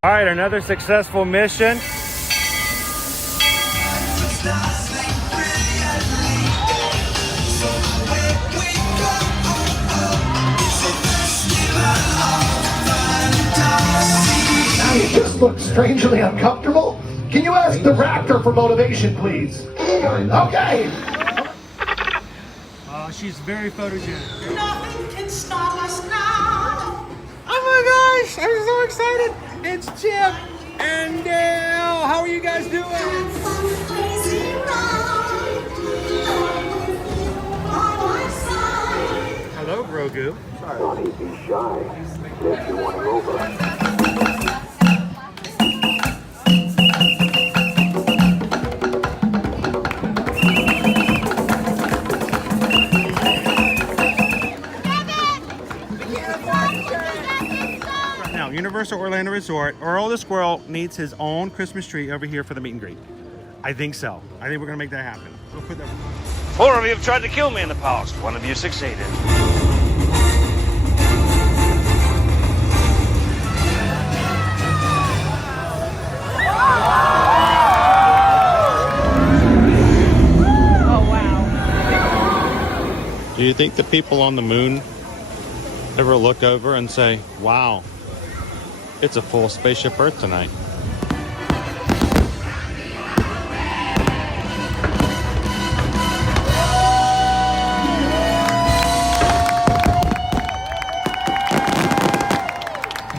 All right, another successful mission. You just look strangely uncomfortable. Can you ask the raptor for motivation, please? Okay. She's very photogenic. Nothing can stop us now. Oh my gosh, I'm so excited. It's Chip and Dale. How are you guys doing? Hello, Grogu. Don't be shy. If you want to over. Universal Orlando Resort, Earl the Squirrel needs his own Christmas tree over here for the meet and greet. I think so. I think we're gonna make that happen. We'll put that. 4 of you have tried to kill me in the past. 1 of you succeeded. Oh, wow. Do you think the people on the moon ever look over and say, wow, it's a full spaceship Earth tonight?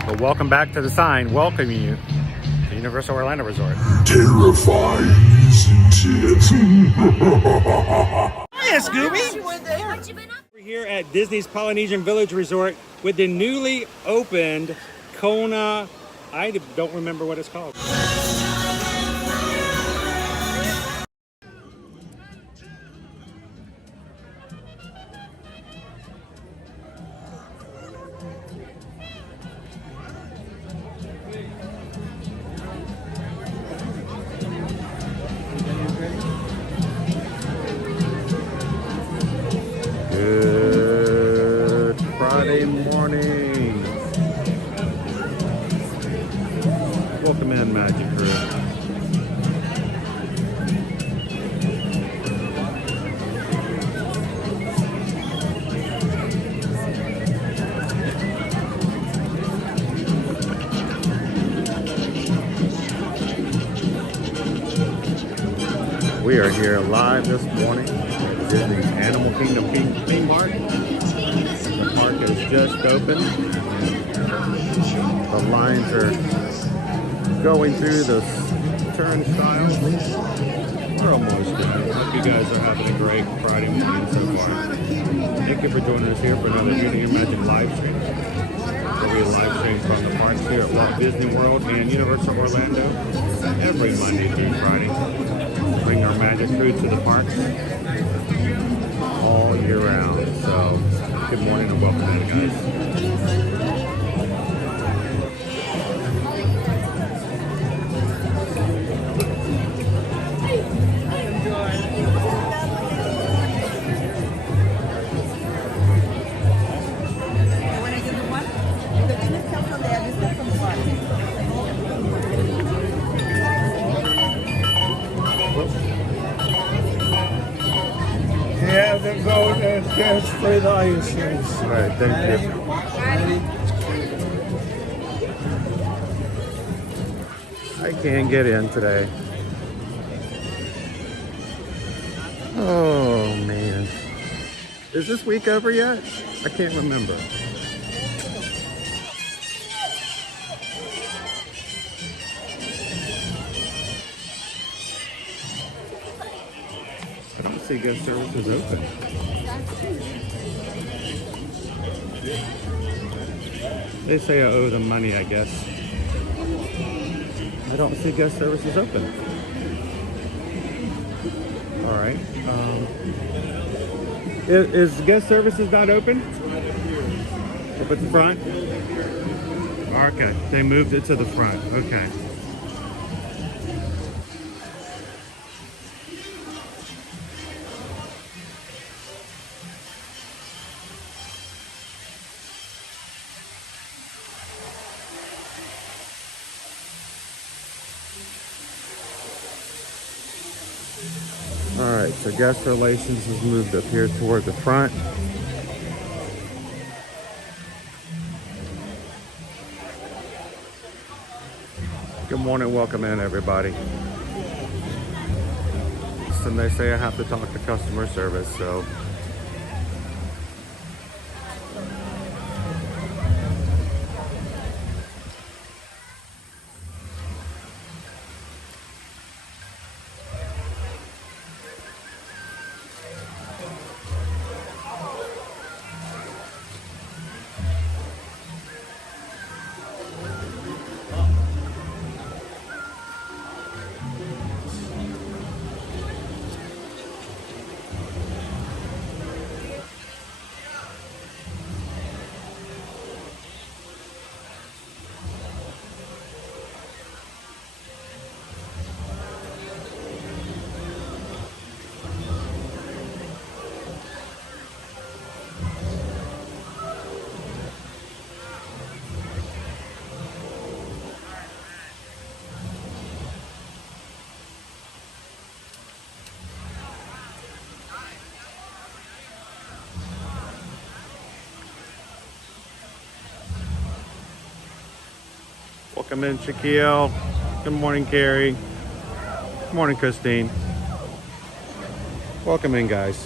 But welcome back to the sign welcoming you to Universal Orlando Resort. Terrifying, isn't it? Hiya, Scooby! We're here at Disney's Polynesian Village Resort with the newly opened Kona, I don't remember what it's called. Good Friday morning. Welcome in, Magic Crew. We are here live this morning at Disney's Animal Kingdom theme park. The park has just opened. The lines are going through the turnstiles. We're almost done. Hope you guys are having a great Friday morning so far. Thank you for joining us here for another Beauty Imagine live stream. We'll be live stream from the parks here at Walt Disney World and Universal Orlando every Monday through Friday. Bring our magic crew to the parks all year round. So, good morning and welcome in, guys. Yeah, then go and catch for the ice creams. All right, thank you. I can't get in today. Oh, man. Is this week over yet? I can't remember. I don't see guest services open. They say I owe them money, I guess. I don't see guest services open. All right. Is guest services not open? Up at the front? Okay, they moved it to the front. Okay. All right, so guest relations has moved up here toward the front. Good morning, welcome in everybody. And they say I have to talk to customer service, so welcome in, Shaquille. Good morning, Carrie. Good morning, Christine. Welcome in, guys.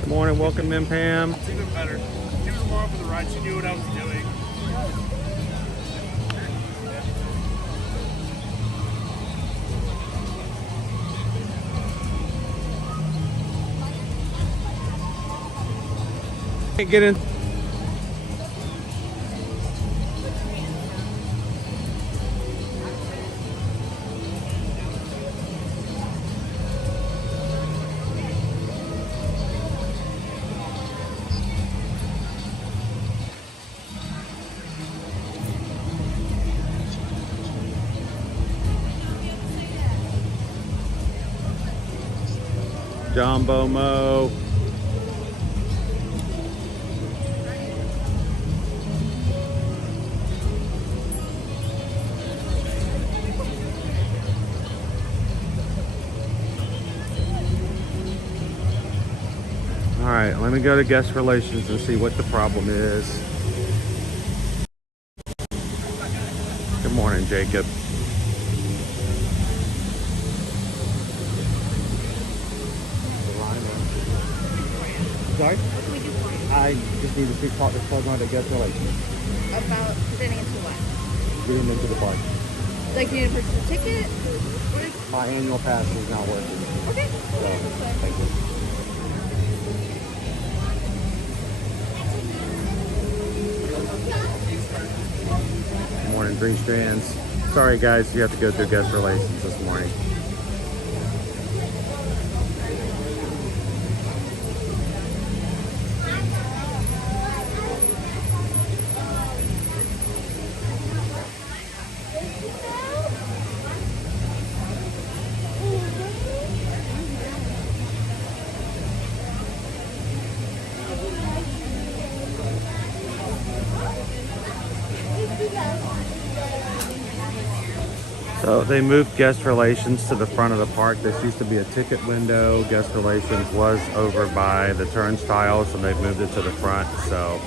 Good morning, welcome in, Pam. It's even better. She was along for the ride. She knew what I was doing. Get in. Jumbo Mo. All right, let me go to guest relations and see what the problem is. Good morning, Jacob. Sorry? I just need to talk to someone to guest relations. About getting into what? Getting into the park. Like, you need to purchase a ticket? What is... My annual pass is not working. Okay. So, thank you. Good morning, Green Strands. Sorry, guys, you have to go through guest relations this morning. So they moved guest relations to the front of the park. This used to be a ticket window. Guest relations was over by the turnstiles, and they've moved it to the front. So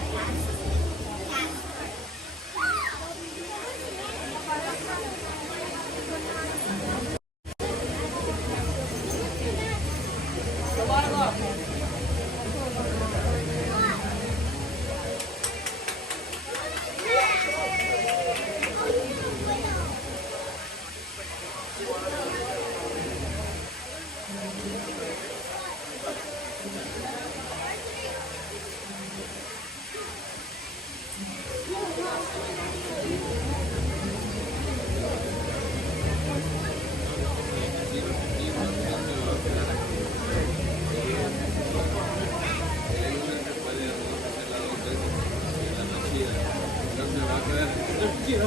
Good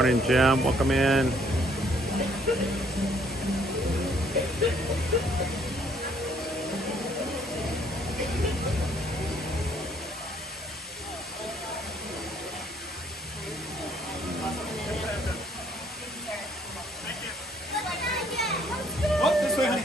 morning, Jim. Welcome in. Oh, this way, honey.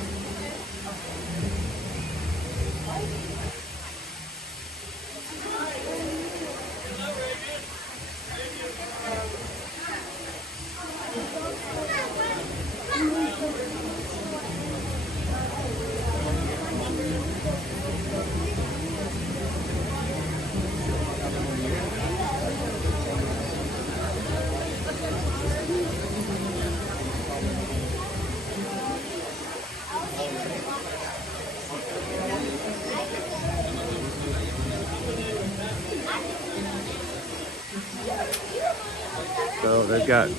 So they've got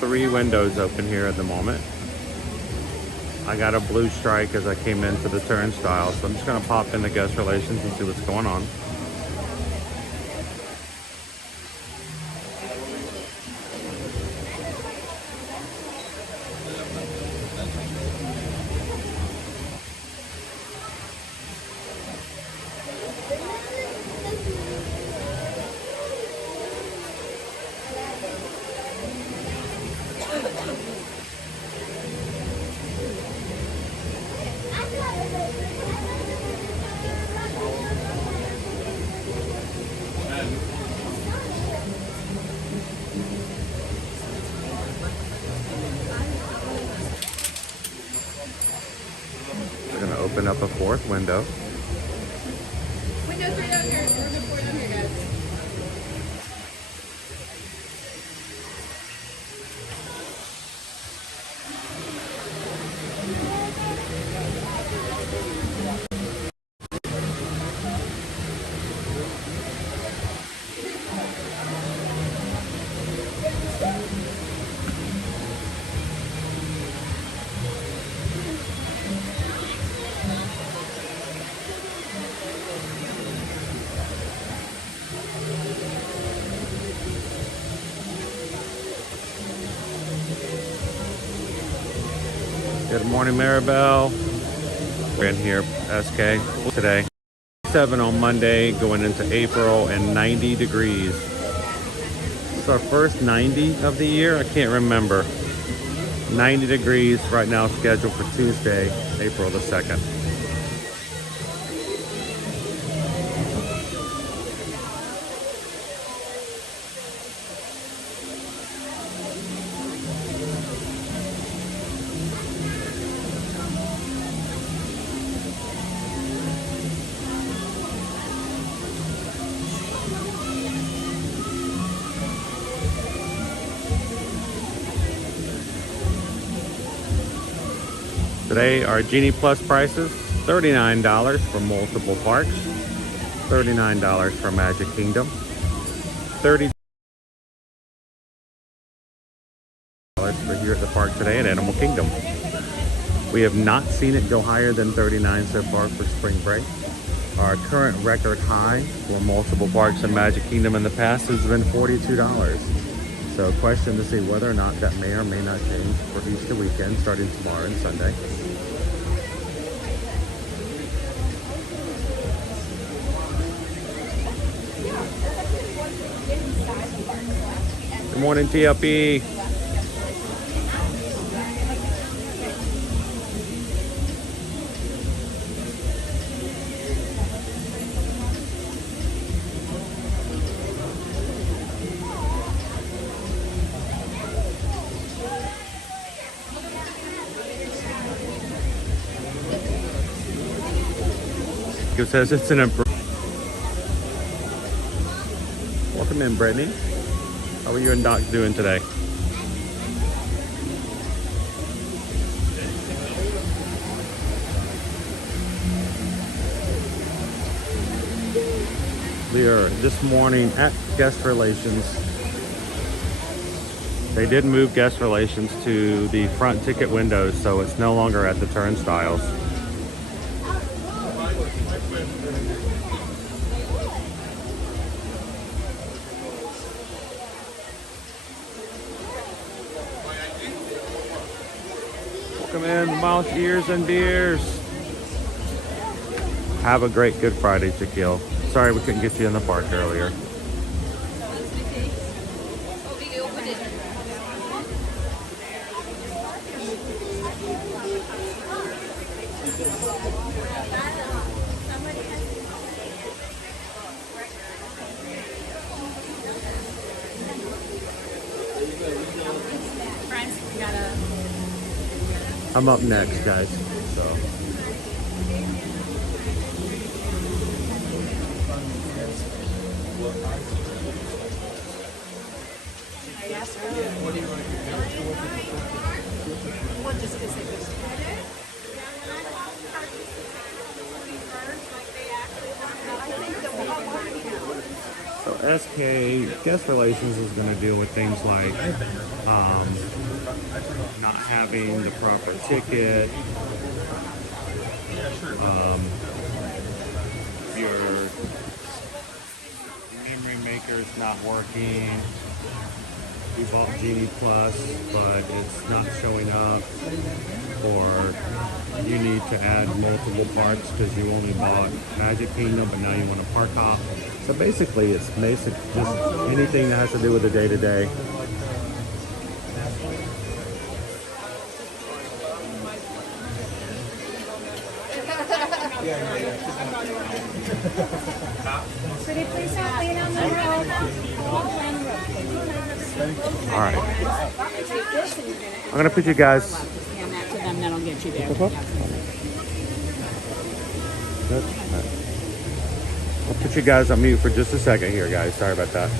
3 windows open here at the moment. I got a blue strike as I came into the turnstile, so I'm just gonna pop into guest relations and see what's going on. We're gonna open up a 4th window. Window 3 down here. Window 4 down here, guys. Good morning, Maribel. We're in here, SK, today. 7 on Monday, going into April, and 90 degrees. It's our first 90 of the year. I can't remember. 90 degrees right now, scheduled for Tuesday, April the 2nd. Today, our Genie Plus prices, $39 for multiple parks, $39 for Magic Kingdom, $30 for here at the park today at Animal Kingdom. We have not seen it go higher than $39 so far for spring break. Our current record high for multiple parks in Magic Kingdom in the past has been $42. So question to see whether or not that may or may not change for Easter weekend starting tomorrow and Sunday. Good morning, TLP. It says it's an improvement. Welcome in, Brittany. How are you and Doc doing today? We are this morning at Guest Relations. They did move Guest Relations to the front ticket windows, so it's no longer at the turnstiles. Welcome in, Mouse Ears and Beers. Have a great Good Friday, Shaquille. Sorry we couldn't get you in the park earlier. I'm up next, guys. So. So SK Guest Relations is going to deal with things like not having the proper ticket, your memory maker's not working. You bought Genie Plus, but it's not showing up, or you need to add multiple parks because you only bought Magic Kingdom, but now you want a park hop. So basically, it's just anything that has to do with the day-to-day. Could you please help me on the road? All right. I'm going to put you guys... Hand that to them, that'll get you there. I'll put you guys on mute for just a second here, guys. Sorry about that.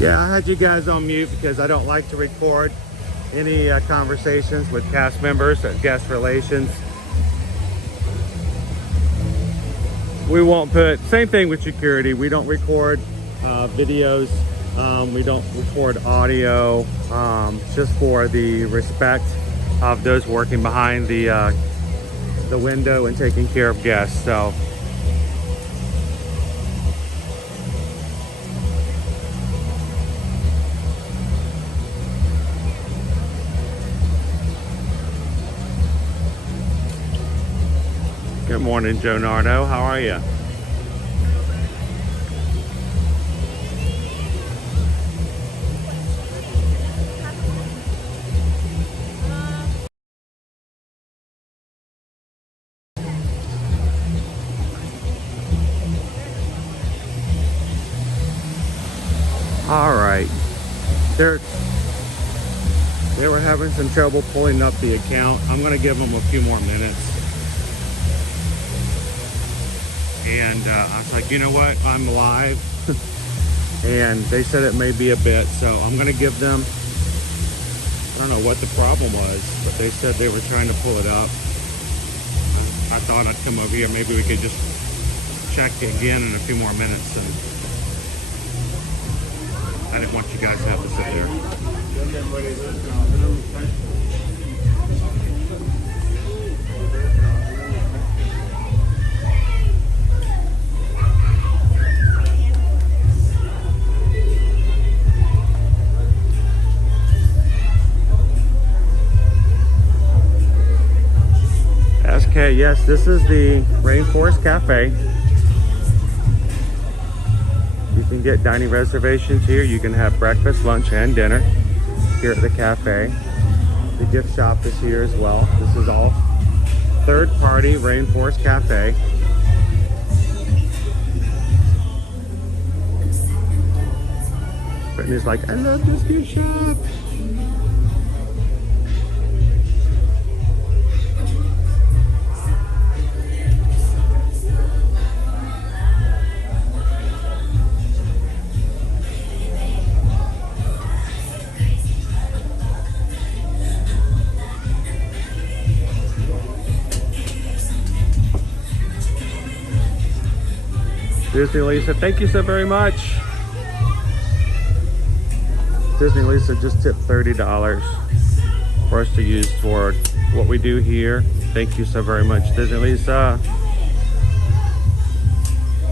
Yeah, I had you guys on mute because I don't like to record any conversations with cast members at guest relations. We won't put, same thing with security, we don't record videos, we don't record audio, just for the respect of those working behind the window and taking care of guests. So good morning, Joe Nardo. How are you? All right. They were having some trouble pulling up the account. I'm going to give them a few more minutes. And I was like, you know what? I'm live. And they said it may be a bit. So I'm going to give them, I don't know what the problem was, but they said they were trying to pull it up. I thought I'd come over here. Maybe we could just check again in a few more minutes. And I didn't want you guys to have to sit there. SK, yes, this is the Rainforest Cafe. You can get dining reservations here. You can have breakfast, lunch, and dinner here at the cafe. The gift shop is here as well. This is all third-party Rainforest Cafe. Brittany's like, I love this gift shop. Disney Lisa, thank you so very much. Disney Lisa just tipped $30 for us to use for what we do here. Thank you so very much, Disney Lisa.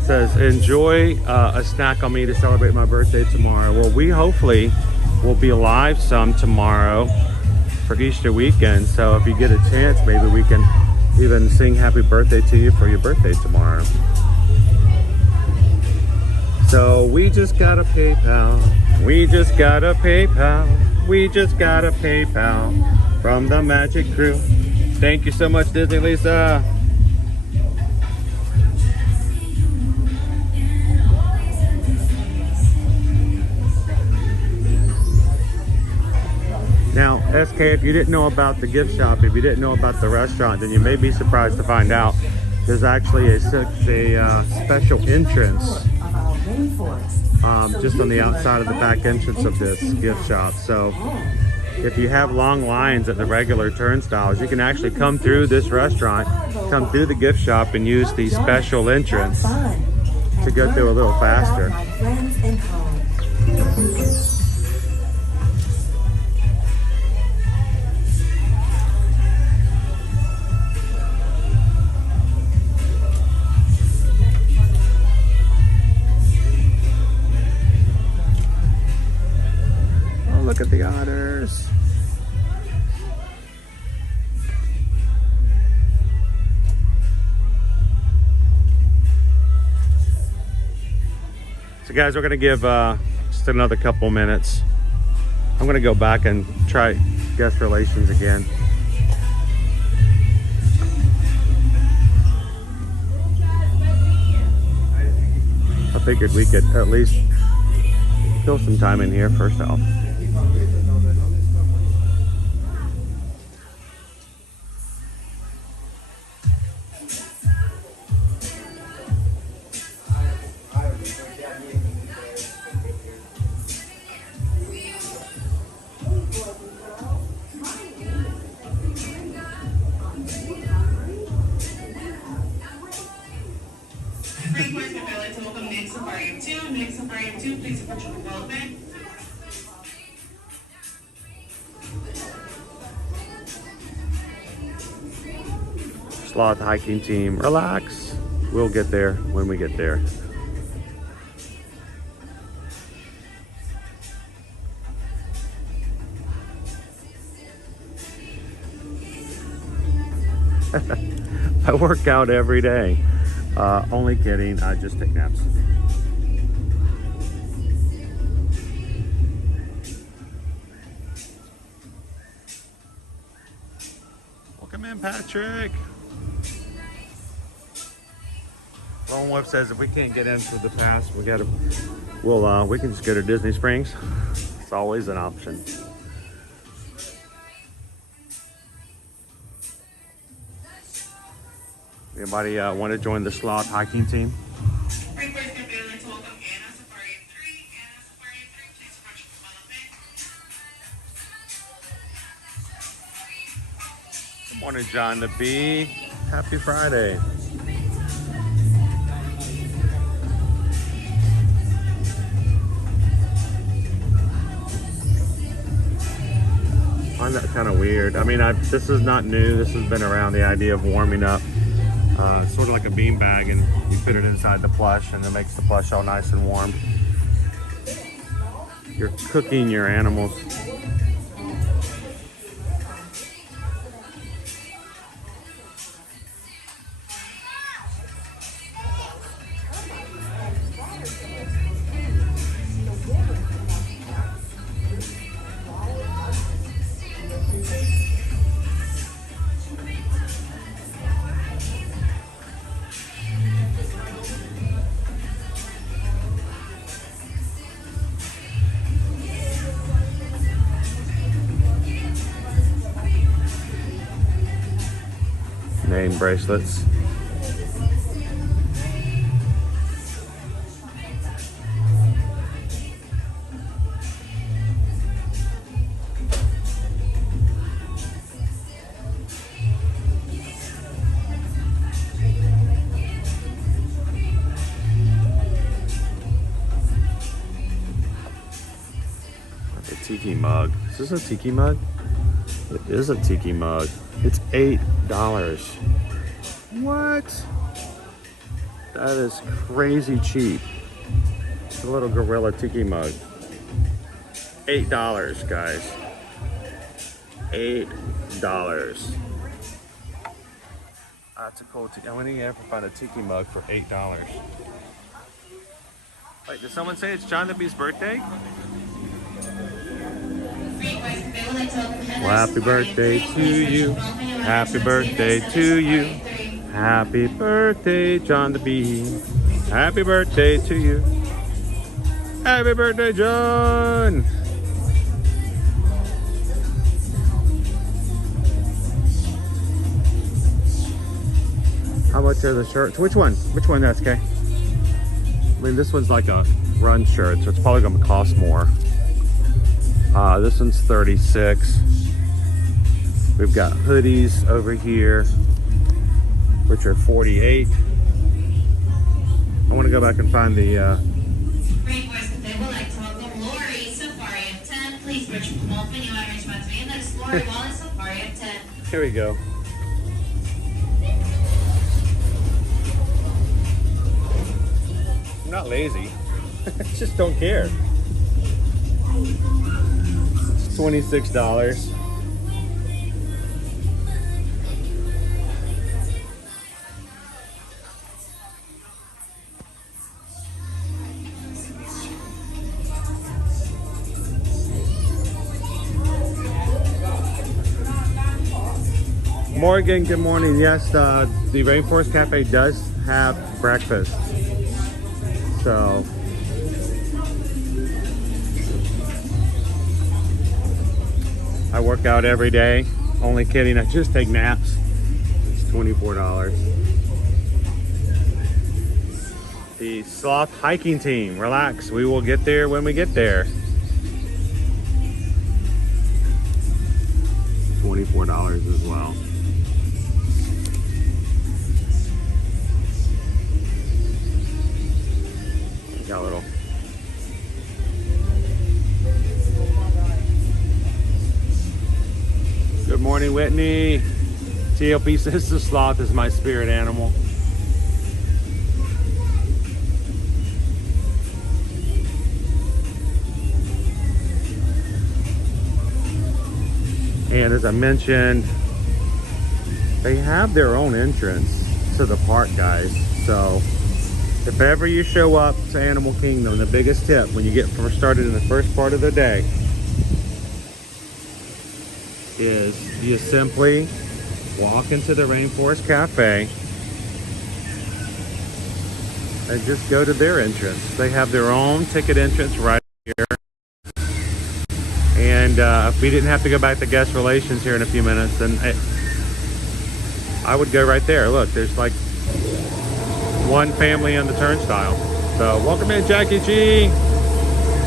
Says, enjoy a snack on me to celebrate my birthday tomorrow. Well, we hopefully will be live some tomorrow for Easter weekend. So if you get a chance, maybe we can even sing happy birthday to you for your birthday tomorrow. So we just got a PayPal, we just got a PayPal, we just got a PayPal from the Magic Crew. Thank you so much, Disney Lisa. Now, SK, if you didn't know about the gift shop, if you didn't know about the restaurant, then you may be surprised to find out there's actually a special entrance just on the outside of the back entrance of this gift shop. So if you have long lines at the regular turnstiles, you can actually come through this restaurant, come through the gift shop, and use the special entrance to go through a little faster. Look at the otters. So guys, we're gonna give just another couple minutes. I'm gonna go back and try guest relations again. I figured we could at least kill some time in here first off. Rainforest Cafe, I'd like to welcome Nick Safari 2. Nick Safari 2, please approach your development. Sloth hiking team, relax. We'll get there when we get there. I work out every day. Only kidding, I just take naps. Welcome in, Patrick. Lone Wolf says if we can't get in through the pass, we can just go to Disney Springs. It's always an option. Anybody want to join the Sloth hiking team? Rainforest Cafe, I'd like to welcome Anna Safari 3. Anna Safari 3, please approach your development. Good morning, John the Bee. Happy Friday. I find that kind of weird. I mean, this is not new. This has been around, the idea of warming up. It's sort of like a bean bag, and you put it inside the plush, and it makes the plush all nice and warm. You're cooking your animals. Name bracelets. A tiki mug. Is this a tiki mug? It is a tiki mug. It's $8. What? That is crazy cheap. It's a little gorilla tiki mug. $8, guys. $8. That's a cool tiki. When do you ever find a tiki mug for $8? Wait, did someone say it's John the Bee's birthday? Well, happy birthday to you. Happy birthday to you. Happy birthday, John the Bee. Happy birthday to you. Happy birthday, John. How much are the shirts? Which one? Which one, SK? I mean, this one's like a run shirt, so it's probably going to cost more. This one's $36. We've got hoodies over here, which are $48. I want to go back and find the. Rainforest Cafe would like to welcome Lori Safari at 10. Please reach from open. You want to reach back to me. Next, Lori Wallace Safari at 10. Here we go. I'm not lazy. I just don't care. It's $26. Morgan, good morning. Yes, the Rainforest Cafe does have breakfast. So I work out every day. Only kidding, I just take naps. It's $24. The Sloth hiking team, relax. We will get there when we get there. $24 as well. Whitney. TLP says the sloth is my spirit animal. And as I mentioned, they have their own entrance to the park, guys. So if ever you show up to Animal Kingdom, the biggest tip when you get first started in the first part of the day is you simply walk into the Rainforest Cafe and just go to their entrance. They have their own ticket entrance right here. And if we didn't have to go back to guest relations here in a few minutes, then I would go right there. Look, there's like one family on the turnstile. So welcome in, Jackie G.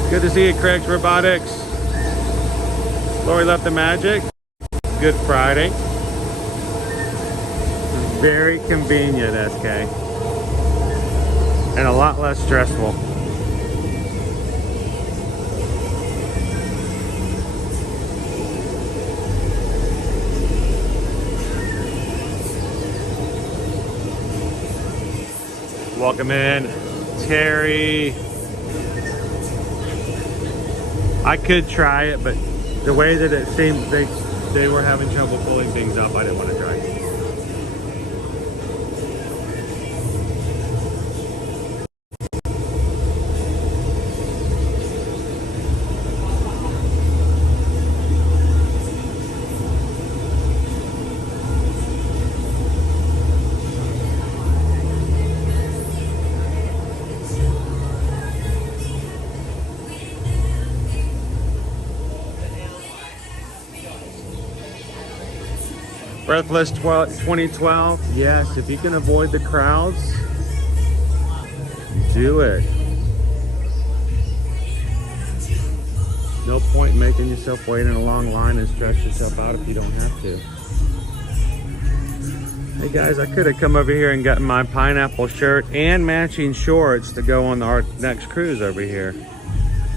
Good to see you, Craig's Robotics. Lori left the magic. Good Friday. Very convenient, SK. And a lot less stressful. Welcome in, Terry. I could try it, but the way that it seemed they were having trouble pulling things up, I didn't want to try it. Breathless 2012. Yes, if you can avoid the crowds, do it. No point making yourself wait in a long line and stress yourself out if you don't have to. Hey guys, I could have come over here and gotten my pineapple shirt and matching shorts to go on our next cruise over here.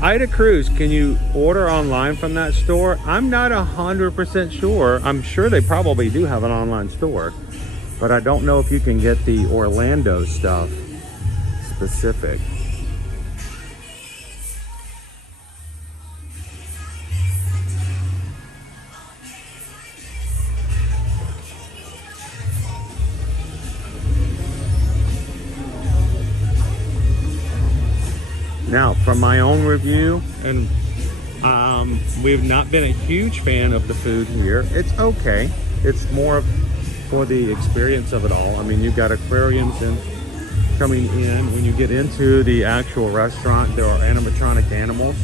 Ida Cruise, can you order online from that store? I'm not 100% sure. I'm sure they probably do have an online store, but I don't know if you can get the Orlando stuff specific. Now, from my own review, and we've not been a huge fan of the food here. It's okay. It's more for the experience of it all. I mean, you've got aquariums and coming in. When you get into the actual restaurant, there are animatronic animals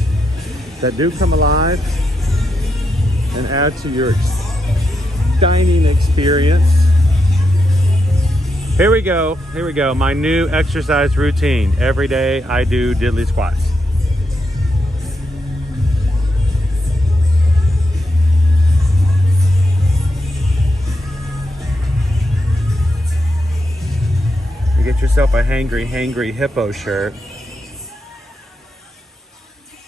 that do come alive and add to your dining experience. Here we go. Here we go. My new exercise routine. Every day I do diddly squats. You get yourself a hangry hippo shirt.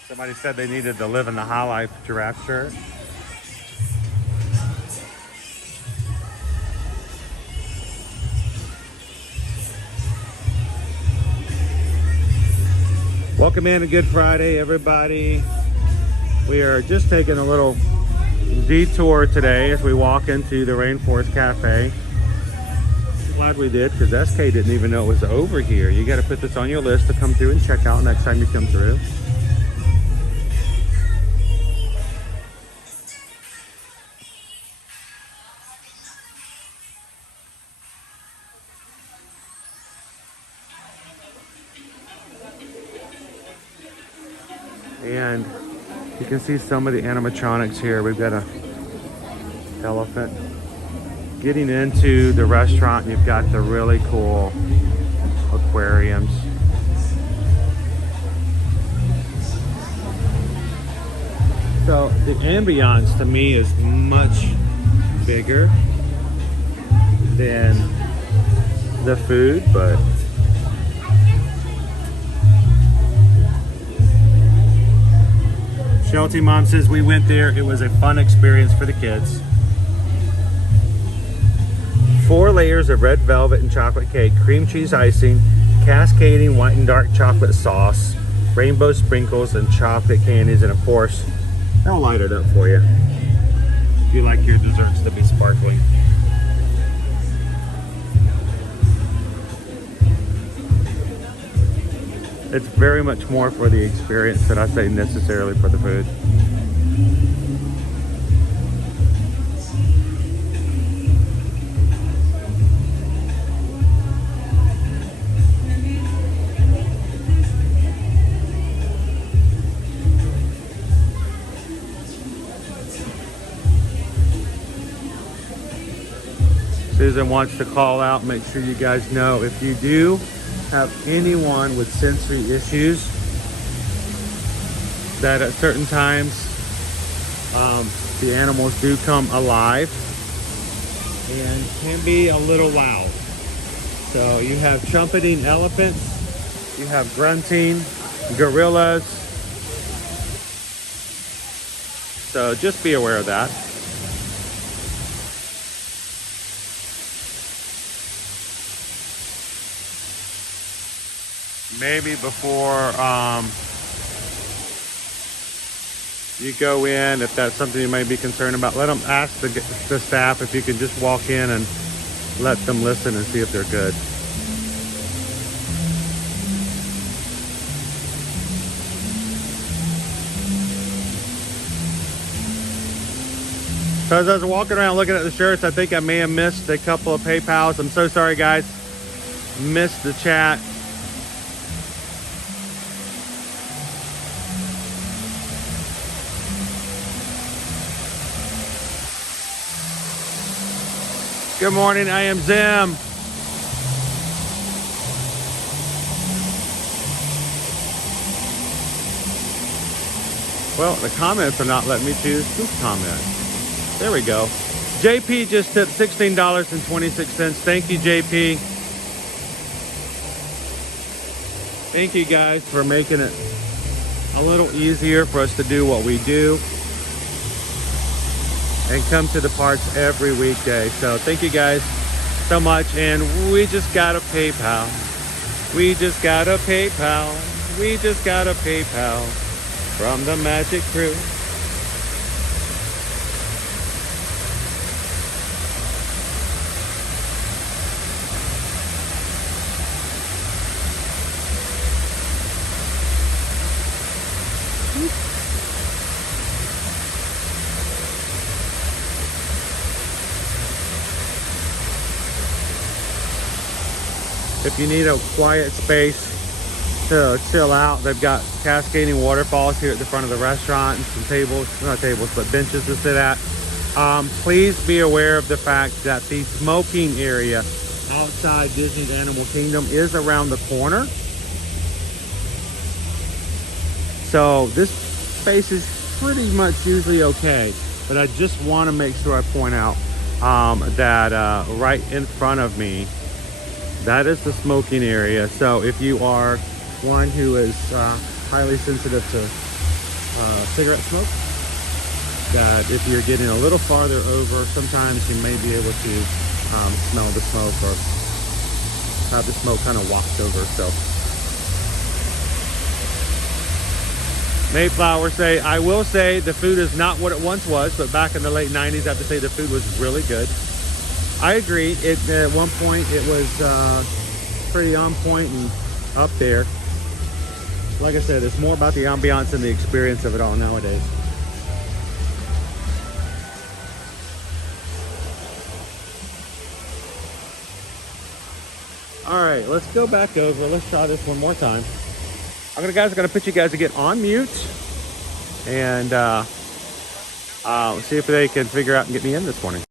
Somebody said they needed the Live in the High Life giraffe shirt. Welcome in a Good Friday, everybody. We are just taking a little detour today as we walk into the Rainforest Cafe. Glad we did, because SK didn't even know it was over here. You got to put this on your list to come through and check out next time you come through. And you can see some of the animatronics here. We've got a elephant. Getting into the restaurant, you've got the really cool aquariums. So the ambiance to me is much bigger than the food, but Shelty Mom says we went there. It was a fun experience for the kids. 4 layers of red velvet and chocolate cake, cream cheese icing, cascading white and dark chocolate sauce, rainbow sprinkles, and chocolate candies, and of course, I'll light it up for you if you like your desserts to be sparkling. It's very much more for the experience than I say necessarily for the food. Susan wants to call out, make sure you guys know if you do have anyone with sensory issues, that at certain times the animals do come alive and can be a little loud. So you have trumpeting elephants, you have grunting gorillas, so just be aware of that. Maybe before you go in, if that's something you may be concerned about, let them ask the staff if you can just walk in and let them listen and see if they're good. So as I was walking around looking at the shirts, I think I may have missed a couple of PayPals. I'm so sorry, guys. Missed the chat. Good morning, I am Zim. Well, the comments are not letting me choose who comment. There we go. JP just tipped $16.26. Thank you, JP. Thank you guys for making it a little easier for us to do what we do and come to the parks every weekday. So thank you guys so much. And we just got a PayPal. We just got a PayPal. We just got a PayPal from the Magic Crew. If you need a quiet space to chill out, they've got cascading waterfalls here at the front of the restaurant and some tables, not tables, but benches to sit at. Please be aware of the fact that the smoking area outside Disney's Animal Kingdom is around the corner. So this space is pretty much usually okay, but I just want to make sure I point out that right in front of me, that is the smoking area. So if you are one who is highly sensitive to cigarette smoke, that if you're getting a little farther over, sometimes you may be able to smell the smoke or have the smoke kind of waft over. So Mayflower say, I will say the food is not what it once was, but back in the late 90s, I have to say the food was really good. I agree. At one point it was pretty on point and up there. Like I said, it's more about the ambiance and the experience of it all nowadays. All right, let's go back over. Let's try this one more time. I'm gonna put you guys again on mute and see if they can figure out and get me in this morning.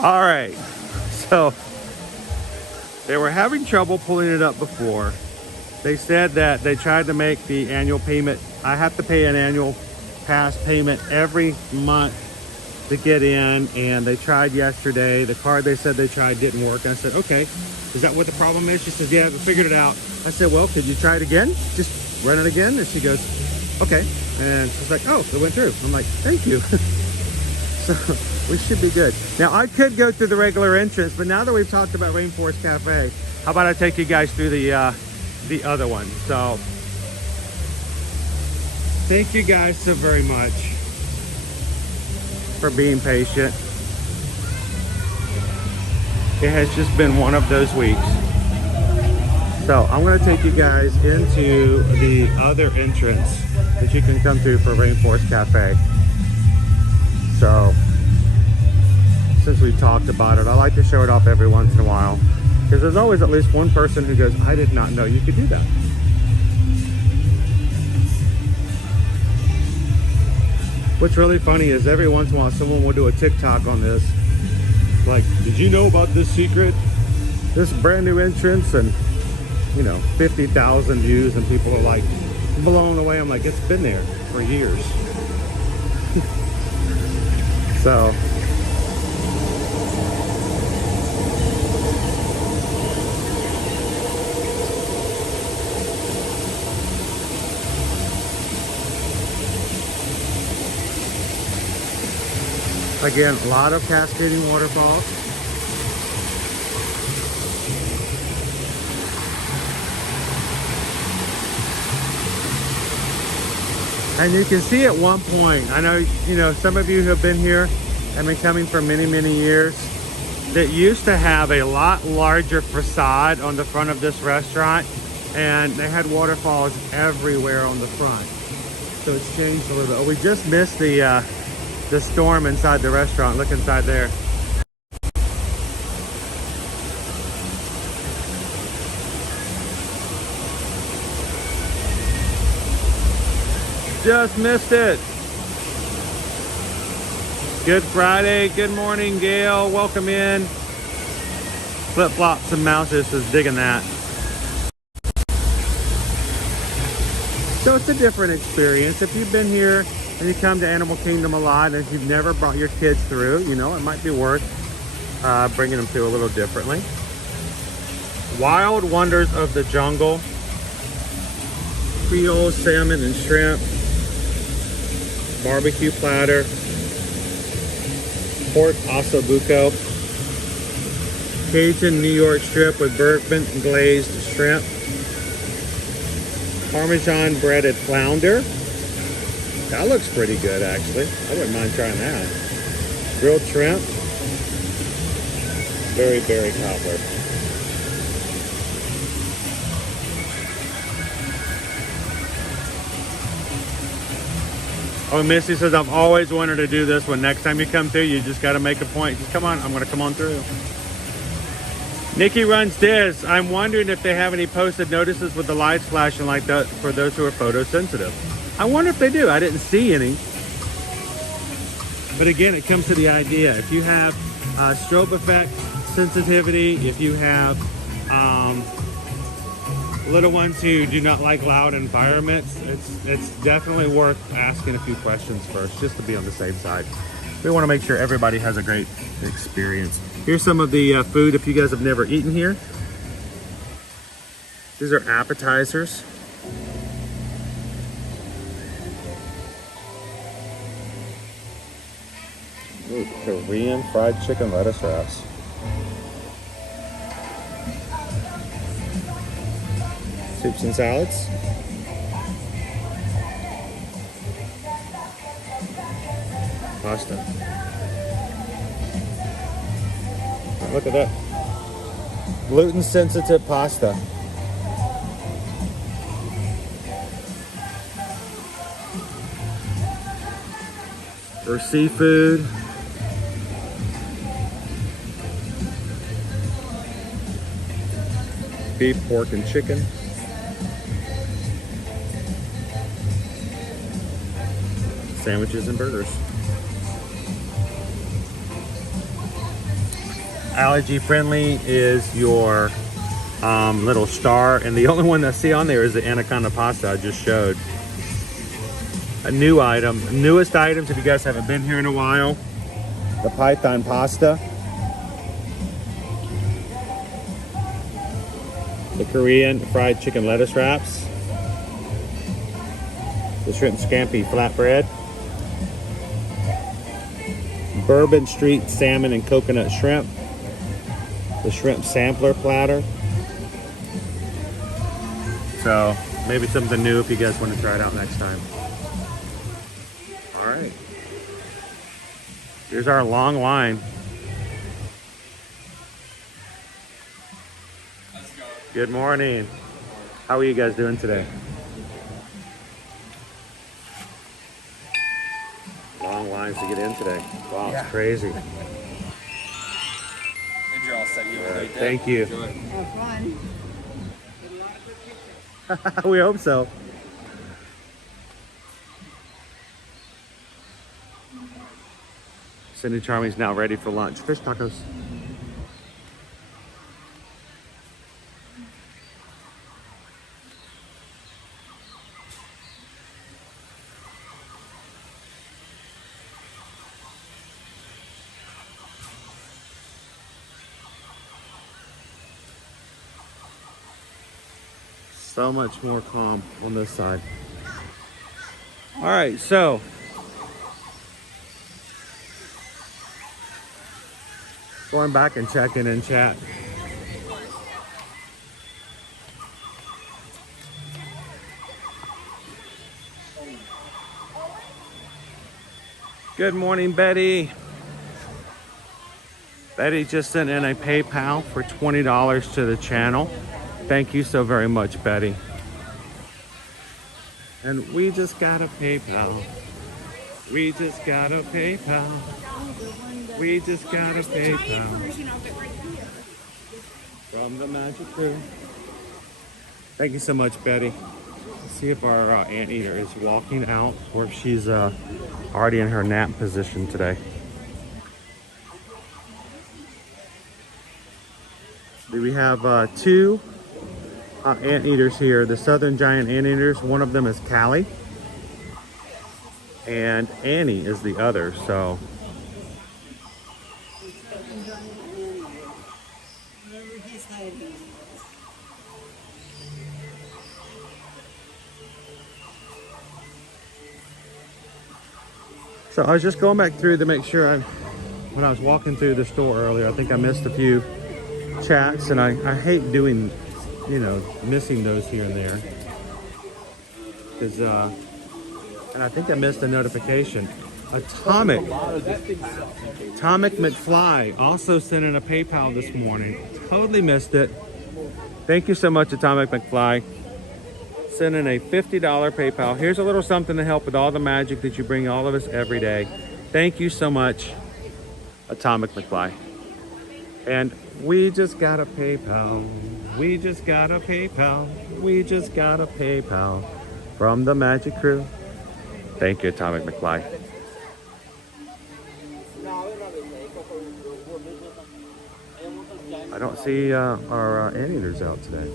All right, so they were having trouble pulling it up before. They said that they tried to make the annual payment. I have to pay an annual pass payment every month to get in, and they tried yesterday. The card they said they tried didn't work. And I said, okay, is that what the problem is? She said, yeah, we figured it out. I said, well, could you try it again? Just run it again? And she goes, okay. And she's like, oh, it went through. I'm like, thank you. So we should be good. Now, I could go through the regular entrance, but now that we've talked about Rainforest Cafe, how about I take you guys through the other one? So thank you guys so very much for being patient. It has just been one of those weeks. So I'm going to take you guys into the other entrance that you can come through for Rainforest Cafe. So since we've talked about it, I like to show it off every once in a while, because there's always at least one person who goes, I did not know you could do that. What's really funny is every once in a while someone will do a TikTok on this. Like, did you know about this secret? This brand new entrance, and you know, 50,000 views, and people are like blown away. I'm like, it's been there for years. So again, a lot of cascading waterfalls. And you can see at one point, I know, you know, some of you who have been here and been coming for many, many years, that used to have a lot larger facade on the front of this restaurant, and they had waterfalls everywhere on the front. So it's changed a little bit. Oh, we just missed the storm inside the restaurant. Look inside there. Just missed it. Good Friday. Good morning, Gail. Welcome in. Flip flops and mouses is digging that. So it's a different experience. If you've been here and you come to Animal Kingdom a lot, and if you've never brought your kids through, you know, it might be worth bringing them through a little differently. Wild Wonders of the Jungle. Creole salmon and shrimp. Barbecue platter. Pork ossobuco. Cajun New York strip with bourbon glazed shrimp. Parmesan breaded flounder. That looks pretty good, actually. I wouldn't mind trying that. Grilled shrimp. Berry cobbler. Oh, Missy says, I've always wanted to do this one. Next time you come through, you just got to make a point. Just come on, I'm going to come on through. Nikki runs this. I'm wondering if they have any posted notices with the lights flashing like that for those who are photosensitive. I wonder if they do. I didn't see any. But again, it comes to the idea. If you have strobe effect sensitivity, if you have little ones who do not like loud environments, it's definitely worth asking a few questions first, just to be on the safe side. We want to make sure everybody has a great experience. Here's some of the food if you guys have never eaten here. These are appetizers. Ooh, Korean fried chicken lettuce wraps. Soups and salads. Pasta. Look at that. Gluten sensitive pasta. For seafood. Beef, pork, and chicken. Sandwiches and burgers. allergy friendly is your little star, and the only one I see on there is the anaconda pasta I just showed. A new item, newest items if you guys haven't been here in a while. The python pasta. The Korean fried chicken lettuce wraps. The shrimp scampi flatbread. Bourbon Street salmon and coconut shrimp. The shrimp sampler platter. So maybe something new if you guys want to try it out next time. All right. Here's our long line. Let's go. Good morning. How are you guys doing today? Long lines to get in today. Wow, it's crazy. And you're all set. You have a great day. Thank you. Enjoy. Have fun. We hope so. Cindy Charming's now ready for lunch. Fish tacos. So much more calm on this side. All right, so going back and checking in chat. Good morning, Betty. Betty just sent in a PayPal for $20 to the channel. Thank you so very much, Betty. And we just got a PayPal. We just got a PayPal. We just got a PayPal. From the Magic Crew. Thank you so much, Betty. Let's see if our anteater is walking out or if she's already in her nap position today. We have two anteaters here, the southern giant anteaters. One of them is Callie, and Annie is the other. So I was just going back through to make sure when I was walking through the store earlier, I think I missed a few chats, and I hate doing, you know, missing those here and there, because and I think I missed a notification. Atomic McFly also sent in a PayPal this morning. Totally missed it. Thank you so much, Atomic McFly. Send in a $50 PayPal. Here's a little something to help with all the magic that you bring all of us every day. Thank you so much, Atomic McFly. And we just got a PayPal. We just got a PayPal. We just got a PayPal from the Magic Crew. Thank you, Atomic McFly. I don't see our anteaters out today.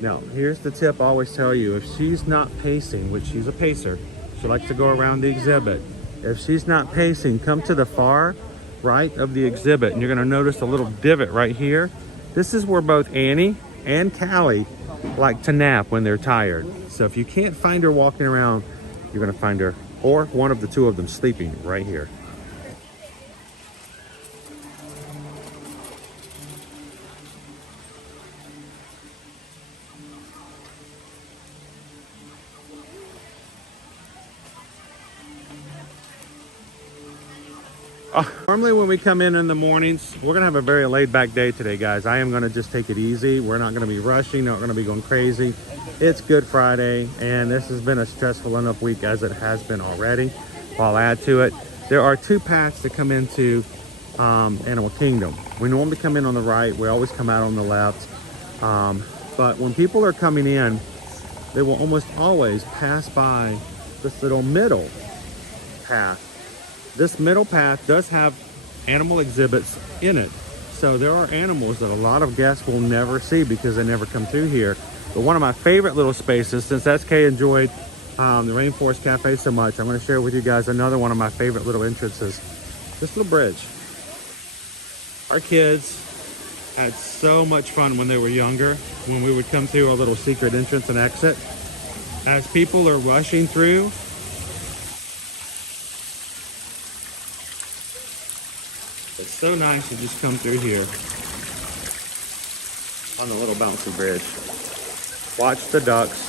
Now, here's the tip I always tell you. If she's not pacing, which she's a pacer, she likes to go around the exhibit. If she's not pacing, come to the far right of the exhibit, and you're going to notice a little divot right here. This is where both Annie and Callie like to nap when they're tired. So if you can't find her walking around, you're going to find her, or one of the two of them, sleeping right here. Normally when we come in the mornings, we're gonna have a very laid back day today, guys. I am gonna just take it easy. We're not gonna be rushing, not gonna be going crazy. It's Good Friday, and this has been a stressful enough week as it has been already. I'll add to it. There are two paths that come into Animal Kingdom. We normally come in on the right, we always come out on the left. But when people are coming in, they will almost always pass by this little middle path. This middle path does have animal exhibits in it. So there are animals that a lot of guests will never see because they never come through here. But one of my favorite little spaces, since SK enjoyed the Rainforest Cafe so much, I'm going to share with you guys another one of my favorite little entrances. This little bridge. Our kids had so much fun when they were younger, when we would come through a little secret entrance and exit. As people are rushing through, it's so nice to just come through here on the little bouncy bridge. Watch the ducks.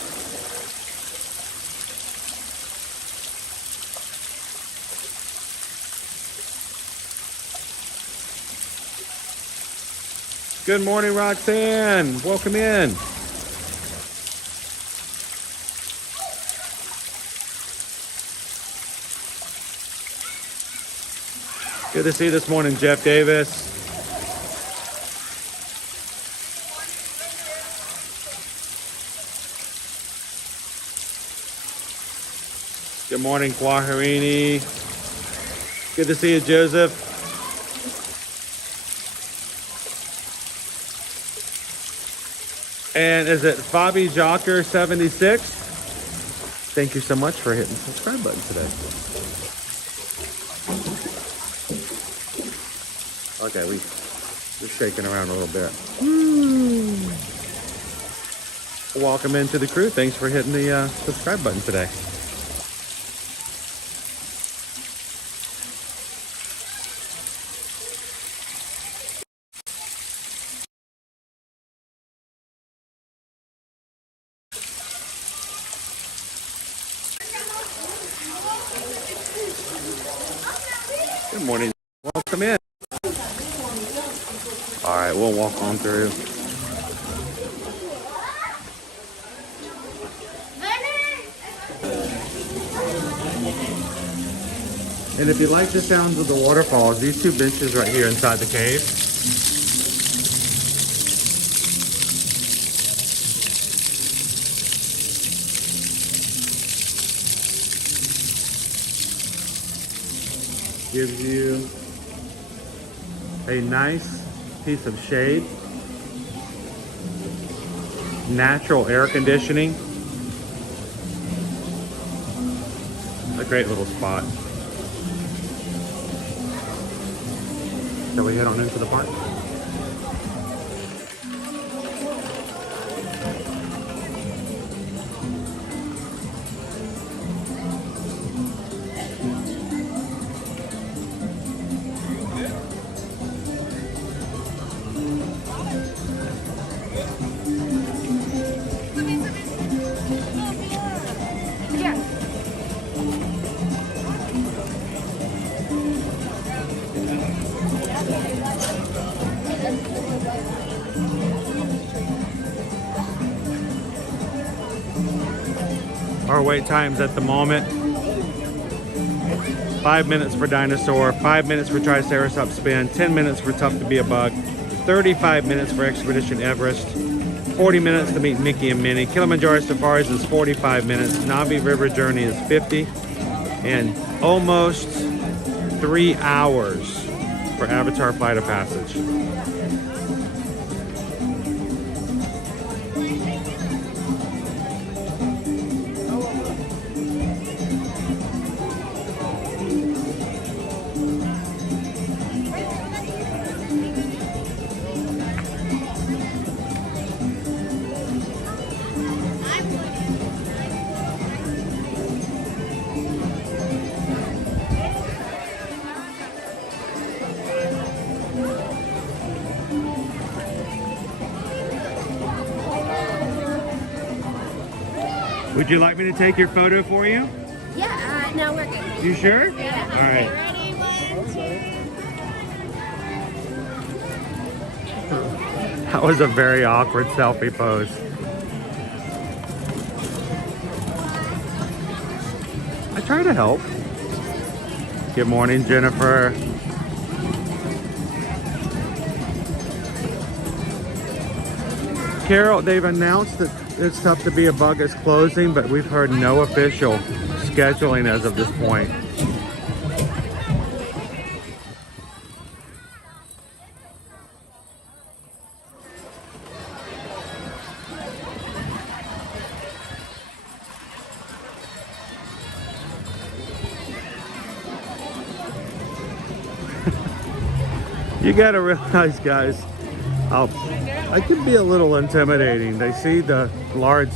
Good morning, Roxanne. Welcome in. Good to see you this morning, Jeff Davis. Good morning, Kwaharini. Good to see you, Joseph. And is it Fabi Jocker 76? Thank you so much for hitting the subscribe button today. Okay, we're shaking around a little bit. Welcome into the crew. Thanks for hitting the subscribe button today. Good morning. Welcome in. All right, we'll walk on through. And if you like the sounds of the waterfalls, these two benches right here inside the cave, gives you a nice piece of shade, natural air conditioning, a great little spot. Shall we head on into the park? Our wait times at the moment, 5 minutes for Dinosaur, 5 minutes for Triceratops Spin, 10 minutes for Tough to Be a Bug, 35 minutes for Expedition Everest, 40 minutes to meet Mickey and Minnie. Kilimanjaro Safaris is 45 minutes, Navi River Journey is 50, and almost 3 hours for Avatar Flight of Passage. Would you like me to take your photo for you? Yeah, no, we're good. You sure? Yeah. All right. Ready, 1, 2. That was a very awkward selfie pose. I try to help. Good morning, Jennifer. Carol, they've announced that It's Tough to Be a Bug is closing, but we've heard no official scheduling as of this point. You gotta realize, guys, it can be a little intimidating. They see the large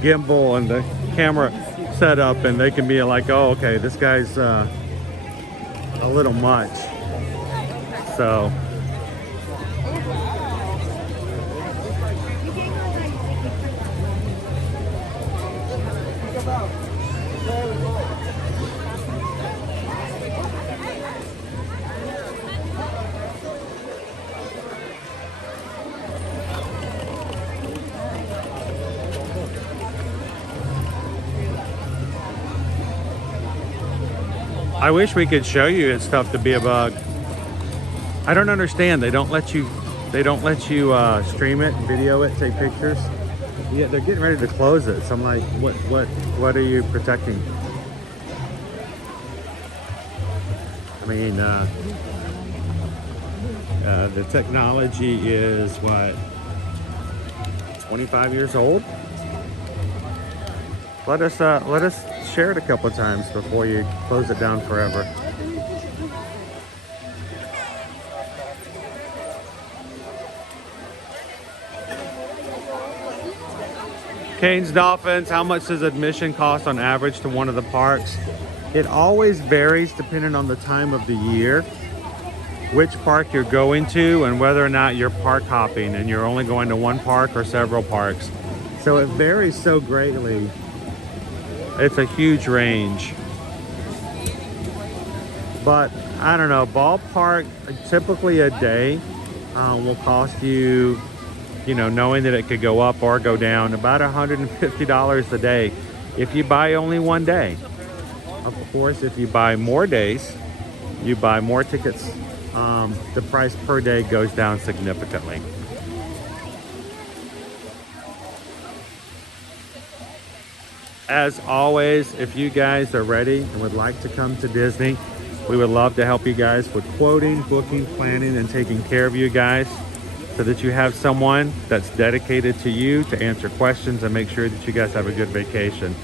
gimbal and the camera set up, and they can be like, oh, okay, this guy's a little much. So I wish we could show you it's tough to be a bug. I don't understand. They don't let you stream it, video it, take pictures. Yeah, they're getting ready to close it. So I'm like, what are you protecting? I mean, the technology is what, 25 years old? Let us share it a couple of times before you close it down forever. Canes Dolphins, how much does admission cost on average to one of the parks? It always varies depending on the time of the year, which park you're going to, and whether or not you're park hopping and you're only going to one park or several parks. So it varies so greatly. It's a huge range. But I don't know, ballpark, typically a day will cost you, knowing that it could go up or go down, about $150 a day if you buy only one day. Of course, if you buy more days, you buy more tickets, the price per day goes down significantly. As always, if you guys are ready and would like to come to Disney, we would love to help you guys with quoting, booking, planning, and taking care of you guys so that you have someone that's dedicated to you to answer questions and make sure that you guys have a good vacation.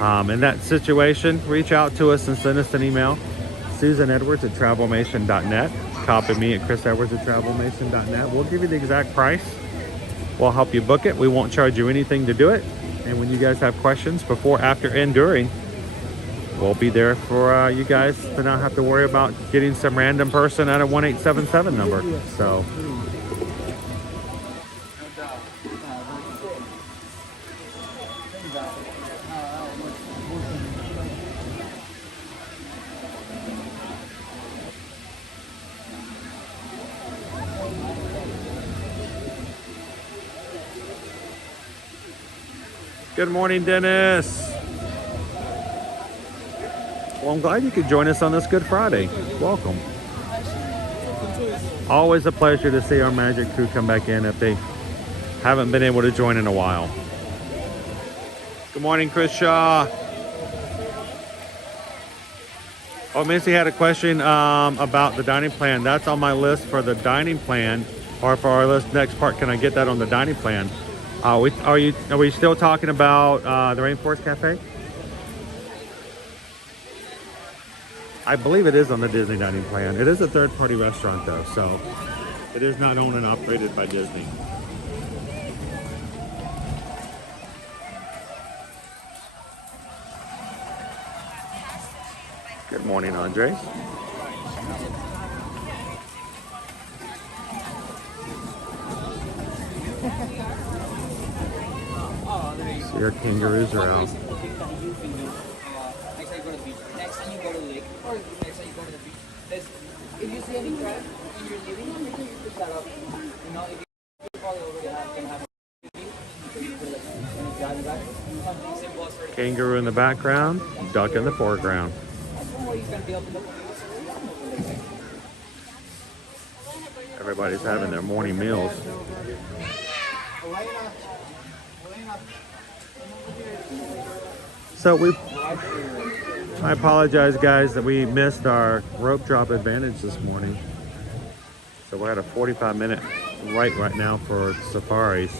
In that situation, reach out to us and send us an email, susanedwards@travelmation.net. Copy me at chrisedwards@travelmation.net. We'll give you the exact price. We'll help you book it. We won't charge you anything to do it. And when you guys have questions before, after, and during, we'll be there for you guys to not have to worry about getting some random person at a 1877 number. So good morning, Dennis. Well, I'm glad you could join us on this Good Friday. Welcome. Always a pleasure to see our magic crew come back in if they haven't been able to join in a while. Good morning, Chris Shaw. Oh, Missy had a question about the dining plan. That's on my list for the dining plan, or for our list next part. Can I get that on the dining plan? Are we still talking about the Rainforest Cafe? I believe it is on the Disney dining plan. It is a third-party restaurant though, so it is not owned and operated by Disney. Good morning, Andres. So your kangaroos are out. If you see any crab in your living room, you can pick that up. You know, if you probably already have Kangaroo in the background, duck in the foreground. Everybody's having their morning meals. So I apologize, guys, that we missed our rope drop advantage this morning. So we're at a 45-minute wait right now for safaris.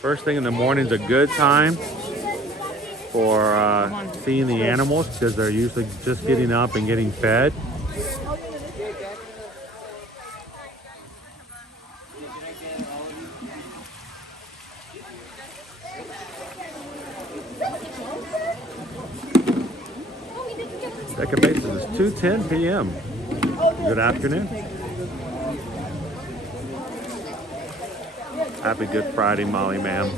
First thing in the morning is a good time for seeing the animals because they're usually just getting up and getting fed. Second base is 2:10 p.m. Good afternoon. Happy Good Friday, Molly, ma'am.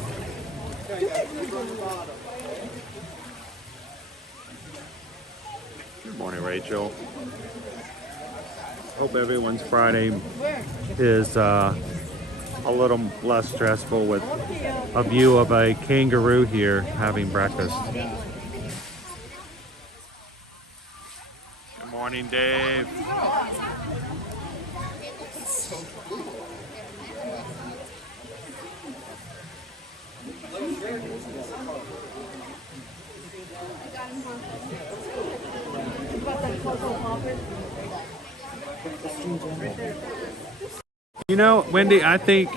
Good morning, Rachel. Hope everyone's Friday is a little less stressful with a view of a kangaroo here having breakfast. Good morning, Dave. You know, Wendy, I think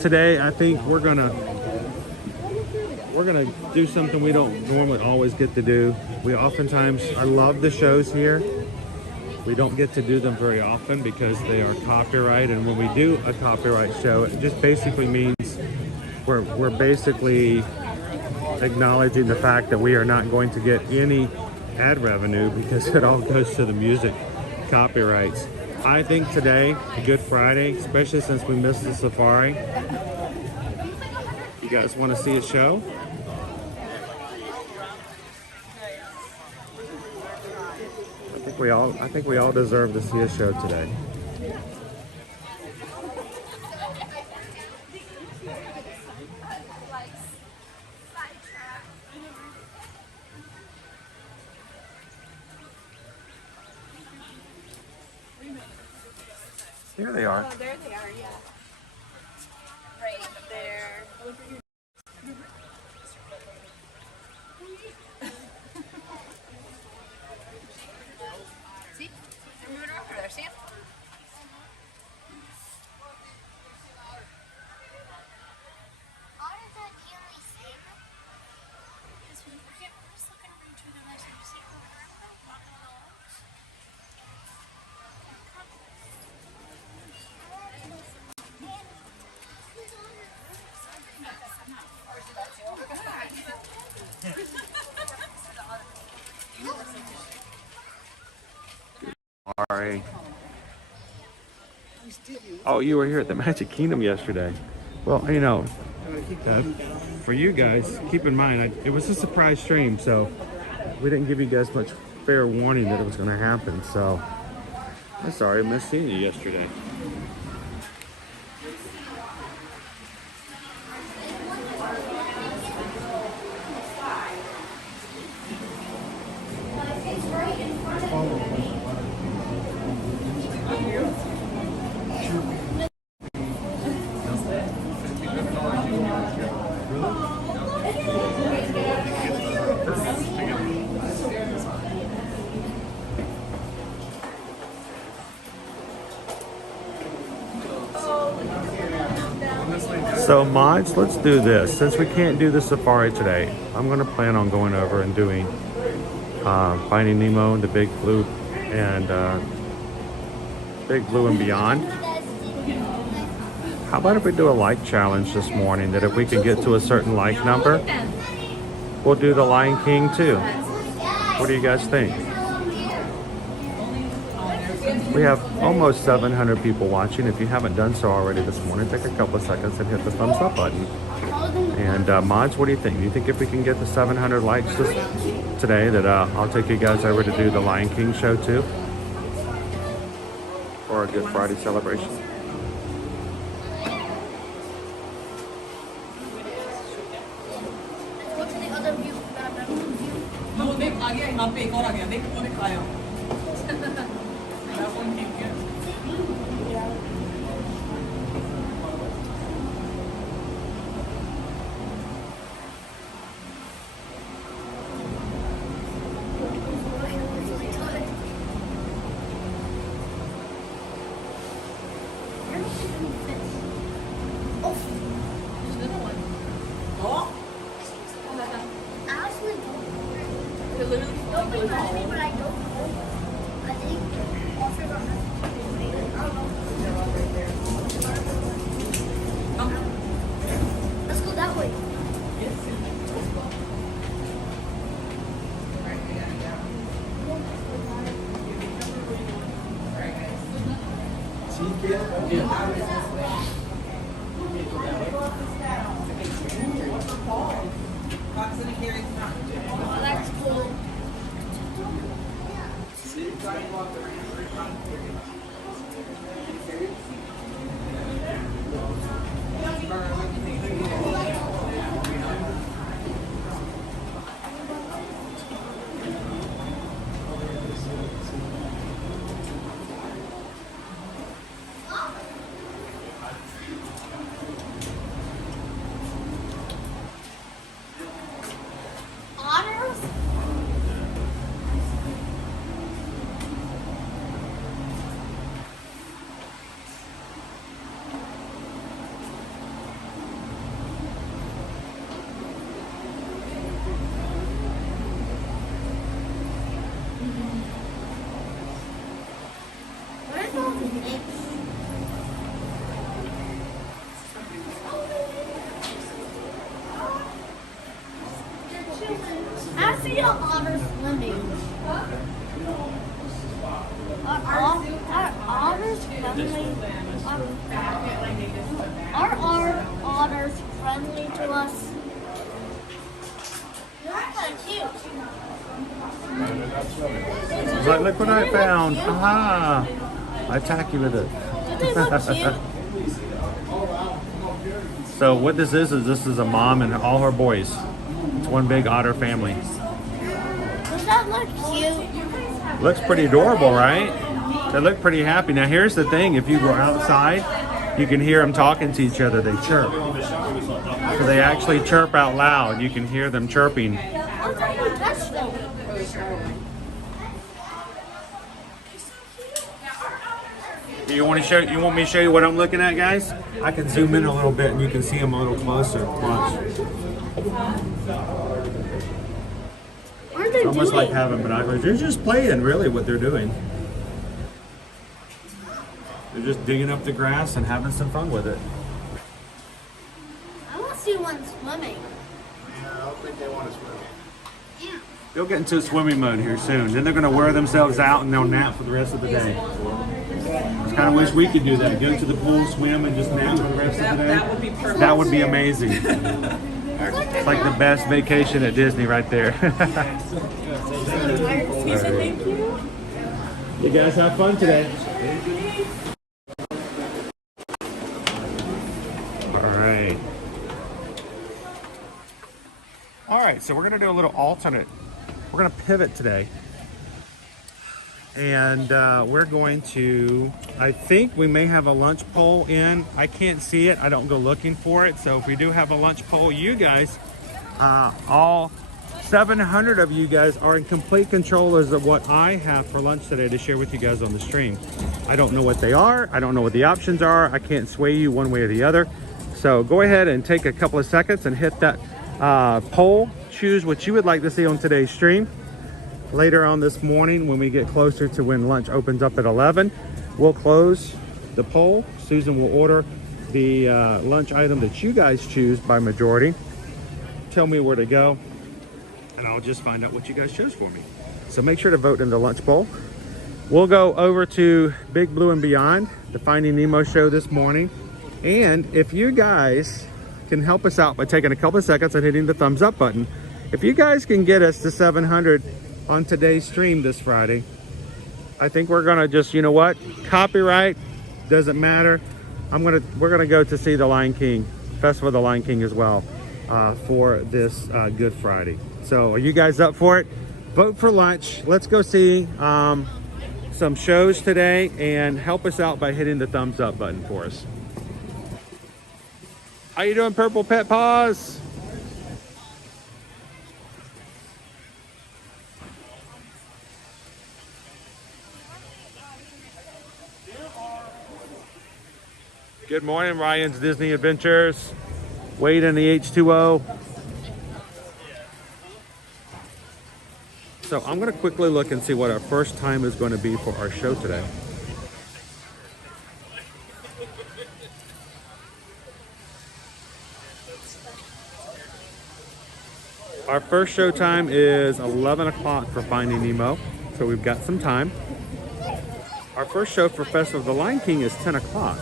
today, we're gonna do something we don't normally always get to do. We oftentimes, I love the shows here. We don't get to do them very often because they are copyright, and when we do a copyright show, it just basically means we're basically acknowledging the fact that we are not going to get any ad revenue because it all goes to the music copyrights. I think today, Good Friday, especially since we missed the safari. You guys want to see a show? I think we all deserve to see a show today. Here they are. Oh, there they are, yeah. Right there. See? They're moving over there, see? Sorry. Oh, you were here at the Magic Kingdom yesterday. Well, you know, for you guys, keep in mind, it was a surprise stream, so we didn't give you guys much fair warning that it was going to happen. So I'm sorry I missed seeing you yesterday. So mods, let's do this. Since we can't do the safari today, I'm going to plan on going over and doing Finding Nemo, the Big Blue, and Big Blue and Beyond. How about if we do a like challenge this morning, that if we can get to a certain like number, we'll do the Lion King too. What do you guys think? We have almost 700 people watching. If you haven't done so already this morning, take a couple of seconds and hit the thumbs up button. And mods, what do you think? Do you think if we can get the 700 likes today that I'll take you guys over to do the Lion King show too? Or a Good Friday celebration? Let's go that way. That's cool. Otters? Where's all the snakes? I see an otter swimming. Are otters friendly? Are otters friendly to us? They're kind of cute. But look what I found. Aha! I attack you with it. Do they look cute? So what this is a mom and all her boys. It's one big otter family. Does that look cute? Looks pretty adorable, right? They look pretty happy. Now here's the thing, if you go outside, you can hear them talking to each other. They chirp. So they actually chirp out loud. You can hear them chirping. What's on your best though? You want me to show you what I'm looking at, guys? I can zoom in a little bit and you can see them a little closer. Watch. What are they It's almost doing? like having binoculars. They're just playing, really, what they're doing. They're just digging up the grass and having some fun with it. I want to see one swimming. Yeah, I don't think they want to swim. Yeah. They'll get into swimming mode here soon. Then they're going to wear themselves out and they'll nap for the rest of the day. I kind of wish we could do that. Go to the pool, swim, and just nap for the rest of the day. That would be perfect. That would be amazing. It's like the best vacation at Disney right there. Thank you. You guys have fun today. All right, so we're gonna do a little alternate. We're gonna pivot today. And we're going to, I think we may have a lunch pole in. I can't see it, I don't go looking for it. So if we do have a lunch pole, you guys, all 700 of you guys are in complete control as of what I have for lunch today to share with you guys on the stream. I don't know what they are. I don't know what the options are. I can't sway you one way or the other. So go ahead and take a couple of seconds and hit that poll. Choose what you would like to see on today's stream. Later on this morning, when we get closer to when lunch opens up at 11, we'll close the poll. Susan will order the lunch item that you guys choose by majority. Tell me where to go, and I'll just find out what you guys chose for me. So make sure to vote in the lunch poll. We'll go over to Big Blue and Beyond, the Finding Nemo show this morning. And if you guys can help us out by taking a couple of seconds and hitting the thumbs up button, if you guys can get us to 700 on today's stream this Friday, I think we're gonna just, you know what, copyright doesn't matter. We're gonna go to see the Lion King, Festival of the Lion King as well, for this Good Friday. So are you guys up for it? Vote for lunch. Let's go see some shows today, and help us out by hitting the thumbs up button for us. How you doing, Purple Pet Paws? Good morning, Ryan's Disney Adventures. Wade in the H2O. So I'm gonna quickly look and see what our first time is going to be for our show today. Our first show time is 11 o'clock for Finding Nemo, so we've got some time. Our first show for Festival of the Lion King is 10 o'clock.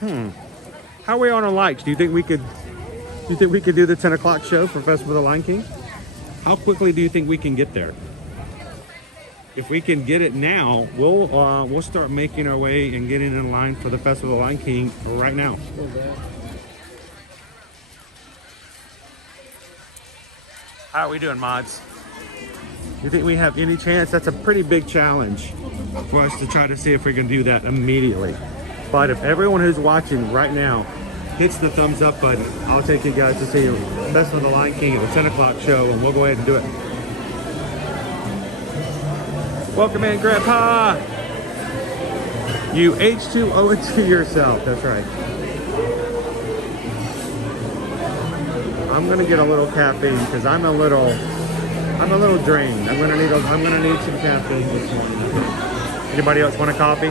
How are we on our likes? Do you think we could do the 10 o'clock show for Festival of the Lion King? How quickly do you think we can get there? If we can get it now, we'll start making our way and getting in line for the Festival of the Lion King right now. How are we doing, mods? You think we have any chance? That's a pretty big challenge for us to try to see if we can do that immediately. But if everyone who's watching right now hits the thumbs up button, I'll take you guys to see Festival of the Lion King at the 10 o'clock show, and we'll go ahead and do it. Welcome in, Grandpa. You H2O it to yourself. That's right. I'm gonna get a little caffeine because I'm a little drained. I'm gonna need some caffeine this morning. Anybody else want a coffee?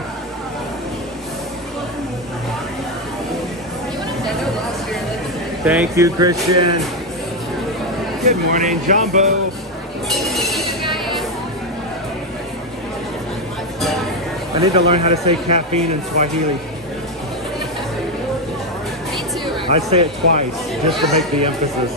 Thank you, Christian. Good morning, Jumbo. I need to learn how to say caffeine in Swahili. Me too. I say it twice just to make the emphasis.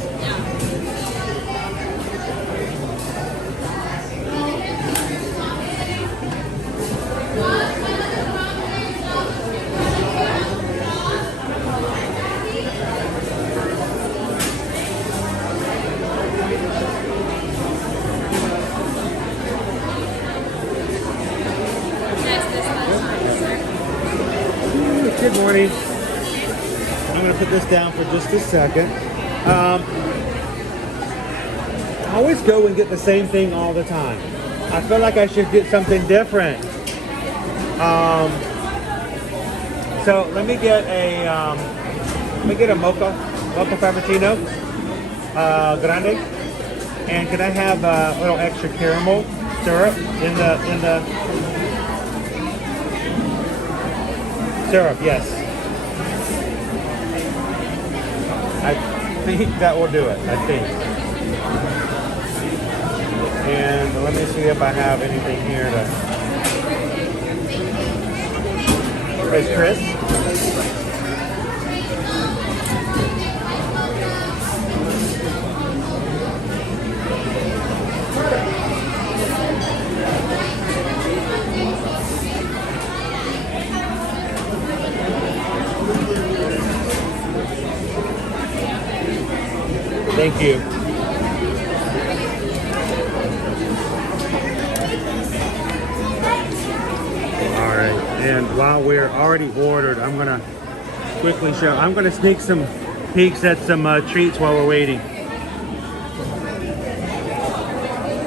Good morning. I'm going to put this down for just a second. I always go and get the same thing all the time. I feel like I should get something different. So let me get a mocha frappuccino, grande, and can I have a little extra caramel syrup in the syrup, yes. I think that will do it, I think. And let me see if I have anything here to... Where's Chris? Thank you. All right, and while we're already ordered, I'm gonna quickly show. I'm gonna sneak some peeks at some treats while we're waiting.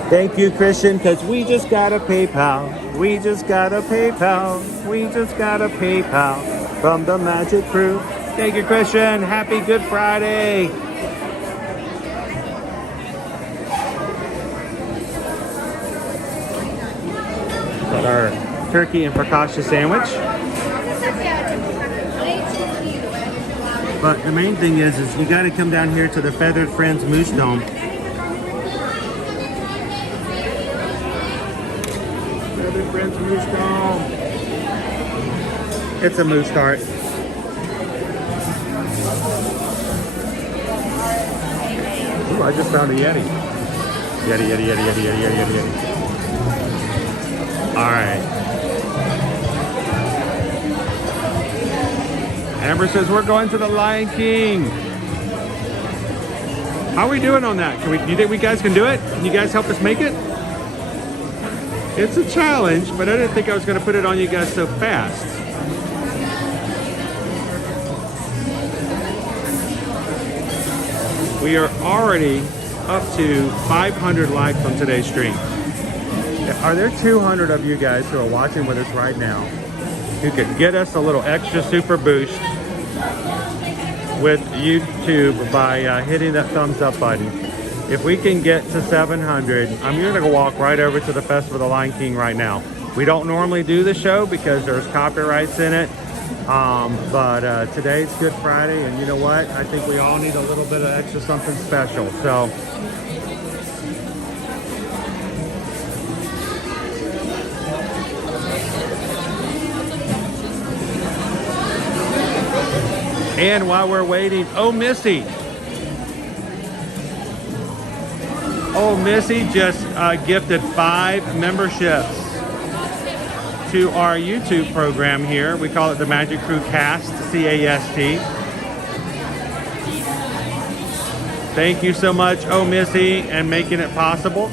Thank you, Christian, because we just got a PayPal. We just got a PayPal. We just got a PayPal from the Magic Crew. Thank you, Christian. Happy Good Friday. Got our turkey and focaccia sandwich. But the main thing is you got to come down here to the Feathered Friends Moose Dome. Feathered Friends Moose Dome. It's a moose cart. Ooh, I just found a Yeti. Yeti. All right. Amber says we're going to the Lion King. How are we doing on that? Do you think we guys can do it? Can you guys help us make it? It's a challenge, but I didn't think I was going to put it on you guys so fast. We are already up to 500 likes on today's stream. Are there 200 of you guys who are watching with us right now who could get us a little extra super boost with YouTube by hitting that thumbs up button? If we can get to 700, I'm going to walk right over to the Festival of the Lion King right now. We don't normally do the show because there's copyrights in it. But today's Good Friday, and you know what? I think we all need a little bit of extra something special. So and while we're waiting, oh Missy just gifted 5 memberships to our YouTube program here. We call it the Magic Crew Cast, C-A-S-T. Thank you so much, oh Missy, and making it possible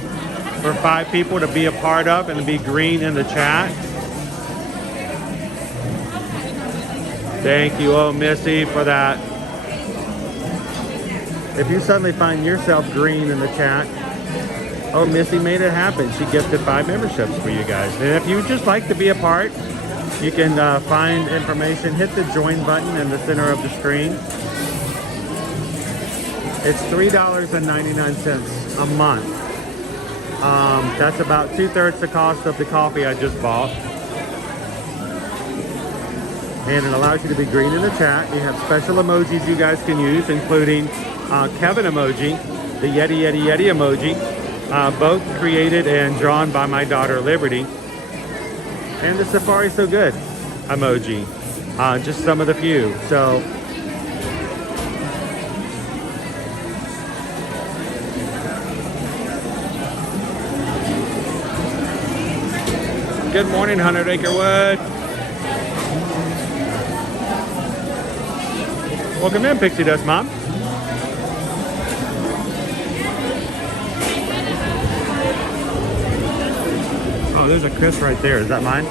for 5 people to be a part of and to be green in the chat. Thank you, oh Missy, for that. If you suddenly find yourself green in the chat, oh, Missy made it happen. She gifted 5 memberships for you guys. And if you would just like to be a part, you can find information. Hit the join button in the center of the screen. It's $3.99 a month. That's about 2/3 the cost of the coffee I just bought. And it allows you to be green in the chat. You have special emojis you guys can use, including Kevin emoji, the Yeti Yeti Yeti emoji. Both created and drawn by my daughter Liberty, and the Safari So Good emoji, just some of the few. So good morning, 100 Acre Wood. Welcome in, Pixie Dust Mom. Oh, there's a Chris right there. Is that mine?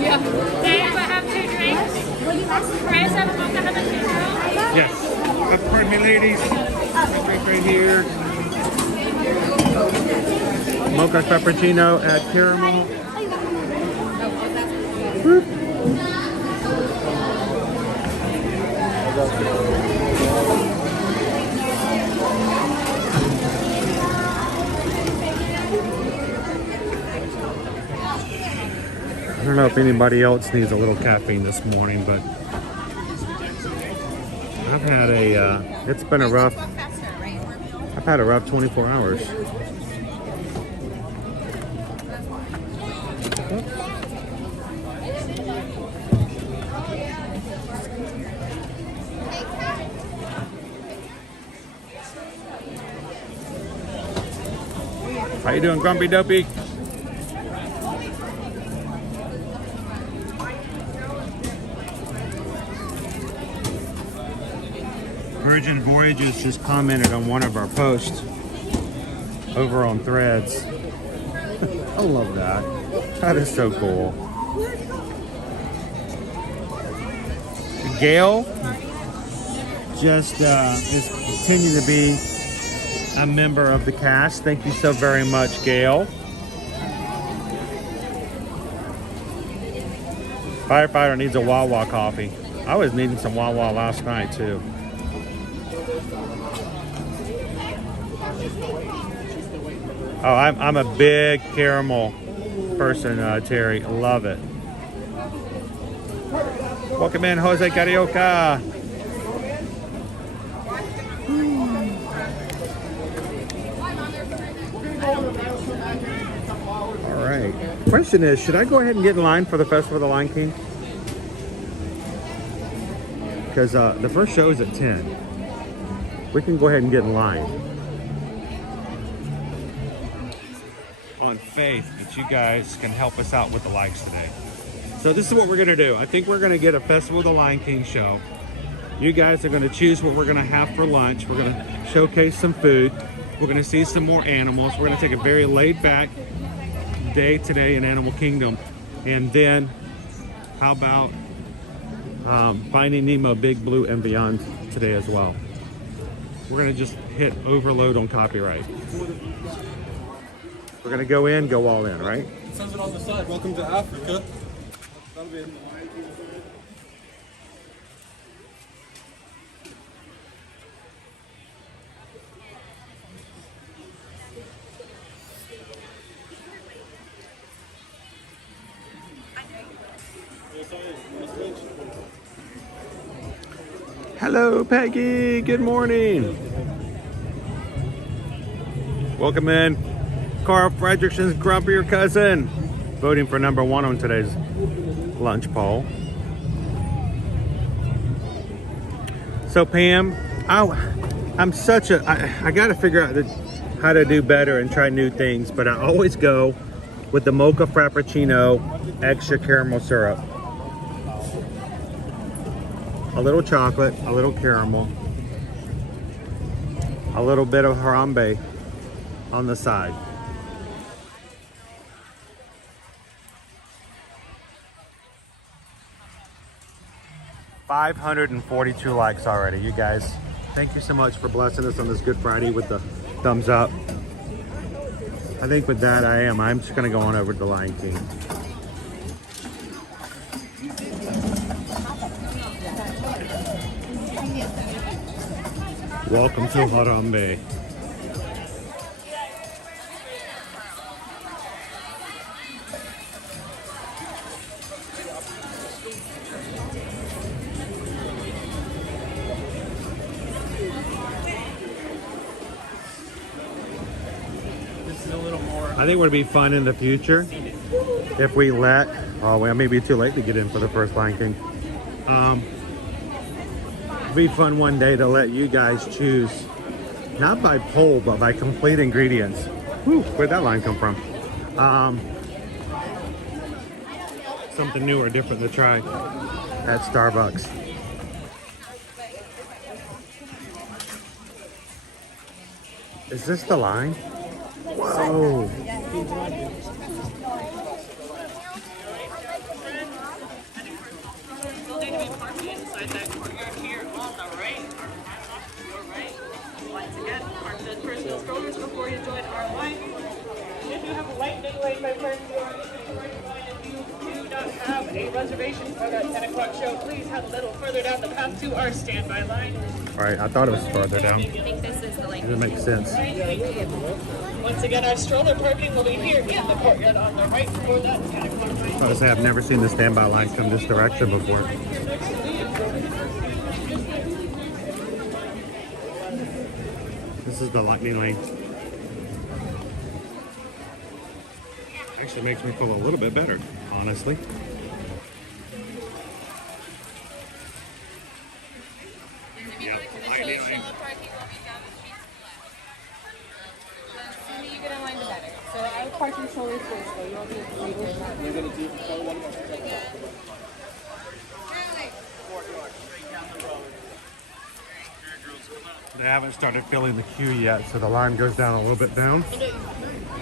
Yeah. Dave, I have 2 drinks. Chris, have a mocha, have a ginger. Yes. Pardon me, ladies. Drink right here. Mocha frappuccino at caramel. I don't know if anybody else needs a little caffeine this morning, but I've had it's been a rough, I've had a rough 24 hours. How you doing, Grumpy Dopey? Virgin Voyages just commented on one of our posts over on Threads. I love that. That is so cool. Gail just is continuing to be a member of the cast. Thank you so very much, Gail. Firefighter needs a Wawa coffee. I was needing some Wawa last night too. Oh, I'm a big caramel person, Terry. Love it. Welcome in, Jose Carioca. All right. Question is, should I go ahead and get in line for the Festival of the Lion King? Because the first show is at 10. We can go ahead and get in line. On faith that you guys can help us out with the likes today. So this is what we're going to do. I think we're going to get a Festival of the Lion King show. You guys are going to choose what we're going to have for lunch. We're going to showcase some food. We're going to see some more animals. We're going to take a very laid back day today in Animal Kingdom. And then how about Finding Nemo, Big Blue and Beyond today as well. We're going to just hit overload on copyright. We're going to go in, go all in, right? It says it on the side. Welcome to Africa. That'll be it. Hello, Peggy. Good morning. Welcome in. Carl Fredrickson's grumpier cousin, voting for number 1 on today's lunch poll. So Pam, I'm such a, I got to figure out how to do better and try new things, but I always go with the mocha frappuccino, extra caramel syrup. A little chocolate, a little caramel, a little bit of harambe on the side. $542 likes already, you guys. Thank you so much for blessing us on this Good Friday with the thumbs up. I think with that I'm just gonna go on over to the Lion King. Welcome to Harambe. I think it would be fun in the future if we let, oh well, maybe too late to get in for the first Lion King. It'd be fun one day to let you guys choose, not by poll, but by complete ingredients. Whew, where'd that line come from? Something new or different to try at Starbucks. Is this the line? Whoa. Personal strollers before you join our line. If you have a lightning lane by parking your if you do not have a reservation for that 10 o'clock show, please head a little further down the path to our standby line. Right, I thought it was further down. I think this is the lane. It makes sense. Once again, our stroller parking will be here in the courtyard on the right for that 10 o'clock line. I was say I've never seen the standby line come this direction before. This is the lightning lane. Actually makes me feel a little bit better, honestly. Yep, lightning lane. You get in line the better. So I have parking strollers first, so you'll be You're gonna do one more. They haven't started filling the queue yet, so the line goes down a little bit down.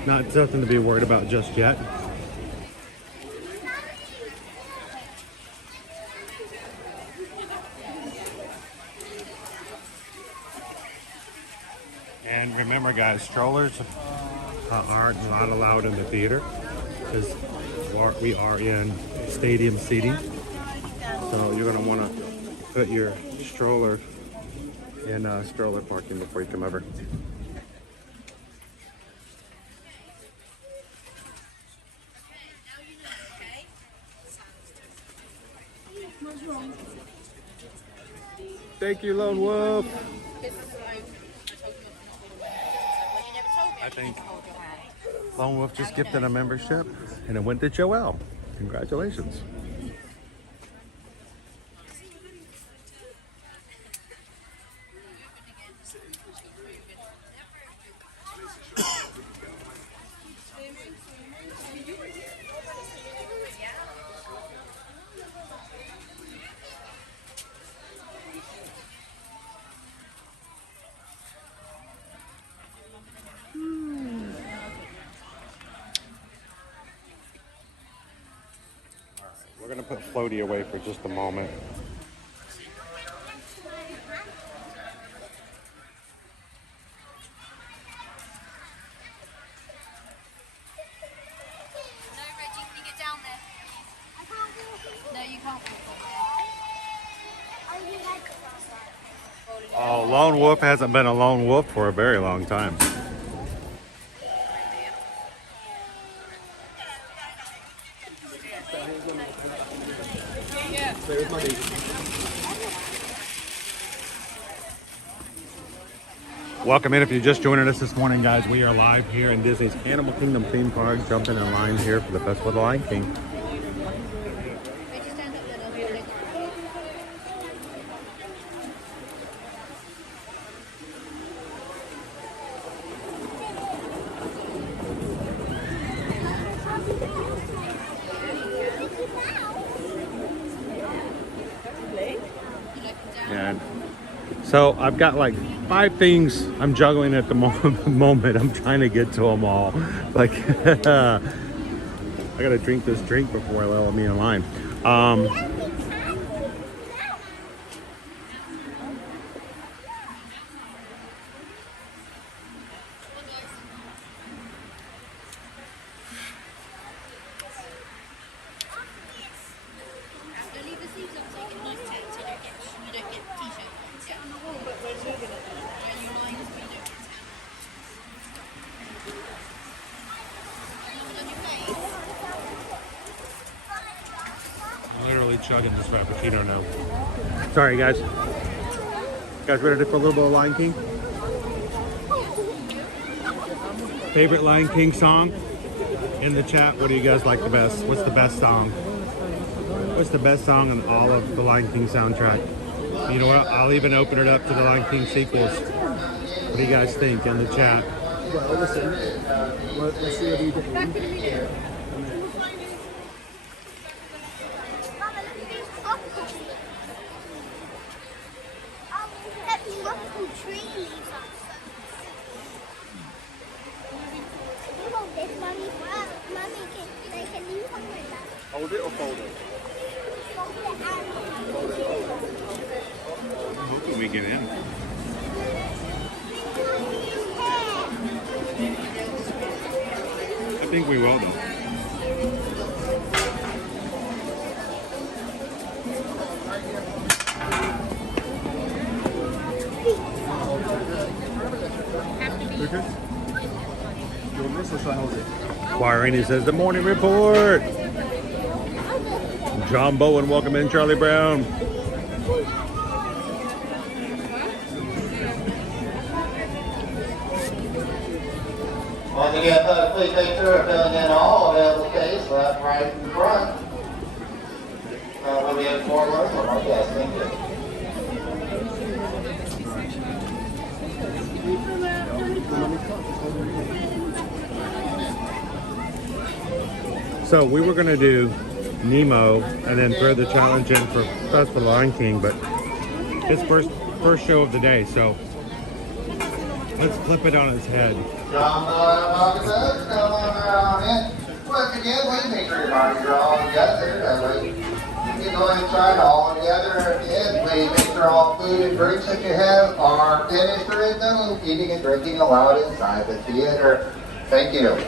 Not something to be worried about just yet. And remember guys, strollers are not allowed in the theater because we are in stadium seating. So you're going to want to put your stroller in stroller parking before you come over. Thank you, Lone Wolf. I think Lone Wolf just gifted a membership and it went to Joelle. Congratulations. We're going to put Floaty away for just a moment. Oh, Lone Wolf hasn't been a lone wolf for a very long time. Welcome in if you're just joining us this morning, guys. We are live here in Disney's Animal Kingdom theme park, jumping in line here for the Festival of the Lion King. And so I've got like 5 things I'm juggling at the moment. I'm trying to get to them all. Like, I gotta drink this drink before I let me in line. Literally chugging this Frappuccino now. Sorry, guys. You guys ready for a little bit of Lion King? Favorite Lion King song? In the chat, what do you guys like the best? What's the best song? What's the best song in all of the Lion King soundtrack? You know what? I'll even open it up to the Lion King sequels. What do you guys think in the chat? Well, listen. Let's see what you think. Hold it or fold it? I'm hoping we get in. I think we will, though. You want this or should I hold it? Rainey says, the morning report. John Bowen, welcome in. Charlie Brown. Once again, please make sure of filling in all available space left, right, and front. We'll be in 4 rows on our guests. Thank you. So we were going to do Nemo and then throw the challenge in for Festival Lion King, but it's first show of the day, so let's flip it on its head. Come on in. Once again, please make sure your bodies are all together. You go inside all together. At the end, please make sure all food and drinks that you have are finished or in them. Eating and drinking allowed inside the theater. Thank you.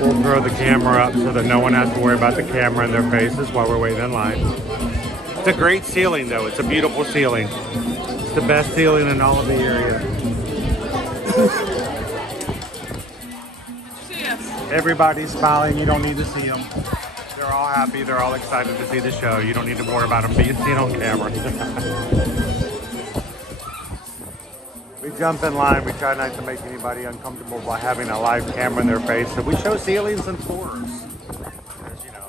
We'll throw the camera up so that no one has to worry about the camera in their faces while we're waiting in line. It's a great ceiling, though. It's a beautiful ceiling. It's the best ceiling in all of the area. Everybody's smiling. You don't need to see them. They're all happy. They're all excited to see the show. You don't need to worry about them being seen on camera. We jump in line. We try not to make anybody uncomfortable by having a live camera in their face. So we show ceilings and floors. As you know.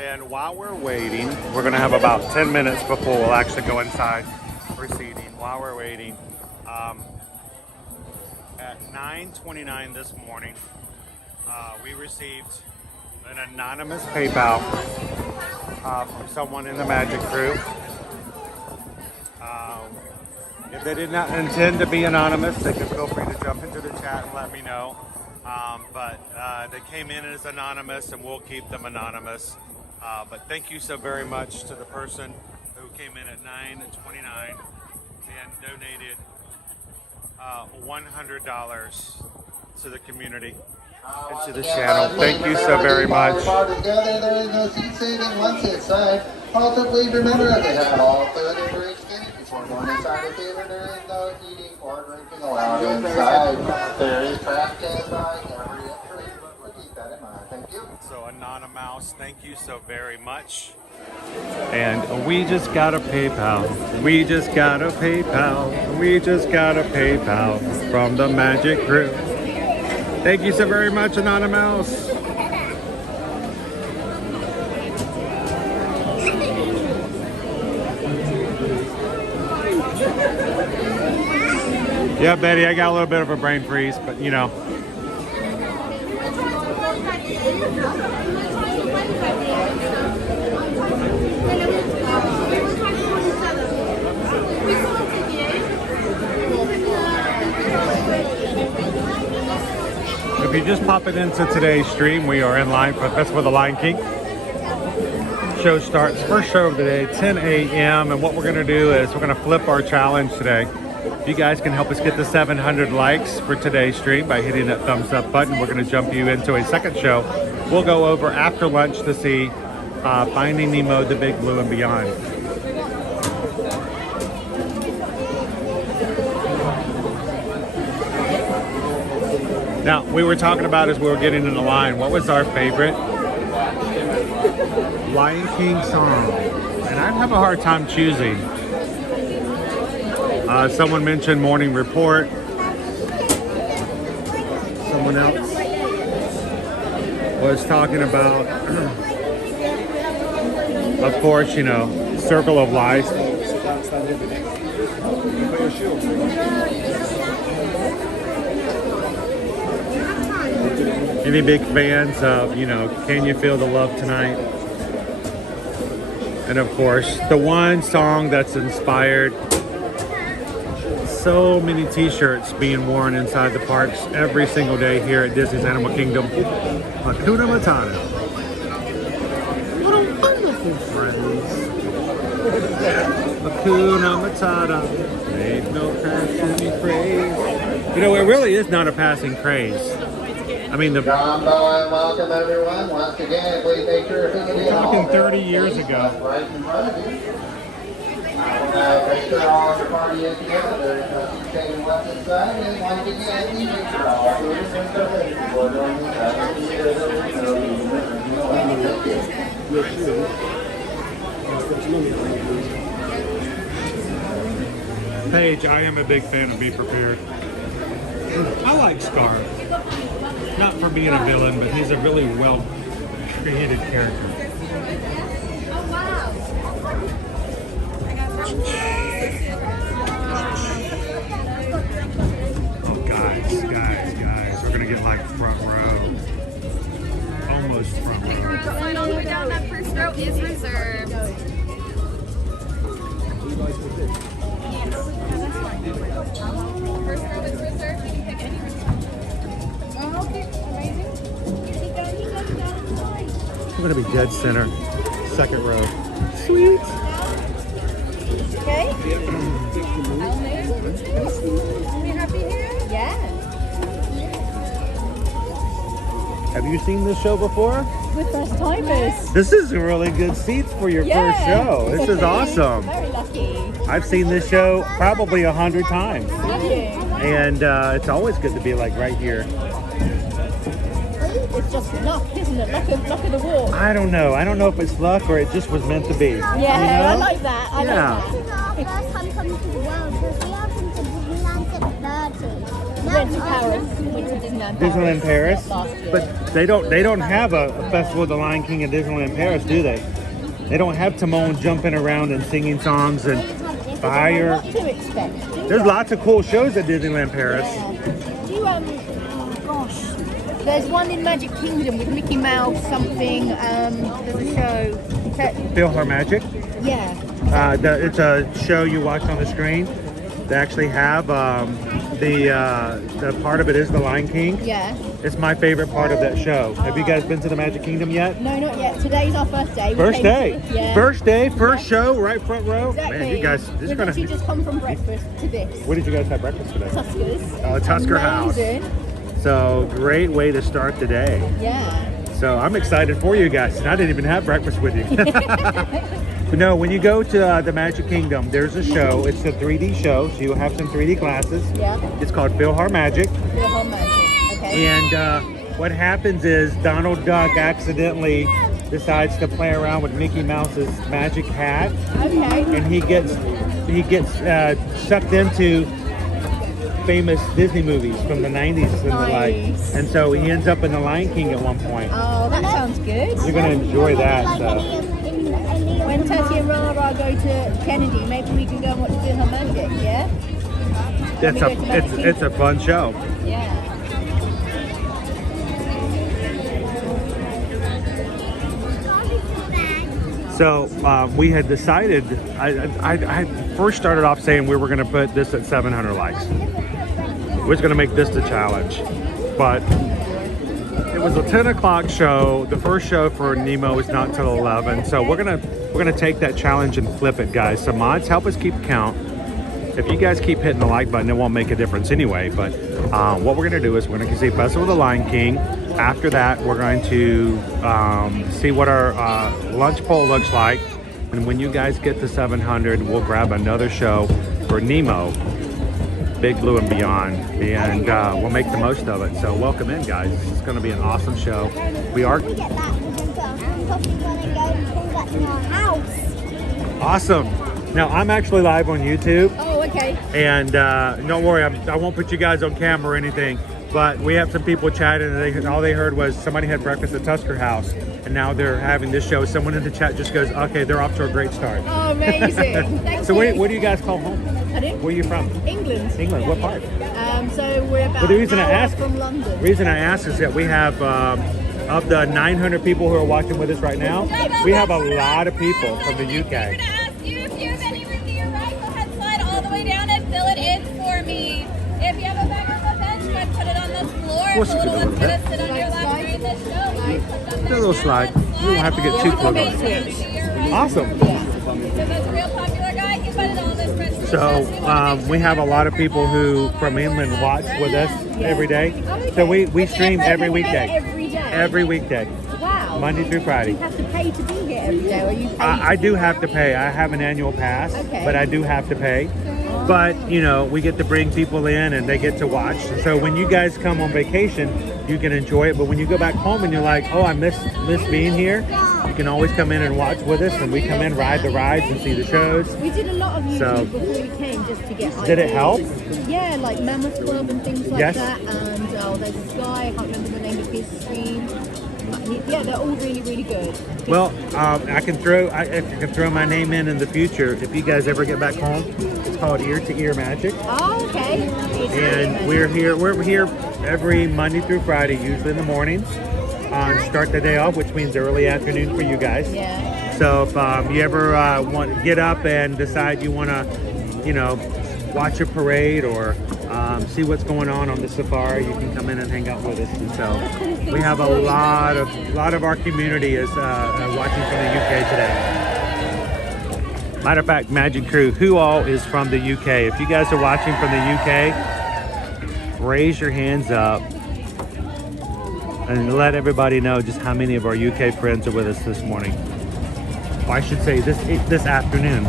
And while we're waiting, we're going to have about 10 minutes before we'll actually go inside for seating. While we're waiting, at 9:29 this morning, we received an anonymous PayPal from someone in the Magic Crew. If they did not intend to be anonymous, they can feel free to jump into the chat and let me know. But they came in as anonymous, and we'll keep them anonymous. But thank you so very much to the person who came in at 9:29 and donated $100 to the community and to the channel. Thank you so very much. There is no seat saving once inside. Also, please remember that they have all food and drinks in it before going inside the theater. There is no eating or drinking allowed inside. There is trash cans by every entry. But keep that in mind. Thank you. So Anonymous, thank you so very much. And we just got a PayPal. We just got a PayPal. We just got a PayPal from the Magic Crew. Thank you so very much, Anonymous. Yeah, Betty, I got a little bit of a brain freeze, but you know. If you just pop it into today's stream, we are in line for Festival of the Lion King. Show starts, first show of the day, 10 a.m. And what we're gonna do is we're gonna flip our challenge today. You guys can help us get to 700 likes for today's stream by hitting that thumbs up button. We're gonna jump you into a second show. We'll go over after lunch to see Finding Nemo, The Big Blue and Beyond. Now, we were talking about as we were getting in the line, what was our favorite Lion King song? And I'd have a hard time choosing. Someone mentioned Morning Report. Someone else was talking about, of course, you know, Circle of Life. Any big fans of, you know, Can You Feel the Love Tonight? And of course, the one song that's inspired so many t-shirts being worn inside the parks every single day here at Disney's Animal Kingdom. Hakuna Matata. What a wonderful friends. Hakuna Matata. Ain't no passing craze. You know, it really is not a passing craze. I mean, the John Boy, and welcome everyone. Once again, please make sure if you can we're talking 30 years ago. Right in front of you. Make sure all of your party is together. There's no seat saving left inside. And once again, please make sure all food and drinks are ready before going inside the theater. There is no eating or drinking allowed. Thank you. Paige, I am a big fan of Be Prepared. I like Scar. Not for being a villain, but he's a really well created character. Oh, guys, we're gonna get like front row. Almost front row. Sign all the way down. That first row is reserved. First row is reserved. You can pick any room. Oh, okay. Amazing. We're gonna be dead center, second row. Sweet. Okay. Are you happy here? Yeah. Have you seen this show before? We're first timers. This is really good seats for your first show. This is awesome. Very lucky. I've seen this show probably 100 times. Have you? And it's always good to be like right here. It's just luck, isn't it? Luck of the walk. I don't know. I don't know if it's luck or it just was meant to be. Yeah, you know? I like that. I like that. This is our first time coming to the world because we have been to Disneyland since 30. Went to Paris. Went to Disneyland Disneyland Paris. Last year. But they don't have a festival of the Lion King in Disneyland Paris, do they? They don't have Timon jumping around and singing songs and fire. What to expect? There's lots of cool shows at Disneyland Paris. Yeah. Do you gosh. There's one in Magic Kingdom with Mickey Mouse something. There's a show. Feel Her Magic. Yeah. It's a show you watch on the screen. They actually have the part of it is the Lion King. Yeah. It's my favorite part of that show. Have you guys been to the Magic Kingdom yet? No, not yet. Today's our first day. First day. Yeah. First day, first show, right front row. Exactly. Man, you guys, this is We've gonna. actually just come from breakfast to this. What did you guys have breakfast today? Tuskers. Tusker House. Amazing. So great way to start the day. Yeah. So I'm excited for you guys. And I didn't even have breakfast with you. But no, when you go to the Magic Kingdom, there's a show. It's a 3D show, so you'll have some 3D glasses. Yeah. It's called Philhar Magic. Philhar Magic. Okay. And what happens is Donald Duck accidentally decides to play around with Mickey Mouse's magic hat. Okay. And he gets sucked into famous Disney movies from the 90s and the like. And so he ends up in the Lion King at one point. Oh, that sounds good. You're gonna enjoy that. So. When Tati and Rara go to Kennedy, maybe we can go and watch Philhar Magic, yeah? It's a fun show. Yeah. So we had decided, I first started off saying we were gonna put this at 700 likes. We was gonna make this the challenge, but it was a 10 o'clock show. The first show for Nemo is not till 11. So we're gonna take that challenge and flip it, guys. So mods, help us keep count. If you guys keep hitting the like button, it won't make a difference anyway. But what we're gonna do is we're gonna see Festival of the Lion King. After that, we're going to see what our lunch poll looks like. And when you guys get to 700, we'll grab another show for Nemo, Big Blue and Beyond, and we'll make the most of it. So welcome in, guys. It's going to be an awesome show. We are awesome. Now I'm actually live on YouTube. Oh, okay. And don't worry, I won't put you guys on camera or anything. But we have some people chatting, and all they heard was somebody had breakfast at Tusker House, and now they're having this show. Someone in the chat just goes, "Okay, they're off to a great start." Oh, amazing! Thank So you. where do you guys call home? Pardon? Where are you from? England. England. What part? So we're about Well, the reason an I hour ask, from London. reason I ask is that we have of the 900 people who are watching with us right now, we have a lot of people from the UK. I'm going to ask you if you have any room to your right, go ahead, slide all the way down and fill it in for me. If you have a bag on the bench, go ahead, put it on the floor. If the little one's going to sit on your lap during the show, guys, put them A little slide. You don't have to get too close. Awesome. So that's a real popular guy. He's got it all this friends. So we have a lot of people who from England watch with us every day. So we stream every weekday. Every day? Every weekday. Wow. Monday through Friday. Do you have to pay to be here every day, or are you paid? I do have to pay. I have an annual pass, Okay. but I do have to pay. But, you know, we get to bring people in and they get to watch. So when you guys come on vacation, you can enjoy it. But when you go back home and you're like, oh, I miss being here, you can always come in and watch with us. And we come in, ride the rides and see the shows. We did a lot of YouTube So- before we came just to get ideas. Did it help? Yeah, like Mammoth Club and things like Yes. that. And there's this guy, I can't remember the name of his stream. Yeah, they're all really, really good. Well, I can throw my name in the future. If you guys ever get back home, it's called Ear to Ear Magic. Oh, okay. And we're here every Monday through Friday, usually in the mornings. Start the day off, which means early afternoon for you guys. Yeah. So if you ever want to get up and decide you want to, you know, watch a parade or see what's going on the safari, you can come in and hang out with us. And so we have a lot of our community is watching from the UK today. Matter of fact, Magic Crew, who all is from the UK? If you guys are watching from the UK, raise your hands up and let everybody know just how many of our UK friends are with us this morning. Or I should say this afternoon.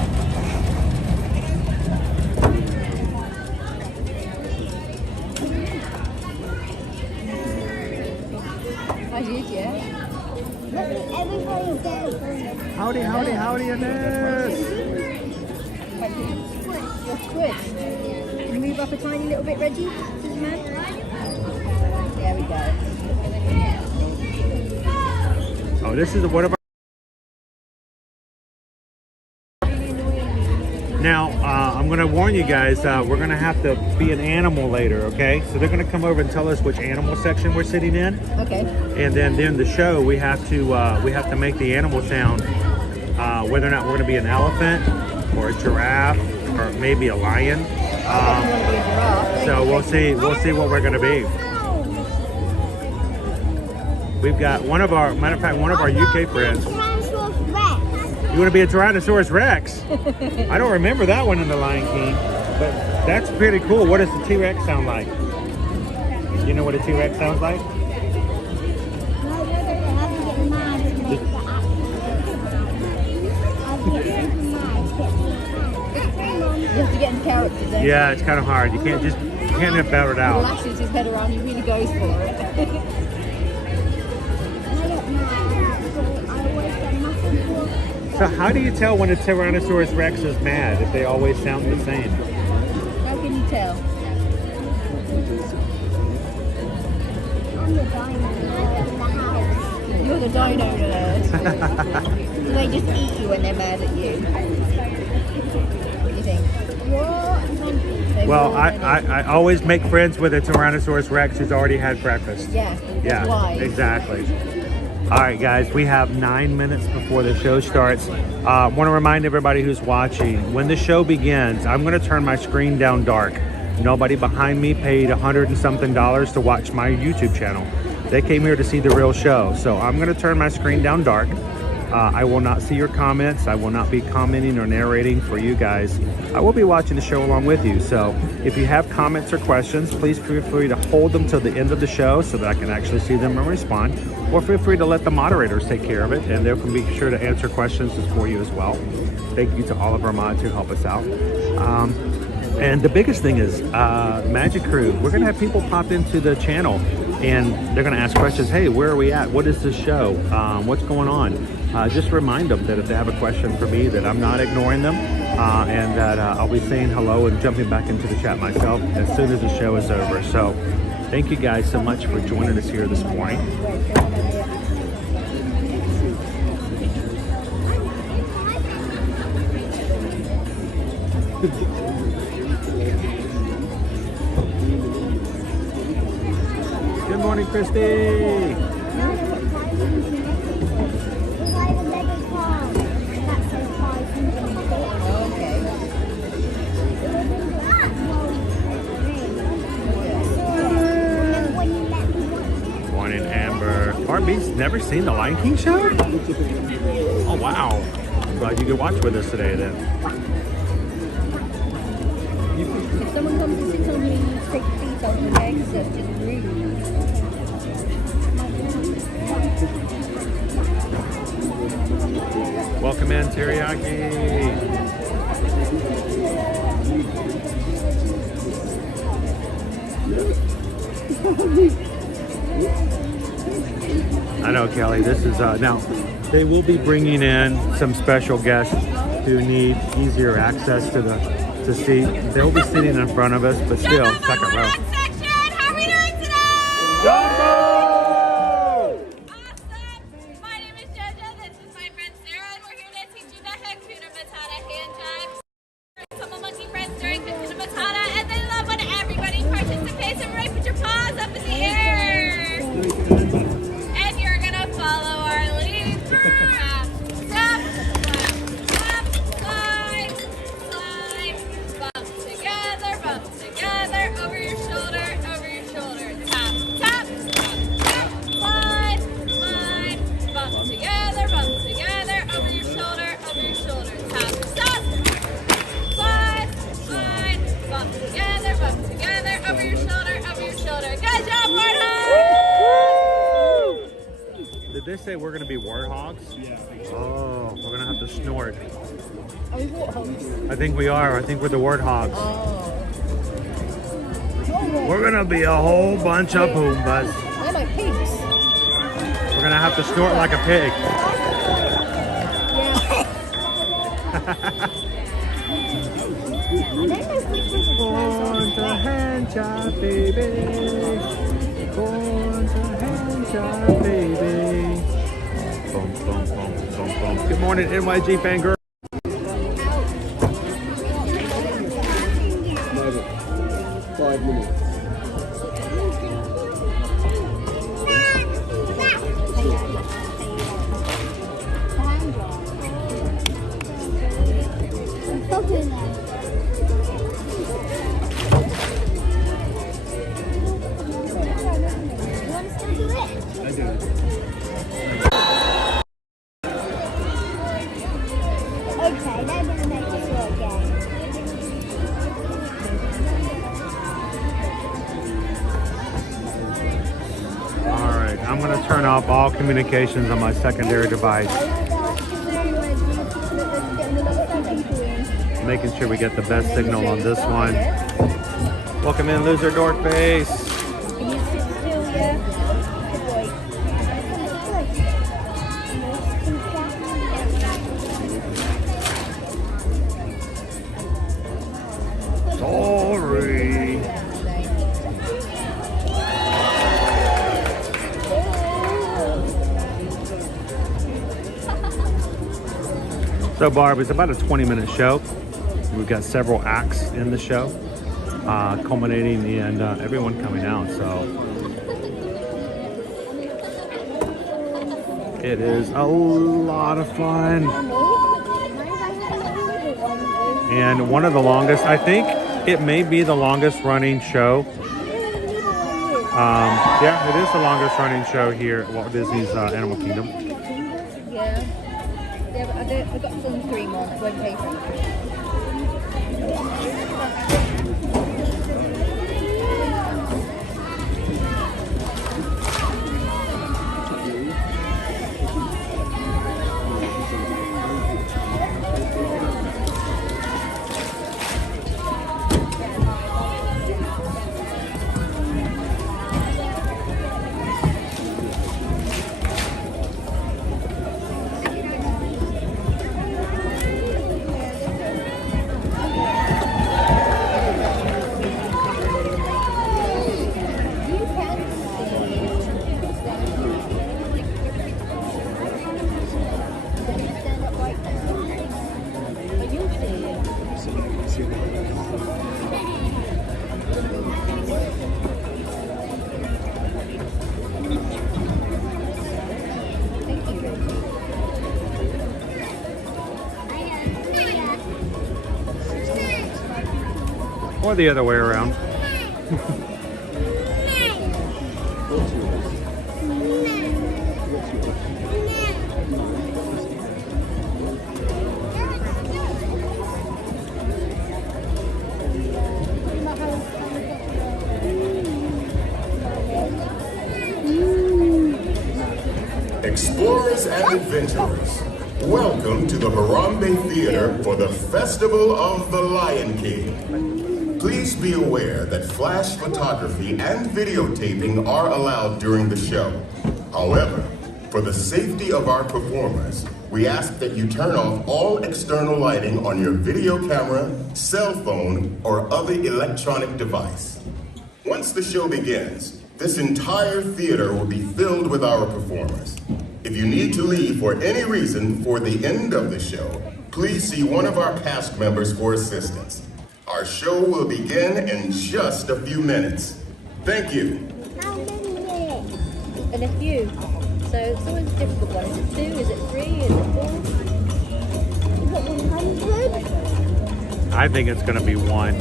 I did, yeah. Howdy, howdy, howdy, Ines! Your squid. Can you move up a tiny little bit, Reggie? Man? There we go. Oh, this is one of our... Now, I'm going to warn you guys, we're going to have to be an animal later, okay? So they're going to come over and tell us which animal section we're sitting in. Okay. And then during the show, we have to make the animal sound, whether or not we're going to be an elephant or a giraffe or maybe a lion. So we'll see what we're gonna be. We've got one of our UK friends. You want to be a Tyrannosaurus Rex? I don't remember that one in The Lion King, but that's pretty cool. What does the T-Rex sound like? You know what a T-Rex sounds like? You have to get in characters. Yeah, it's kind of hard. You can't just battle it out. He lashes his head around. He really goes for it. So how do you tell when a Tyrannosaurus Rex is mad if they always sound the same? How can you tell? You're the dino nerd. Do they just eat you when they're mad at you? What do you think? Well, I always make friends with a Tyrannosaurus Rex who's already had breakfast. Yeah, yeah, wise. Exactly. All right, guys, we have 9 minutes before the show starts. Want to remind everybody who's watching, when the show begins, I'm going to turn my screen down dark. Nobody behind me paid $100 and something to watch my YouTube channel. They came here to see the real show. So I'm going to turn my screen down dark. I will not see your comments. I will not be commenting or narrating for you guys. I will be watching the show along with you. So if you have comments or questions, please feel free to hold them till the end of the show so that I can actually see them and respond. Or feel free to let the moderators take care of it, and they can be sure to answer questions for you as well. Thank you to all of our mods who help us out. And the biggest thing is Magic Crew. We're going to have people pop into the channel, and they're going to ask questions. Hey, where are we at? What is this show? What's going on? Just remind them that if they have a question for me, that I'm not ignoring them, and that I'll be saying hello and jumping back into the chat myself as soon as the show is over. So thank you guys so much for joining us here this morning. Good morning, Christy. Morning, Amber. RB's never seen the Lion King show? Oh, wow. I'm glad you could watch with us today, then. If someone comes and sits on me and you take feet on the legs, that's just rude. Welcome in, Teriyaki. I know, Kelly. This is now. They will be bringing in some special guests who need easier access to the seat. They'll be sitting in front of us, but still second row. How are we doing today? Jumbo! Awesome! My name is Jojo. This is my friend Sarah, and we're here to teach you the Hakuna Matata hand jive. Some of monkey friends during Hakuna Matata, and they love when everybody participates. Everybody put your paws up in the air. And you're gonna follow our lead through. Step, step, slide, slide, bump together, over your shoulder, tap, tap, step, step, slide, slide, bump together, over your shoulder, tap, step, slide, slide, bump together, over your shoulder. Good job, Warthog! Did they say we're going to be warthogs? Yeah. Oh, we're going to have to snort. Are we warthogs? I think we are. I think we're the warthogs. Oh. We're going to be a whole bunch of Poombas. They're like pigs. We're going to have to snort like a pig. Born to hand job, baby. Born to hand job, baby. Boom, boom, boom, boom, boom. Good morning, NYG fangirl. 5 minutes. Okay, now I'm going to make it slow again. Alright, I'm going to turn off all communications on my secondary device. Making sure we get the best signal on this one. Welcome in, loser dork face. Can you sit still, yeah? Good boy. Sorry. So Barb, it's about a 20-minute show. We've got several acts in the show, culminating in everyone coming out. So it is a lot of fun. And one of the longest, I think it may be the longest running show. Yeah, it is the longest running show here at Walt Disney's Animal Kingdom. Yeah. I've got some 3 more. It won't pay for it. Or the other way around. Explorers and adventurers, welcome to the Harambe Theater for the Festival of the Lion King. Please be aware that flash photography and videotaping are allowed during the show. However, for the safety of our performers, we ask that you turn off all external lighting on your video camera, cell phone, or other electronic device. Once the show begins, this entire theater will be filled with our performers. If you need to leave for any reason for the end of the show, please see one of our cast members for assistance. Our show will begin in just a few minutes. Thank you. How many minutes? And a few. So it's always a difficult one. Is it 2? Is it 3? Is it 4? Is it 100? I think it's going to be 1.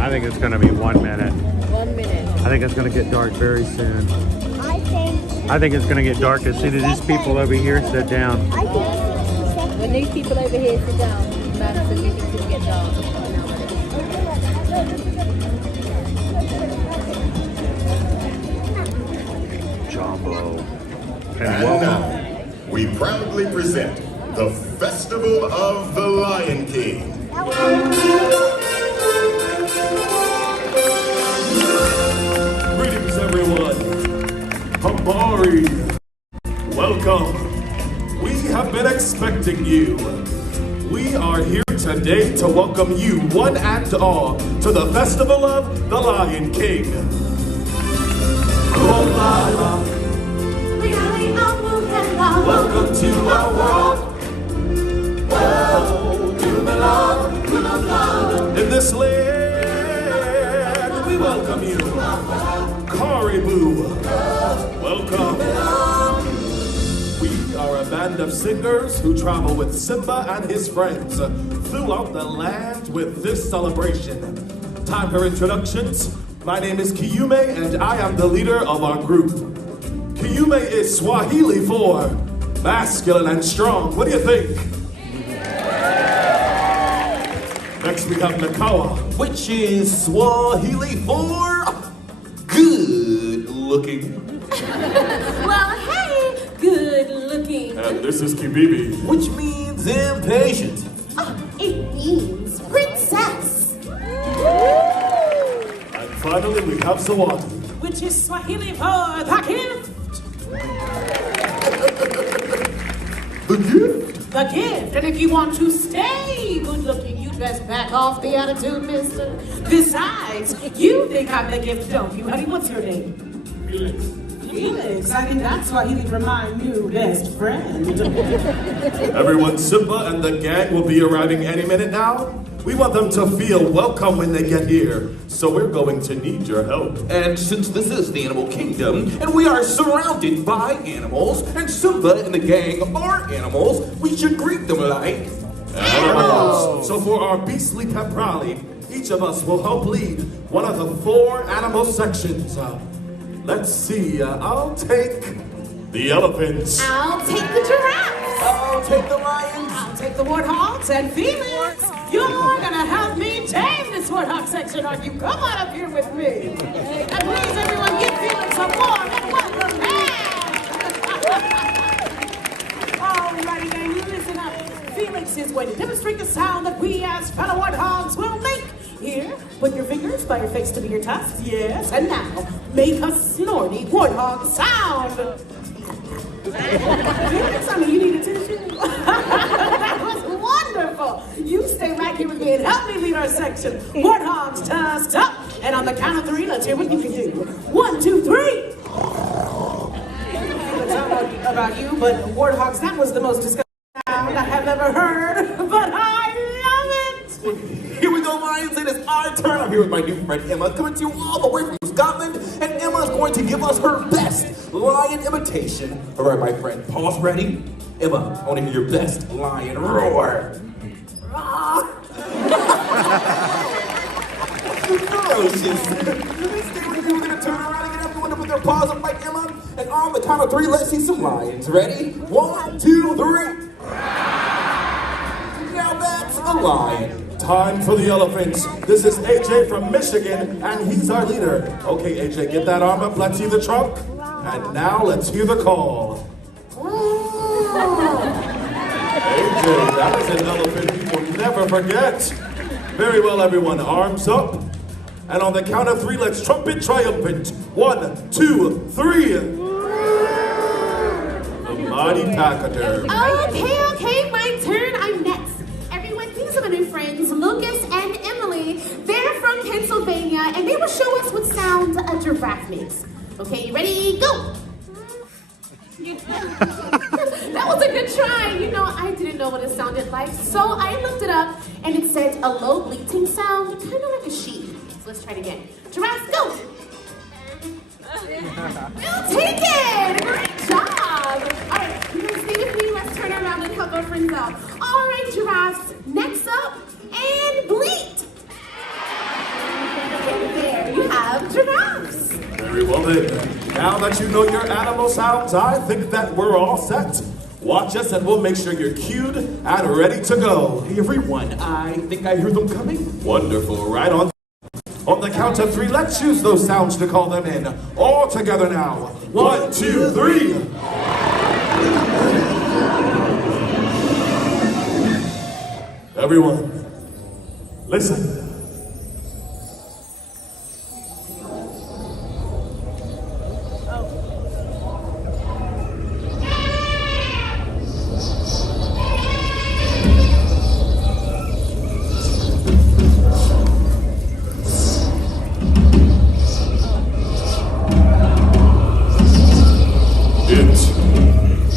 I think it's going to be 1 minute. 1 minute. I think it's going to get dark very soon. I think it's going to get dark as soon as these people over here sit down. When these people over here sit down, man, so you think it's going to get dark. Jumbo. And now, we proudly present the Festival of the Lion King. Greetings, everyone. Habari. Welcome. We have been expecting you. We are here today to welcome you one and all to the Festival of the Lion King. Welcome to our world. In this land, we welcome you. Caribou, welcome. We are a band of singers who travel with Simba and his friends throughout the land with this celebration. Time for introductions. My name is Kiyume and I am the leader of our group. Kiyume Sume is Swahili for masculine and strong. What do you think? Next we have Nakawa, which is Swahili for good looking. Well, hey, good looking. And this is Kibibi, which means impatient. Oh, it means princess. And finally we have Sawati, Which is Swahili for the gift. the gift. The gift. And if you want to stay good looking, you best back off the attitude, mister. Besides, you think I'm the gift, don't you, honey? What's your name? Felix. Felix. I mean, that's Swahili for my new best friend. Everyone, Simba and the gang will be arriving any minute now. We want them to feel welcome when they get here, so we're going to need your help. And since this is the animal kingdom, and we are surrounded by animals, and Simba and the gang are animals, we should greet them like Animals! So for our beastly pep rally, each of us will help lead one of the 4 animal sections. Let's see, I'll take the elephants. I'll take the giraffes. I'll take the lions. I'll take the warthogs, and Felix, you're gonna help me tame this warthog section, aren't you? Come on up here with me. And please, everyone, give Felix a warm and welcome hand. Alrighty, gang, you listen up. Felix is going to demonstrate the sound that we as fellow warthogs will make. Here, put your fingers by your face to be your tusks. Yes, and now, make a snorty warthog sound. Felix, I mean, you need a tissue. That was wonderful. You stay right here with me and help me lead our section. Warthogs, tusks up. And on the count of 3, let's hear what you can do. 1, 2, 3. I don't know about you, but warthogs, that was the most disgusting sound I have ever heard. But I love it. Here we go, lions, it is our turn. I'm here with my new friend Emma, coming to you all the way from Scotland, and Emma is going to give us her best lion imitation. All right, my friend, pause ready? Emma, I want to hear your best lion roar. Ferocious. Stay with me, we're going to turn around and get everyone to put their paws up like Emma, and on the count of 3, let's see some lions. Ready? 1, 2, 3. Now that's a lion. Time for the elephants. This is AJ from Michigan, and he's our leader. Okay, AJ, get that arm up. Let's see the trunk. And now let's hear the call. AJ, that is an elephant we will never forget. Very well, everyone. Arms up. And on the count of 3, let's trumpet triumphant. 1, 2, 3. The mighty pachyderm. Okay, my turn. I'm next. Everyone, these are my new friends, Lucas and Emily. They're from Pennsylvania, and they will show us what sound a giraffe makes. Okay, you ready? Go! That was a good try. You know, I didn't know what it sounded like, so I looked it up, and it said a low bleating sound, kind of like a sheep. So let's try it again. Giraffe, go! We'll take it! Great job! All right, you guys stay with me. Let's turn around and help our friends out. All right, giraffes, next up, and bleat! And there you have giraffes. Very well then. Now that you know your animal sounds, I think that we're all set. Watch us and we'll make sure you're cued and ready to go. Hey everyone, I think I hear them coming. Wonderful, right on. On the count of 3, let's use those sounds to call them in. All together now. 1, 2, 3. Everyone, listen.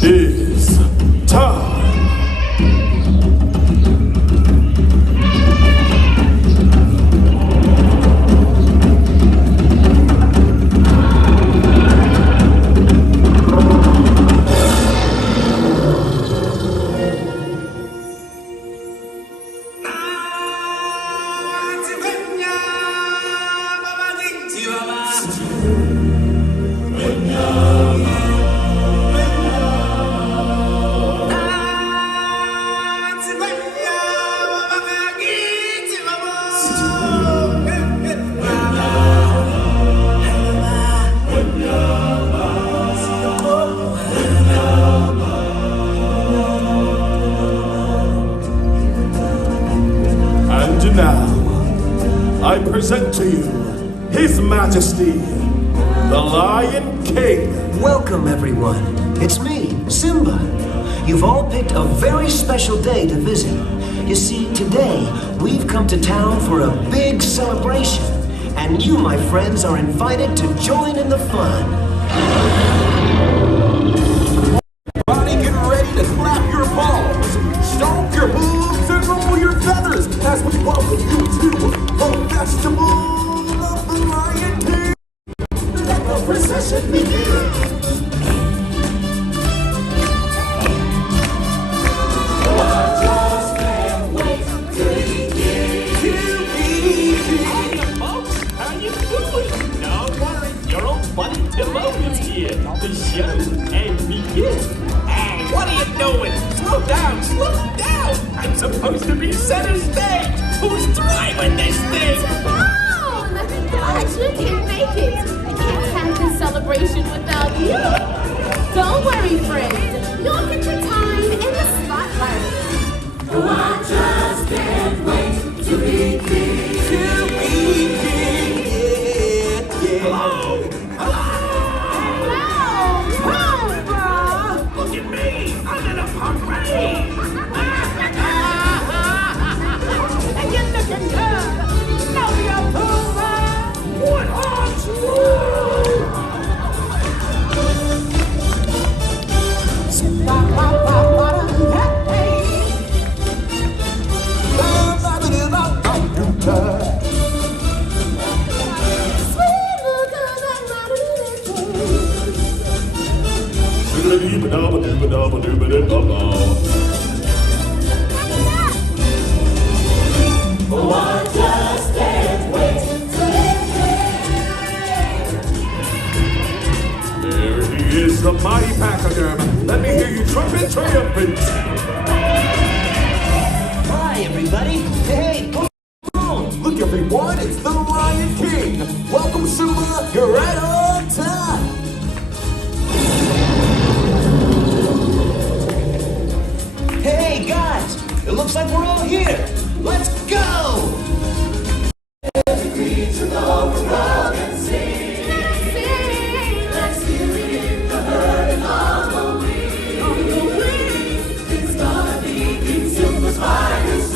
It is time. I present to you His Majesty, the Lion King. Welcome, everyone. It's me, Simba. You've all picked a very special day to visit. You see, today, we've come to town for a big celebration. And you, my friends, are invited to join in the fun. Everybody get ready to clap your balls, stomp your hooves, and roll your feathers as we welcome you to the Festival of the Lion King. Let the procession begin. The show and begin. Hey, what are you doing? Slow down, slow down. I'm supposed to be center stage. Who's driving this thing? Simone! Glad you can make it. I can't have this celebration without you. Don't worry, friends. You'll get your time in the spotlight. Oh, I just can't wait to be king. To be king, yeah. Hello. Look at me! I'm in a parade! And you're looking good! Know your power! What arms Oh, I just can't wait to There he is, the mighty pachyderm. Let me hear you trumpet triumphant. Hi, everybody. Hey, come on. Look, everyone, it's the Lion King. Welcome, Simba. You're right on time. Hey, guys. It looks like we're all here. Let's go! Every creature of the world can sing. Let's hear it in the herd and on the wing. It's gonna be King Simba's finest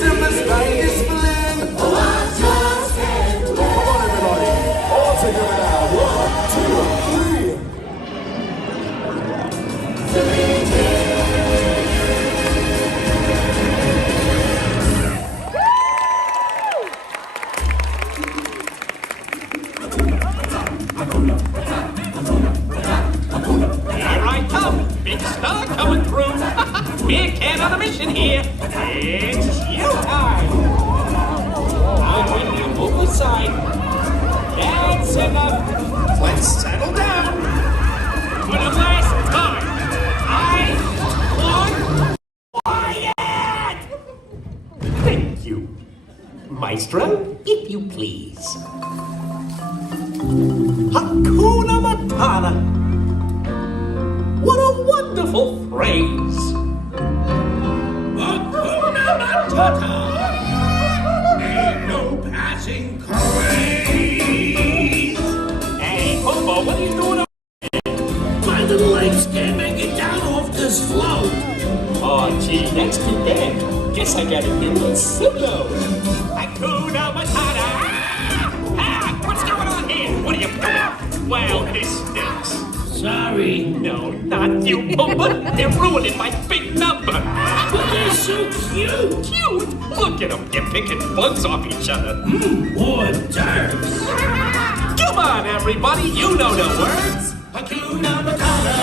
fling. Oh, I just can't wait. Come on, everybody. All together now. 1, 2, 3. Coming through. Big cat on a mission here. It's showtime. I'll bring you over side. That's enough. Let's settle down. For the last time, I want quiet. Thank you. Maestro, if you please. Hakuna Matata. What a wonderful phrase! Hakuna Matata! Ain't no passing craze! Hey, Pumbo, what are you doing up there? My little legs can't make it down off this float! Oh, gee, that's too bad. Guess I gotta do a solo! Hakuna Matata! Ah, what's going on here? What are you doing? Well, this stinks. Sorry. No, not you, Pumba. They're ruining my big number. But they're so cute. Cute? Look at them. They're picking bugs off each other. Hors d'oeuvres. Come on, everybody. You know the words. Hakuna Matata.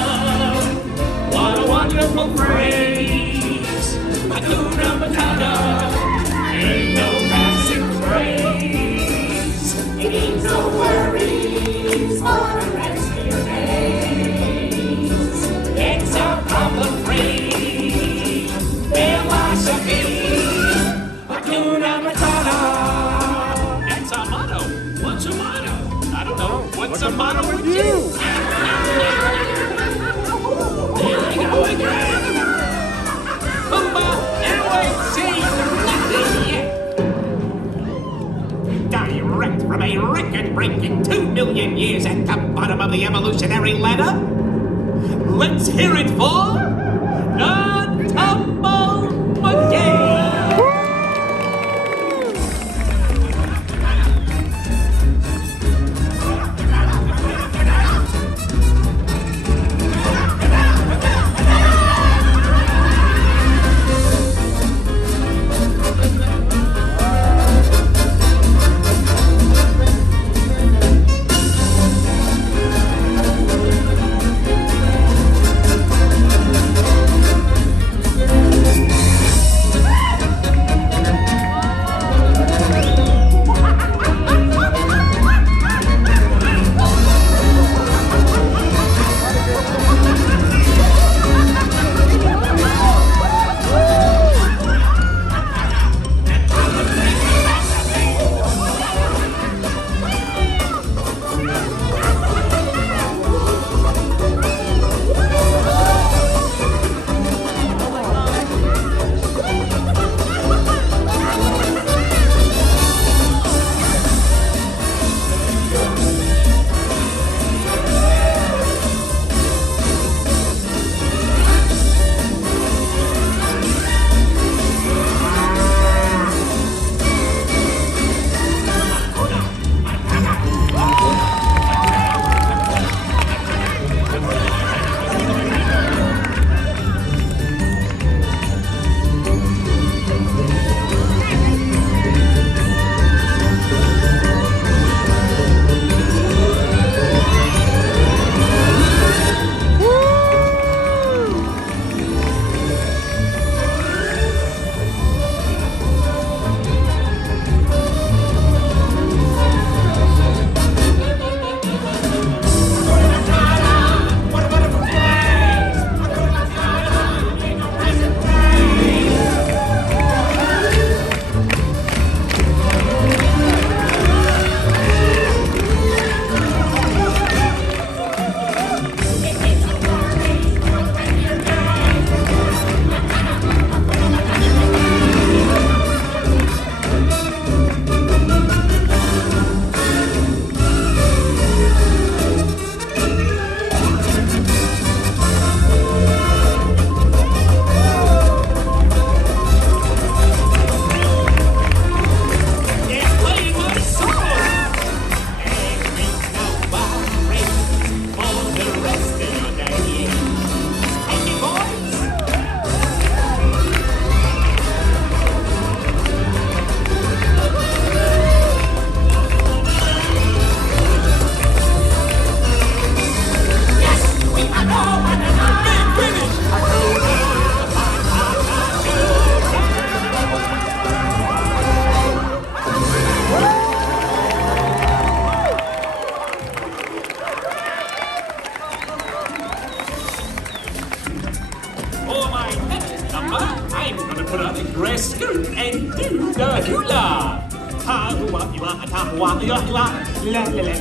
What a wonderful phrase. Hakuna Matata. Ain't no passing craze. Ain't no worries for the rest of your days. It's a problem free philosophy. Hakuna Matata. That's our motto. What's a motto? I don't know. What's a motto with you? There we go again. Pumbaa, anyway, see, nothing yet. million years at the bottom of the evolutionary ladder? Let's hear it for the Tumble Monkey!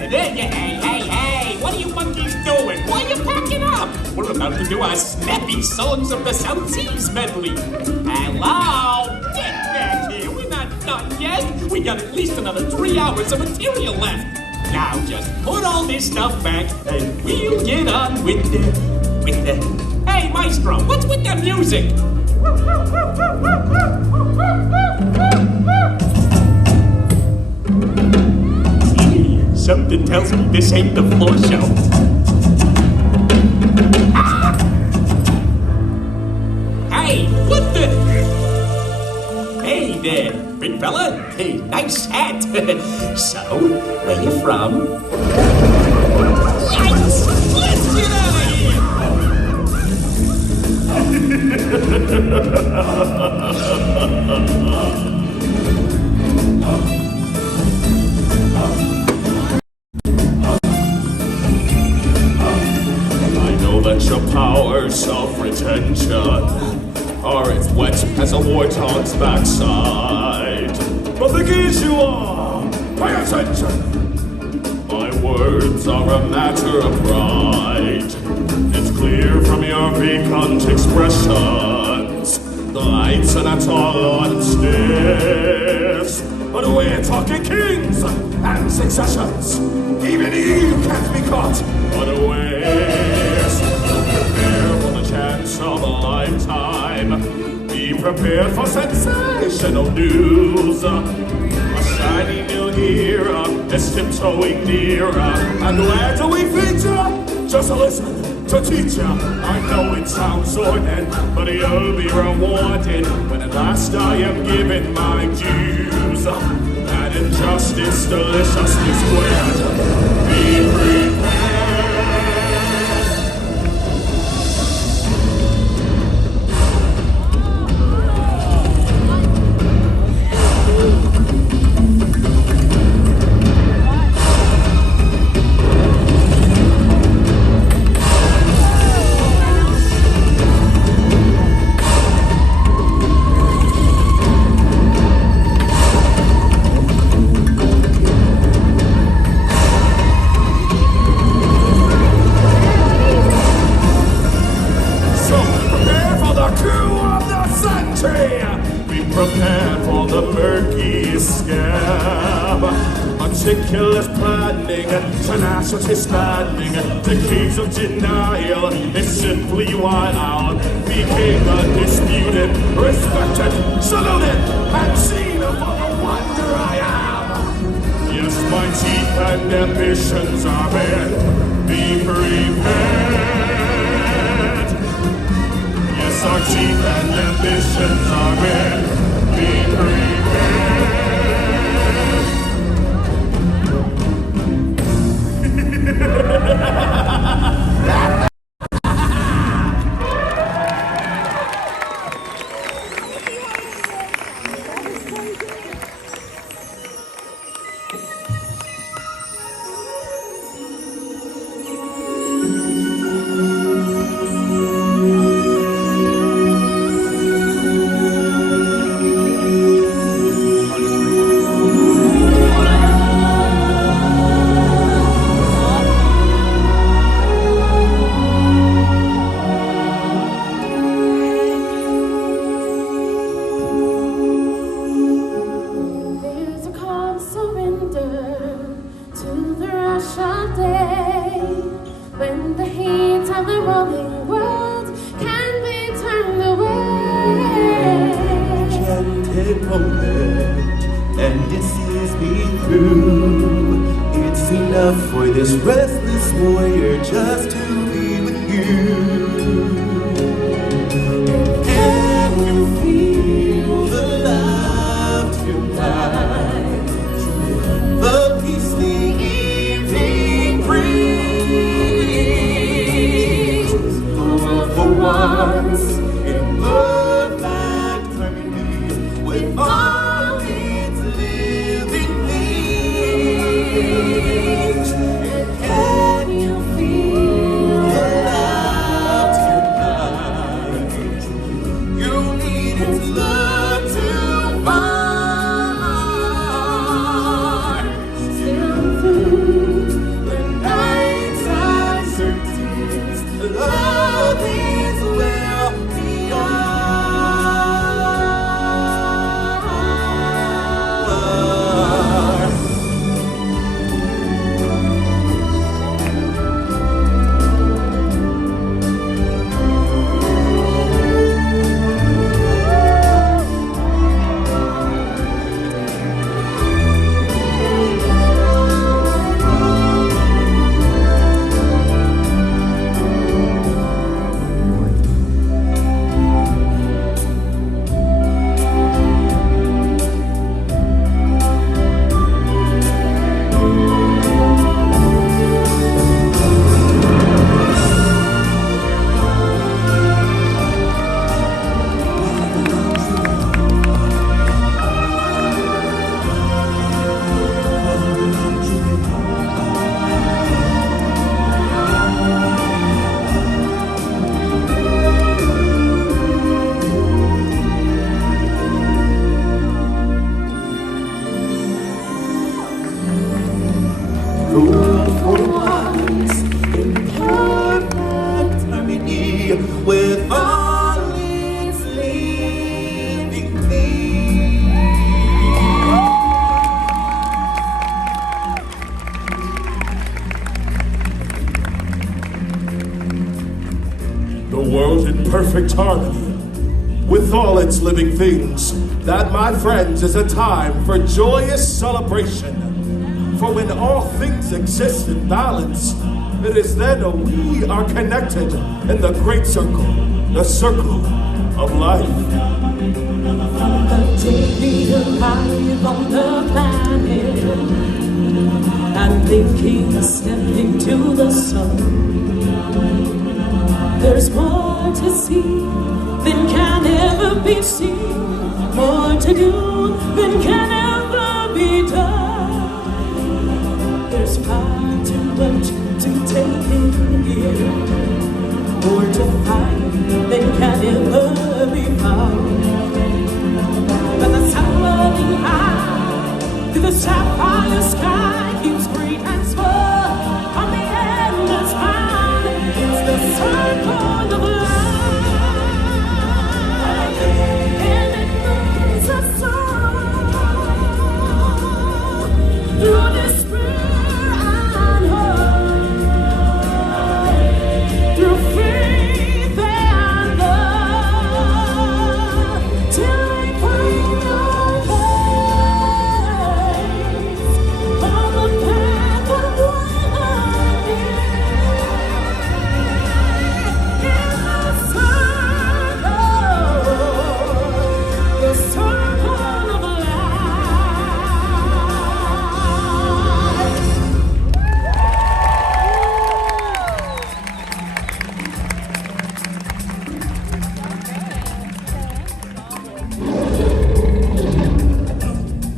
Hey, what are you monkeys doing? Why are you packing up? We're about to do a snappy Songs of the South Seas medley. Hello? Get back here. We're not done yet. We got at least another 3 hours of material left. Now just put all this stuff back and we'll get on with the... Hey, Maestro, what's with the music? Something tells me this ain't the floor show. Hey, what the... Hey there, big fella. Hey, nice hat. So, where you from? Yikes! Let's get out of here! That your powers of retention are as wet as a warthog's backside. But the geese you are, pay attention. My words are a matter of pride. It's clear from your piquant expressions. The lights are not all on stiffs. but we're talking kings and successions. Even you can't be caught unawares. Prepare for the chance of a lifetime. Be prepared for sensational news. A shiny new era is tiptoeing nearer. And where do we feature? Just listen to teacher. I know it sounds sordid, but you'll be rewarded when at last I am given my dues. And injustice deliciously squared. Be prepared. Prepare for the murky scab. Meticulous planning, tenacity spanning, decades of denial is simply why I'll be king undisputed, respected, saluted, and seen for the wonder I am. Yes, my teeth and ambitions are bare. Be prepared. Yes, our teeth and ambitions are bare. Be prepared. perfect harmony with all its living things. That, my friends, is a time for joyous celebration. For when all things exist in balance, it is then we are connected in the great circle, the circle of life. Daily alive on the planet, and thinking stepping to the sun. There's more to see than can ever be seen, more to do than can ever be done. There's far too much to take in here, more to find than can ever be found. But the sun rolling high through the sapphire sky keeps great and small on the endless pond. It's the circle of life, and it moves us all through despair and hope, through faith and love, till we find our place on the path of wondering in the circle of life.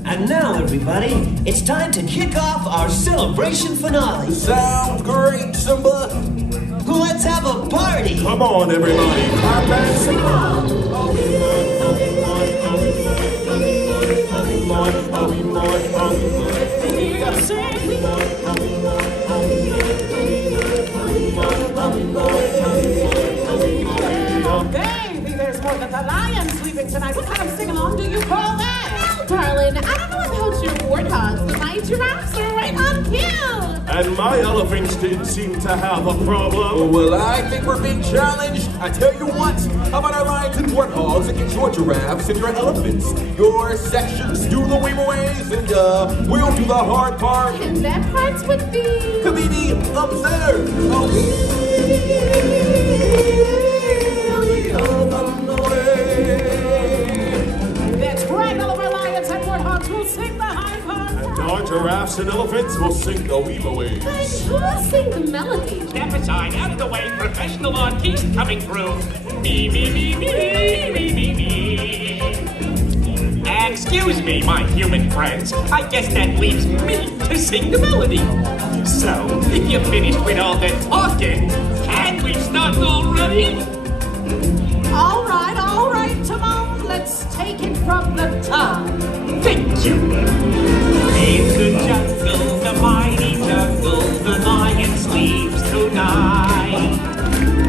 And now, everybody, it's time to kick off our celebration finale. Sounds great, Simba. Let's have a party. Come on, everybody. Clap and sing. Baby, there's more than the lion sleeping tonight. What kind of sing-along do you call that? Well, darling, I don't know about your warthogs, but my giraffes are right on cue. And my elephants didn't seem to have a problem. Well, I think we're being challenged. I tell you what, how about our lions and warthogs against your giraffes and your elephants? Your sections do the ways, and we'll do the hard part. And that part's with the... Committee up there. That's right, all of our lions and warthogs will sing the high part. And our giraffes and elephants will sing the weevaways. But who will sing the melody? Step aside, out of the way, professional artiste coming through. Me, me, me, me, me, me, me. Excuse me, my human friends. I guess that leaves me to sing the melody. So, if you're finished with all the talking, can we start already? All right, Timon, let's take it from the top. Thank you. In the jungle, the mighty jungle, the lion sleeps tonight.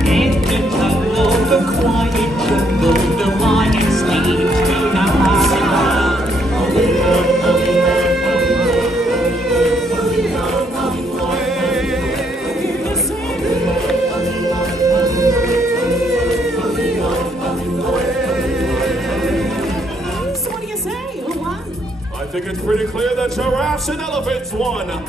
In the jungle, the quiet jungle, the lion sleeps tonight. So what do you say? Who won? I think it's pretty clear that giraffes and elephants won. Hold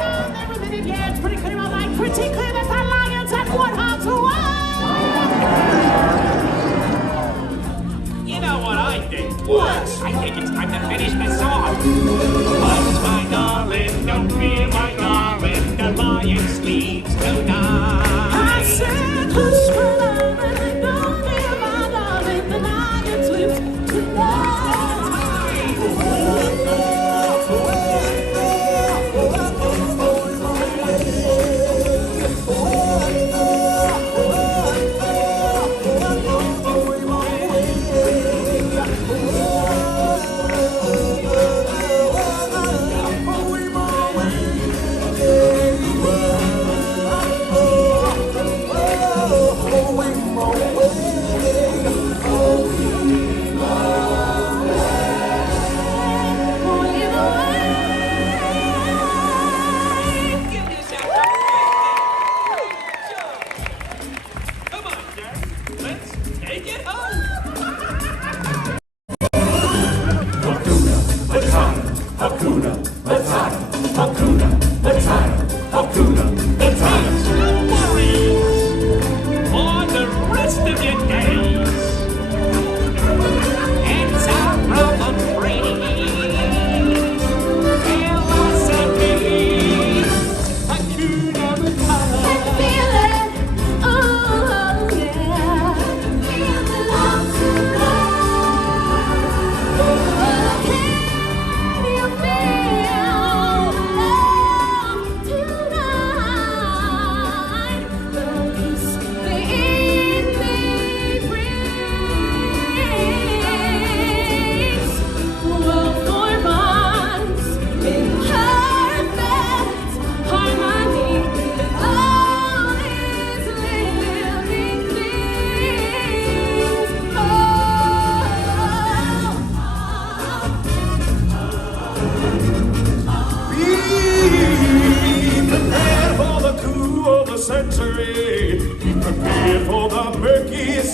on there a minute, yeah, it's pretty clear all night. Pretty clear that the lions and warthogs won! You know what I think? What? I think it's time to finish the song. Hush, my darling, don't fear, my darling, the lion sleeps tonight. I said, hush, my darling, don't fear, my darling, the lion sleeps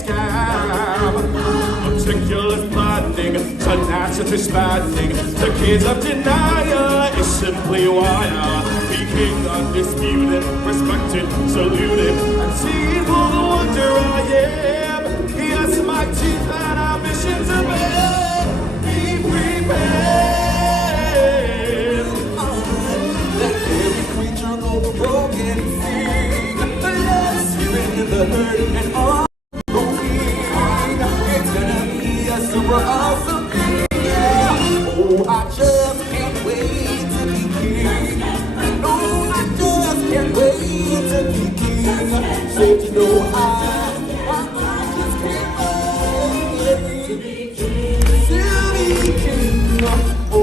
scam. Meticulous planning, tenacity spanning. The kids of denial is simply why be king undisputed, respected, saluted, and seen for the wonder I am. Yes, my teeth and ambitions are bad. Be prepared. That every creature of the broken thing, let's hear it in the hurt and all the weak. It's gonna be a super awesome thing. Yeah. Oh, I just can't wait to be king. No, I just can't wait to be king. So you know I just can't wait to be king. Oh.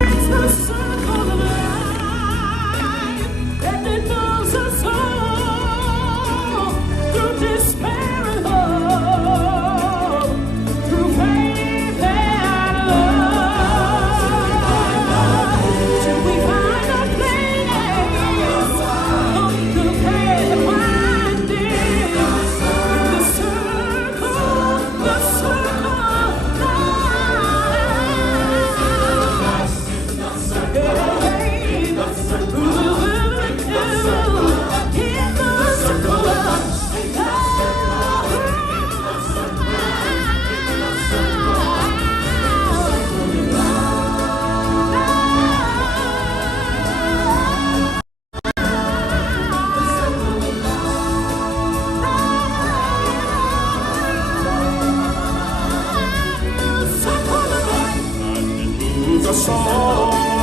It's the circle of life, and it knows us all through despair and hope, through faith and love. Till we find a place to pay the winding. The circle, the circle.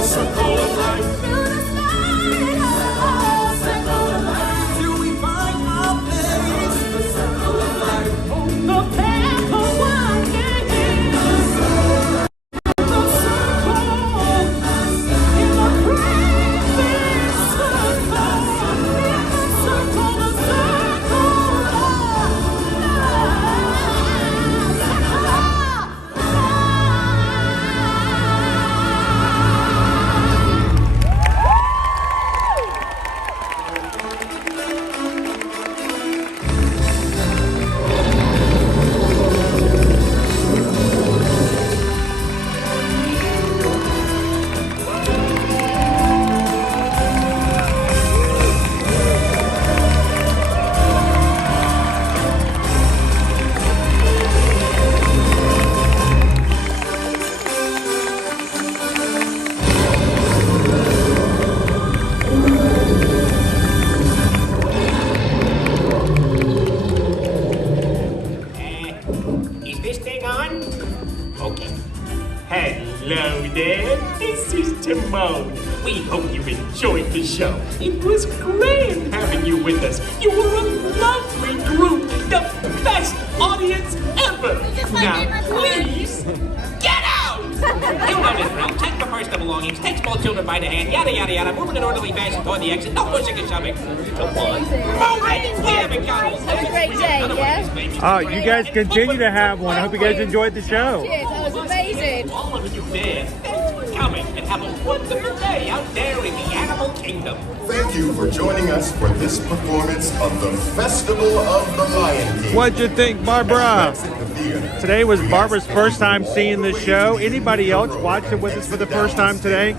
Circle of life. Till we find our place. The circle of life. On the path of winding. The circle. In the great big circle. In the circle, the circle. Hello there, this is Timon. We hope you enjoyed the show. It was great having you with us. You were a lovely group, the best audience ever. Now, please, get out! You know this drill. Check the purse, the belongings, take small children by the hand, yada, yada, yada, move in an orderly fashion toward the exit, no pushing and shoving. Come on, move it! We haven't got all Have a great day, yeah? Oh, you guys continue to have one. I hope you guys enjoyed the show. Cheers, that was amazing. All of you there, thanks for coming, and have a wonderful day out there in the animal kingdom. Thank you for joining us for this performance of the Festival of the Lion King. What'd you think, Barbara? Today was Barbara's first time seeing the show. Anybody else watched it with us for the first time today?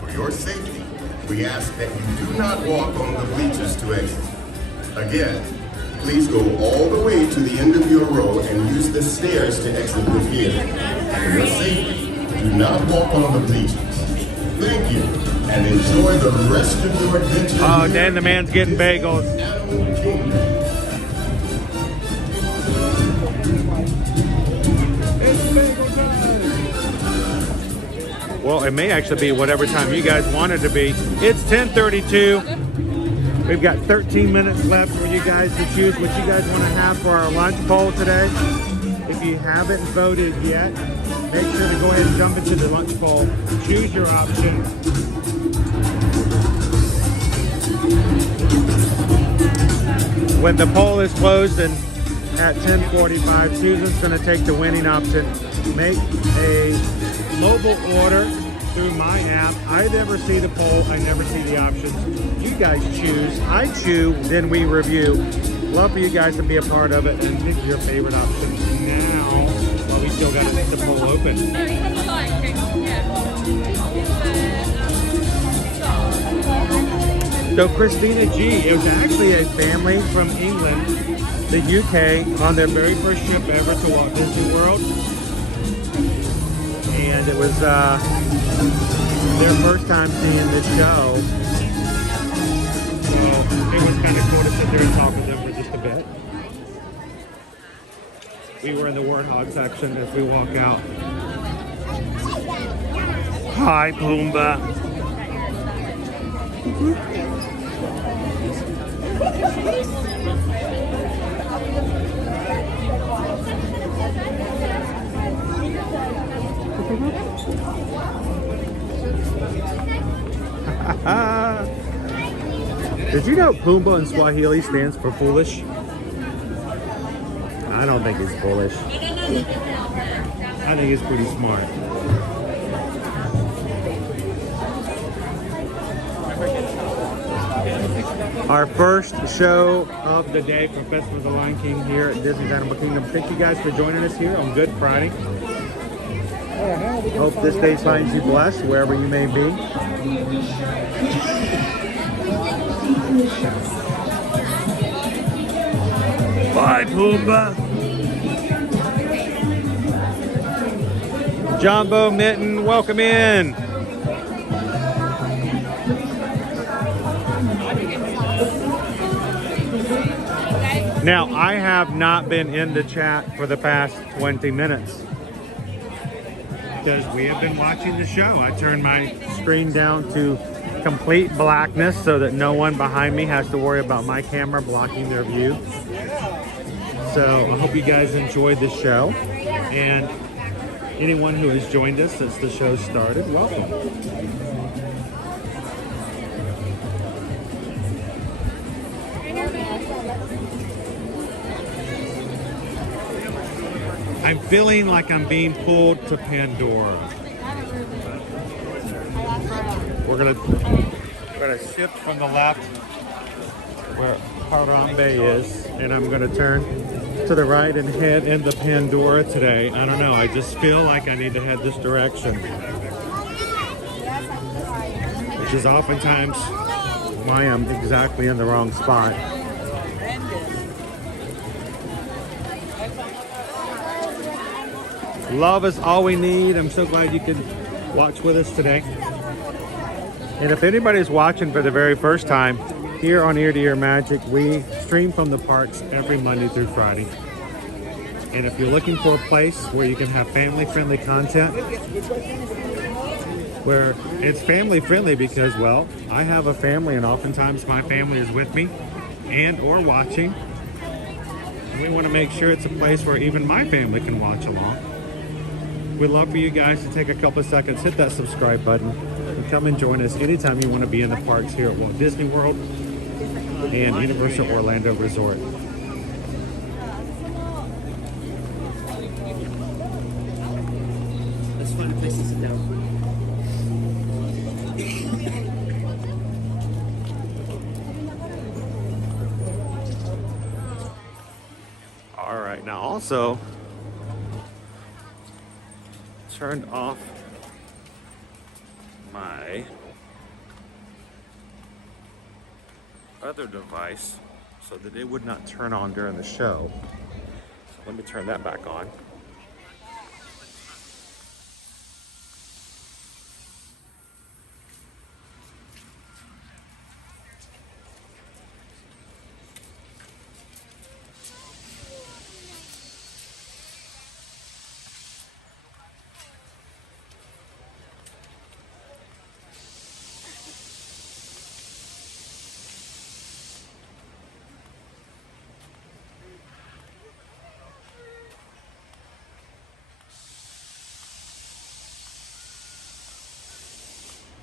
For your safety, we ask that you do not walk on the bleachers to exit. Again, please go all the way to the end of your row and use the stairs to exit the theater. For your safety, do not walk on the bleachers. Thank you, and enjoy the rest of your adventure. Oh, Dan the man's getting bagels. Well, it may actually be whatever time you guys want it to be. It's 10:32. We've got 13 minutes left for you guys to choose what you guys want to have for our lunch poll today. If you haven't voted yet, make sure to go ahead and jump into the lunch poll. Choose your option. When the poll is closed and at 10:45, Susan's going to take the winning option. Make a mobile order through my app. I never see the poll. I never see the options. You guys choose. I chew, then we review. Love for you guys to be a part of it and pick your favorite options now while we still got the poll open. So Christina G, it was actually a family from England, the UK, on their very first trip ever to Walt Disney World. And it was their first time seeing this show. So it was kind of cool to sit there and talk with them for just a bit. We were in the warthog section as we walk out. Hi, Pumbaa. Did you know Pumbaa in Swahili stands for foolish? I don't think he's foolish. I think he's pretty smart. Our first show of the day for Festival of the Lion King here at Disney's Animal Kingdom. Thank you guys for joining us here on Good Friday. Hope this day finds you blessed wherever you may be. Bye, Pumbaa. Jumbo Mitten, welcome in. Now, I have not been in the chat for the past 20 minutes because we have been watching the show. I turned my screen down to complete blackness so that no one behind me has to worry about my camera blocking their view. So I hope you guys enjoyed the show, and anyone who has joined us since the show started, welcome. I'm feeling like I'm being pulled to Pandora. We're gonna shift from the left where Harambe is, and I'm gonna turn to the right and head into Pandora today. I don't know, I just feel like I need to head this direction, which is oftentimes why I'm exactly in the wrong spot. Love is all we need. I'm so glad you could watch with us today. And if anybody's watching for the very first time, here on Ear to Ear Magic, we stream from the parks every Monday through Friday. And if you're looking for a place where you can have family-friendly content, where it's family-friendly because, well, I have a family and oftentimes my family is with me and or watching. And we want to make sure it's a place where even my family can watch along. We'd love for you guys to take a couple of seconds, hit that subscribe button, and come and join us anytime you want to be in the parks here at Walt Disney World and Universal Orlando Resort. Let's find a place to sit down. All right, now also turned off my other device so that it would not turn on during the show. So let me turn that back on.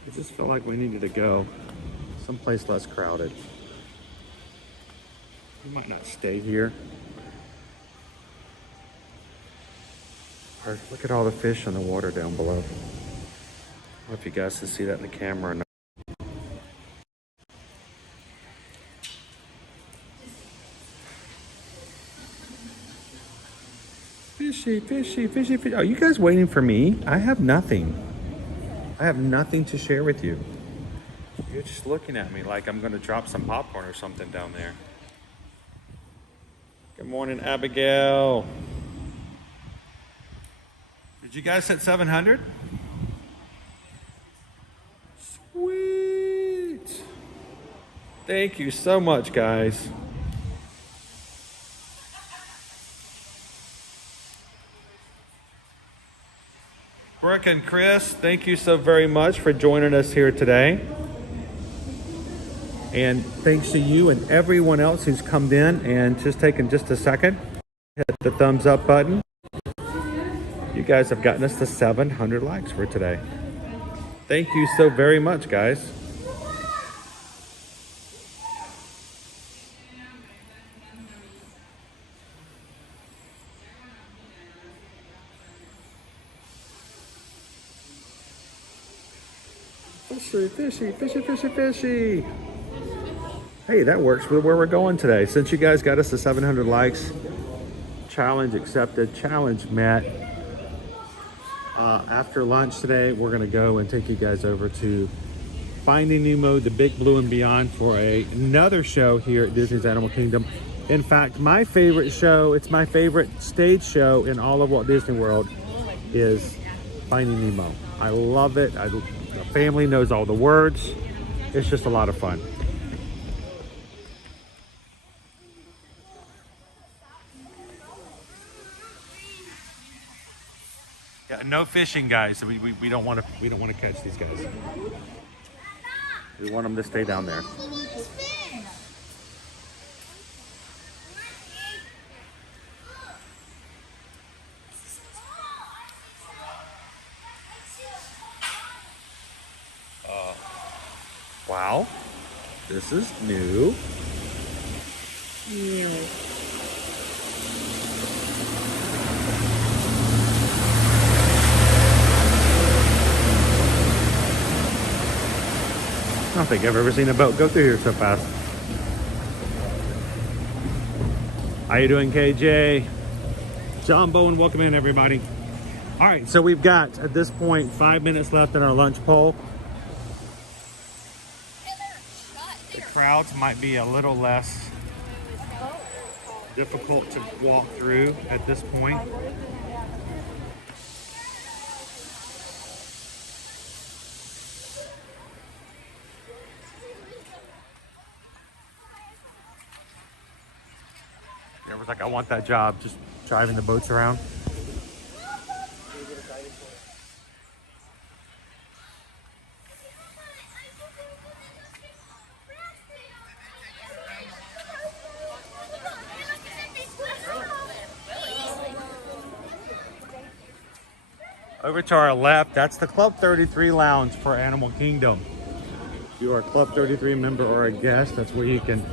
I just felt like we needed to go someplace less crowded. We might not stay here. Or look at all the fish in the water down below. know if you guys can see that in the camera or not. Fishy, fishy, fishy, fishy. Are you guys waiting for me? I have nothing. I have nothing to share with you. You're just looking at me like I'm going to drop some popcorn or something down there. Good morning, Abigail. Did you guys hit 700? Sweet. Thank you so much, guys. Brooke and Chris, thank you so very much for joining us here today. And thanks to you and everyone else who's come in and just taken just a second, hit the thumbs up button. You guys have gotten us to 700 likes for today. Thank you so very much, guys. Fishy, fishy, fishy, fishy, fishy. Hey, that works with where we're going today. Since you guys got us to 700 likes, challenge accepted, challenge met. After lunch today, we're going to go and take you guys over to Finding Nemo, the Big Blue and Beyond for another show here at Disney's Animal Kingdom. In fact, my favorite show, it's my favorite stage show in all of Walt Disney World, is Finding Nemo. I love it. The family knows all the words. It's just a lot of fun. Yeah, no fishing, guys. We don't want to catch these guys. We want them to stay down there. Wow, this is new. I don't think I've ever seen a boat go through here so fast. How you doing, KJ? John Bowen, welcome in, everybody. All right, so we've got, at this point, 5 minutes left in our lunch poll. The crowds might be a little less difficult to walk through at this point. It was like, I want that job, just driving the boats around. Over to our left, that's the Club 33 Lounge for Animal Kingdom. If you are a Club 33 member or a guest, that's where you can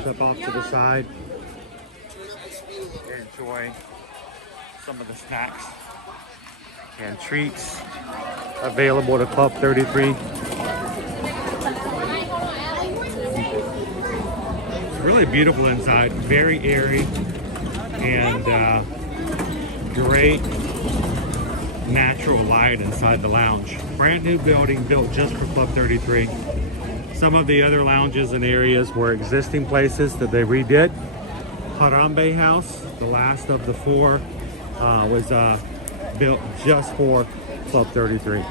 step off to the side and enjoy some of the snacks and treats available to Club 33. It's really beautiful inside, very airy, and great natural light inside the lounge. Brand new building built just for Club 33. Some of the other lounges and areas were existing places that they redid. Harambe House, the last of the four, was built just for Club 33.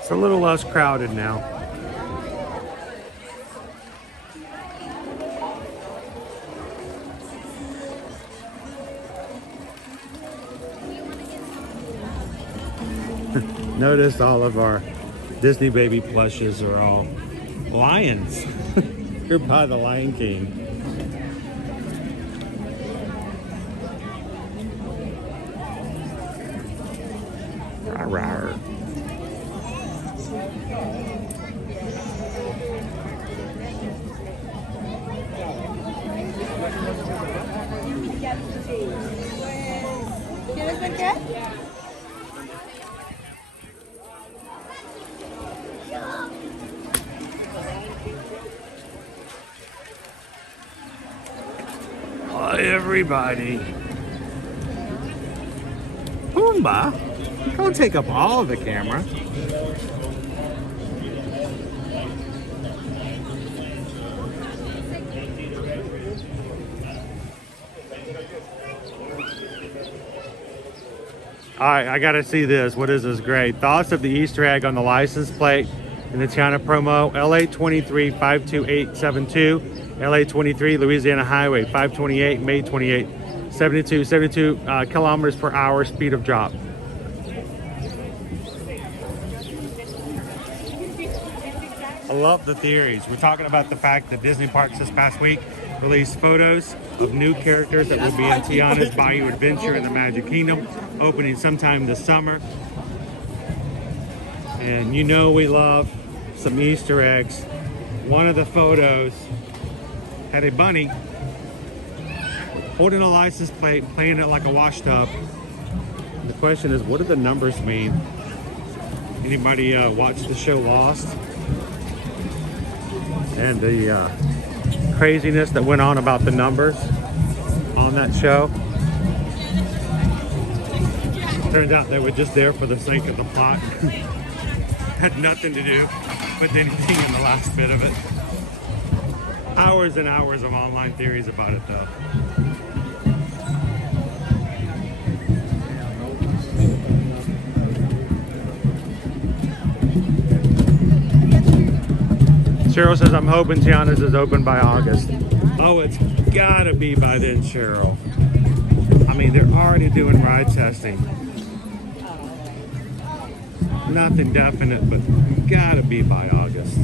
It's a little less crowded now. Notice all of our Disney baby plushes are all lions. You're by the Lion King. Rawr. ¿Quieres ver qué? Hi, everybody. Pumbaa, don't take up all of the camera. All right, I gotta see this. What is this? Great. Thoughts of the Easter egg on the license plate in the Tiana promo. LA23 52872, LA23 Louisiana Highway 528 May 28 72 kilometers per hour speed of drop. I love the theories. We're talking about the fact that Disney Parks this past week released photos of new characters that will be in Tiana's Bayou Adventure in the Magic Kingdom, opening sometime this summer. And you know we love some Easter eggs. One of the photos had a bunny holding a license plate, playing it like a wash tub. The question is, what do the numbers mean? Anybody watch the show Lost? And the craziness that went on about the numbers on that show. Turned out they were just there for the sake of the plot. Had nothing to do with anything in the last bit of it. Hours and hours of online theories about it though. Cheryl says, I'm hoping Tiana's is open by August. Oh, it's gotta be by then, Cheryl. I mean, they're already doing ride testing. Nothing definite, but gotta be by August.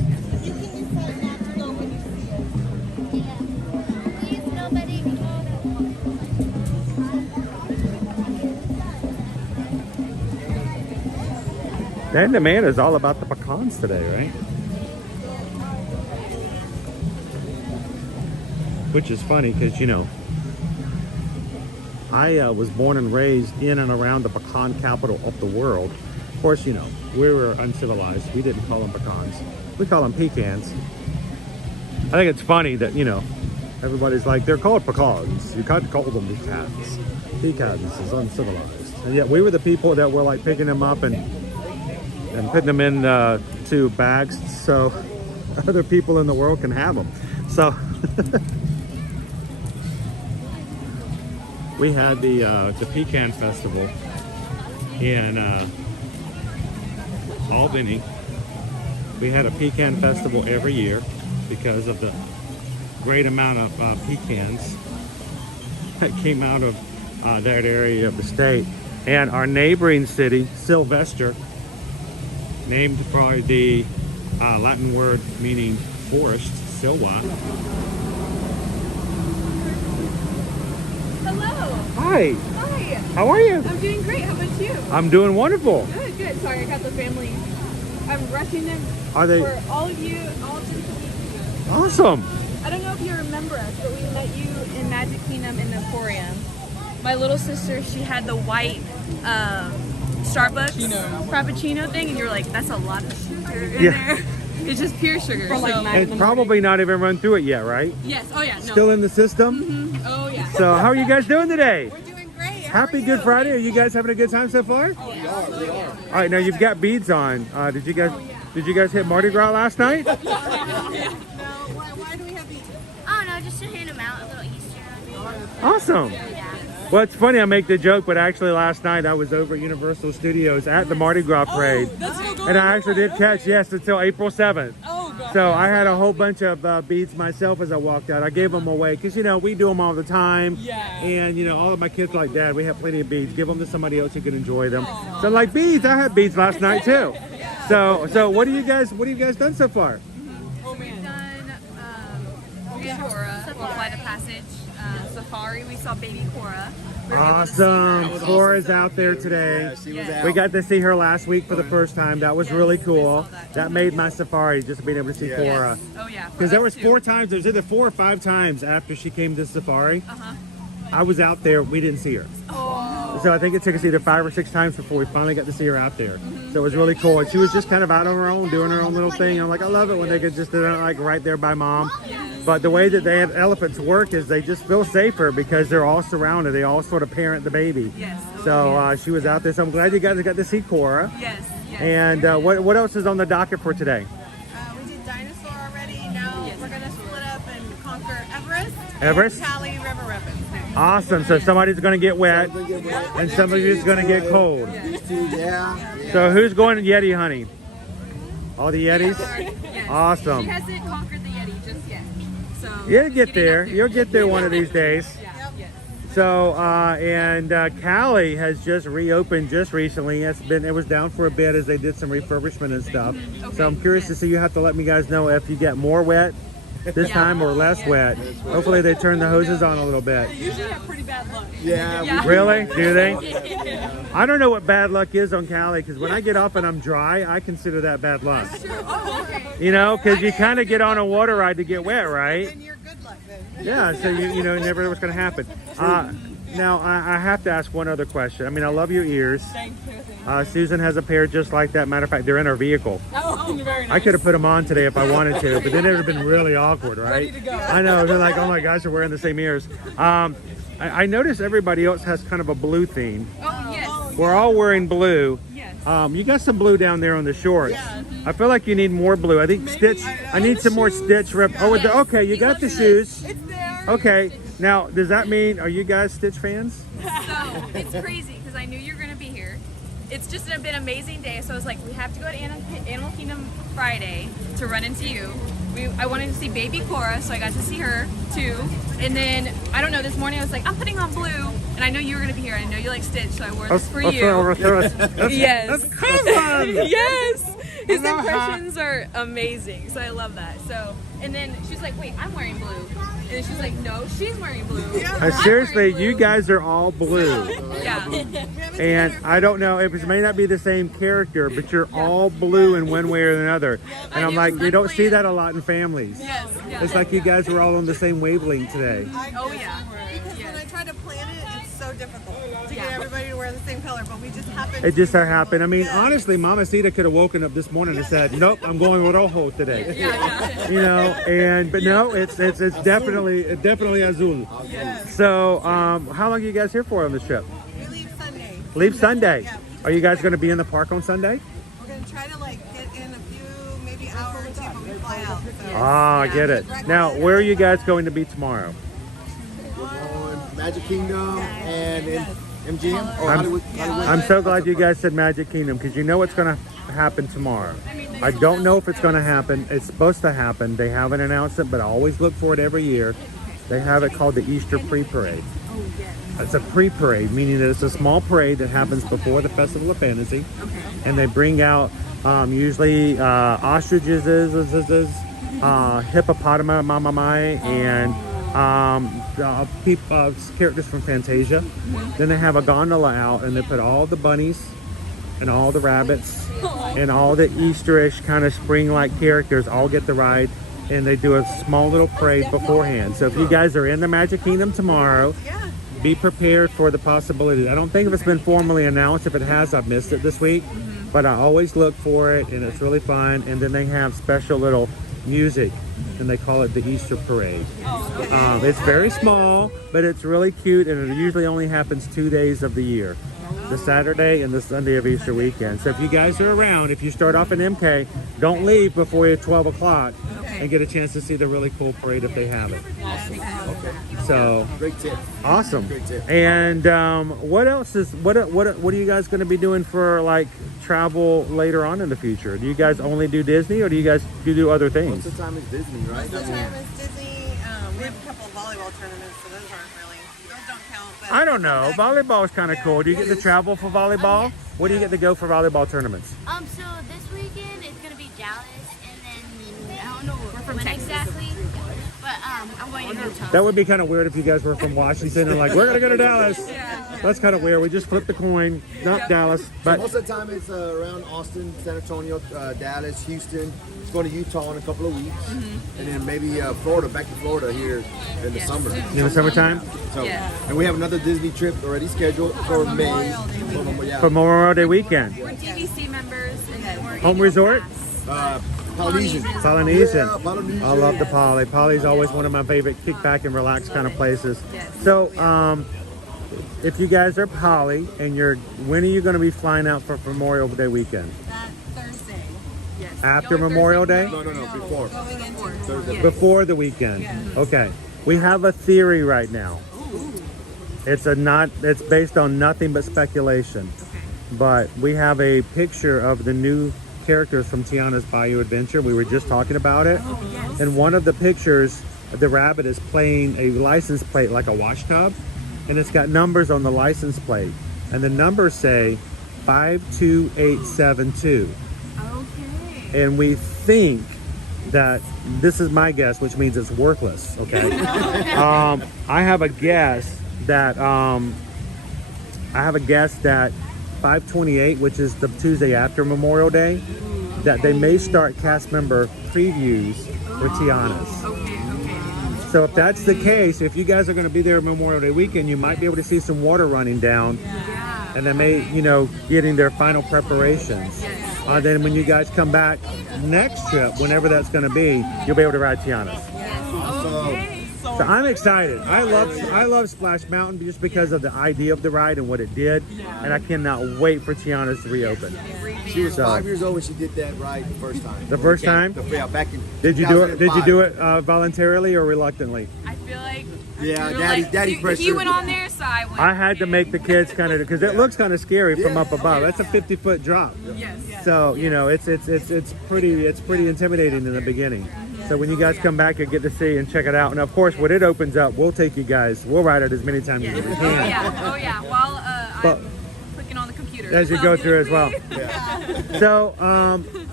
Dan the Man is all about the pecans today, right? Which is funny because, you know, I was born and raised in and around the pecan capital of the world. Of course, you know, we were uncivilized. We didn't call them pecans. We call them pecans. I think it's funny that, you know, everybody's like, they're called pecans. You can't call them pecans. Pecans is uncivilized. And yet we were the people that were like picking them up and putting them in to bags so other people in the world can have them. So we had the Pecan Festival in Albany. We had a pecan festival every year because of the great amount of pecans that came out of that area of the state. And our neighboring city, Sylvester, named for the Latin word meaning forest, Silva. Hello. Hi. Hi. How are you? I'm doing great. How about you? I'm doing wonderful. Good, good. Sorry, I got the family. I'm rushing them Are they? for all of you, all of you. Awesome. I don't know if you remember us, but we met you in Magic Kingdom in the Emporium. My little sister, she had the white Starbucks Frappuccino thing, and you're like, that's a lot of sugar in there. It's just pure sugar. It's probably not even run through it yet, right? Yes. Oh yeah. No. Still in the system? Mm-hmm. Oh yeah. So how are you guys doing today? We're doing great. Happy Good Friday. Are you guys having a good time so far? Oh, yeah. We are. All right, now you've got beads on. Did you guys hit Mardi Gras last night? Why do we have beads? Oh no, just to hand them out, a little Easter. Awesome. Well, it's funny, I make the joke, but actually last night I was over at Universal Studios at the Mardi Gras parade. And I actually did catch, yes, until April 7th. Oh, So I had a whole bunch of beads myself as I walked out. I gave them away because, you know, we do them all the time. Yeah. And, you know, all of my kids are like, Dad, we have plenty of beads. Give them to somebody else who can enjoy them. So like beads, I had beads last night too. So what do you guys done so far? We've done Cora, we'll fly the passage, safari. We saw baby Cora. Awesome. Cora's out there today. We got to see her last week for the first time. That was really cool. That made my safari, just being able to see Cora. Oh yeah. Because there was 4 times, there was either 4 or 5 times after she came to safari. I was out there, we didn't see her. So I think it took us either 5 or 6 times before we finally got to see her out there. So it was really cool. And she was just kind of out on her own, doing her own little thing. I'm like, I love it when they get just like right there by mom. But the way that they have elephants work is they just feel safer because they're all surrounded. They all sort of parent the baby. So she was out there. So I'm glad you guys got to see Cora. And what else is on the docket for today? We did dinosaur already. Now we're going to split up and conquer Everest. Everest? And Cali River Rapids. Awesome. So somebody's going to get wet and somebody's going to get cold. So who's going to Yeti hunting? All the Yetis? Awesome. She hasn't conquered the Yeti just yet. So You'll get there. You'll get there one of these days. So and Cali has just reopened just recently. It was down for a bit as they did some refurbishment and stuff. So I'm curious to see. You have to let me guys know if you get more wet this time or less wet. Hopefully they turn the hoses on a little bit. They usually have pretty bad luck. Really? Do they? I don't know what bad luck is on Cali because when I get up and I'm dry, I consider that bad luck. You know, because you kind of get on a water ride to get wet, right? Then you're good luck then. Yeah, so you know never know what's going to happen. Now I have to ask one other question. I mean, I love your ears. Thank you. Susan has a pair just like that. Matter of fact, they're in her vehicle. Oh, very nice. I could have put them on today if I wanted to, but then it would have been really awkward, right? Ready to go. I know. They're like, oh my gosh, they're wearing the same ears. I noticed everybody else has kind of a blue theme. Oh yes. We're all wearing blue. Yes. You got some blue down there on the shorts. I feel like you need more blue. I think Stitch. I need some more Stitch rip. Oh, okay. You got the shoes. It's there. Okay. Now, does that mean, are you guys Stitch fans? So it's crazy because I knew you were going to be here. It's just been an amazing day. So I was like, we have to go to Animal Kingdom Friday to run into you. I wanted to see baby Cora, so I got to see her too. And then, I don't know, this morning I was like, I'm putting on blue. And I know you were going to be here. I know you like Stitch, so I wore this for you. Yes. That's cousin. Yes. His impressions are amazing. So I love that. So, and then she's like, wait, I'm wearing blue. And then she's like, no, she's wearing blue. Seriously, you guys are all blue. Yeah. And I don't know, it may not be the same character, but you're all blue in one way or another. And I'm like, you don't see that a lot in families. Yes. It's like you guys were all on the same wavelength today. Oh yeah. Because when I try to plan it, it's so difficult to get everybody to wear the same color, but we just happened. It just so happened. I mean, honestly, Mama Sita could have woken up this morning and said, nope, I'm going with Ojo today. You know, but no, it's definitely Azul. So, how long are you guys here for on this trip? We leave Sunday. Leave Sunday. Are you guys going to be in the park on Sunday? We're going to try to get in a few, maybe hour or two, but we fly out. So. I get it. Now, where are you guys going to be tomorrow? Magic Kingdom and in MGM or Hollywood. I'm so glad you guys said Magic Kingdom because you know what's going to happen tomorrow. I don't know if it's going to happen. It's supposed to happen. They haven't announced it, but I always look for it every year. They have it called the Easter Pre-Parade. It's a pre-parade, meaning that it's a small parade that happens before the Festival of Fantasy. And they bring out usually ostriches, hippopotami, and characters from Fantasia. Then they have a gondola out and they put all the bunnies and all the rabbits and all the Easterish kind of spring-like characters all get the ride, and they do a small little parade beforehand. So if you guys are in the Magic Kingdom tomorrow, be prepared for the possibility. I don't think if it's been formally announced. If it has, I've missed it this week, but I always look for it, and it's really fun. And then they have special little music, and they call it the Easter Parade. It's very small, but it's really cute, and it usually only happens 2 days of the year, the Saturday and the Sunday of Easter weekend. So if you guys are around, if you start off in MK, don't leave before 12 o'clock and get a chance to see the really cool parade if they have it. Okay. So great tip. Awesome. Great tip. And what else is what are you guys going to be doing for like travel later on in the future? Do you guys only do Disney, or do you guys do other things? Most of the time is Disney, right? Most of the time is Disney. We have a couple of volleyball tournaments, so those don't count. But I don't know. Volleyball is kind of cool. Do you get to travel for volleyball? Where do you get to go for volleyball tournaments? So this weekend it's gonna be Dallas, and then I don't know from when Texas. exactly, but I'm going to Utah. That would be kind of weird if you guys were from Washington and like, we're going to go to Dallas. That's kind of weird. We just flipped the coin, not Dallas. But most of the time it's around Austin, San Antonio, Dallas, Houston. It's going to Utah in a couple of weeks. And then maybe Florida, back to Florida here in the summer. in the summertime? So, and we have another Disney trip already scheduled for May. For Memorial Day weekend. We're DVC members and then we're Home resort? Polynesian. Polynesian. Yeah, Polynesian. I love the Poly. Poly's always one of my favorite kick back and relax kind of places. So, if you guys are Poly and when are you going to be flying out for Memorial Day weekend? Thursday. After Memorial Day? No, before. Thursday. Before the weekend. Okay. We have a theory right now. It's based on nothing but speculation. But we have a picture of the new characters from Tiana's Bayou Adventure. We were just talking about it. And one of the pictures, the rabbit is playing a license plate like a wash tub, and it's got numbers on the license plate, and the numbers say 52872. Okay. And we think that this is my guess, which means it's worthless. Okay. I have a guess that 528, which is the Tuesday after Memorial Day, that they may start cast member previews for Tiana's. So if that's the case, if you guys are going to be there Memorial Day weekend, you might be able to see some water running down, and they may, getting their final preparations. Then when you guys come back next trip, whenever that's going to be, you'll be able to ride Tiana's. So I'm excited. I love Splash Mountain just because of the idea of the ride and what it did, and I cannot wait for Tiana's to reopen. She was 5 years old when she did that ride the first time. The first time? Yeah, back in Did you do it? Did you 2005. do it voluntarily or reluctantly? I feel like daddy pressure. He went on there, so I went. I had to make the kids kind of, because it looks kind of scary from up above. That's a 50-foot drop. So it's pretty intimidating in the beginning. So when you guys come back, you get to see and check it out. And of course, when it opens up, we'll take you guys. We'll ride it as many times as we can. Oh yeah. While I'm clicking on the computer as you go through as well. So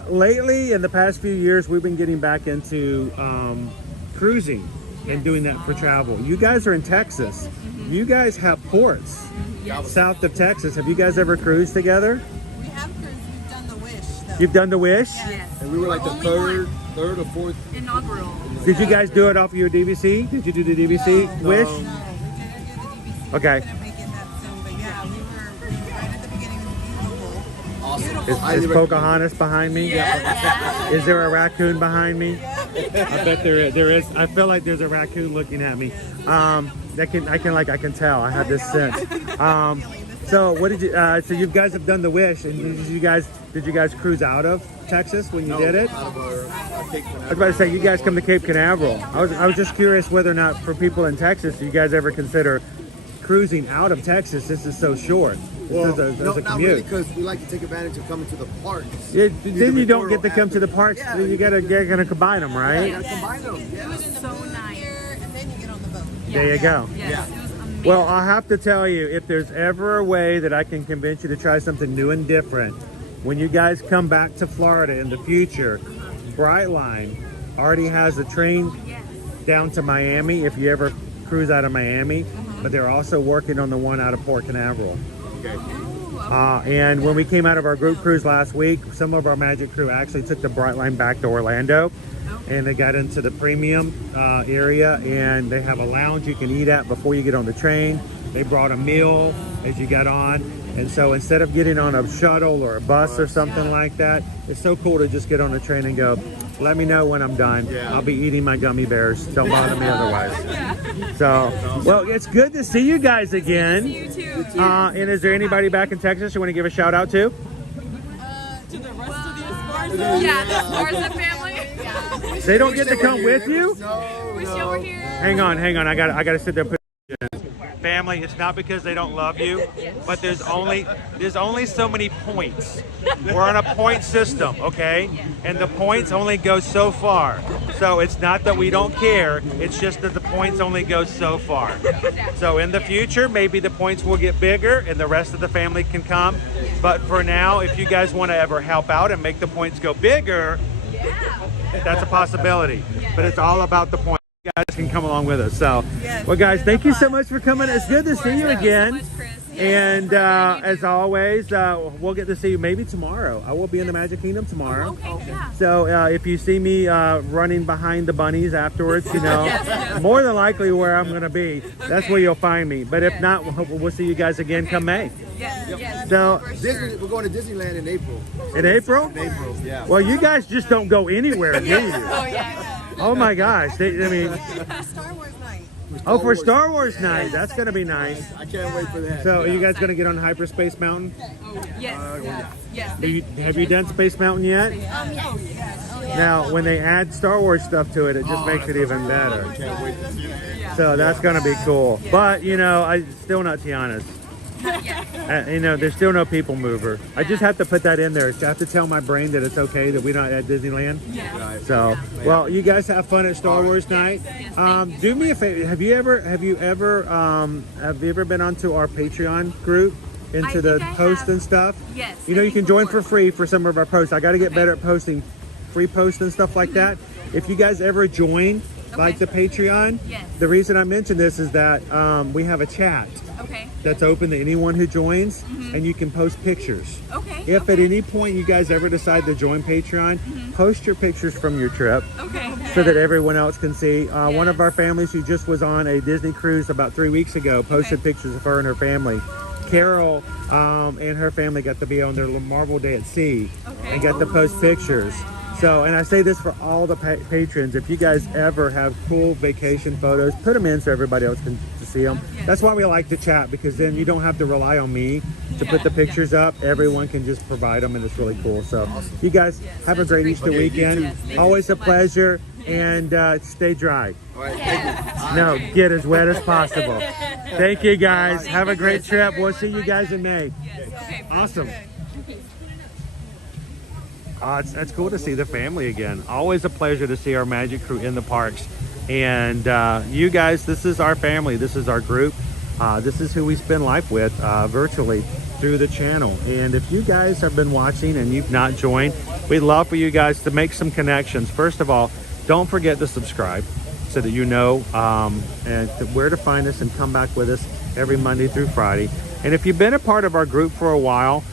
lately, in the past few years, we've been getting back into cruising and doing that for travel. You guys are in Texas. You guys have ports south of Texas. Have you guys ever cruised together? We have cruised. We've done the Wish. Though. You've done the Wish? Yes. And we were like the third or fourth. Inaugural. Did you guys do it off of your DVC? Did you do the DVC Wish? Okay. Is Pocahontas behind me? Is there a raccoon behind me? I bet there is. I feel like there's a raccoon looking at me. I can tell. I have this sense. So what did you? So you guys have done the Wish, and did you guys cruise out of Texas when you did it? Out of our Cape Canaveral. I was about to say you guys come to Cape Canaveral. I was just curious whether or not for people in Texas, do you guys ever consider cruising out of Texas? This is so short. Well, This is a not commute. really, because we like to take advantage of coming to the parks. Yeah, then you don't get to come to the parks. You gotta combine them, right? Yeah, combine them. It was so nice. And then you get on the boat. There you go. Yeah. Well, I'll have to tell you, if there's ever a way that I can convince you to try something new and different, when you guys come back to Florida in the future, Brightline already has a train down to Miami if you ever cruise out of Miami, but they're also working on the one out of Port Canaveral. Okay. And when we came out of our group cruise last week, some of our Magic crew actually took the Brightline back to Orlando, and they got into the premium area, and they have a lounge you can eat at before you get on the train. They brought a meal as you got on, and so instead of getting on a shuttle or a bus or something like that, it's so cool to just get on the train and go, let me know when I'm done. I'll be eating my gummy bears. Don't bother me otherwise. So, well, it's good to see you guys again. You too. And is there anybody back in Texas you want to give a shout out to? To the rest of the Esparza. Yeah, the Esparza family. They don't get to come with you? Wish you were here. Hang on. I gotta sit there and put family. It's not because they don't love you, but there's only so many points. We're on a point system, okay? And the points only go so far. So it's not that we don't care, it's just that the points only go so far. So in the future, maybe the points will get bigger and the rest of the family can come. But for now, if you guys want to ever help out and make the points go bigger, that's a possibility. But it's all about the points. You guys can come along with us. So, well, guys, thank you so much for coming. It's good to see you again. And as always, we'll get to see you maybe tomorrow. I will be in the Magic Kingdom tomorrow. So if you see me running behind the bunnies afterwards, you know, more than likely where I'm going to be. That's where you'll find me. But if not, we'll see you guys again come May. So we're going to Disneyland in April. In April? In April, yeah. Well, you guys just don't go anywhere, do you? Oh my gosh! I mean, Star Wars night. oh, for Star Wars night, that's gonna be nice. I can't wait for that. So, are you guys gonna get on Hyperspace Mountain? Yes. Have you done Space Mountain yet? Now, when they add Star Wars stuff to it, it just makes it even better. I can't wait to see that. So that's gonna be cool. But you know, I still not Tiana's. You know, there's still no people mover. I just have to put that in there. I have to tell my brain that it's okay that we don't at Disneyland. So, well, you guys have fun at Star Wars night. Do me a favor. Have you ever been onto our Patreon group, into the posts and stuff? Yes. You know, you can join for free for some of our posts. I got to get better at posting free posts and stuff like that. If you guys ever join, like the Patreon, the reason I mention this is that we have a chat. That's open to anyone who joins, and you can post pictures. If at any point you guys ever decide to join Patreon, post your pictures from your trip so that everyone else can see. One of our families who just was on a Disney cruise about 3 weeks ago posted pictures of her and her family. Carol and her family got to be on their Marvel Day at Sea and got to post pictures. So, and I say this for all the patrons, if you guys ever have cool vacation photos, put them in so everybody else can see them. That's why we like to chat, because then you don't have to rely on me to put the pictures up. Everyone can just provide them, and it's really cool. So you guys have a great Easter weekend. Always a pleasure, and stay dry. No, get as wet as possible. Thank you guys. Have a great trip. We'll see you guys in May. Awesome. It's cool to see the family again. Always a pleasure to see our Magic crew in the parks. And you guys, this is our family. This is our group. This is who we spend life with virtually through the channel. And if you guys have been watching and you've not joined, we'd love for you guys to make some connections. First of all, don't forget to subscribe so that you know and where to find us, and come back with us every Monday through Friday. And if you've been a part of our group for a while,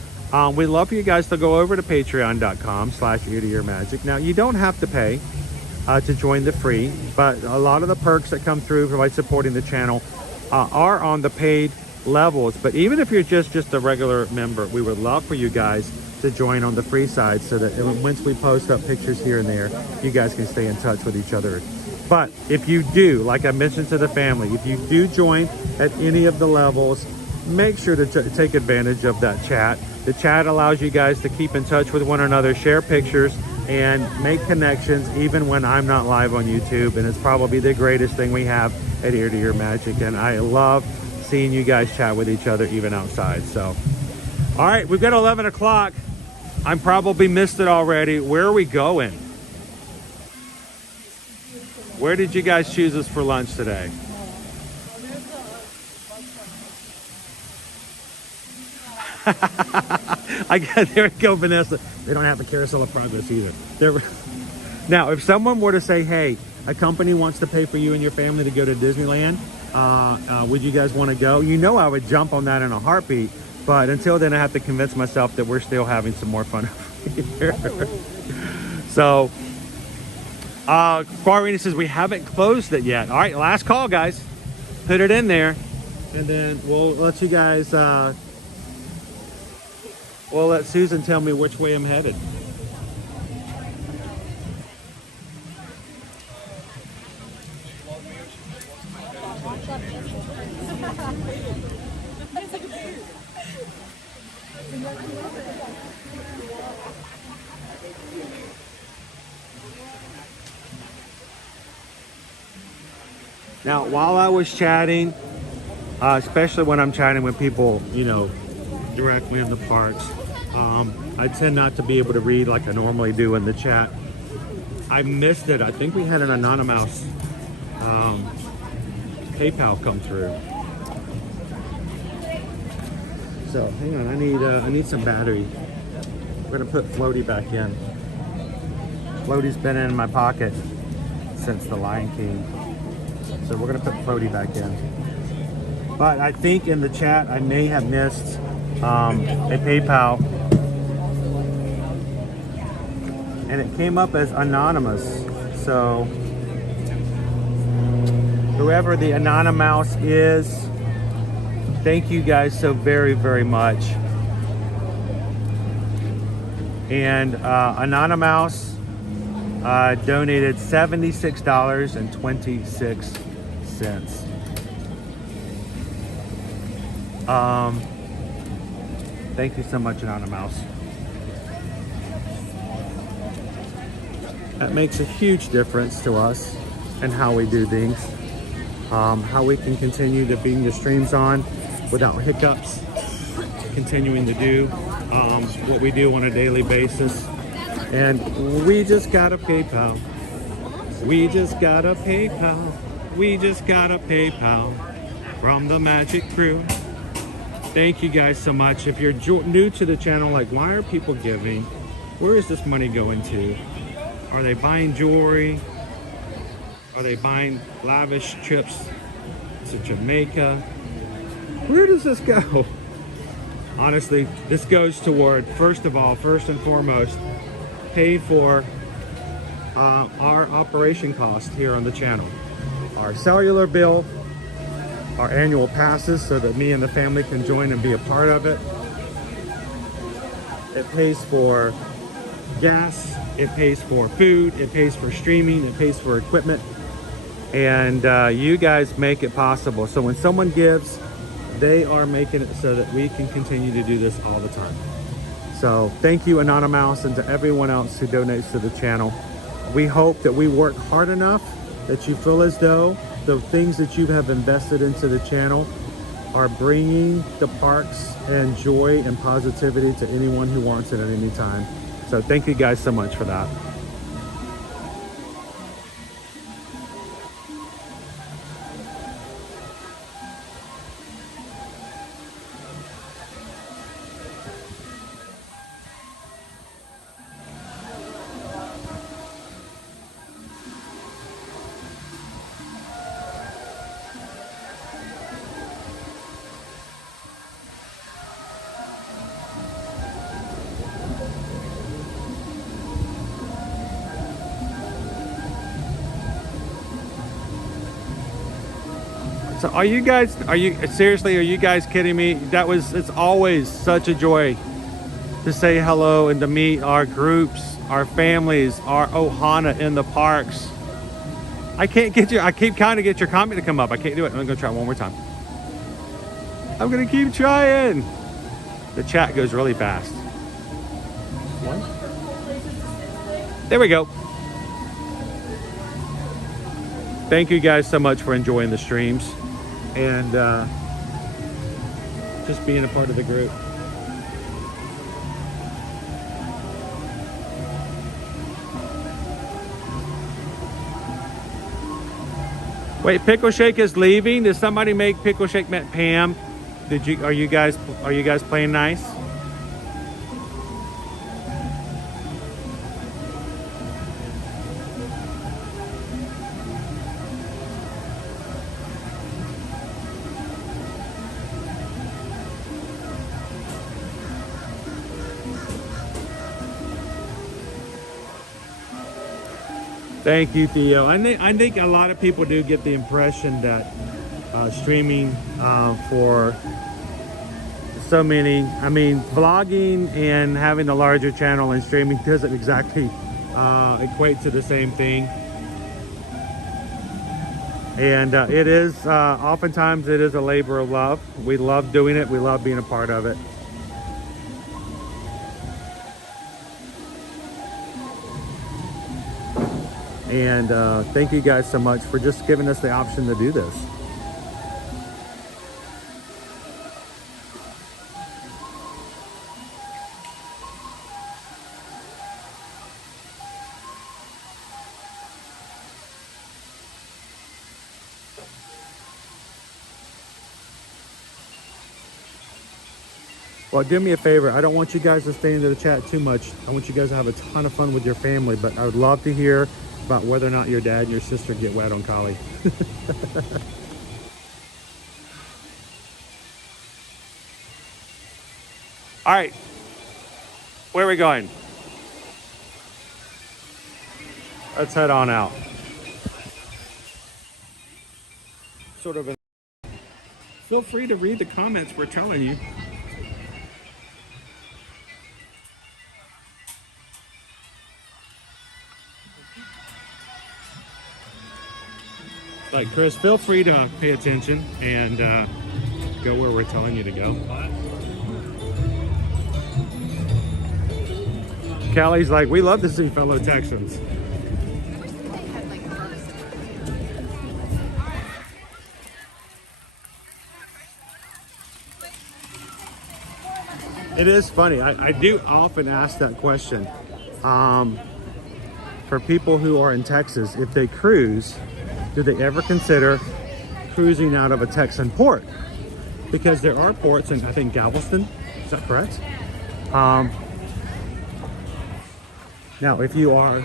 we'd love for you guys to go over to patreon.com/eartoearmagic. Now, you don't have to pay to join the free, but a lot of the perks that come through by supporting the channel are on the paid levels. But even if you're just a regular member, we would love for you guys to join on the free side, so that once we post up pictures here and there, you guys can stay in touch with each other. But if you do, like I mentioned to the family, if you do join at any of the levels, make sure to take advantage of that chat. The chat allows you guys to keep in touch with one another, share pictures, and make connections even when I'm not live on YouTube. And it's probably the greatest thing we have at Ear to Ear Magic. And I love seeing you guys chat with each other even outside. So, all right, we've got 11 o'clock. I'm probably missed it already. Where are we going? Where did you guys choose us for lunch today? There we go, Vanessa. They don't have the Carousel of Progress either. Now, if someone were to say, hey, a company wants to pay for you and your family to go to Disneyland, would you guys want to go? You know I would jump on that in a heartbeat, but until then I have to convince myself that we're still having some more fun here. So, Quarina says we haven't closed it yet. All right, last call, guys. Put it in there, and then we'll let you guys... Well, let Susan tell me which way I'm headed. Now, while I was chatting, especially when I'm chatting with people, you know, directly in the parks, I tend not to be able to read like I normally do in the chat. I missed it. I think we had an anonymous PayPal come through. So hang on, I need some battery. We're gonna put Floaty back in. Floaty's been in my pocket since the Lion King. So we're gonna put Floaty back in. But I think in the chat I may have missed a PayPal. And it came up as anonymous. So whoever the anonymous is, thank you guys so very, very much. And Anonymous donated $76.26. Thank you so much, Anonymous. That makes a huge difference to us and how we do things. How we can continue to bring the streams on without hiccups, continuing to do what we do on a daily basis. And we just got a PayPal. We just got a PayPal. We just got a PayPal from the Magic Crew. Thank you guys so much. If you're new to the channel, like, why are people giving? Where is this money going to? Are they buying jewelry? Are they buying lavish trips to Jamaica? Where does this go? Honestly, this goes toward, first and foremost, pay for our operation cost here on the channel. Our cellular bill, our annual passes so that me and the family can join and be a part of it. It pays for gas, it pays for food, it pays for streaming, it pays for equipment. And you guys make it possible. So when someone gives, they are making it so that we can continue to do this all the time. So thank you, Anonymous, and to everyone else who donates to the channel. We hope that we work hard enough that you feel as though the things that you have invested into the channel are bringing the parks and joy and positivity to anyone who wants it at any time. So thank you guys so much for that. So are you guys kidding me? It's always such a joy to say hello and to meet our groups, our families, our Ohana in the parks. I keep trying to get your comment to come up. I can't do it. I'm gonna try one more time. I'm gonna keep trying. The chat goes really fast. One. There we go. Thank you guys so much for enjoying the streams and just being a part of the group. Wait, Pickle Shake is leaving. Did somebody make Pickle Shake met Pam? Are you guys playing nice? Thank you, Theo. I think a lot of people do get the impression that streaming for so many, vlogging and having a larger channel and streaming doesn't exactly equate to the same thing. And it is, oftentimes it is a labor of love. We love doing it. We love being a part of it. And thank you guys so much for just giving us the option to do this. Well, do me a favor. I don't want you guys to stay into the chat too much. I want you guys to have a ton of fun with your family, but I would love to hear about whether or not your dad and your sister get wet on Kali. All right, where are we going? Let's head on out. Sort of. Feel free to read the comments we're telling you. Like Chris, feel free to pay attention and go where we're telling you to go. Callie's like, we love to see fellow Texans. It is funny. I do often ask that question for people who are in Texas. If they cruise, do they ever consider cruising out of a Texan port? Because there are ports in, I think, Galveston. Is that correct? Now, if you are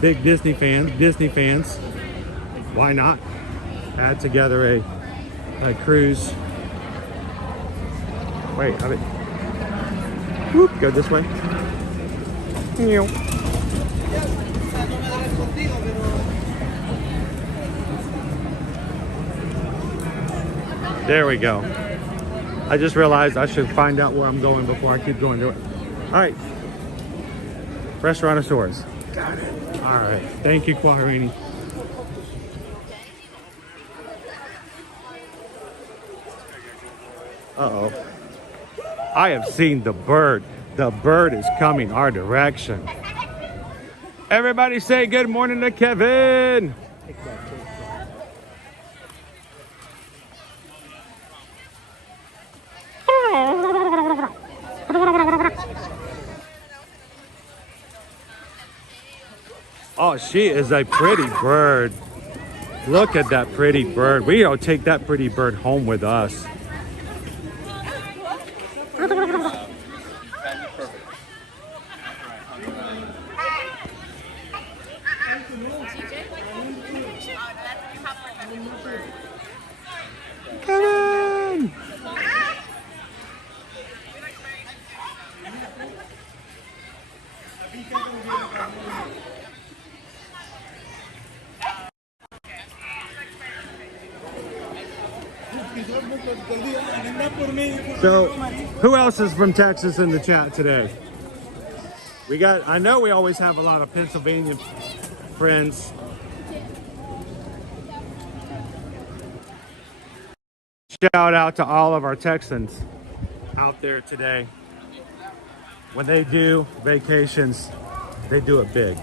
big Disney fans, why not add together a cruise? Wait, whoop, go this way. There we go. I just realized I should find out where I'm going before I keep going to it. All right. Restaurantosaurus. Got it. All right. Thank you, Quaharini. Uh-oh. I have seen the bird. The bird is coming our direction. Everybody say good morning to Kevin. Oh, she is a pretty bird. Look at that pretty bird. We don't take that pretty bird home with us. Come on! So, who else is from Texas in the chat today? I know we always have a lot of Pennsylvania friends. Shout out to all of our Texans out there today. When they do vacations, they do it big.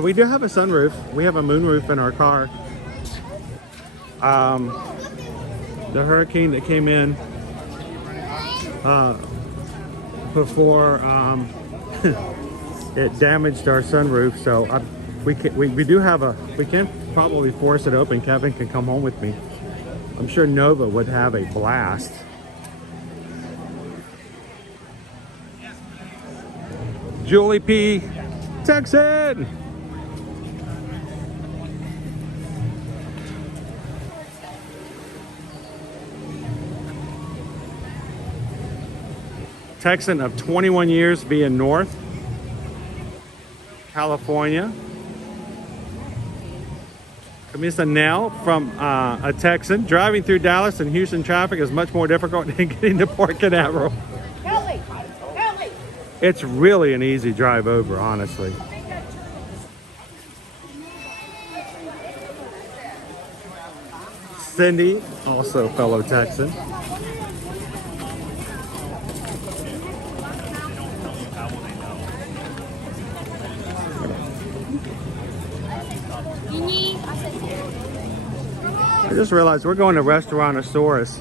We do have a sunroof. We have a moonroof in our car. The hurricane that came in before it damaged our sunroof, so we can probably force it open. Kevin can come home with me. I'm sure Nova would have a blast. Julie P. Texan. Texan of 21 years via North California. Camisa Nell from a Texan. Driving through Dallas and Houston traffic is much more difficult than getting to Port Canaveral. It's really an easy drive over, honestly. Cindy, also fellow Texan. I just realized we're going to Restaurantosaurus.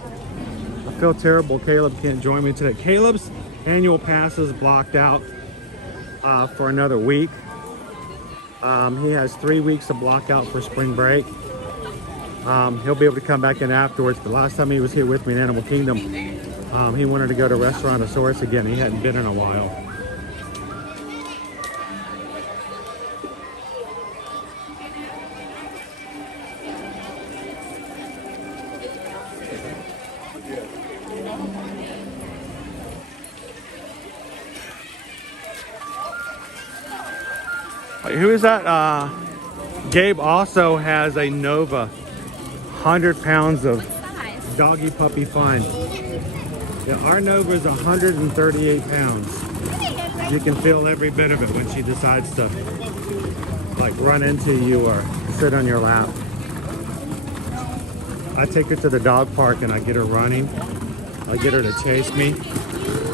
I feel terrible Caleb can't join me today. Caleb's annual pass is blocked out for another week. He has 3 weeks to block out for spring break. He'll be able to come back in afterwards, but last time he was here with me in Animal Kingdom, he wanted to go to Restaurantosaurus again. He hadn't been in a while. Wait, who is that? Gabe also has a Nova, 100 pounds of doggy puppy fun. Yeah, our Nova is 138 pounds. You can feel every bit of it when she decides to like run into you or sit on your lap. I take her to the dog park and I get her running. I get her to chase me.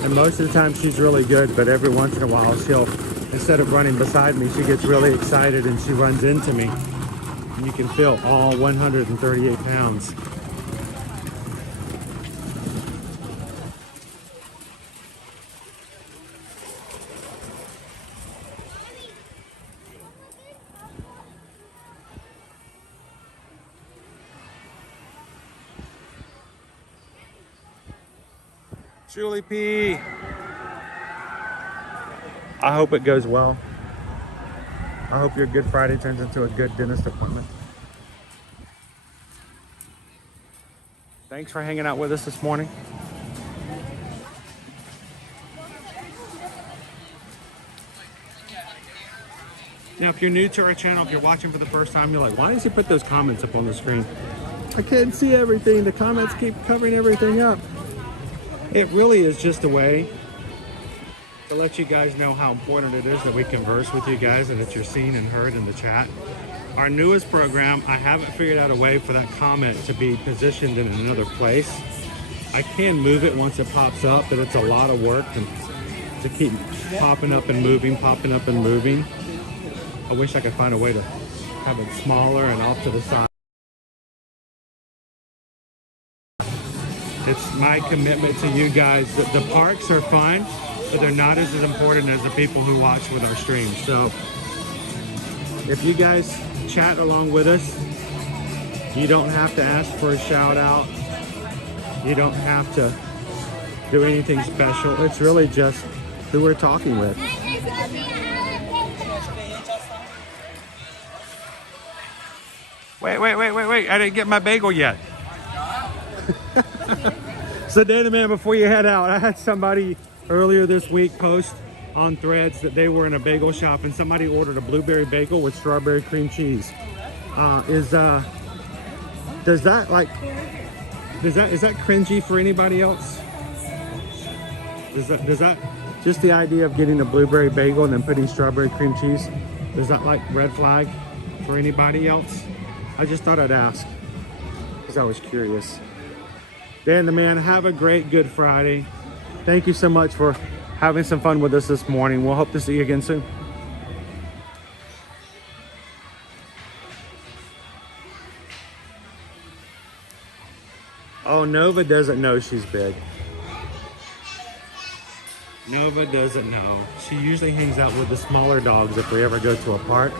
And most of the time she's really good, but every once in a while she'll, instead of running beside me, she gets really excited and she runs into me. And you can feel all 138 pounds. Julie P. I hope it goes well. I hope your Good Friday turns into a good dentist appointment. Thanks for hanging out with us this morning. Now, if you're new to our channel, if you're watching for the first time, you're like, why does he put those comments up on the screen? I can't see everything. The comments keep covering everything up. It really is just a way to let you guys know how important it is that we converse with you guys and that you're seen and heard in the chat. Our newest program, I haven't figured out a way for that comment to be positioned in another place. I can move it once it pops up, but it's a lot of work to keep popping up and moving, popping up and moving. I wish I could find a way to have it smaller and off to the side. It's my commitment to you guys that the parks are fun, but they're not as important as the people who watch with our streams. So if you guys chat along with us, you don't have to ask for a shout out. You don't have to do anything special. It's really just who we're talking with. Wait. I didn't get my bagel yet. So Dana man, before you head out, I had somebody earlier this week post on Threads that they were in a bagel shop and somebody ordered a blueberry bagel with strawberry cream cheese. Is that cringy for anybody else? Does that just the idea of getting a blueberry bagel and then putting strawberry cream cheese, is that like red flag for anybody else? I just thought I'd ask because I was curious. Dan the man, have a great Good Friday. Thank you so much for having some fun with us this morning. We'll hope to see you again soon. Oh, Nova doesn't know she's big. Nova doesn't know. She usually hangs out with the smaller dogs if we ever go to a park.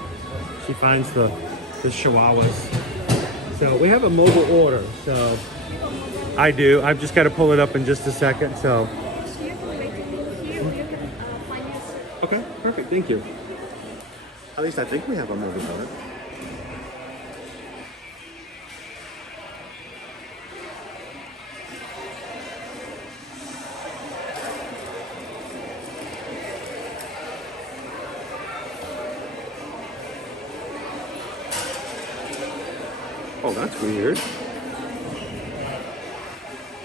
She finds the Chihuahuas. So we have a mobile order, so I do. I've just got to pull it up in just a second, so. Okay, perfect, thank you. At least I think we have a mobile order. Oh, that's weird.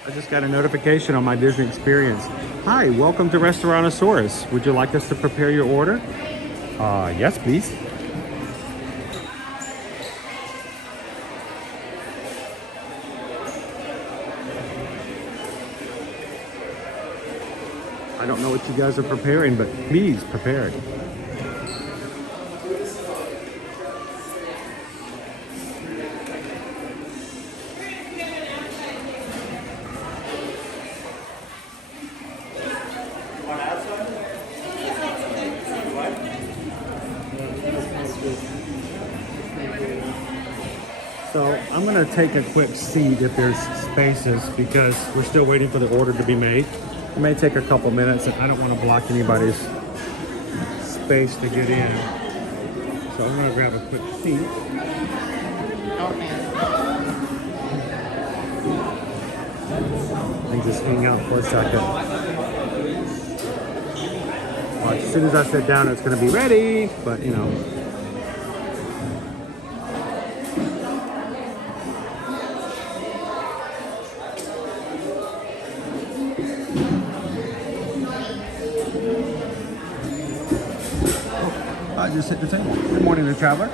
I just got a notification on my Disney Experience. Hi, welcome to Restaurantosaurus. Would you like us to prepare your order? Yes, please. I don't know what you guys are preparing, but please prepare it. I'm gonna take a quick seat if there's spaces because we're still waiting for the order to be made. It may take a couple minutes and I don't want to block anybody's space to get in. So I'm gonna grab a quick seat. And just hang out for a second. Well, as soon as I sit down, it's gonna be ready, but you know. I just hit the table. Good morning, the traveler.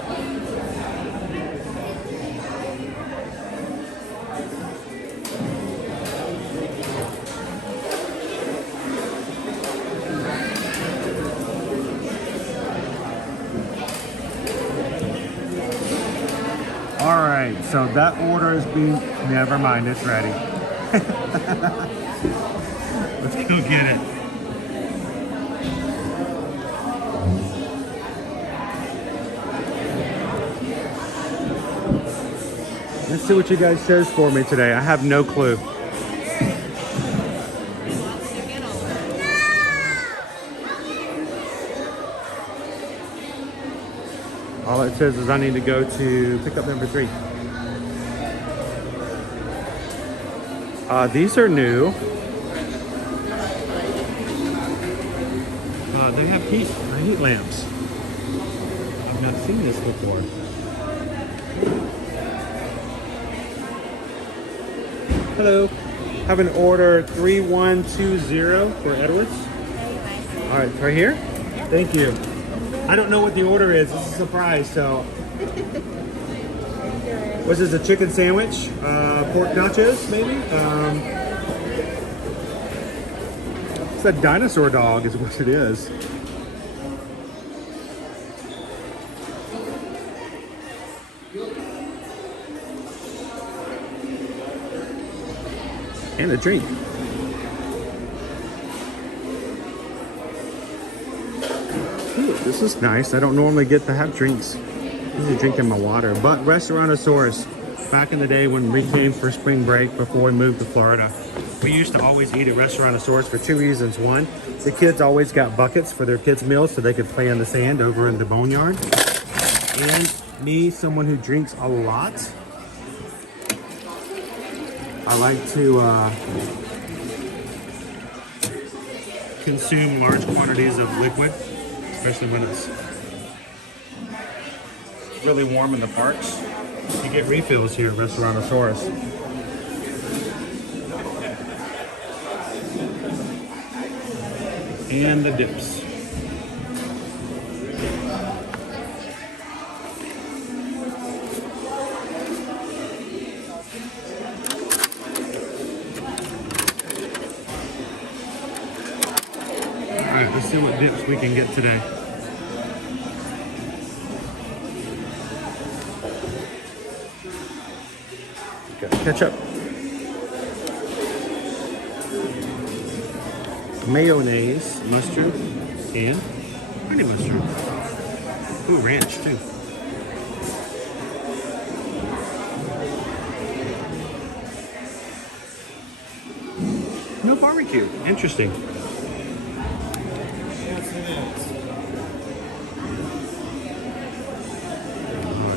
All right, so that order is being, never mind, it's ready. Let's go get it. Let's see what you guys chose for me today. I have no clue. All it says is I need to go to pick up number 3. These are new. They have heat lamps. I've not seen this before. Hello. Have an order 3120 for Edwards. All right, right here? Thank you. I don't know what the order is. It's a surprise, so. Was this a chicken sandwich? Pork nachos, maybe? It's a dinosaur dog is what it is. And a drink. Ooh, this is nice. I don't normally get to have drinks. I'm usually drinking my water. But Restaurantosaurus, back in the day when we came for spring break before we moved to Florida, we used to always eat at Restaurantosaurus for 2 reasons. One, the kids always got buckets for their kids' meals so they could play in the sand over in the boneyard. And me, someone who drinks a lot, I like to consume large quantities of liquid, especially when it's really warm in the parks. You get refills here at Restaurantosaurus. And the dips. Let's see what dips we can get today. Got ketchup, mayonnaise, mustard, and honey mustard. Ooh, ranch too. No barbecue. Interesting.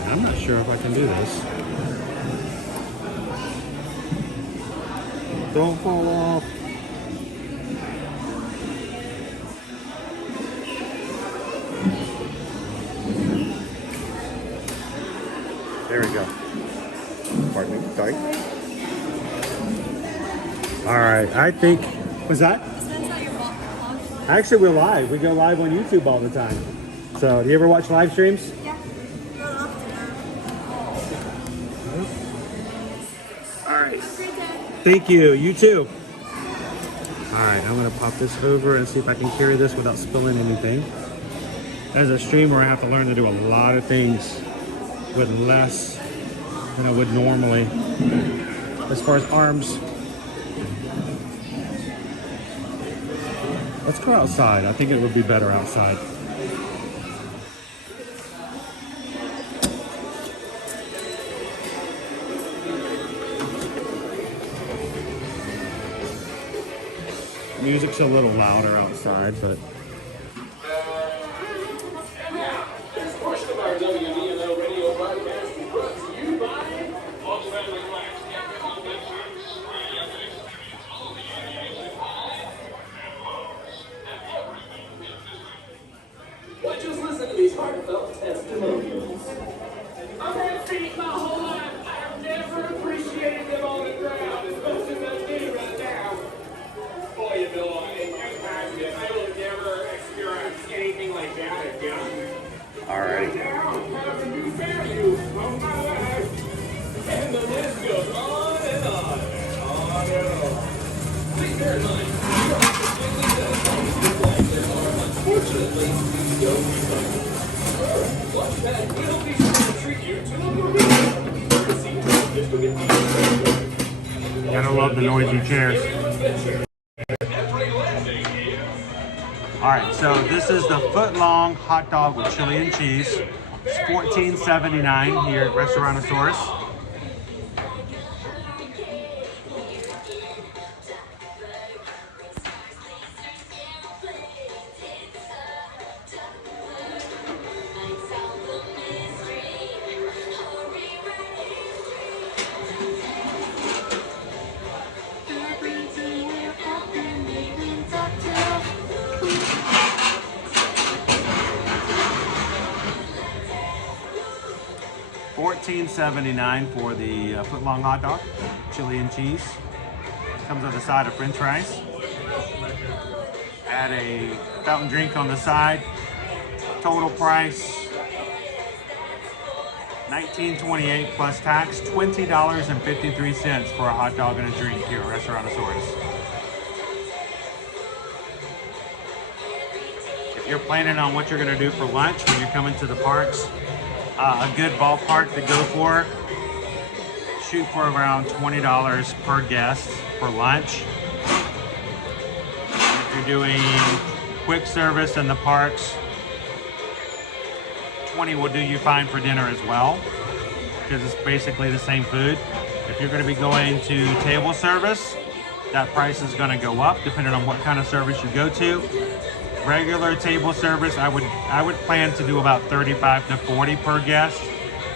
I'm not sure if I can do this. Don't fall off. There we go. Pardon me, sorry. All right, I think, was that? Actually, we're live. We go live on YouTube all the time. So, do you ever watch live streams? Yeah. All right. Thank you. You too. All right, I'm gonna pop this over and see if I can carry this without spilling anything. As a streamer, I have to learn to do a lot of things with less than I would normally. As far as arms. Let's go outside. I think it would be better outside. Music's a little louder outside, but This portion of our WDNO radio broadcast is brought to you by All Family Flags. Well, just listen to these heartfelt testimonials. I've had feet my whole life. I've never appreciated them on the ground as much as I do right now. Boy, you know, in good times, I will never experience anything like that again. alright. Now, have a new value of my life. And the list goes on and on and on and on. Please bear in mind, you are completely satisfied like there are, unfortunately, no refunds. Watch that, we'll be sure to treat you to a movie. Gotta love the noisy chairs. Alright, so this is the foot-long hot dog with chili and cheese. It's $14.79 here at Restaurantosaurus. $14.79 for the foot-long hot dog, chili and cheese. Comes with a side of french fries. Add a fountain drink on the side. Total price $19.28 plus tax, $20.53 for a hot dog and a drink here at Restaurantosaurus. If you're planning on what you're going to do for lunch when you're coming to the parks, a good ballpark to go for, shoot for around $20 per guest for lunch. If you're doing quick service in the parks, $20 will do you fine for dinner as well, because it's basically the same food. If you're going to be going to table service, that price is going to go up depending on what kind of service you go to. Regular table service, I would plan to do about $35 to $40 per guest.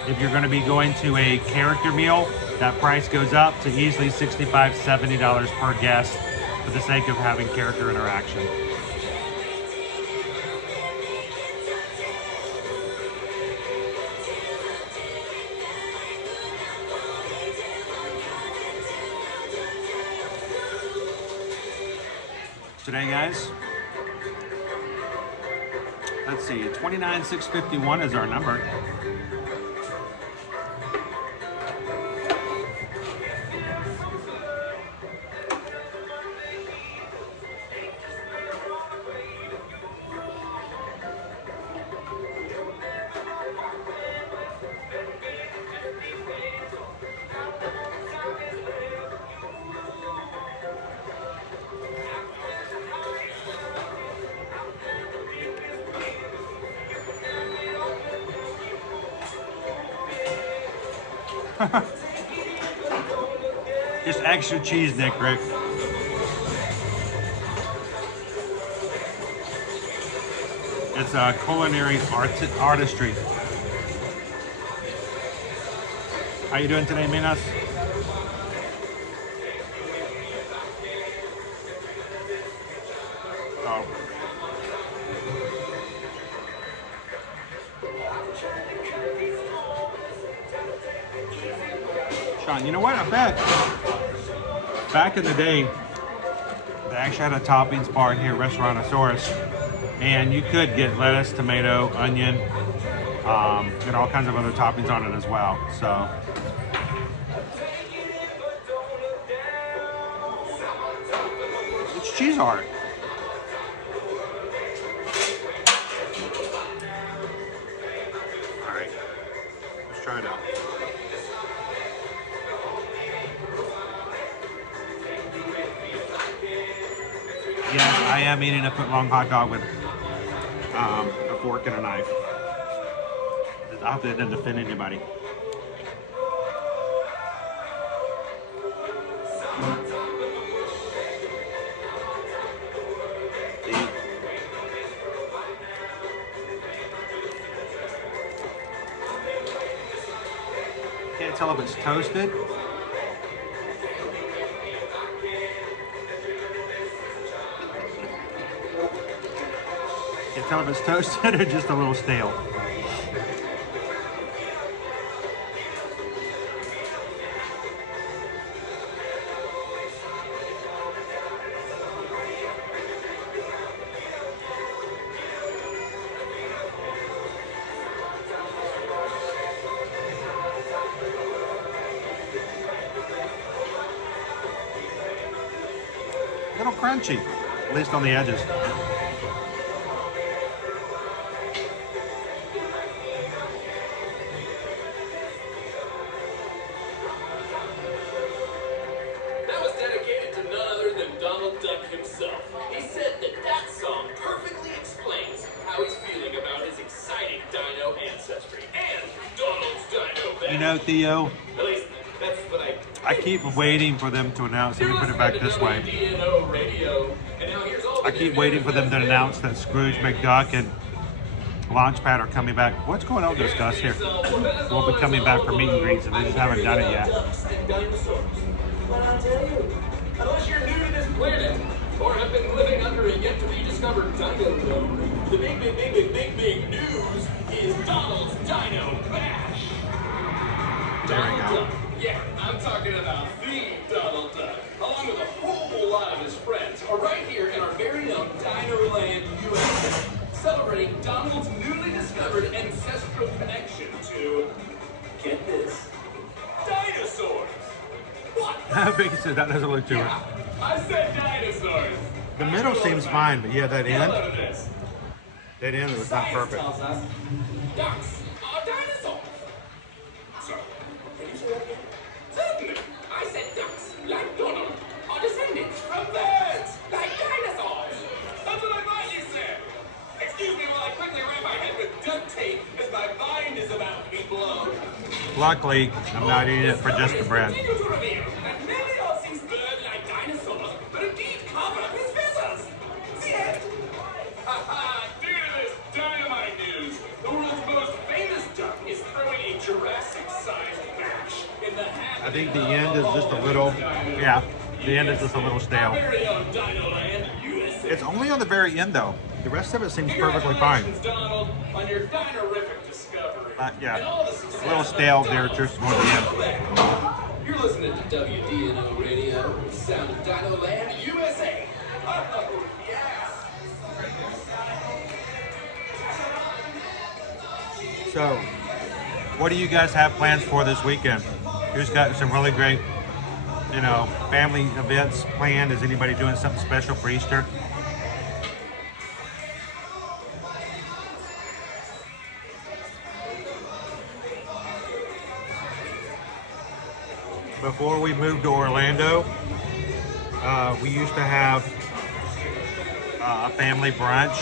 If you're going to be going to a character meal, that price goes up to easily $65, $70 per guest for the sake of having character interaction. Today, guys, let's see, 29,651 is our number. Just extra cheese, Nick, Rick. It's a culinary artistry. How you doing today, Minas? Oh. Sean, you know what? I bet back in the day, they actually had a toppings bar here at Restaurantosaurus, and you could get lettuce, tomato, onion, and all kinds of other toppings on it as well. So, it's cheese art. All right, let's try it out. Yes, I am eating a foot-long hot dog with a fork and a knife. I hope that doesn't offend anybody. tell if it's toasted. Can't tell if it's toasted or just a little stale. A little crunchy, at least on the edges. That was dedicated to none other than Donald Duck himself. He said that song perfectly explains how he's feeling about his exciting dino ancestry and Donald's dino back. You know, Theo, At least that's what I keep waiting for them to announce. Let me put it back this way. DNO radio. And now here's all I keep waiting for them to announce that Scrooge McDuck and Launchpad are coming back. What's going on with this, Gus? Here. We'll be coming back for meet and greets, and they just haven't done it yet. But I'll tell you, unless you're new to this planet, or have been living under a yet-to-be-discovered dino dome, the big news is Donald's Dino Bash. There we go. Duck. Yeah, I'm talking about the Donald Duck, along with a whole lot of his friends, are right here in our very own Dino Land, USA, celebrating Donald's newly discovered ancestral connection to, get this, dinosaurs. How big is it? That doesn't look too much. I said dinosaurs. The middle seems fine, but yeah, that end. Look at this. That end was not perfect. Tells us ducks are dinosaurs. Sorry, can you say that again? Certainly. I said ducks, like Donald, are descendants from birds, like dinosaurs. That's what I thought you said. Excuse me while I quickly wrap my head with duct tape as my mind is about to be blown. Luckily, I'm not eating it for just the bread. Continue to reveal that many of these bird-like dinosaurs, but indeed cover his viscers. The end. Ha-ha, due to this dynamite news, the world's most famous duck is throwing a Jurassic-sized match in the half. I think the end is just a little, yeah, the end is just a little stale. Very own Dino Land, USA. It's only on the very end though. The rest of it seems perfectly fine. Congratulations, Donald, on your dinorific discovery. Yeah, a little stale there just toward the end. You're listening to WDNO Radio, sound of Dino Land, USA. Oh, yeah. So, what do you guys have plans for this weekend? Who's got some really great, you know, family events planned? Is anybody doing something special for Easter? Before we moved to Orlando, we used to have a family brunch.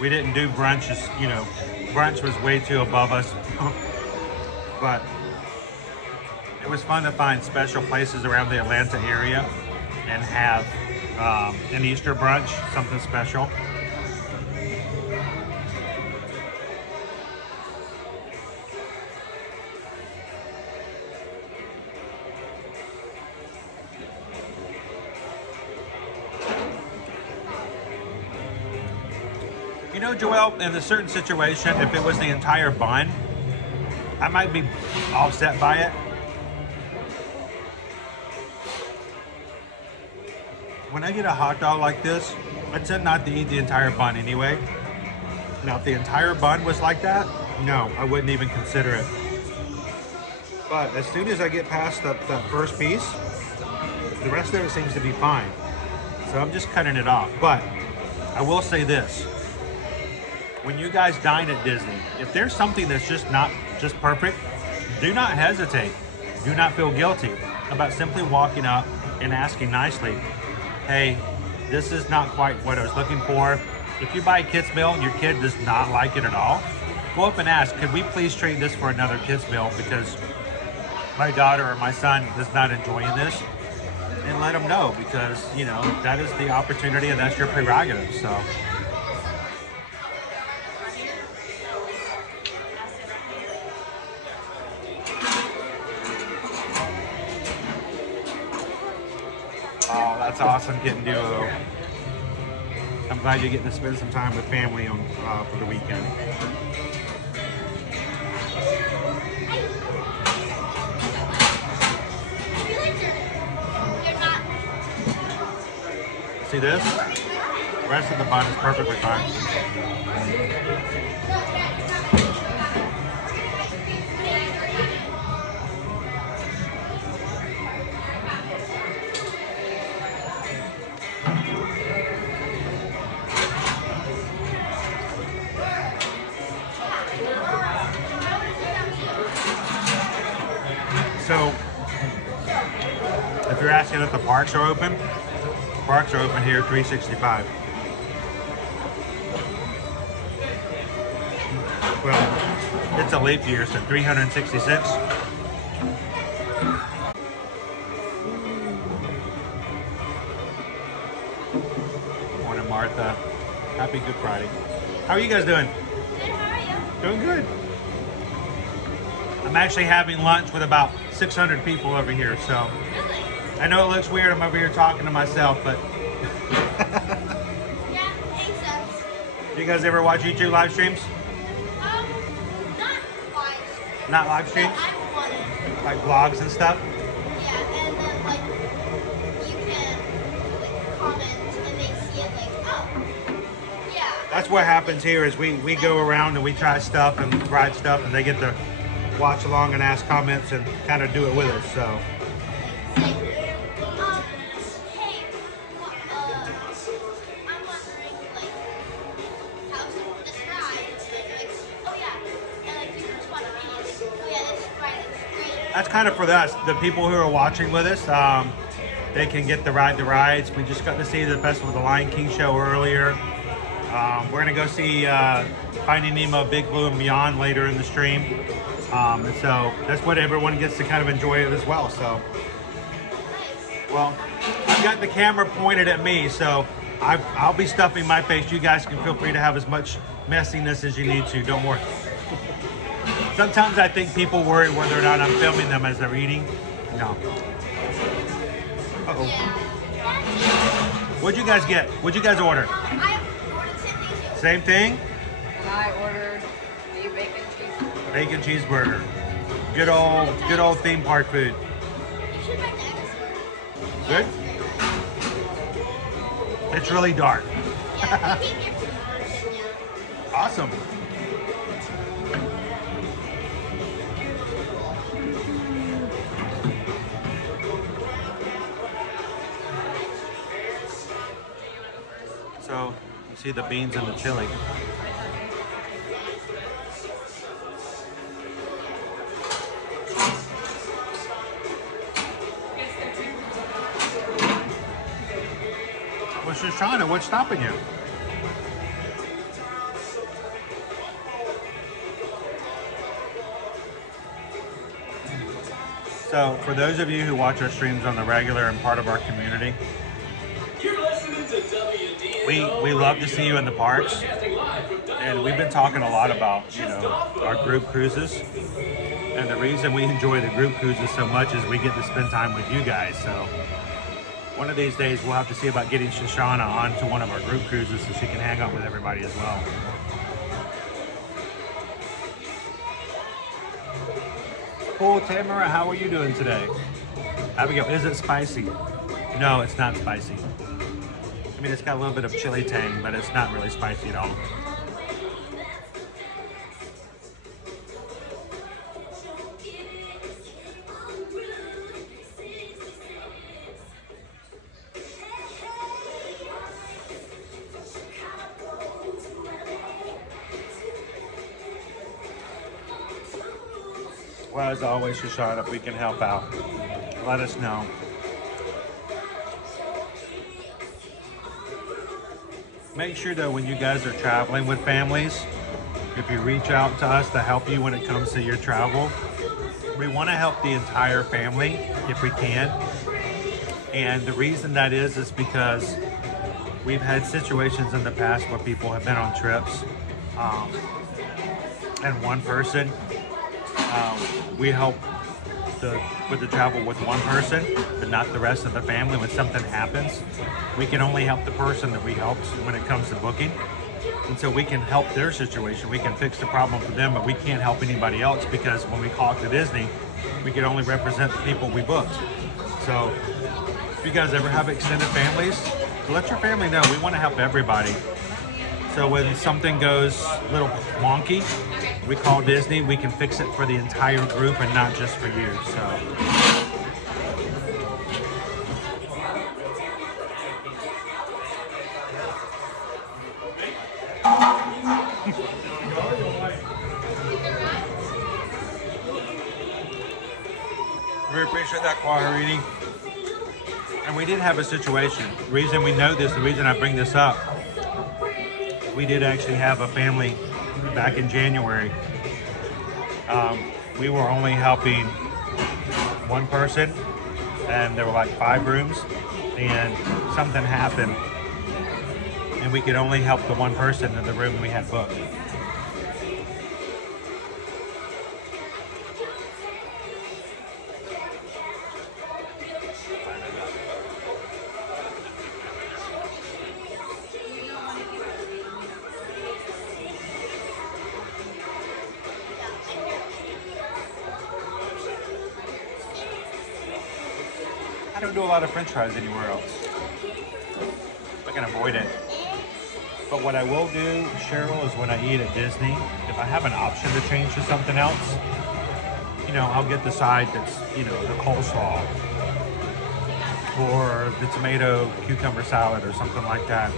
We didn't do brunches, you know, brunch was way too above us. But it was fun to find special places around the Atlanta area and have an Easter brunch, something special. You know, Joel, in a certain situation, if it was the entire bun, I might be offset by it. When I get a hot dog like this, I tend not to eat the entire bun anyway. Now, if the entire bun was like that, no, I wouldn't even consider it. But as soon as I get past that first piece, the rest of it seems to be fine. So I'm just cutting it off. But I will say this. When you guys dine at Disney, if there's something that's just not just perfect, do not hesitate. Do not feel guilty about simply walking up and asking nicely, hey, this is not quite what I was looking for. If you buy a kid's meal and your kid does not like it at all, go up and ask, could we please trade this for another kid's meal because my daughter or my son is not enjoying this? And let them know, because, you know, that is the opportunity and that's your prerogative, so. It's awesome getting to. I'm glad you're getting to spend some time with family on for the weekend. See this? The rest of the bun is perfectly fine. So, if you're asking if the parks are open here 365. Well, it's a leap year, so 366. Morning, Martha. Happy Good Friday. How are you guys doing? Good, how are you? Doing good. I'm actually having lunch with about 600 people over here, so I know it looks weird. I'm over here talking to myself, but Yeah, makes sense. do you guys ever watch YouTube live streams? Not live. Not live streams? I wanted. Like vlogs and stuff? Yeah, and then like you can like comment and they see it like, oh, yeah. That's what happens here is we go around and we try stuff and ride stuff and they get to watch along and ask comments and kind of do it with us, so. Hey, I'm wondering like how's this ride? Like, oh yeah, and like you respond to me, like, oh yeah, this ride is great. That's kind of for us, the people who are watching with us. They can get to ride the rides. We just got to see the Festival of the Lion King show earlier. We're gonna go see Finding Nemo, Big Blue and Beyond later in the stream. And so that's what everyone gets to kind of enjoy it as well. So, well, I've got the camera pointed at me, so I'll be stuffing my face. You guys can feel free to have as much messiness as you need to. Don't worry. Sometimes I think people worry whether or not I'm filming them as they're eating. No. Uh-oh. What'd you guys get? What'd you guys order? I ordered the same thing too. Same thing? And I ordered the bacon cheeseburger. Bacon cheeseburger. Good old theme park food. You should buy next. Good? It's really dark. Yeah, we came here for Awesome. So, you see the beans and the chili. Well, Shoshana, what's stopping you? So, for those of you who watch our streams on the regular and part of our community, we love to see you in the parks, and we've been talking a lot about, you know, our group cruises, and the reason we enjoy the group cruises so much is we get to spend time with you guys. So one of these days we'll have to see about getting Shoshana onto one of our group cruises so she can hang out with everybody as well. Cool, Tamara, how are you doing today? Abigail, is it spicy? No, it's not spicy. I mean, it's got a little bit of chili tang, but it's not really spicy at all. Well, as always, Shoshana, if we can help out, let us know. Make sure though, when you guys are traveling with families, if you reach out to us to help you when it comes to your travel, we want to help the entire family if we can. And the reason that is because we've had situations in the past where people have been on trips and one person, we help to travel with one person, but not the rest of the family. When something happens, we can only help the person that we helped when it comes to booking. And so we can help their situation. We can fix the problem for them, but we can't help anybody else because when we call to Disney, we can only represent the people we booked. So if you guys ever have extended families, let your family know. We want to help everybody. So when something goes a little wonky, we call Disney, we can fix it for the entire group and not just for you. So. We appreciate that, Quaharini. And we did have a situation. The reason we know this, the reason I bring this up, we did actually have a family back in January. We were only helping one person, and there were like 5 rooms, and something happened, and we could only help the one person in the room we had booked. I don't do a lot of French fries anywhere else. I can avoid it. But what I will do, Cheryl, is when I eat at Disney, if I have an option to change to something else, you know, I'll get the side that's, you know, the coleslaw or the tomato cucumber salad or something like that.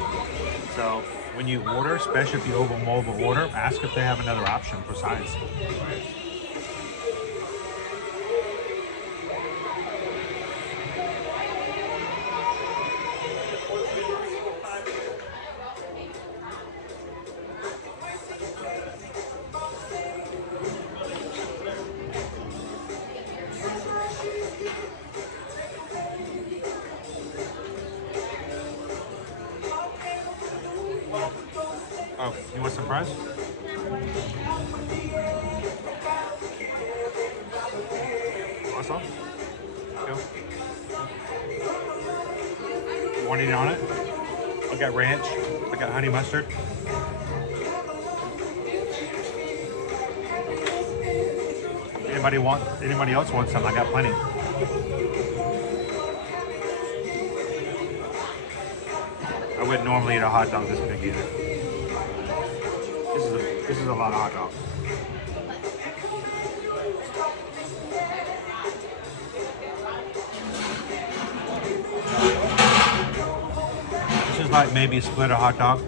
So when you order, especially if you over mobile order, ask if they have another option for sides. Oh, you want some fries? Want some? Go. You want anything on it? I got ranch. I got honey mustard. Anybody else want some? I got plenty. I wouldn't normally eat a hot dog this big either. This is a lot of hot dog. This is like maybe split a hot dog.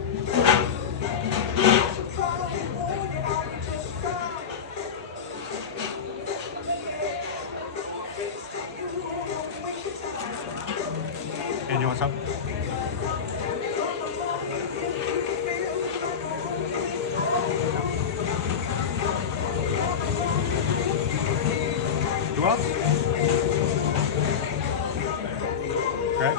And you want some? Who else? Okay.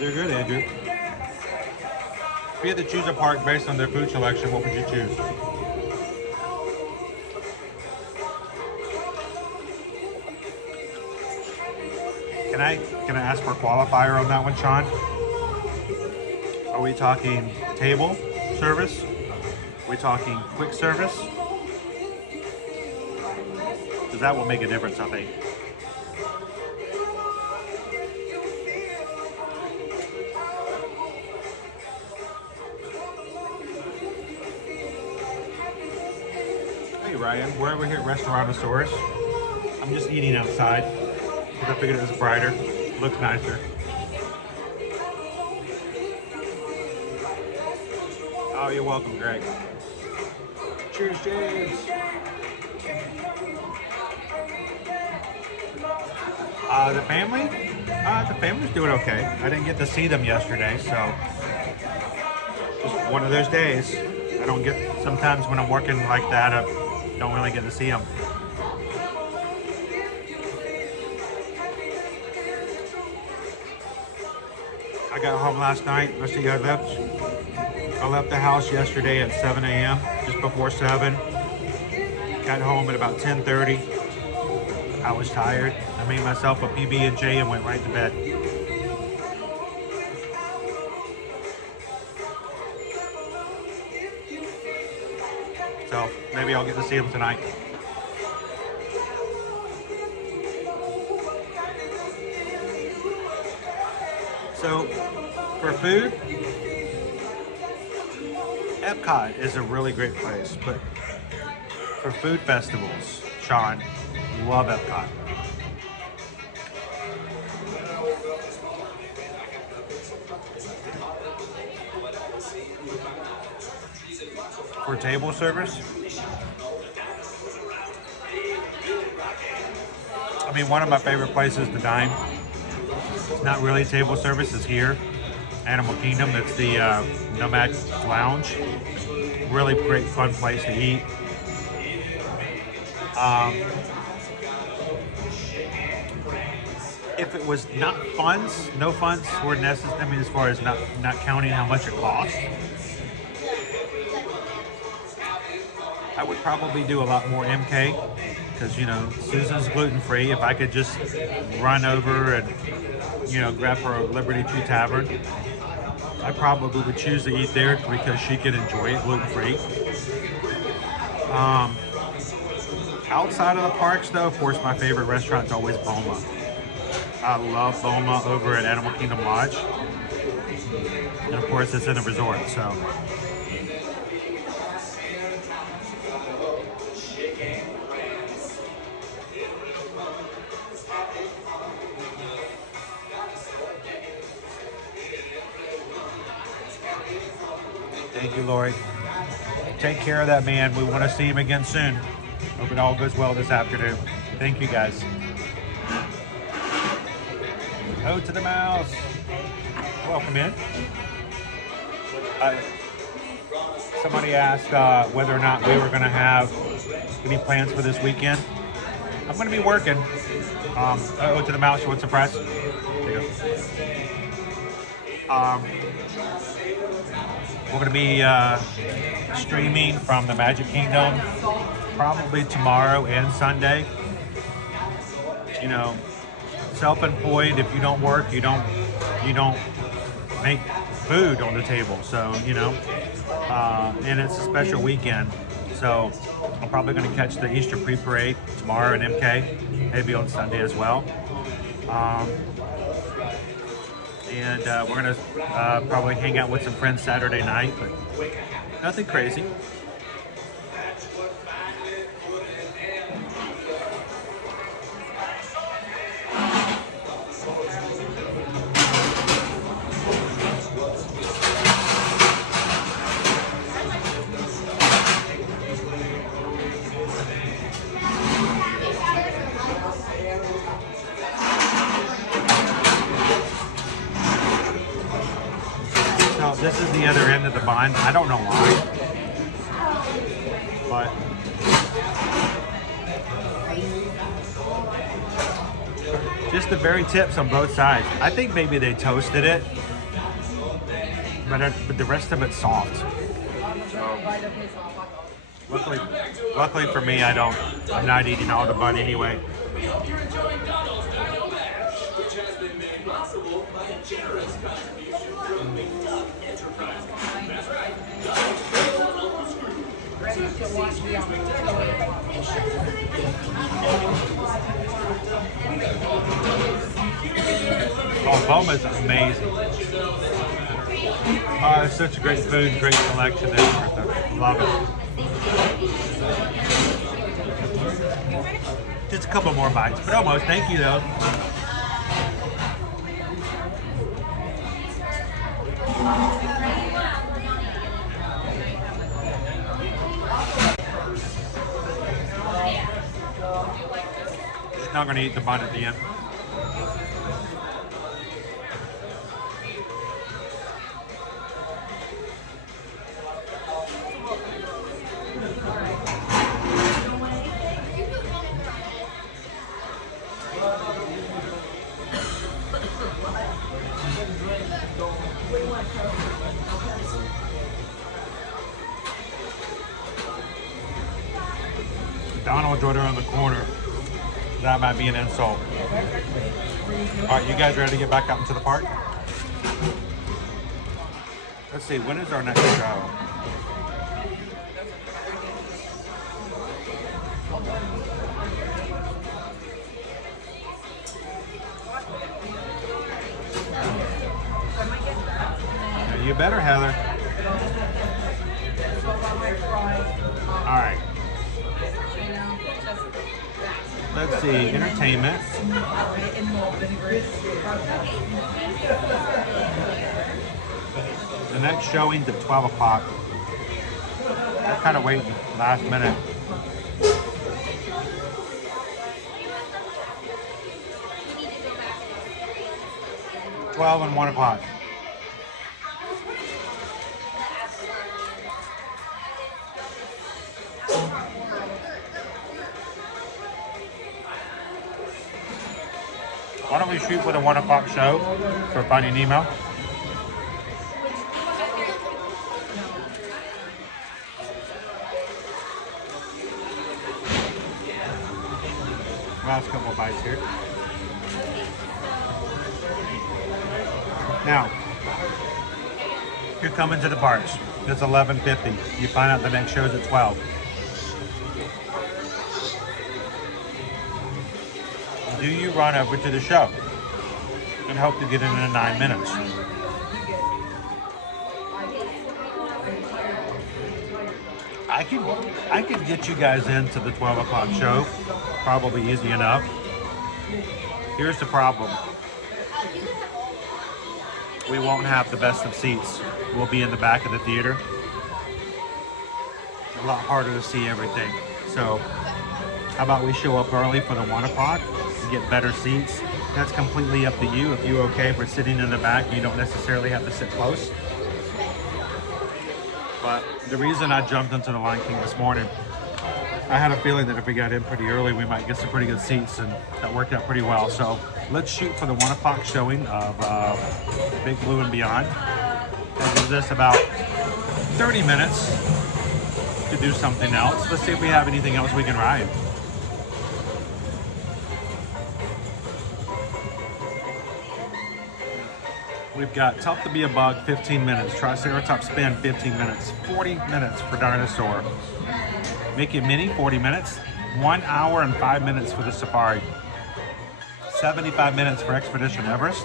They're good, Andrew. If you had to choose a park based on their food selection, what would you choose? Can I ask for a qualifier on that one, Sean? Are we talking table service? Are we talking quick service? Because that will make a difference, I think. Hey Ryan, we're over here at Restaurantosaurus. I'm just eating outside because I figured it was brighter, looked nicer. Oh, you're welcome, Greg. Cheers, James. The family's doing okay. I didn't get to see them yesterday, so just one of those days. I don't get, sometimes when I'm working like that, I don't really get to see them. I got home last night. Let's see, I left the house yesterday at 7 a.m., just before 7. Got home at about 10:30. I was tired. I made myself a PB&J and went right to bed. So maybe I'll get to see him tonight. So for food, Epcot is a really great place, but for food festivals, Sean, love Epcot. For table service, I mean, one of my favorite places to dine, it's not really table service, it's here, Animal Kingdom. It's the Nomad Lounge. Really great, fun place to eat. If it was not funds, no funds were necessary. I mean, as far as not counting how much it costs, I would probably do a lot more MK, because, you know, Susan's gluten-free. If I could just run over and, you know, grab her a Liberty Tree Tavern, I probably would choose to eat there because she can enjoy it gluten-free. Outside of the parks, though, of course, my favorite restaurant is always Boma. I love Boma over at Animal Kingdom Lodge. And of course, it's in a resort, so. Thank you, Lori. Take care of that man. We want to see him again soon. Hope it all goes well this afternoon. Thank you, guys. Oh, to the mouse. Welcome in. Somebody asked whether or not we were going to have any plans for this weekend. I'm going to be working. Oh, to the mouse. You want some press? There you go. We're going to be streaming from the Magic Kingdom probably tomorrow and Sunday. You know, self-employed, if you don't work, you don't make food on the table. So, you know, and it's a special weekend. So I'm probably going to catch the Easter pre-parade tomorrow in MK, maybe on Sunday as well. And we're going to probably hang out with some friends Saturday night, but nothing crazy. This is the other end of the bun. I don't know why, but just the very tips on both sides. I think maybe they toasted it, but the rest of it's soft. So, luckily for me, I'm not eating all the bun anyway. You're enjoying Donald's Annual Bash, which has been made possible by a generous contribution from McDuck Enterprises. That's right, Donald's Uncle Scrooge. Ready to watch me on Oh, Boma's amazing. Oh, it's such a great food, great selection there, Martha. Love it. Just a couple more bites, but almost. Thank you, though. Just not going to eat the bun at the end. Donald Jordan on the corner. That might be an insult. All right, you guys ready to get back out into the park? Let's see, when is our next show? You better, Heather. All right. Let's see, entertainment. The next showing's at 12 o'clock. We're kind of waiting last minute. $12 and 1 o'clock. Why don't we shoot for the 1 o'clock show for Finding Nemo? Last couple of bites here. Now, you're coming to the parks. It's 11:50. You find out the next show's at 12. Do you run over to the show and hope to get in 9 minutes? I could get you guys into the 12 o'clock show, probably easy enough. Here's the problem. We won't have the best of seats. We'll be in the back of the theater. A lot harder to see everything. So how about we show up early for the 1 o'clock and get better seats? That's completely up to you. If you're okay for sitting in the back, you don't necessarily have to sit close. But the reason I jumped into the Lion King this morning, I had a feeling that if we got in pretty early, we might get some pretty good seats, and that worked out pretty well. So let's shoot for the 1 o'clock showing of Big Blue and Beyond. That gives us about 30 minutes to do something else. Let's see if we have anything else we can ride. We've got Tough to Be a Bug, 15 minutes. Triceratops Spin, 15 minutes. 40 minutes for Dinosaur. Make It Mini, 40 minutes. 1 hour and 5 minutes for the Safari. 75 minutes for Expedition Everest.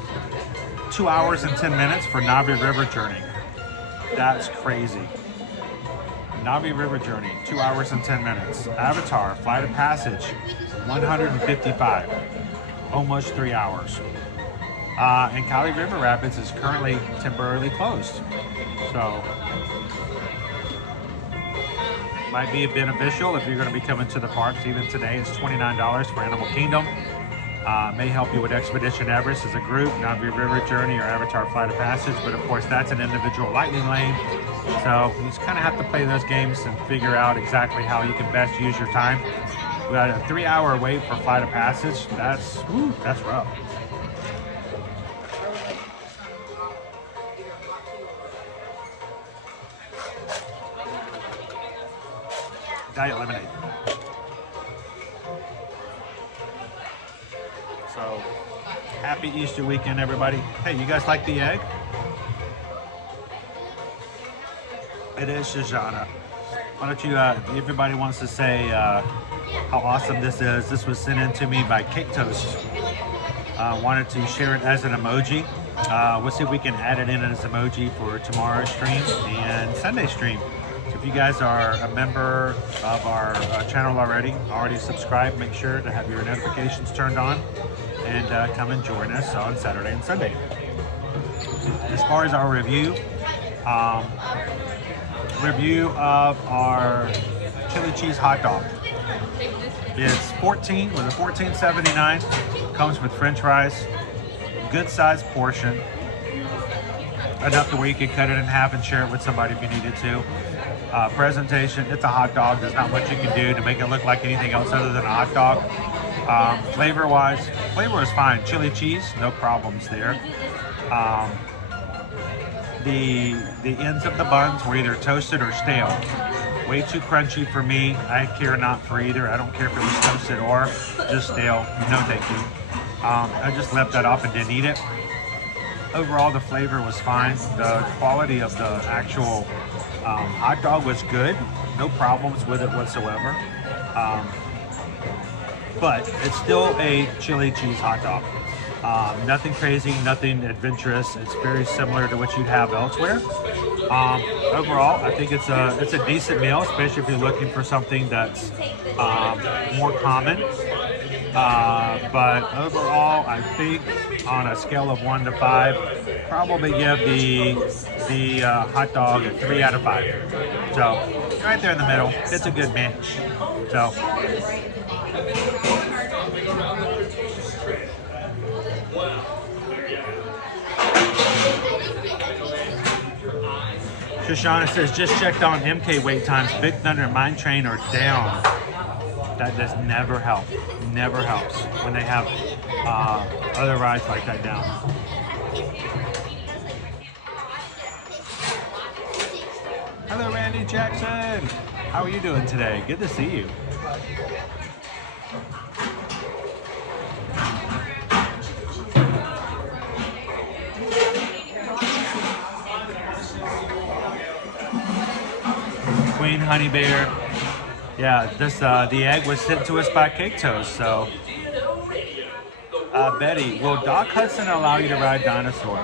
2 hours and 10 minutes for Navi River Journey. That's crazy. Navi River Journey, 2 hours and 10 minutes. Avatar, Flight of Passage, 155. Almost 3 hours. And Kali River Rapids is currently temporarily closed. So, might be beneficial if you're going to be coming to the parks. Even today, it's $29 for Animal Kingdom. May help you with Expedition Everest as a group, Navi River Journey, or Avatar Flight of Passage. But of course, that's an individual lightning lane. So you just kind of have to play those games and figure out exactly how you can best use your time. We got a 3 hour wait for Flight of Passage. That's rough. Diet lemonade. So, happy Easter weekend, everybody. Hey, you guys like the egg? It is Shoshana. Why don't you, everybody wants to say how awesome this is. This was sent in to me by Cake Toast. Wanted to share it as an emoji. We'll see if we can add it in as emoji for tomorrow's stream and Sunday stream. So if you guys are a member of our channel already subscribed, make sure to have your notifications turned on and come and join us on Saturday and Sunday. As far as our review of our chili cheese hot dog. It's $14.79. Comes with French fries, good sized portion, enough to where you can cut it in half and share it with somebody if you needed to. Presentation, it's a hot dog. There's not much you can do to make it look like anything else other than a hot dog. Flavor-wise, flavor is fine. Chili cheese, no problems there. the ends of the buns were either toasted or stale. Way too crunchy for me. I care not for either. I don't care if it was toasted or just stale. No thank you. I just left that off and didn't eat it. Overall, the flavor was fine. The quality of the actual hot dog was good. No problems with it whatsoever. But it's still a chili cheese hot dog. Nothing crazy, nothing adventurous. It's very similar to what you'd have elsewhere. Overall, I think it's a decent meal, especially if you're looking for something that's more common. But overall, I think on a scale of 1 to 5, probably give the hot dog a 3 out of 5. So right there in the middle, it's a good meal. So. Shoshana says, just checked on MK wait times. Big Thunder and Mine Train are down. That does never help. Never helps when they have other rides like that down. Hello, Randy Jackson. How are you doing today? Good to see you. Queen Honey Bear. Yeah, this the egg was sent to us by Cake Toast. So, Betty, will Doc Hudson allow you to ride Dinosaur?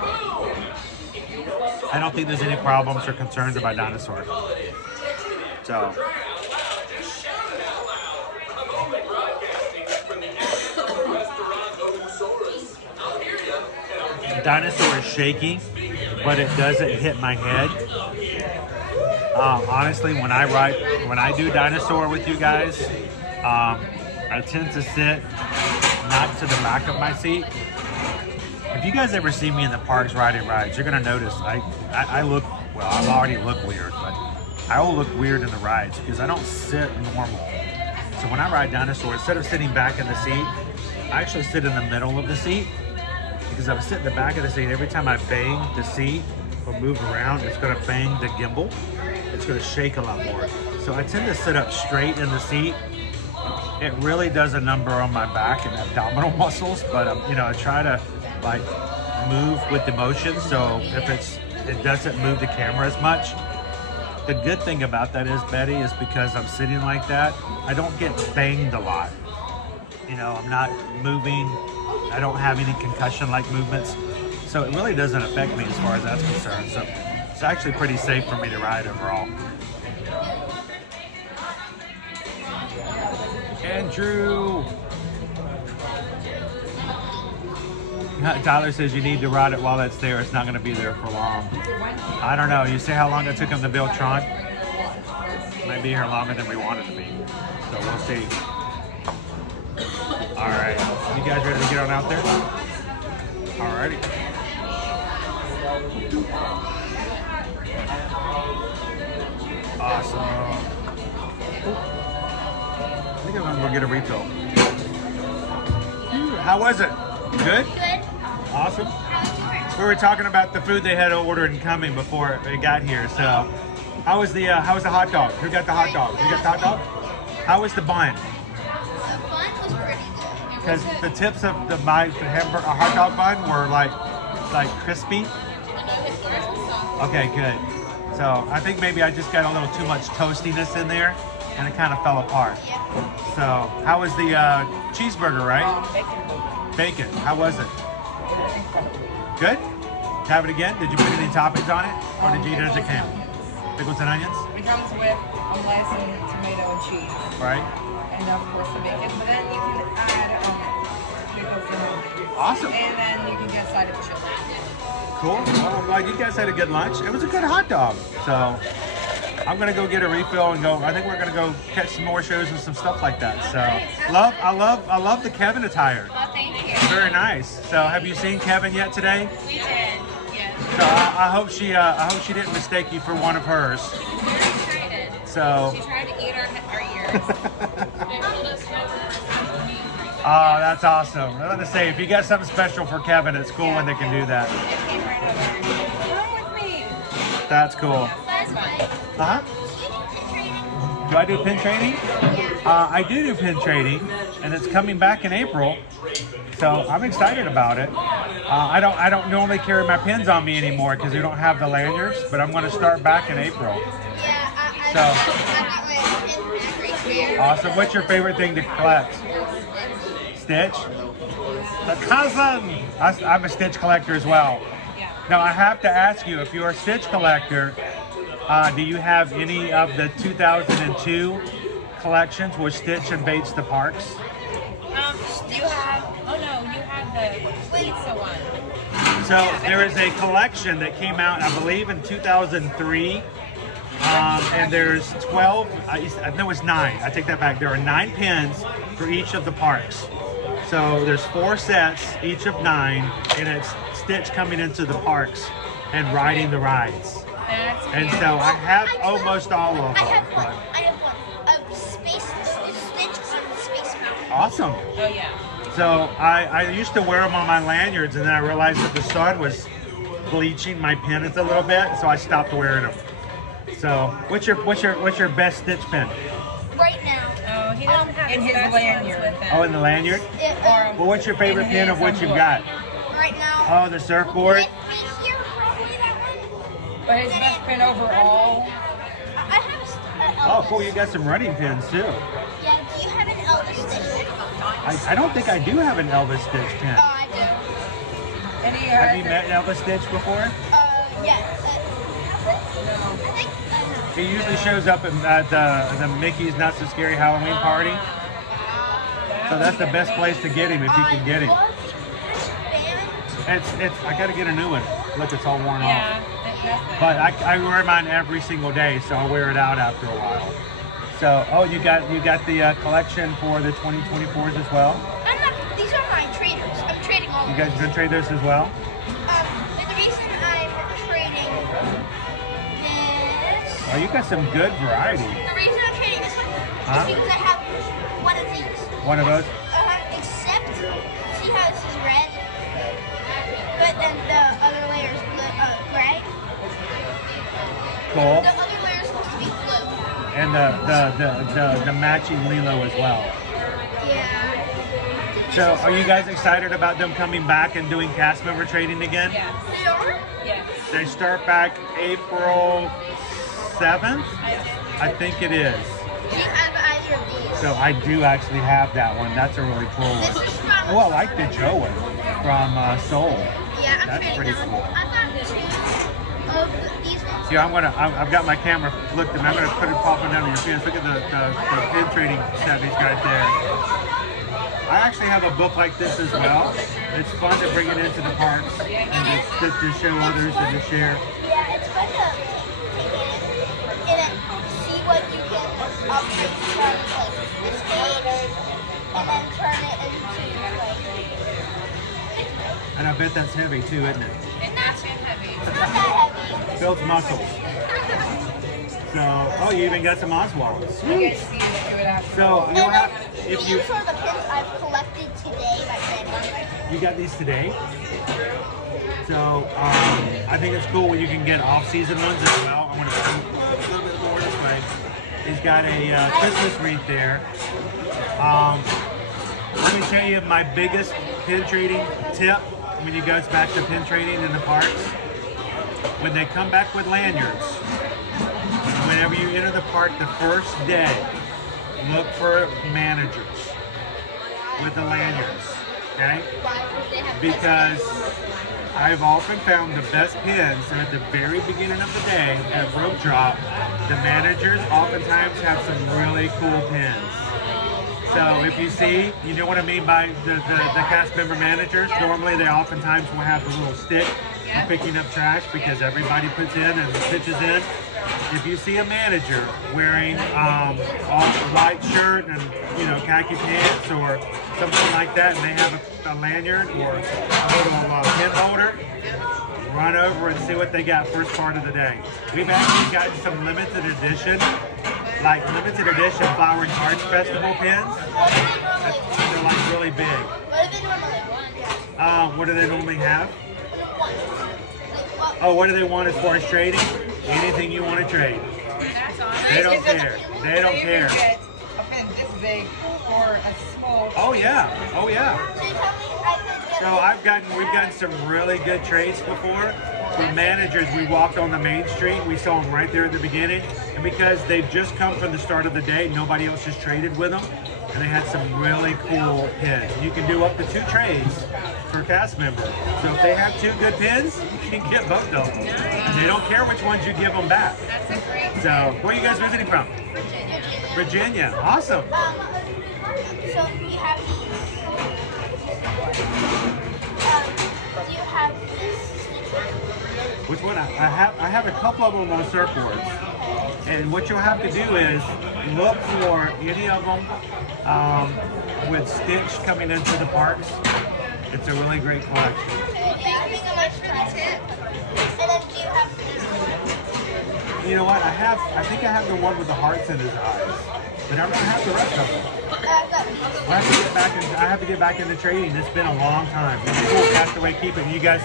I don't think there's any problems or concerns about Dinosaur. So. Dinosaur is shaky, but it doesn't hit my head. Honestly, when I do Dinosaur with you guys, I tend to sit not to the back of my seat. If you guys ever see me in the parks riding rides, you're gonna notice I look, well, I already look weird, but I will look weird in the rides because I don't sit normal. So when I ride Dinosaur, instead of sitting back in the seat, I actually sit in the middle of the seat because if I sit in the back of the seat, every time I bang the seat or move around, it's gonna bang the gimbal. It's gonna shake a lot more. So I tend to sit up straight in the seat. It really does a number on my back and abdominal muscles, but you know, I try to like move with the motion, so if it doesn't move the camera as much. The good thing about that is, Betty, is because I'm sitting like that, I don't get banged a lot. You know, I'm not moving, I don't have any concussion-like movements, so it really doesn't affect me as far as that's concerned. So it's actually pretty safe for me to ride overall. Andrew! Tyler says you need to ride it while it's there. It's not going to be there for long. I don't know. You see how long it took him to build Tron? Might be here longer than we wanted to be. So we'll see. All right. You guys ready to get on out there? All righty. Awesome. I think I'm going to go get a refill. How was it? Good? Good. Awesome. We were talking about the food they had ordered and coming before it got here. So, how was the hot dog? Who got the hot dog? Who got the hot dog? How was the bun? The bun was pretty good. Because the tips of my hamburger hot dog bun were like crispy. Okay, good. So I think maybe I just got a little too much toastiness in there, and it kind of fell apart. So, how was the cheeseburger? Right? Bacon. How was it? Good? Have it again? Did you put any toppings on it? Or did you eat it as it came? Pickles and onions? It comes with lettuce and tomato and cheese. Right. And of course the bacon. But then you can add pickles and onions. Awesome. And then you can get a side of chili. Cool. Well, I'm glad you guys had a good lunch. It was a good hot dog. So I'm gonna go get a refill and go. I think we're gonna go catch some more shows and some stuff like that. So I love the Kevin attire. Well, thank you. Very nice. So have you seen Kevin yet today? We did, yes. So I hope she didn't mistake you for one of hers. Very excited. So. She tried to eat our ears. Oh, that's awesome. I was gonna say, if you got something special for Kevin, it's cool when they can do that. It came right over. Come with me. That's cool. Uh-huh. Do I do pin trading? I do pin trading, and it's coming back in April, so I'm excited about it. I don't normally carry my pins on me anymore because we don't have the lanyards, but I'm going to start back in April. So awesome. What's your favorite thing to collect? Stitch? The cousin! I'm a Stitch collector as well. Now I have to ask you, if you're a Stitch collector, do you have any of the 2002 collections where Stitch invades the parks? You have, oh no, you have the pizza one. So there is a collection that came out, I believe, in 2003. And there's 12, no, it's 9. I take that back. There are 9 pins for each of the parks. So there's 4 sets, each of 9, and it's Stitch coming into the parks and riding the rides. And so I have almost all of them. I have one. Stitch on Space Mountain. Awesome. Oh yeah. So I used to wear them on my lanyards, and then I realized that the sun was bleaching my pins a little bit, so I stopped wearing them. So what's your best Stitch pin? Right now. Oh, he doesn't have his lanyard with him. Oh, in the lanyard? Well, what's your favorite pin of what you've got? Right now. Oh, the surfboard? But his best pin overall. I have Oh, cool. You got some running pins, too. Yeah, do you have an Elvis Stitch? I don't think I do have an Elvis Stitch pin. Oh, I do. Have you met Elvis Stitch before? Yes. He usually shows up at the Mickey's Not So Scary Halloween party. So that's the best place to get him if you can get him. I gotta get a new one. Look, it's all worn off. But I wear mine every single day, so I'll wear it out after a while. So, oh, you got the collection for the 2024s as well? These are my traders. I'm trading all of them. You guys gonna trade this as well? The reason I'm trading this... Oh, you got some good variety. The reason I'm trading this one is because I have one of these. One of those? Except, see how this is red? But then the other layer is gray. Cool. The other layer is supposed to be blue. And the matching Lilo as well. Yeah. So, are you guys excited about them coming back and doing cast member trading again? They are? Yes. They start back April 7th? I think it is. Do you have either of these? So I do actually have that one. That's a really cool one. This is from... Oh, I like the Joe one from Seoul. Yeah, I'm That's trading pretty that cool. one. I've got 2 of these ones. See, I've got my camera flipped and I'm gonna put it popping down your pins. Look at the pin trading set he's got there. I actually have a book like this as well. It's fun to bring it into the parks and to show others and to share. Yeah, it's fun to take it in and then see what you can upgrade from like this stage and then turn it into like... And I bet that's heavy too, isn't it? It's not that heavy. Builds muscles. So, oh, you even got some Oswalds. You guys see me do it after. So you'll have, if you These are the pins I've collected today by Rainforest. you got these today. So I think it's cool when you can get off-season ones as well. I'm gonna go a little bit more this way. He's got a Christmas wreath there. Let me tell you my biggest pin trading tip when you go back to pin trading in the parks. When they come back with lanyards, whenever you enter the park the first day, look for managers with the lanyards, okay? Because I've often found the best pins at the very beginning of the day at rope drop. The managers oftentimes have some really cool pins. So if you see, you know what I mean by the cast member managers, normally they oftentimes will have the little stick for picking up trash because everybody puts in and pitches in. If you see a manager wearing a white shirt and khaki pants or something like that, and they have a lanyard or a little pin holder, run over and see what they got first part of the day. We've actually gotten some limited edition Flower and Arts Festival pins. They're like really big. What do they normally want? What do they normally have? Oh, what do they want as far as trading? anything you want to trade. That's awesome. They don't care. They don't care. Get a pin this big or a small. Oh yeah. Oh yeah. So we've gotten some really good trades before. From managers, we walked on the main street, we saw them right there at the beginning, and because they've just come from the start of the day, nobody else has traded with them, and they had some really cool pins. You can do up to 2 trades per cast member. So if they have 2 good pins, you can get both of them. And they don't care which ones you give them back. So where are you guys visiting from? Virginia. Awesome. So we have these. Do you have this? Which one? I have a couple of them on surfboards. And what you'll have to do is look for any of them with Stitch coming into the parks. It's a really great collection. You know what? I think I have the one with the hearts in his eyes, but I don't have the rest of them. I have to get back into trading. It's been a long time. Cool Castaway Keeping. You guys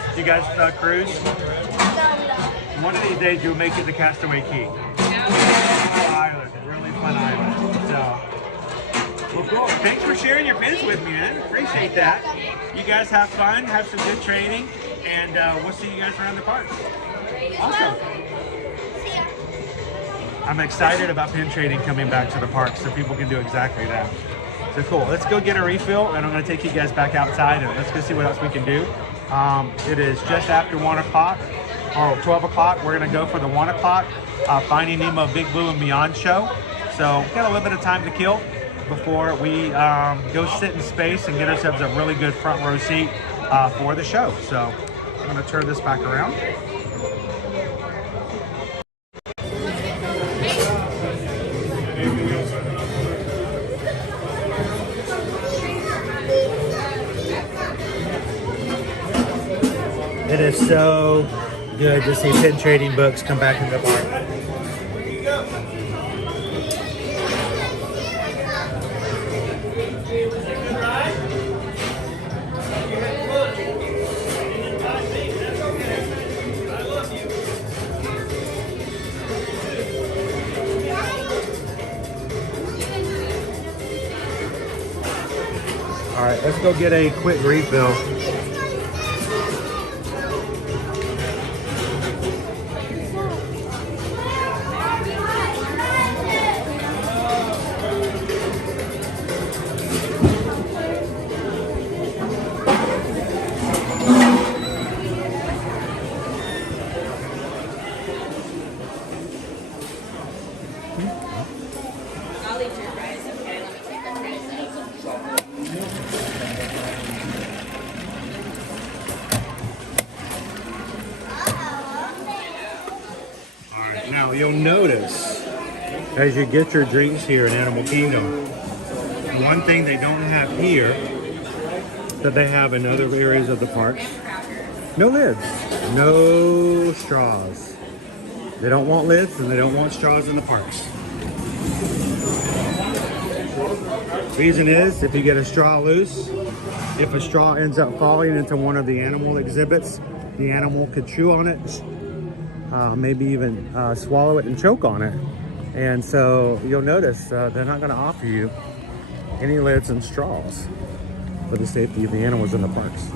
cruise? One of these days you'll make it to Castaway Key. Island, really fun island. So, well, cool. Thanks for sharing your pins with me, man. Appreciate that. You guys have fun, have some good training, and we'll see you guys around the park. Awesome. I'm excited about pin trading coming back to the park so people can do exactly that. So cool. Let's go get a refill, and I'm going to take you guys back outside, and let's go see what else we can do. It is just after 1 o'clock. Or 12 o'clock, we're going to go for the 1 o'clock Finding Nemo Big Blue and Beyond show. So we've got a little bit of time to kill before we go sit in space and get ourselves a really good front row seat for the show. So I'm going to turn this back around. It is so good to see pin trading books come back into the park. All right, let's go get a quick refill. Now you'll notice as you get your drinks here in Animal Kingdom, one thing they don't have here that they have in other areas of the park, no lids, no straws. They don't want lids and they don't want straws in the parks. Reason is, if you get a straw loose, if a straw ends up falling into one of the animal exhibits, the animal could chew on it, maybe even swallow it and choke on it. And so you'll notice they're not going to offer you any lids and straws for the safety of the animals in the parks.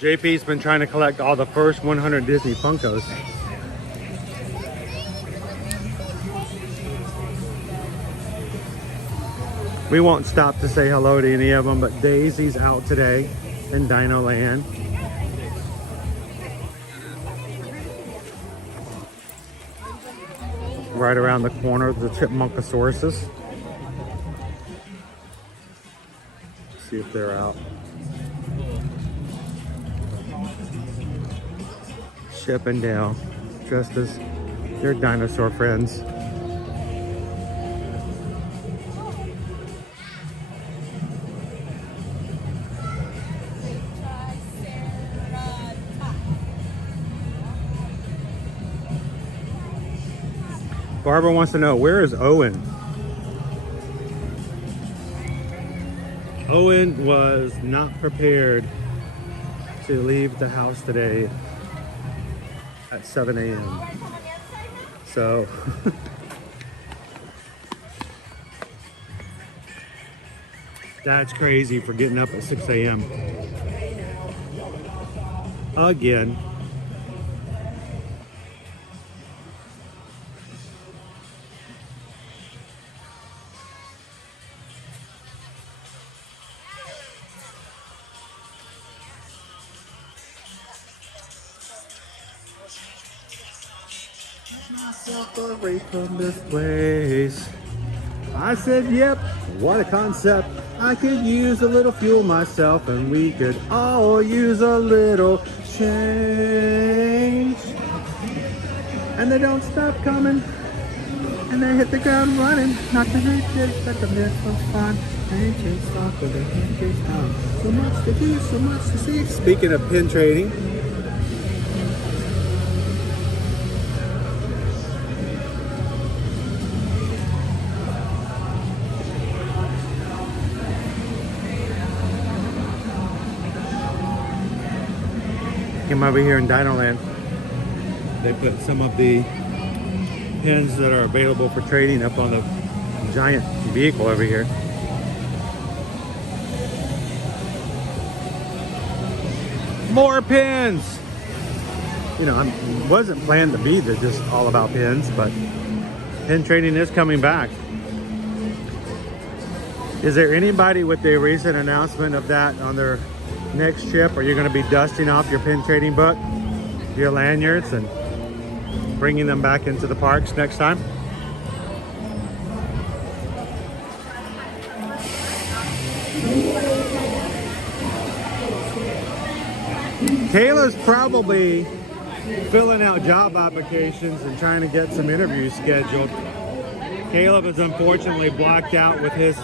JP's been trying to collect all the first 100 Disney Funkos. We won't stop to say hello to any of them, but Daisy's out today in Dino Land. Right around the corner of the Chipmunkosaurus. See if they're out. Chip and Dale, dressed as their dinosaur friends. Barbara wants to know, where is Owen? Owen was not prepared to leave the house today at 7 a.m. So that's crazy for getting up at 6 a.m. again. Myself away from this place. I said, yep, what a concept. I could use a little fuel myself, and we could all use a little change. And they don't stop coming, and they hit the ground running. Not to hurt this, but to live for fun. And chase off with a hand chase down. So much to do, so much to see. Speaking of pin trading, came over here in Dinoland. They put some of the pins that are available for trading up on the giant vehicle over here. More pins! You know, I wasn't planned to be just all about pins, but pin trading is coming back. Is there anybody with the recent announcement of that on their next trip? Are you going to be dusting off your pin trading book, your lanyards, and bringing them back into the parks next time? Kayla's probably filling out job applications and trying to get some interviews scheduled. Caleb is unfortunately blocked out with his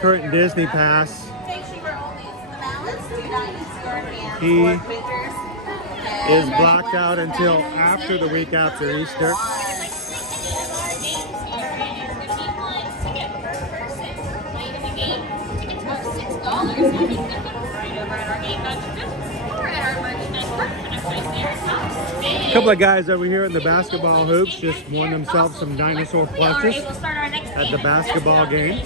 current Disney pass. He is blocked out until after the week after Easter. A couple of guys over here in the basketball hoops just won themselves some dinosaur plushes at the basketball game.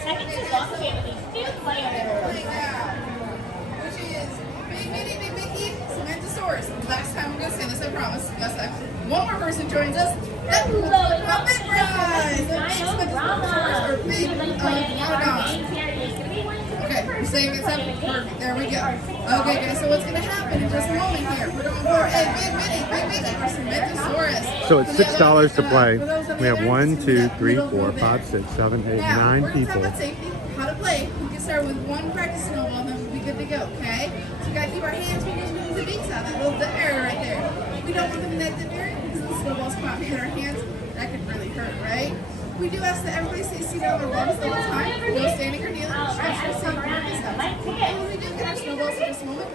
Last time we're going to say this, I promise. Last time. One more person joins us. Hello, Puppet Rise! Okay, we're saying it's up. Perfect. There we go. Okay, guys, so what's going to happen in just a moment here? We're going for a big mini for some Susanedwards. So it's $6 to play. We have 1, 2, 3, 4, 5, 6, 7, 8, 9 people. How to play. We can start with one practice snowball, and then we'll be good to go, okay? So we got to keep our hands, fingers, moving the beaks out. That little dip area right there. We don't want them in that dip area because the snowballs come out and hit our hands. That could really hurt, right? We do ask that everybody stay seated on their bums the whole time. No standing or kneeling. Stretch your seat for this stuff. And when we do get our snowballs in just a moment,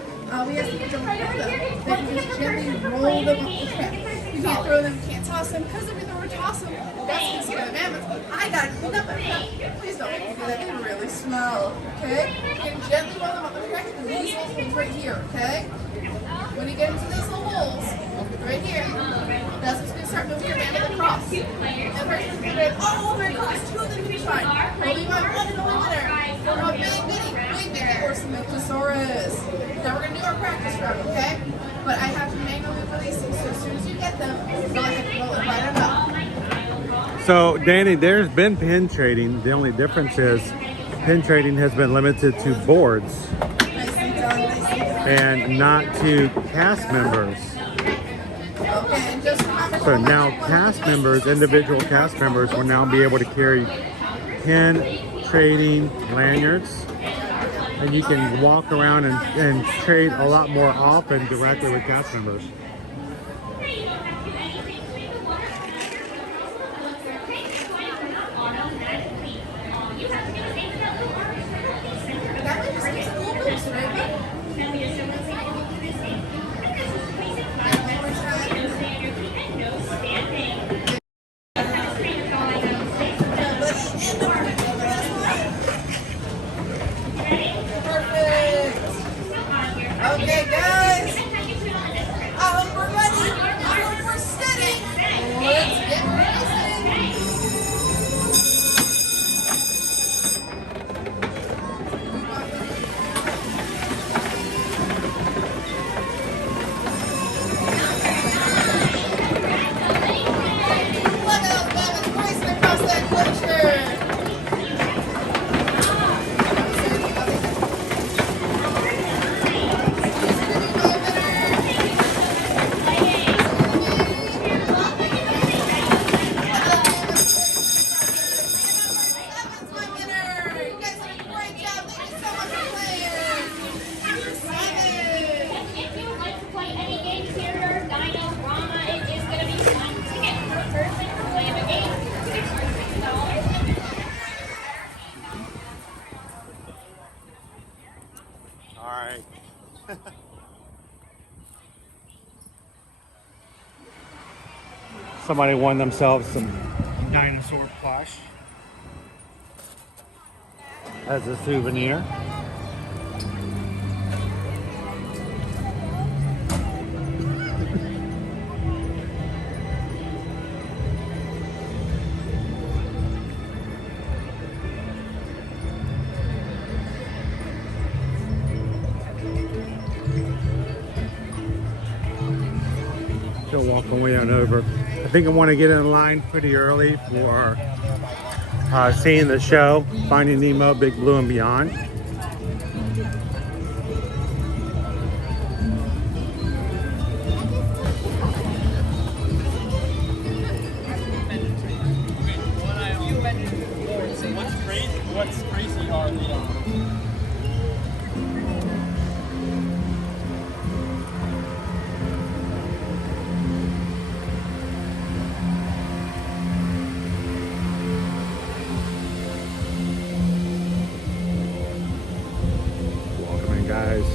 we ask that you don't throw them. They can just gently roll them off the track. You can't throw them, you can't toss them, because if we throw or toss them, that's considered mammoth. I gotta clean up after that. Please don't make me do that. They really smell. Okay? You can gently roll them off the track and these little holes right here, okay? When you get into these little holes, right here, that's what's going to start moving your mammoth across. And person's going to go all the way across. Two of them can be fine. Only one and only winner. For a big mini, or some Restaurantosaurus. Now we're going to do our practice round, okay? But I have to manually release these, so as soon as you get them, go ahead and roll it right on up. So, Danny, there's been pin trading. The only difference is pin trading has been limited to boards and not to cast members. So now cast members, individual cast members, will now be able to carry pin trading lanyards and you can walk around and trade a lot more often directly with cast members. Okay, guys. I hope we're ready. I hope we're steady. Let's get racing. Look at those babies racing across that glacier. Somebody won themselves some dinosaur plush as a souvenir. Still walking way on over. I think I want to get in line pretty early for seeing the show, Finding Nemo, Big Blue and Beyond. What's crazy are the Guys.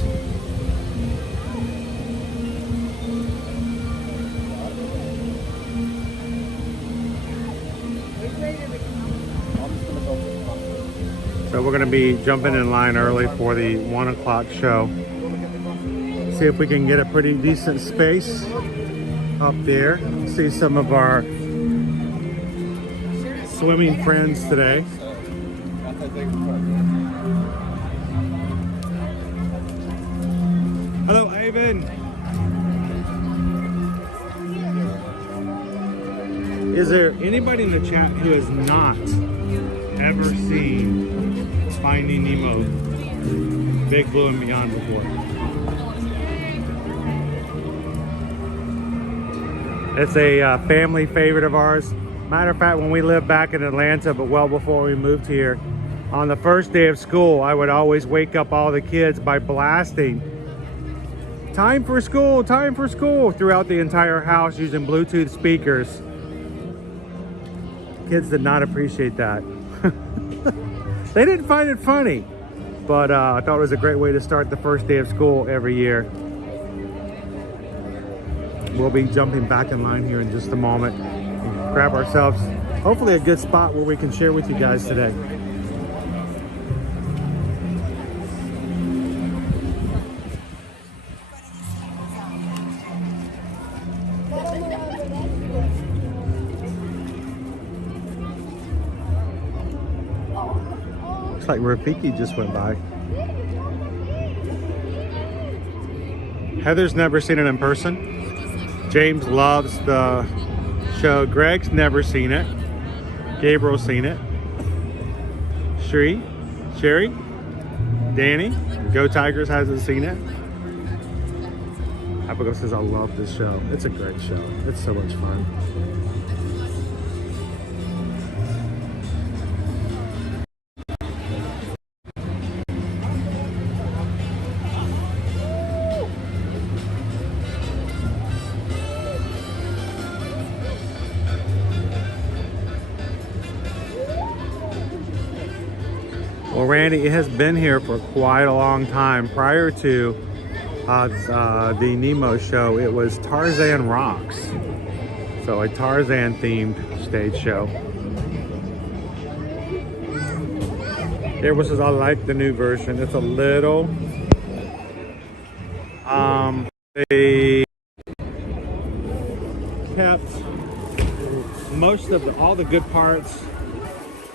So we're going to be jumping in line early for the 1 o'clock show. See if we can get a pretty decent space up there. See some of our swimming friends today. Hello, Ivan. Is there anybody in the chat who has not ever seen Finding Nemo, Big Blue and Beyond before? It's a family favorite of ours. Matter of fact, when we lived back in Atlanta, but well before we moved here, on the first day of school, I would always wake up all the kids by blasting "Time for school, time for school" throughout the entire house using Bluetooth speakers. Kids did not appreciate that. They didn't find it funny, but I thought it was a great way to start the first day of school every year. We'll be jumping back in line here in just a moment and grab ourselves hopefully a good spot where we can share with you guys today. Looks like Rafiki just went by. Heather's never seen it in person. James loves the show. Greg's never seen it. Gabriel's seen it. Sherry, Danny, Go Tigers hasn't seen it. Abigail says, I love this show. It's a great show. It's so much fun. Randy, it has been here for quite a long time. Prior to the Nemo show, it was Tarzan Rocks. So a Tarzan themed stage show. Here, which is, I like the new version. It's a little, they kept most of all the good parts,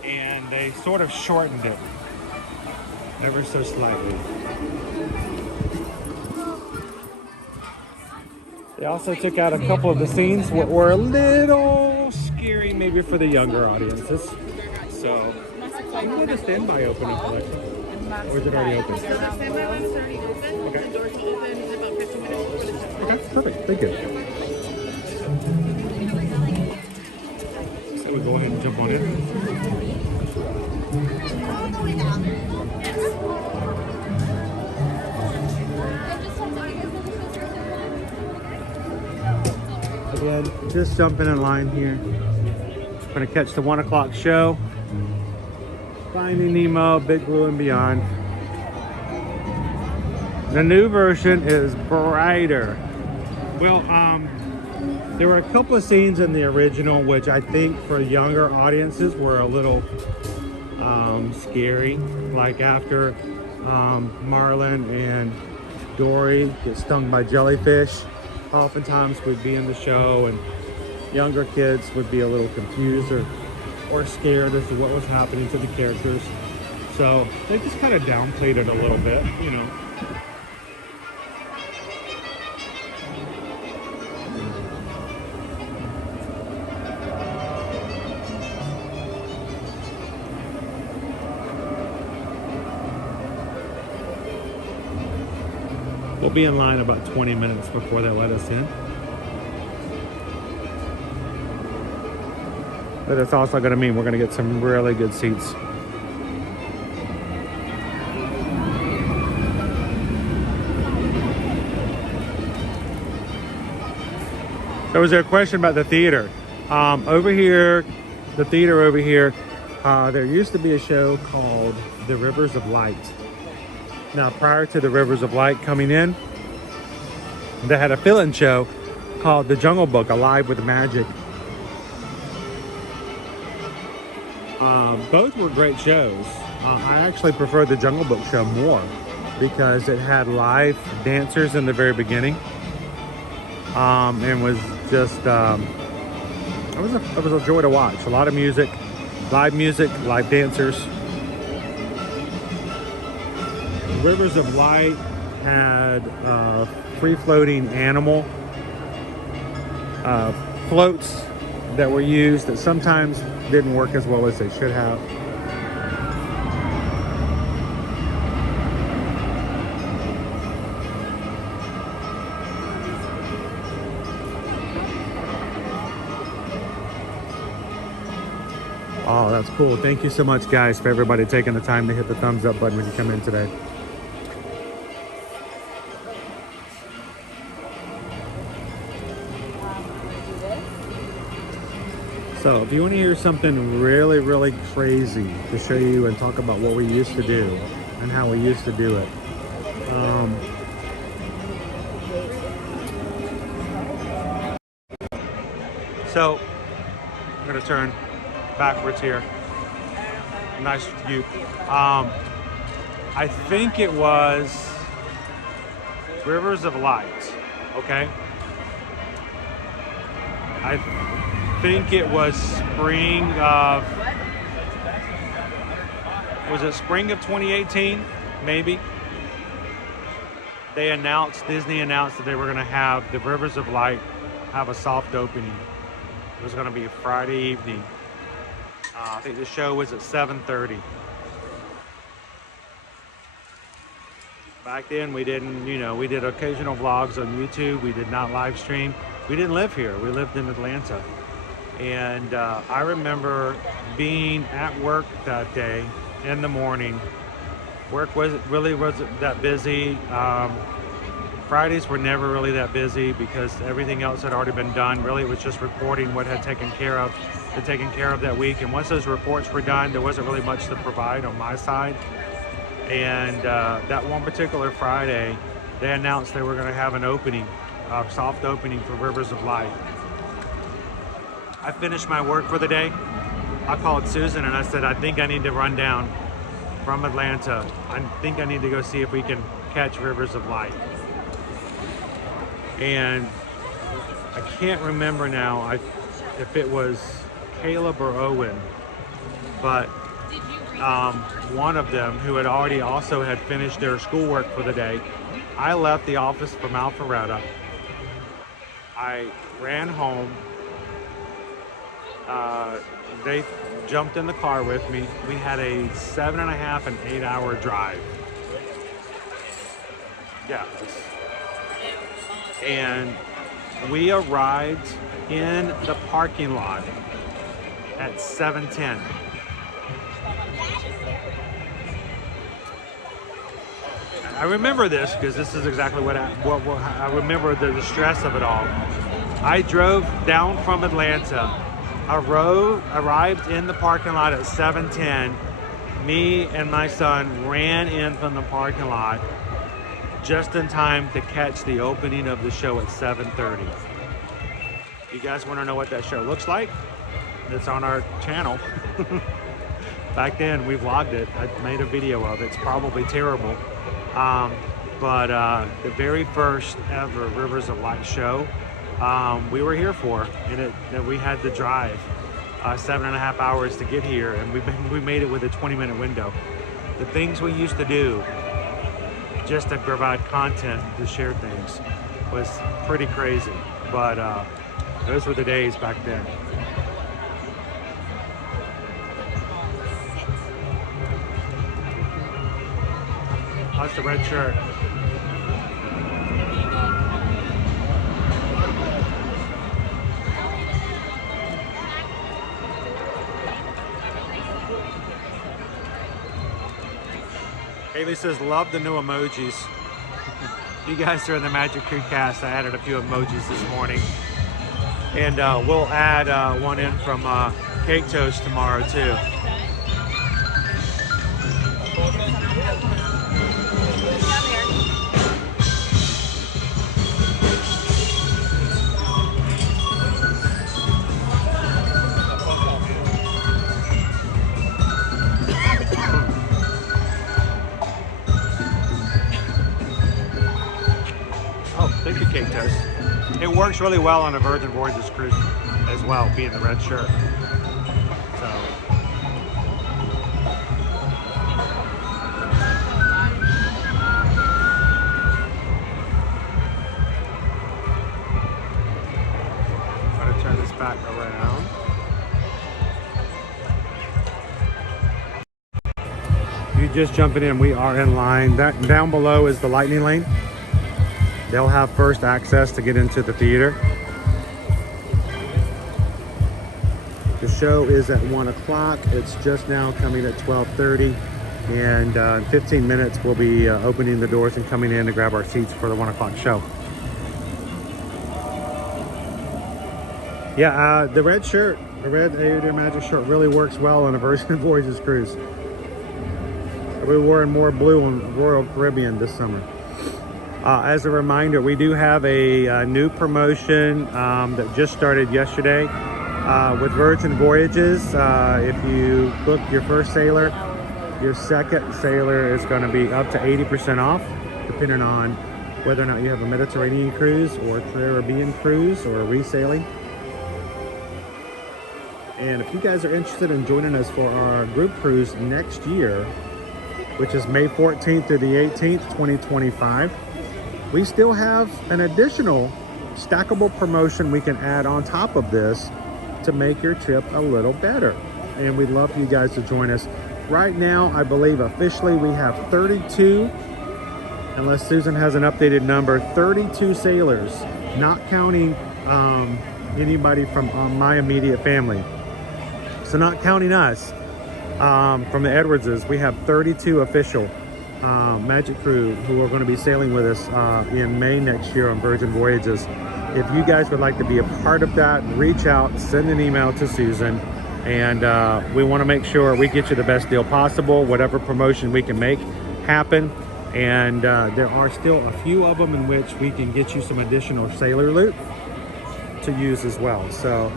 and they sort of shortened it ever so slightly. They also took out a couple of the scenes that were a little scary, maybe for the younger audiences. So, I'm going to standby open up, Alexa. Or is it already open? Standby one's already open. Okay. The doors will open in about 15 minutes before the show. Okay, perfect. Thank you. So we go ahead and jump on in. Again, just jumping in line here. Going to catch the 1 o'clock show. Finding Nemo, Big Blue and Beyond. The new version is brighter. Well, there were a couple of scenes in the original which I think for younger audiences were a little scary. Like after Marlin and Dory get stung by jellyfish, oftentimes would be in the show, and younger kids would be a little confused or scared as to what was happening to the characters. So they just kind of downplayed it a little bit, you know. We'll be in line about 20 minutes before they let us in. But it's also going to mean we're going to get some really good seats. There was a question about the theater. Over here, the theater over here, there used to be a show called The Rivers of Light. Now, prior to The Rivers of Light coming in, they had a fill-in show called The Jungle Book, Alive with Magic. Both were great shows. I actually prefer the Jungle Book show more because it had live dancers in the very beginning, and was just it was a joy to watch. A lot of music, live dancers. Rivers of Light had free-floating animal floats that were used that sometimes didn't work as well as they should have. Oh, that's cool. Thank you so much, guys, for everybody taking the time to hit the thumbs up button when you come in today. So if you want to hear something really, really crazy to show you and talk about what we used to do and how we used to do it. So I'm going to turn backwards here. Nice view. I think it was Rivers of Light, okay? I think it was spring of, was it spring of 2018? Maybe. Disney announced that they were going to have the Rivers of Light have a soft opening. It was going to be a Friday evening. I think the show was at 7:30. Back then we didn't, we did occasional vlogs on YouTube. We did not live stream. We didn't live here. We lived in Atlanta. And I remember being at work that day in the morning. Work wasn't that busy. Fridays were never really that busy because everything else had already been done. Really, it was just reporting what had taken care of that week. And once those reports were done, there wasn't really much to provide on my side. And that one particular Friday, they announced they were going to have an opening, a soft opening for Rivers of Light. I finished my work for the day. I called Susan and I said, I think I need to run down from Atlanta. I think I need to go see if we can catch Rivers of Light. And I can't remember now if it was Caleb or Owen, but one of them who had already also had finished their schoolwork for the day. I left the office from Alpharetta. I ran home. They jumped in the car with me. We had a 7.5 and 8 hour drive. Yeah. And we arrived in the parking lot at 7:10. I remember this because this is exactly what I remember, the stress of it all. I drove down from Atlanta. Arrived in the parking lot at 7:10. Me and my son ran in from the parking lot just in time to catch the opening of the show at 7:30. You guys want to know what that show looks like? It's on our channel. Back then we vlogged it. I made a video of it. It's probably terrible. But the very first ever Rivers of Light show, we were here for, and we had to drive 7.5 hours to get here, and we made it with a 20-minute window. The things we used to do just to provide content, to share things, was pretty crazy. But those were the days back then. That's the red shirt. Haley says, love the new emojis. You guys are in the Magic Crew cast. I added a few emojis this morning. And we'll add one in from Cake Toast tomorrow too. Thank you, Cake Toast. It works really well on a Virgin Voyages cruise as well, being the red shirt. So. Try to turn this back around. You just jumping in, we are in line. That down below is the lightning lane. They'll have first access to get into the theater. The show is at 1 o'clock. It's just now coming at 12:30. And in 15 minutes, we'll be opening the doors and coming in to grab our seats for the 1 o'clock show. Yeah, the red shirt, the red Air Magic shirt really works well on a Virgin Voyages cruise. We were in more blue on Royal Caribbean this summer. As a reminder, we do have a new promotion that just started yesterday with Virgin Voyages. If you book your first sailor, your second sailor is going to be up to 80% off, depending on whether or not you have a Mediterranean cruise or a Caribbean cruise or a resailing. And if you guys are interested in joining us for our group cruise next year, which is May 14th through the 18th, 2025, we still have an additional stackable promotion we can add on top of this to make your trip a little better. And we'd love for you guys to join us. Right now, I believe officially we have 32, unless Susan has an updated number, 32 sailors, not counting anybody from my immediate family. So not counting us from the Edwardses, we have 32 official Magic Crew who are going to be sailing with us in May next year on Virgin Voyages. If you guys would like to be a part of that, reach out, send an email to Susan, and we want to make sure we get you the best deal possible. Whatever promotion we can make happen. And there are still a few of them in which we can get you some additional sailor loot to use as well. So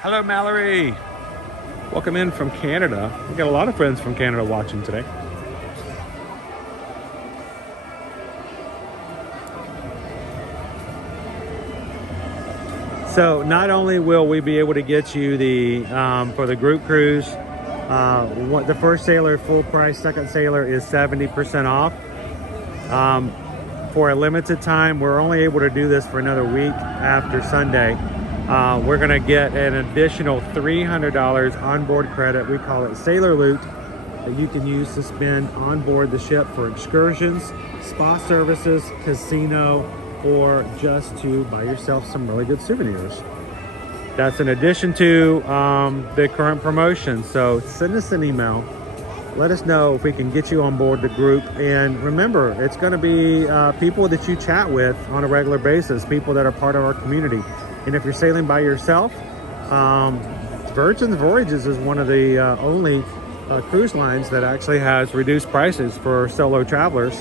hello, Mallory. Welcome in from Canada. We got a lot of friends from Canada watching today. So not only will we be able to get you the for the group cruise, the first sailor full price, second sailor is 70% off. For a limited time, we're only able to do this for another week after Sunday. We're gonna get an additional $300 onboard credit. We call it Sailor Loot, that you can use to spend on board the ship for excursions, spa services, casino, or just to buy yourself some really good souvenirs. That's in addition to the current promotion. So send us an email. Let us know if we can get you on board the group. And remember, it's gonna be people that you chat with on a regular basis, people that are part of our community. And if you're sailing by yourself, Virgin Voyages is one of the only cruise lines that actually has reduced prices for solo travelers.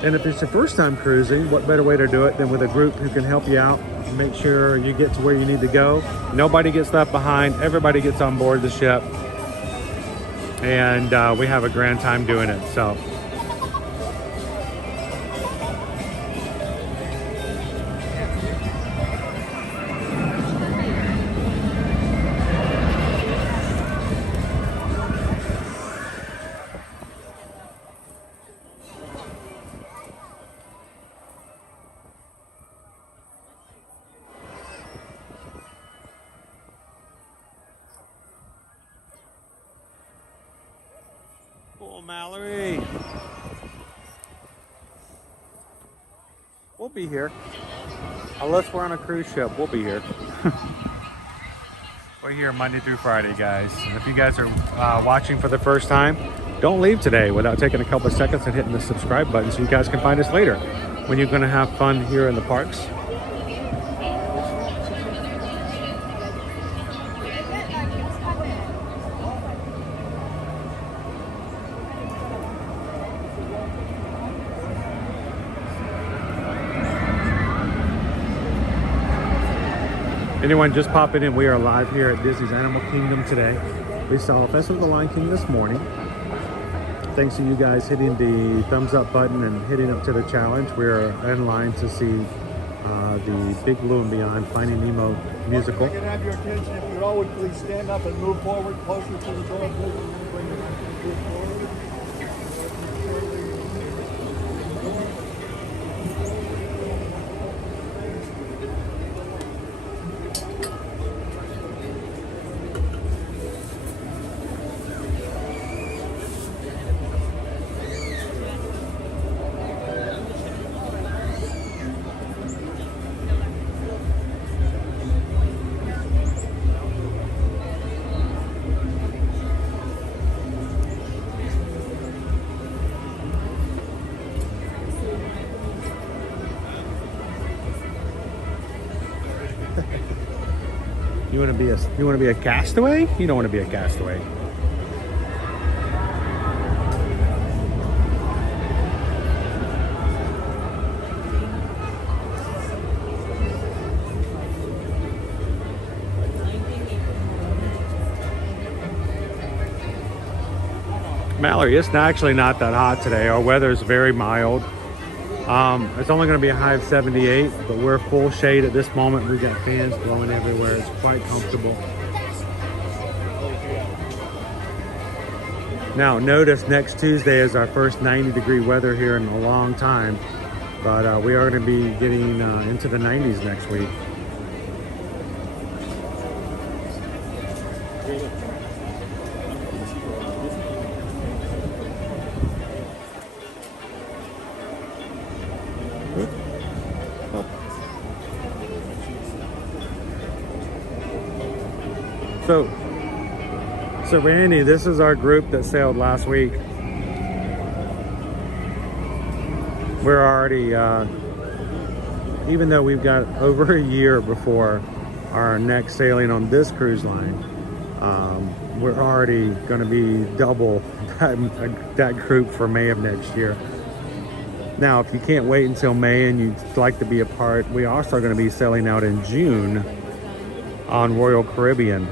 And if it's your first time cruising, what better way to do it than with a group who can help you out, make sure you get to where you need to go. Nobody gets left behind, everybody gets on board the ship. And we have a grand time doing it, so. Cool, Mallory. We'll be here. Unless we're on a cruise ship, we'll be here. We're here Monday through Friday, guys. And if you guys are watching for the first time, don't leave today without taking a couple of seconds and hitting the subscribe button so you guys can find us later when you're going to have fun here in the parks. Anyone just popping in, we are live here at Disney's Animal Kingdom today. We saw Festival of the Lion King this morning. Thanks to you guys hitting the thumbs up button and hitting up to the challenge. We're in line to see the Big Blue and Beyond Finding Nemo musical. I can have your attention if you all would please stand up and move forward closer to the door. Bring your attention forward. You want to be a castaway? You don't want to be a castaway. Mallory, it's actually not that hot today. Our weather is very mild. It's only going to be a high of 78, but we're full shade at this moment. We've got fans blowing everywhere. It's quite comfortable. Now, notice next Tuesday is our first 90-degree weather here in a long time, but we are going to be getting into the 90s next week. So Randy, this is our group that sailed last week. We're already even though we've got over a year before our next sailing on this cruise line, we're already going to be double that group for May of next year. Now, if you can't wait until May and you'd like to be a part, we also are going to be sailing out in June on Royal Caribbean.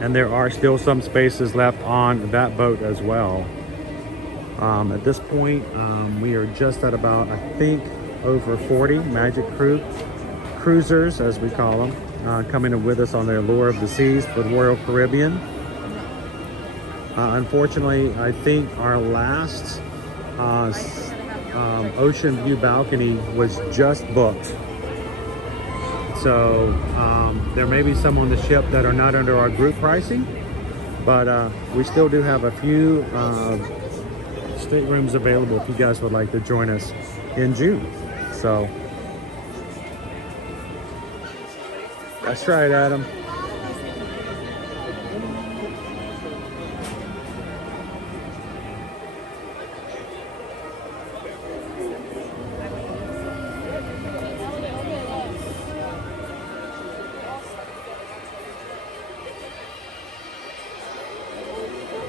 And there are still some spaces left on that boat as well. At this point, we are just at about, I think, over 40 Magic cruisers, as we call them, coming with us on their Allure of the Seas with Royal Caribbean. Unfortunately, I think our last ocean view balcony was just booked. So there may be some on the ship that are not under our group pricing, but we still do have a few staterooms available if you guys would like to join us in June. So that's right, Adam.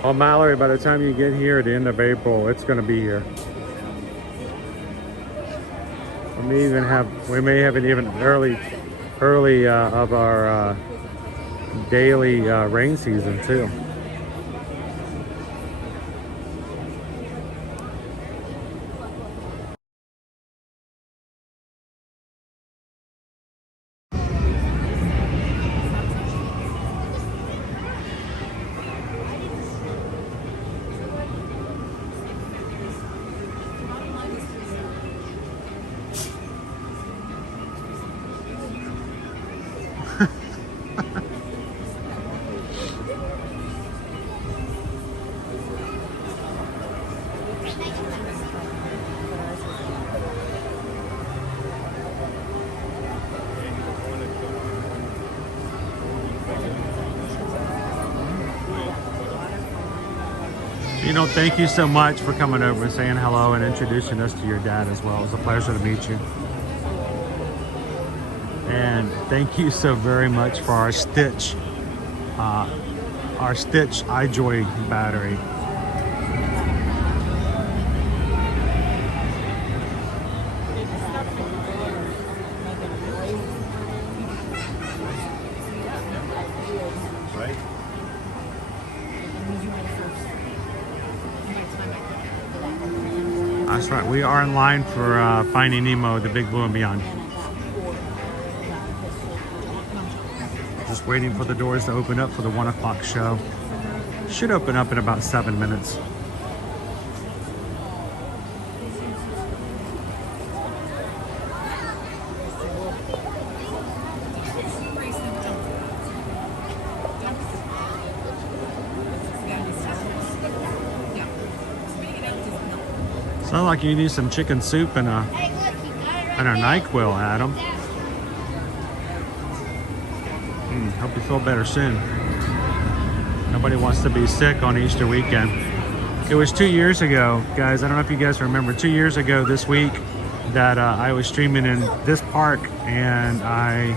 Well, Mallory, by the time you get here at the end of April, it's going to be here. We may have an even early of our daily rain season too. You know, thank you so much for coming over and saying hello and introducing us to your dad as well. It was a pleasure to meet you. And thank you so very much for our Stitch iJoy battery. That's right, we are in line for Finding Nemo, the Big Blue and Beyond. Just waiting for the doors to open up for the 1 o'clock show. Should open up in about 7 minutes. Sounds like you need some chicken soup and a NyQuil, Adam. Hope you feel better soon. Nobody wants to be sick on Easter weekend. It was 2 years ago, guys. I don't know if you guys remember. 2 years ago this week that I was streaming in this park and I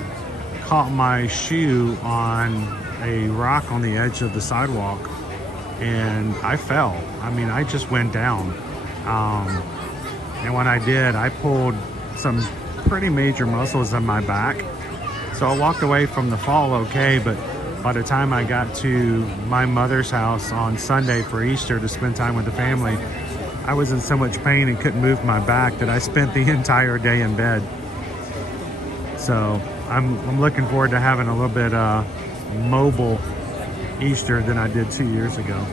caught my shoe on a rock on the edge of the sidewalk and I fell. I mean, I just went down. And when I did, I pulled some pretty major muscles in my back. So I walked away from the fall okay, but by the time I got to my mother's house on Sunday for Easter to spend time with the family, I was in so much pain and couldn't move my back that I spent the entire day in bed. So I'm looking forward to having a little bit mobile Easter than I did 2 years ago.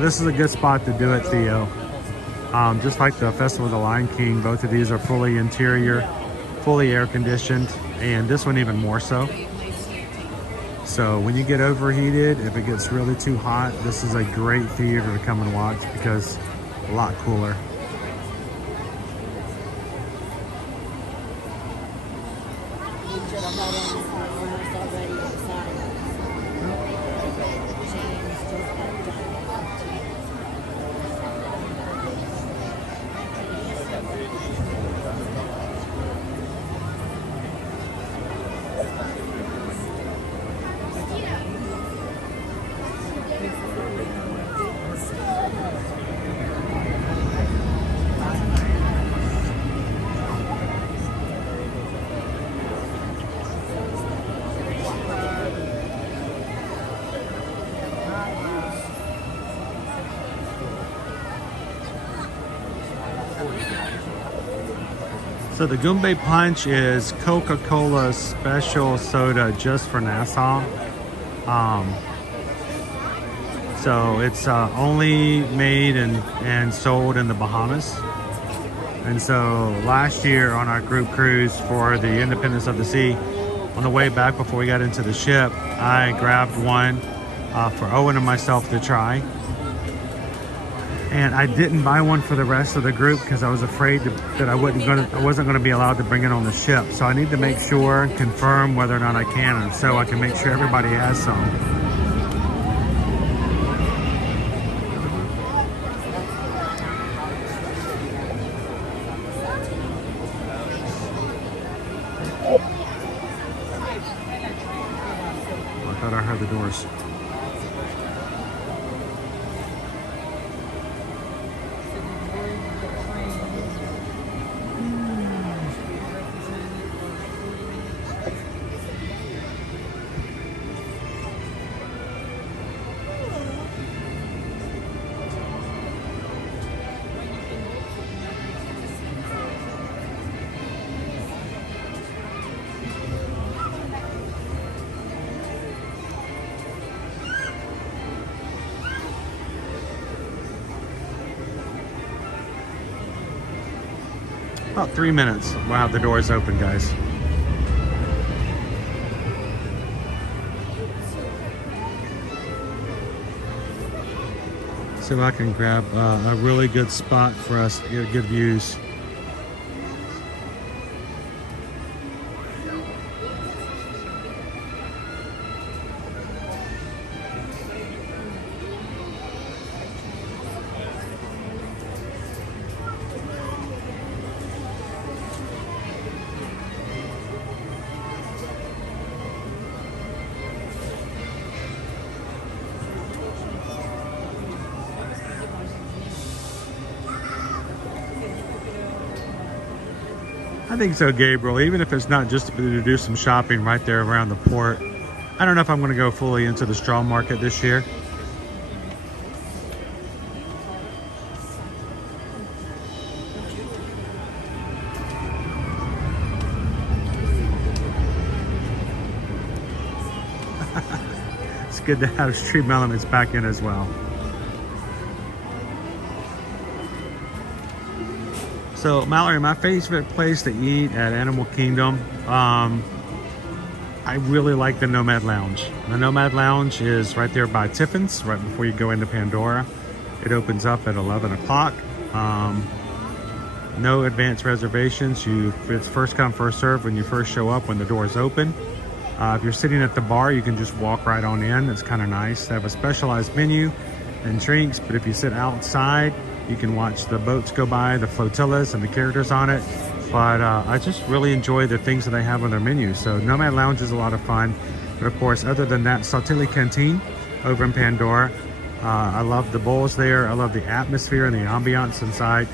This is a good spot to do it, Theo. Just like the Festival of the Lion King, both of these are fully interior, fully air conditioned, and this one even more so. So when you get overheated, if it gets really too hot, this is a great theater to come and watch because a lot cooler. should have had on almost already inside. So the Goombay Punch is Coca-Cola's special soda just for Nassau. So it's only made and sold in the Bahamas. And so last year on our group cruise for the Independence of the Sea, on the way back before we got into the ship, I grabbed one for Owen and myself to try. And I didn't buy one for the rest of the group because I was afraid that I wasn't going to be allowed to bring it on the ship. So I need to make sure, confirm whether or not I can, and so I can make sure everybody has some. I thought I heard the doors. About 3 minutes. We'll have the doors open, guys. See if I can grab a really good spot for us to get good views. I think so, Gabriel, even if it's not just to do some shopping right there around the port. I don't know if I'm going to go fully into the straw market this year. It's good to have stream elements back in as well. So Mallory, my favorite place to eat at Animal Kingdom, I really like the Nomad Lounge. The Nomad Lounge is right there by Tiffin's, right before you go into Pandora. It opens up at 11 o'clock. No advance reservations. It's first come, first serve when you first show up, when the doors open. If you're sitting at the bar, you can just walk right on in. It's kind of nice. They have a specialized menu and drinks, but if you sit outside, you can watch the boats go by, the flotillas and the characters on it. But I just really enjoy the things that they have on their menu. So Nomad Lounge is a lot of fun. But of course, other than that, Sautilly Canteen over in Pandora. I love the bowls there. I love the atmosphere and the ambiance inside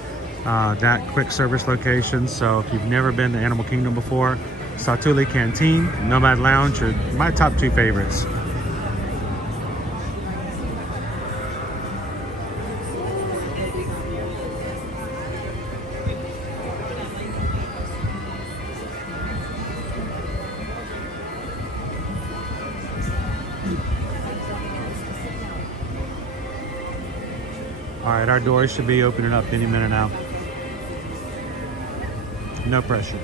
that quick service location. So if you've never been to Animal Kingdom before, Sautilly Canteen, Nomad Lounge are my top two favorites. All right, our doors should be opening up any minute now. No pressure.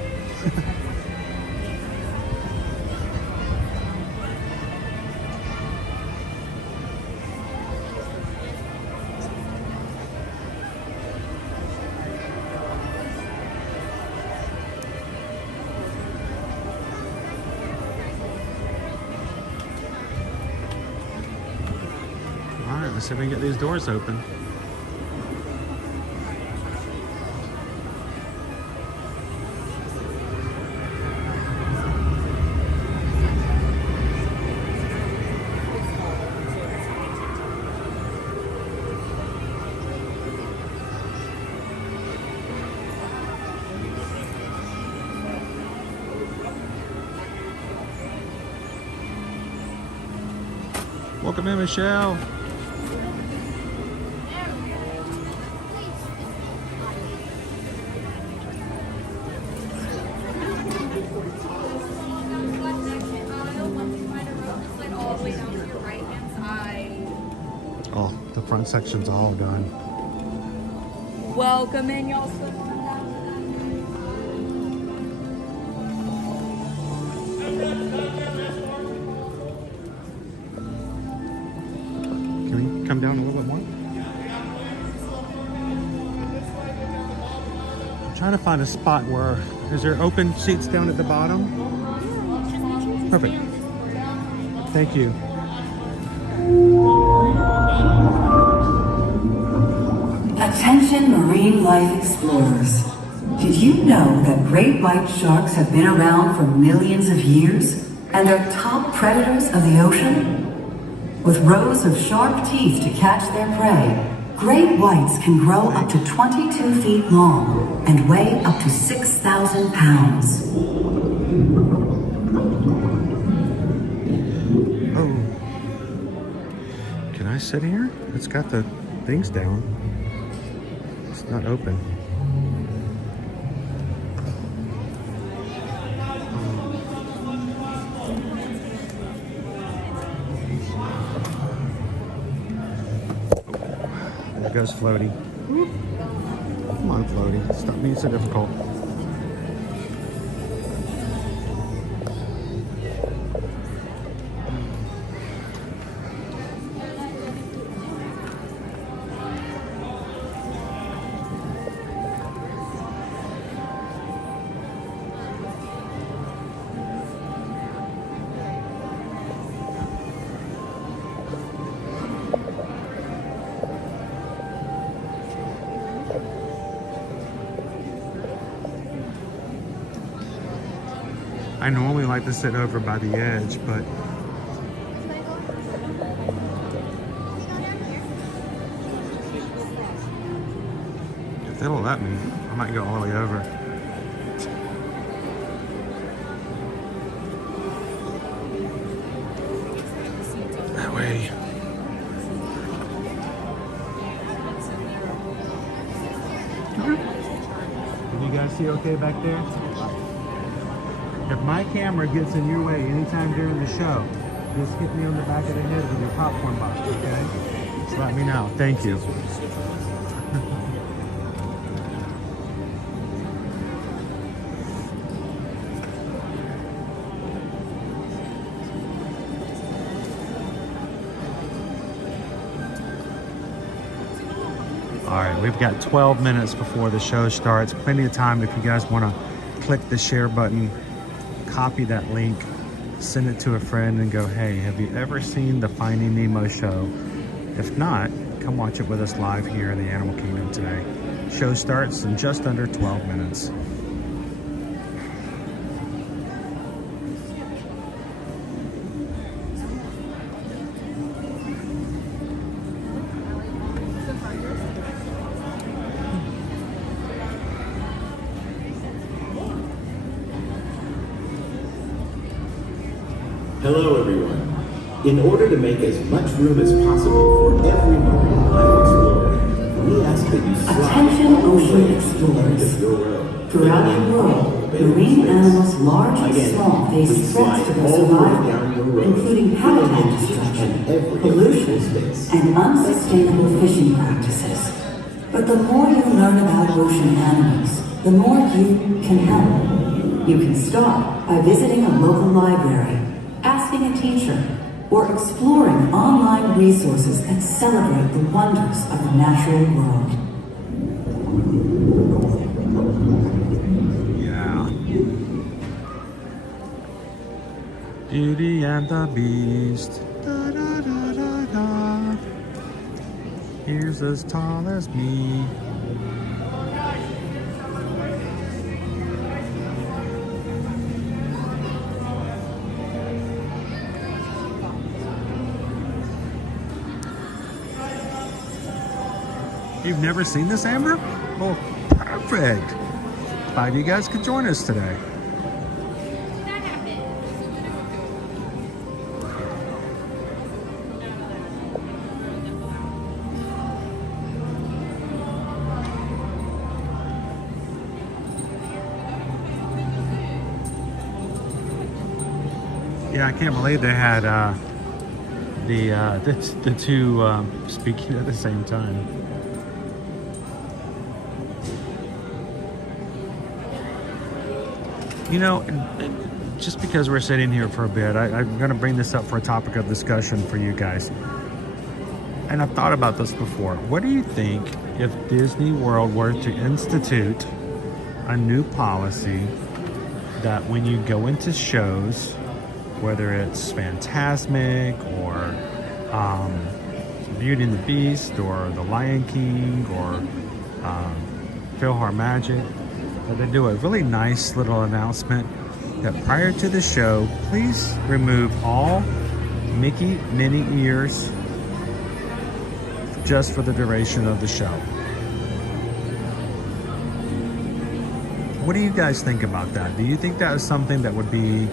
Let's see if we can get these doors open. Welcome in, Michelle. Oh, the front section's all done. Welcome in, y'all. Can we come down a little bit more? I'm trying to find a spot where, is there open seats down at the bottom? Perfect. Thank you. Attention marine life explorers. Did you know that great white sharks have been around for millions of years and are top predators of the ocean? With rows of sharp teeth to catch their prey, great whites can grow up to 22 feet long and weigh up to 6,000 pounds. Oh. Can I sit here? It's got the things down. It's not open. There goes Floaty. Come on, Floaty. Stop being so difficult. I normally like to sit over by the edge, but if they'll let me, I might go all the way over. That way. Can you guys see okay back there? If my camera gets in your way anytime during the show, just hit me on the back of the head with your popcorn box, okay? Just let me know. Thank you. All right, we've got 12 minutes before the show starts. Plenty of time if you guys want to click the share button, copy that link, send it to a friend and go, hey, have you ever seen the Finding Nemo show? If not, come watch it with us live here in the Animal Kingdom today. Show starts in just under 12 minutes. Hello everyone. In order to make as much room as possible for every marine life explorer, we ask that you Attention ocean explorers. Throughout the world, marine animals large and small face threats to their survival, including habitat destruction, pollution, and unsustainable fishing practices. But the more you learn about ocean animals, the more you can help. You can start by visiting a local library, asking a teacher, or exploring online resources that celebrate the wonders of the natural world. Yeah. Beauty and the Beast. Da, da, da, da, da. Here's as tall as me. You've never seen this, Amber? Well, perfect. Glad you guys could join us today. Yeah, I can't believe they had the two speaking at the same time. You know, just because we're sitting here for a bit, I'm going to bring this up for a topic of discussion for you guys. And I've thought about this before. What do you think if Disney World were to institute a new policy that when you go into shows, whether it's Fantasmic or Beauty and the Beast or The Lion King or PhilharMagic, that they do a really nice little announcement that prior to the show, please remove all Mickey Minnie ears just for the duration of the show. What do you guys think about that? Do you think that is something that would be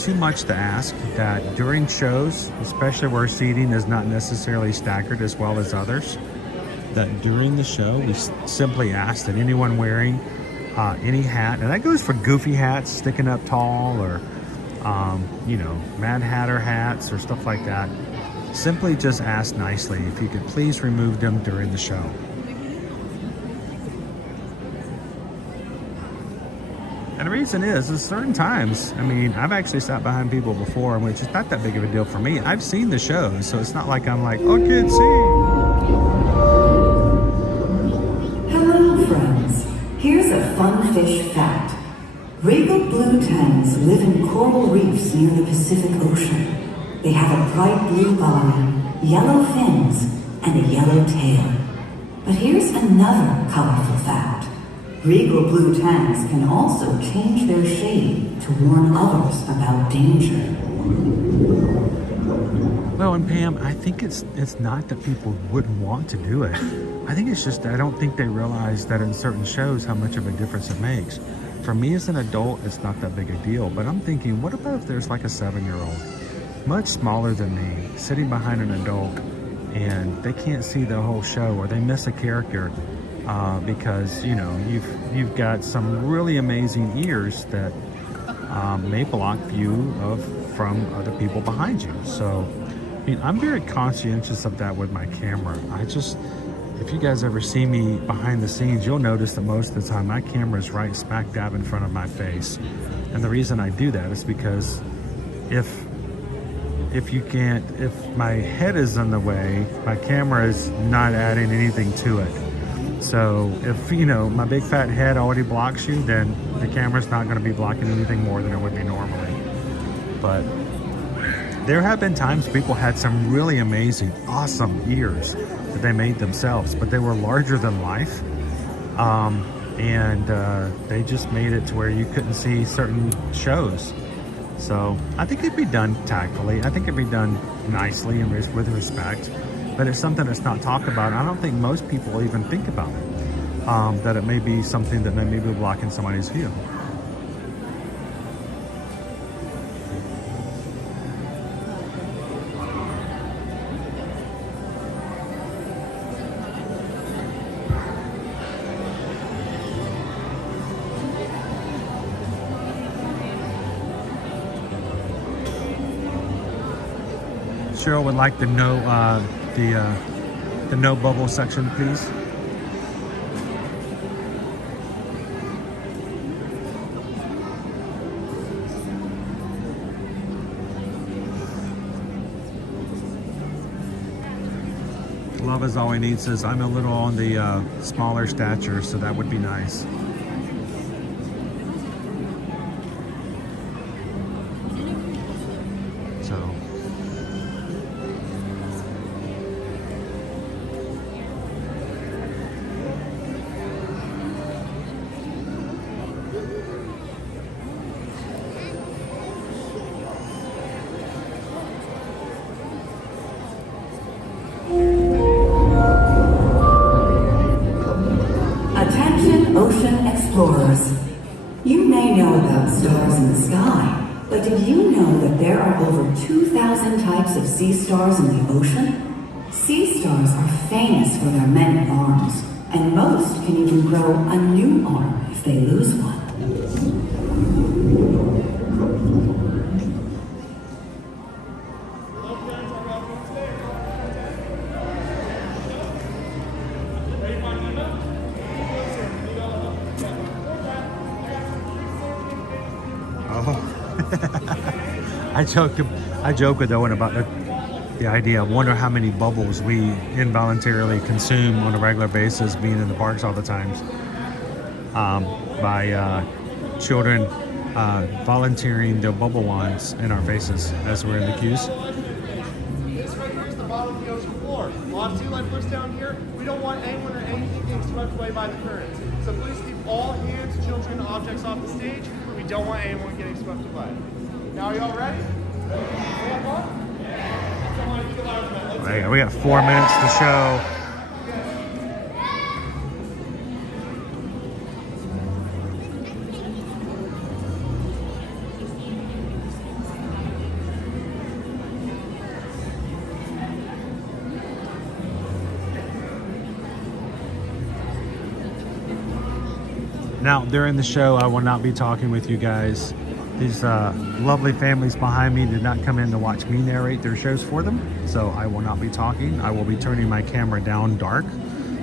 too much to ask, that during shows, especially where seating is not necessarily staggered as well as others, that during the show we simply ask that anyone wearing any hat, and that goes for goofy hats sticking up tall or you know, Mad Hatter hats or stuff like that, simply just ask nicely if you could please remove them during the show. And the reason is certain times, I mean, I've actually sat behind people before, which is not that big of a deal for me. I've seen the shows, so it's not like I'm like, oh, I can't see. Hello, friends. Here's a fun fish fact. Regal blue tangs live in coral reefs near the Pacific Ocean. They have a bright blue body, yellow fins, and a yellow tail. But here's another colorful fact. Regal blue tangs can also change their shade to warn others about danger. Well, and Pam, I think it's not that people wouldn't want to do it. I think it's just, I don't think they realize that in certain shows how much of a difference it makes. For me as an adult, it's not that big a deal, but I'm thinking, what about if there's like a 7-year-old, much smaller than me, sitting behind an adult, and they can't see the whole show, or they miss a character because, you know, you've got some really amazing ears that may block view from other people behind you. So, I mean, I'm very conscientious of that with my camera. If you guys ever see me behind the scenes, you'll notice that most of the time my camera is right smack dab in front of my face. And the reason I do that is because if my head is in the way, my camera is not adding anything to it. So if, you know, my big fat head already blocks you, then the camera's not going to be blocking anything more than it would be normally. But there have been times people had some really amazing, awesome ears that they made themselves, but they were larger than life. And they just made it to where you couldn't see certain shows. So I think it'd be done tactfully. I think it'd be done nicely and with respect. But it's something that's not talked about. I don't think most people even think about it. That it may be something that may be blocking somebody's view. Cheryl would like to know the no bubble section, please. Love is all he needs. Says I'm a little on the smaller stature, so that would be nice. explorers. You may know about stars in the sky, but did you know that there are over 2,000 types of sea stars in the ocean? Sea stars are famous for their many arms, and most can even grow a new arm if they lose one. I joke with Owen about the idea. I wonder how many bubbles we involuntarily consume on a regular basis, being in the parks all the times, by children volunteering their bubble wands in our faces as we're in the queues. This right here is the bottom of the ocean floor. A lot of sea life first down here. We don't want anyone or anything getting swept away by the currents. So please keep all hands, children, objects off the stage. We don't want anyone getting swept away. Now, are y'all ready? Right, we got 4 minutes to show. Now, during the show, I will not be talking with you guys. These lovely families behind me did not come in to watch me narrate their shows for them, so I will not be talking. I will be turning my camera down dark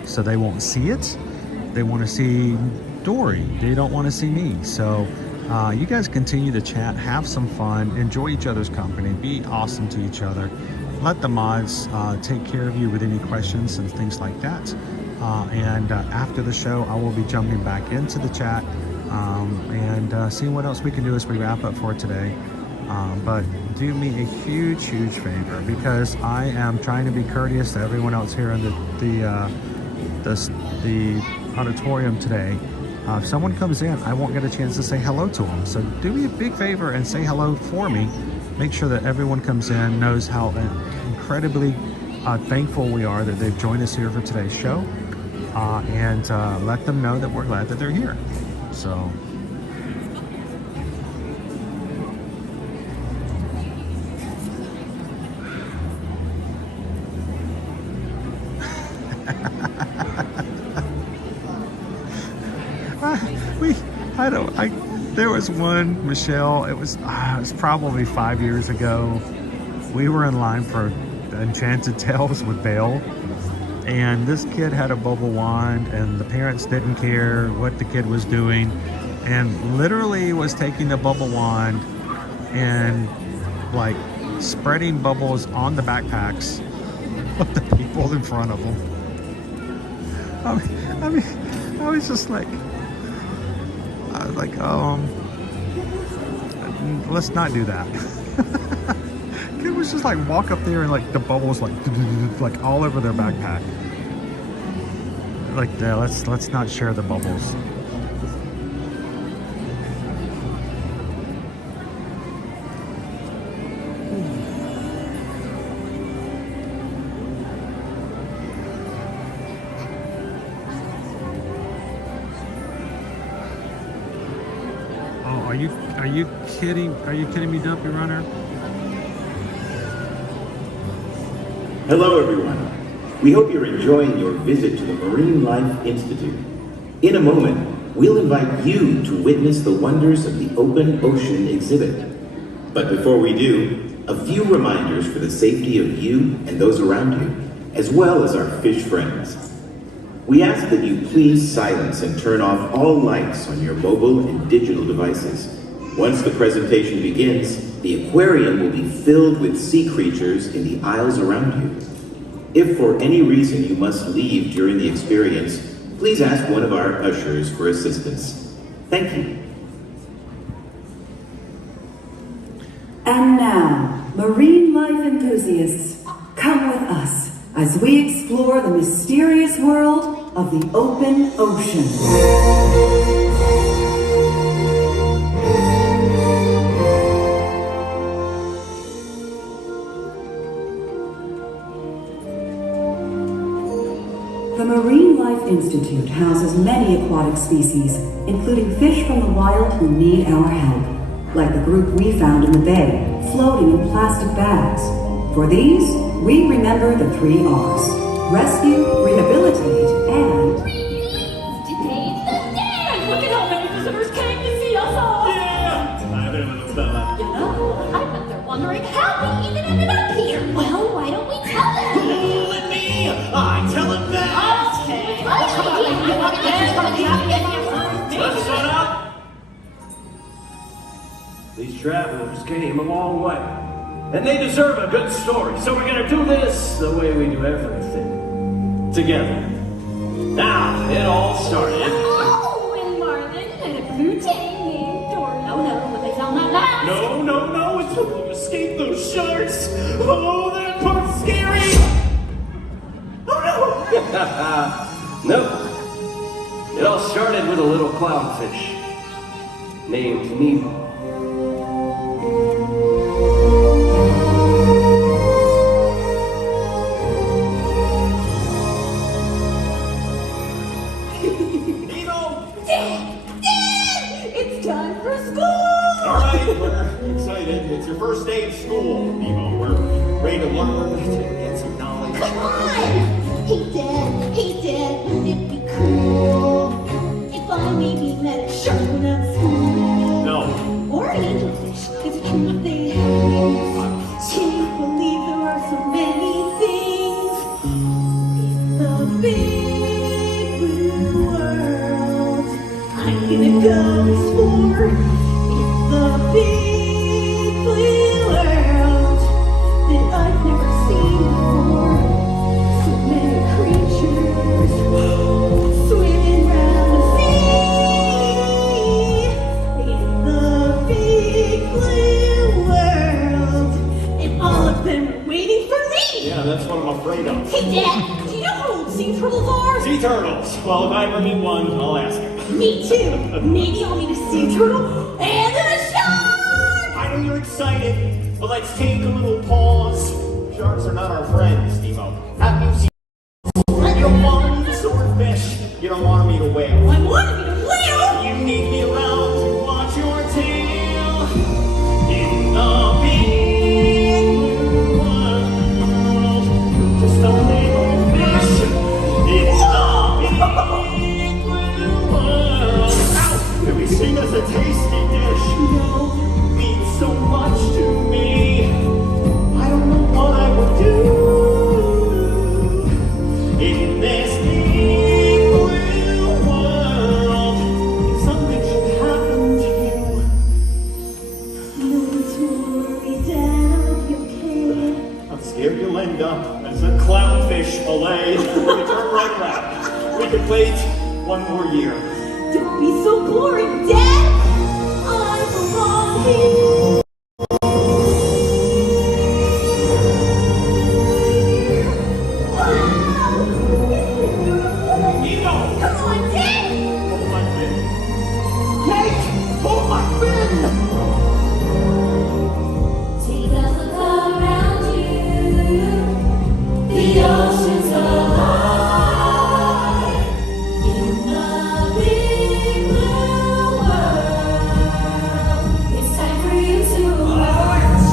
so they won't see it. They want to see Dory. They don't want to see me. So you guys continue to chat, have some fun, enjoy each other's company, be awesome to each other. Let the mods take care of you with any questions and things like that. And after the show, I will be jumping back into the chat and seeing what else we can do as we wrap up for today. But do me a huge favor, because I am trying to be courteous to everyone else here in the auditorium today. If someone comes in, I won't get a chance to say hello to them. So do me a big favor and say hello for me. Make sure that everyone comes in, knows how incredibly thankful we are that they've joined us here for today's show. And let them know that we're glad that they're here. So there was one, Michelle, it was probably 5 years ago. We were in line for Enchanted Tales with Belle, and this kid had a bubble wand, and the parents didn't care what the kid was doing, and literally was taking the bubble wand and like spreading bubbles on the backpacks of the people in front of them. I mean, I was just like, let's not do that. Kid was just like walk up there and like the bubbles like all over their backpack. Like, yeah, let's not share the bubbles. Are you kidding? Are you kidding me, Dumpy Runner? Hello, everyone. We hope you're enjoying your visit to the Marine Life Institute. In a moment, we'll invite you to witness the wonders of the open ocean exhibit. But before we do, a few reminders for the safety of you and those around you, as well as our fish friends. We ask that you please silence and turn off all lights on your mobile and digital devices. Once the presentation begins, the aquarium will be filled with sea creatures in the aisles around you. If for any reason you must leave during the experience, please ask one of our ushers for assistance. Thank you. And now, marine life enthusiasts, come with us as we explore the mysterious world of the open ocean. The Marine Life Institute houses many aquatic species, including fish from the wild who need our help, like the group we found in the bay, floating in plastic bags. For these, we remember the 3 R's: rescue, rehabilitate, and... Today's the day! Look at how many visitors came to see us all! Yeah! I haven't even done that. You know, I bet they're wondering how we even ended up here. Well, why don't we tell them? Let me! I tell them that! Let's shut up! These travelers came a long way, and they deserve a good story, so we're gonna do this the way we do everything. Together. Now, it all started. Oh, and Marlin had a blue jay named Dora. No, when they found that last. No, it's when you escape those sharks. Oh, that part's scary. Oh, no. No. It all started with a little clownfish named Nemo. It's time for school! Alright, we're excited. It's your first day of school, Nemo. We're ready to learn, to get some knowledge. Come on! Hey, Dad, wouldn't it be cool if I maybe met a shark when I'm at school? No. Or an angelfish, it's true if they have wings. Can't believe there are so many things in the big blue world. I'm gonna go explore in the big blue world that I've never seen before. So many creatures swimming round the sea in the big blue world, and all of them are waiting for me. Yeah, that's what I'm afraid of. Hey, Dad, do you know how old sea turtles are? Sea turtles. Well, if I ever meet one, I'll ask him. Me too. Maybe I'll meet a sea turtle and then a shark. I know you're excited, but let's take a little pause. Sharks are not our friends, Nemo. Have you seen? You don't want to meet a swordfish. You don't want to meet a whale. I want to meet a whale. You need me around to watch your tail in the big blue world. Just a little fish in the big blue world. Ow! Can we sing us a tasty dish? No. Means so much to me. I don't know what I would do in this big blue world if something should happen to you. No need to worry, Dad, I'll be okay. I'm scared you'll end up as a clownfish fillet when we turn right around. We could wait one more year. Don't be so boring, Dad. I belong here. Nemo! Come on, Dad. Hold my fin. Kate! Hold my fin! Take a look around you. The ocean's alive in the big blue world. It's time for you to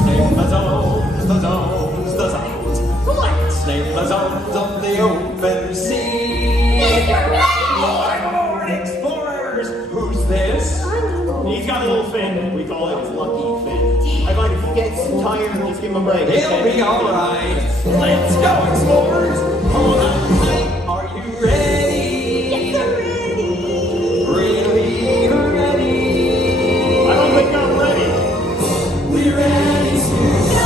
Snake the zones, the zones, the zones. Let's snake the zones of the open sea. Lord explorers! Who's this? He's got a little fin. We call it his lucky fin. I find if he gets tired, just give him a break. He'll be alright. Let's go, explorers! Hold on tight. Are you ready? Yes, I'm ready. Really ready? I don't think I'm ready. We're ready to go.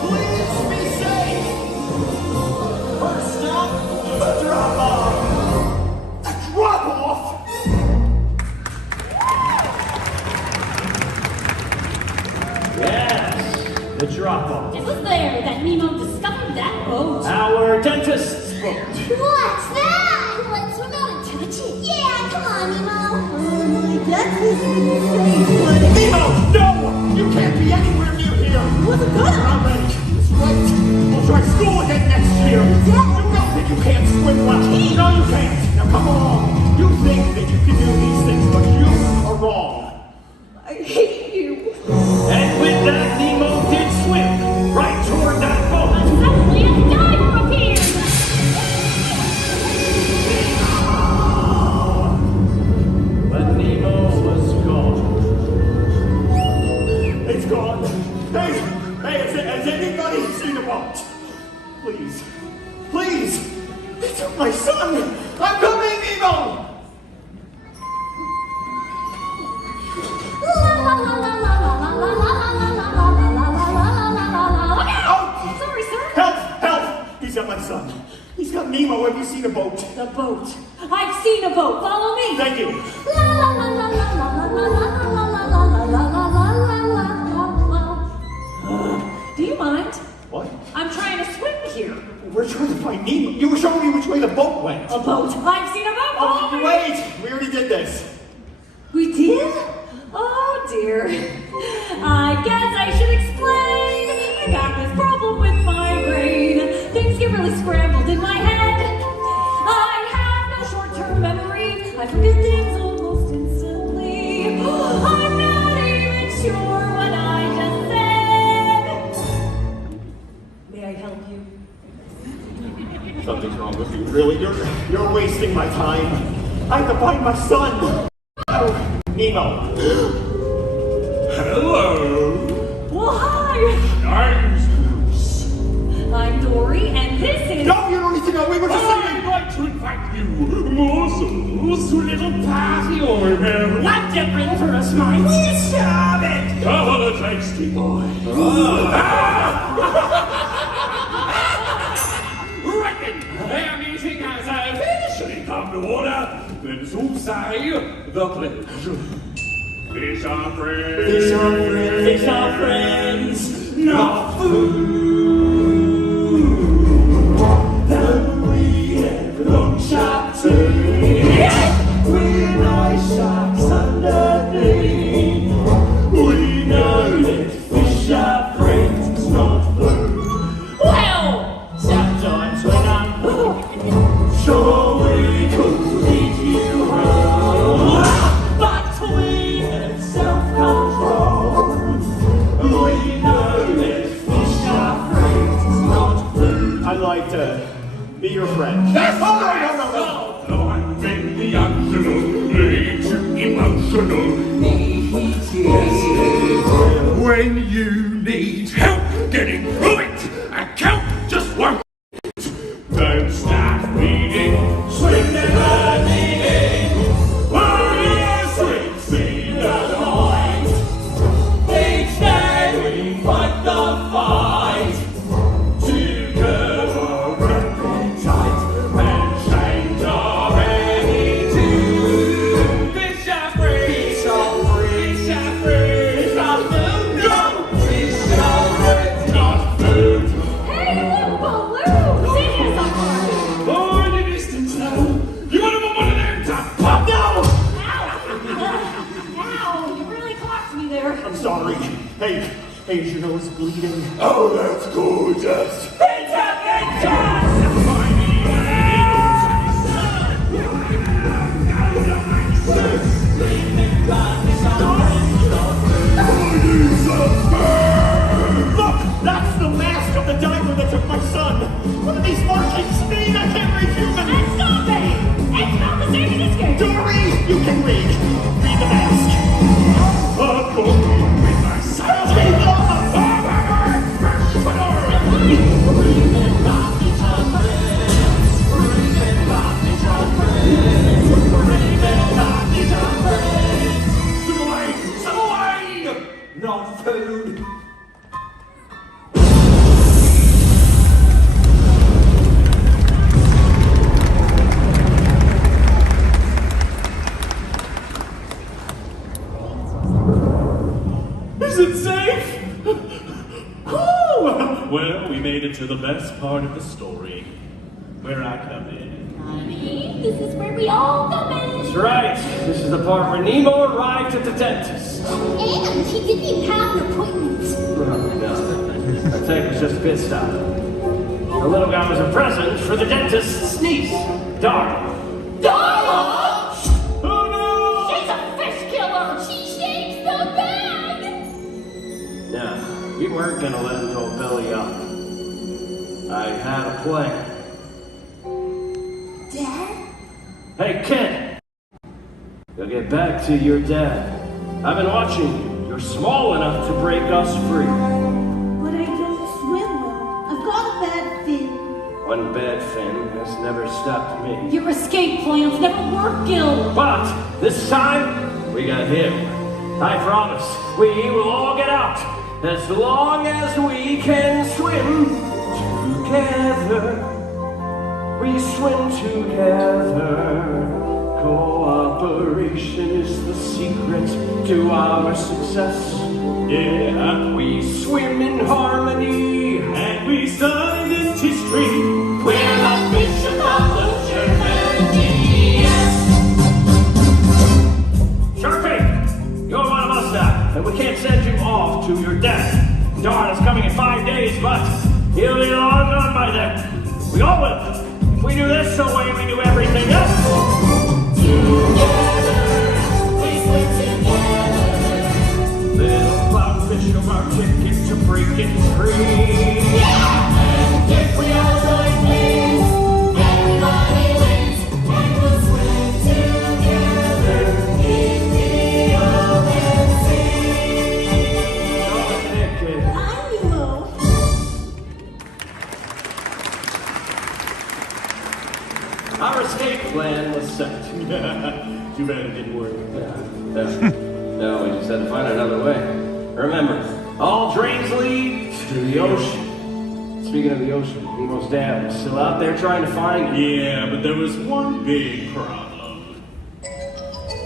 Please be safe. First stop, the drop-off. The drop-off? Yes, the drop-off. It was there that Nemo discovered that boat. Our dentist's boat. What's that? Let's swim out and touch it. Yeah, come on, Nemo. That's safe. Nemo, no! You can't be anywhere near here. Wasn't gonna. I'm ready. It's right. try school again next year. You know that you can't swim well. No, you can't. Now come along. You think that you can do these things, but you are wrong. I hate you. And with that, Nemo did swim right toward that boat. Suddenly, a diver appeared. But Nemo was gone. It's gone. Hey, has anybody seen a boat? Please, please, they took my son. I'm coming, Nemo. Oh, sorry, sir. Help, help. He's got my son. He's got Nemo. Have you seen a boat? The boat. I've seen a boat. Follow me. Thank you. Do you mind? What? I'm trying to swim here. We're trying to find Nemo. You were showing me which way the boat went. A boat. I've seen a boat. Follow me. Wait. We already did this. We did? Oh dear. I guess I should explain. I got this problem with my brain. Things get really scrambled in my head. I have no short-term memory. I forget things almost instantly. I'm not even sure what I just said. May I help you? Something's wrong with you. Really? You're wasting my time. I have to find my son. Oh, Nemo. Hello. Well, hi. I'm Dory, and this is... No, you don't need to know. We were just saying... I'd like to invite you, morsels, to a little party over here. What you bring for us, mate? We stop it. Come on, a tasty boy. Reckon our meeting has officially come to order. Then so say the pledge. Fish are friends. Fish are friends. Fish are friends. Not food. Though we have long shark teeth, we're nice sharks underneath. We know that fish are friends, not food. Well, sometimes when I'm sure we could lead you home, but we have self-control. We know that fish are friends, not food. I'd like to be your friend. That's no. I'm the emotional, when you need help getting through it, a count just won't. Don't start reading, swim never needing. Warriors swim, see the light. Each day we fight the fight. To curb our rope tight and change our attitude. Fish are free, fish are free, fish are free, fish are food. No, fish are free, not food. Hey, look, balloons! It is a party! Oh, in the distance now. You want to put one of them top pop? No! Ow! You really clocked me there. I'm sorry. Hey, is your nose bleeding? Oh, that's gorgeous. It's a picture! Look, that's the mask of the diver that took my son. What are these markings mean? I can't read human. And stop it! It's not the same as this game. Dory, you can read. Read the mask. A book with my son. Some away! Not food. Is it safe? Oh! Well, we made it to the best part of the story, where I come in. Honey, this is where we all come in. That's right. This is the part where Nemo arrived at the dentist. And he didn't even have an appointment. Oh, no. Our tank was just a pit stop. The little guy was a present for the dentist's niece, Darla. Darla! Oh no! She's a fish killer! She shakes the bag! Now, we weren't gonna let him go belly up. I had a plan. Dad? Hey, kid! Go get back to your dad. I've been watching you. You're small enough to break us free. But I don't swim well. I've got a bad fin. One bad fin has never stopped me. Your escape plans never work, Gil. But this time, we got him. I promise, we will all get out. As long as we can swim together. We swim together. Cooperation is the secret to our success. Yeah, we swim in harmony, and we studied in history. We're the fish above the Germany. Sharpie, you're one of us now, and we can't send you off to your death. Darn is coming in 5 days, but he'll be long gone by then. We all will. If we do this the way we do everything else. Little clownfish of our ticket to break it free. Yeah! And if we all join hands, everybody wins, and we'll swim together in the open sea. I'm Nemo. Our escape plan was set. Too bad it didn't work. No, we just had to find another way. Remember, all drains lead to the ocean. Speaking of the ocean, Nemo's dad was still out there trying to find him. Yeah, but there was one big problem.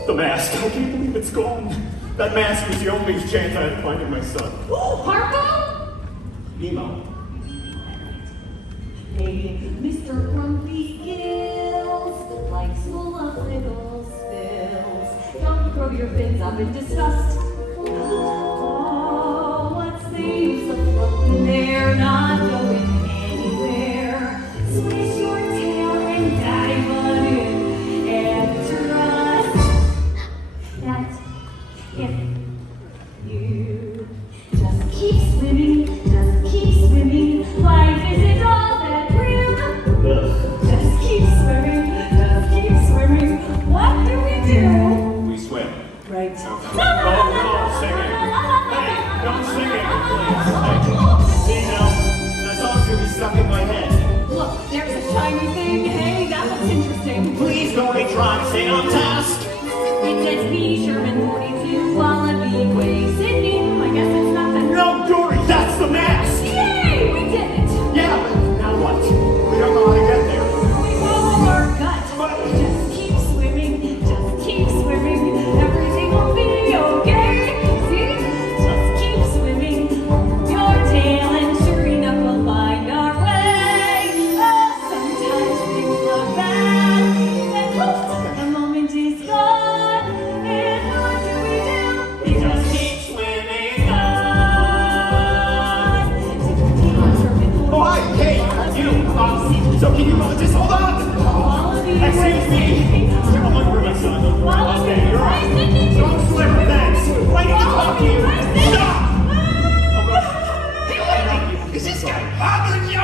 The mask. I can't believe it's gone. That mask was the only chance I had of finding my son. Ooh, Harpo? Nemo. Hey, Mr. Grumpy Gills likes full of little spills. Don't throw your fins up in disgust. Oh, what's the use of floating there, not going anywhere? Swish your tail and dive on in, and trust that if you just keep swimming, life isn't all that grim. Just keep swimming, what do we do? We swim. Right. Oh, no, singing. Hey, don't sing it, please. See, now, that song should be stuck in my head. Look, there's a shiny thing. Hey, that looks interesting. Please don't be trying to stay on task. It says B. Sherman 42, Wallaby Way, Sydney. I guess it's nothing. No, Dory, that's the mask. Yay, we did it. Yeah, but now what? We don't know how to get there. We follow our gut. Just keep swimming. Everything will be okay. See? Just keep swimming. Your tail and sure enough we'll find our way. Oh, sometimes things look bad. And poof, the moment is gone. And what do? We just keep swimming on. Oh, hey, you. So can you just hold on? Excuse me. You're hungry, my son. Okay, you're right. Don't swim, thanks. Why did you talk to you? Stop! Is this guy bothering you? I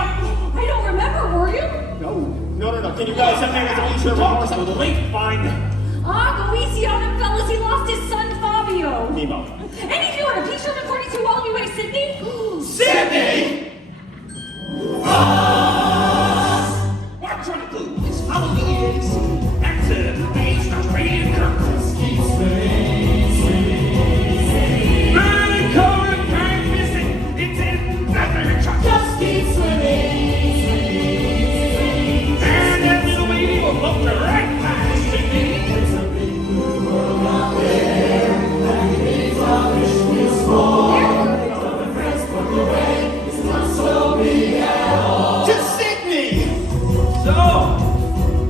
don't remember, were you? No. Can you guys help me with the t-shirt horse with the link? Fine. Go easy on him, fellas. He lost his son, Fabio. Nemo. And he's doing a P-Sherman 42 Wallaby Way, Sydney. Sydney! What I'm trying to do is follow the eggs. That's it. He's not ready to come. Just keep swimming. Burning current can't miss it. It's in nothing. Just keep swimming. And that little baby will float right past Sydney. There's a big blue world out there. And these are fish will small. The rest of the way is not so big at all. To Sydney! So,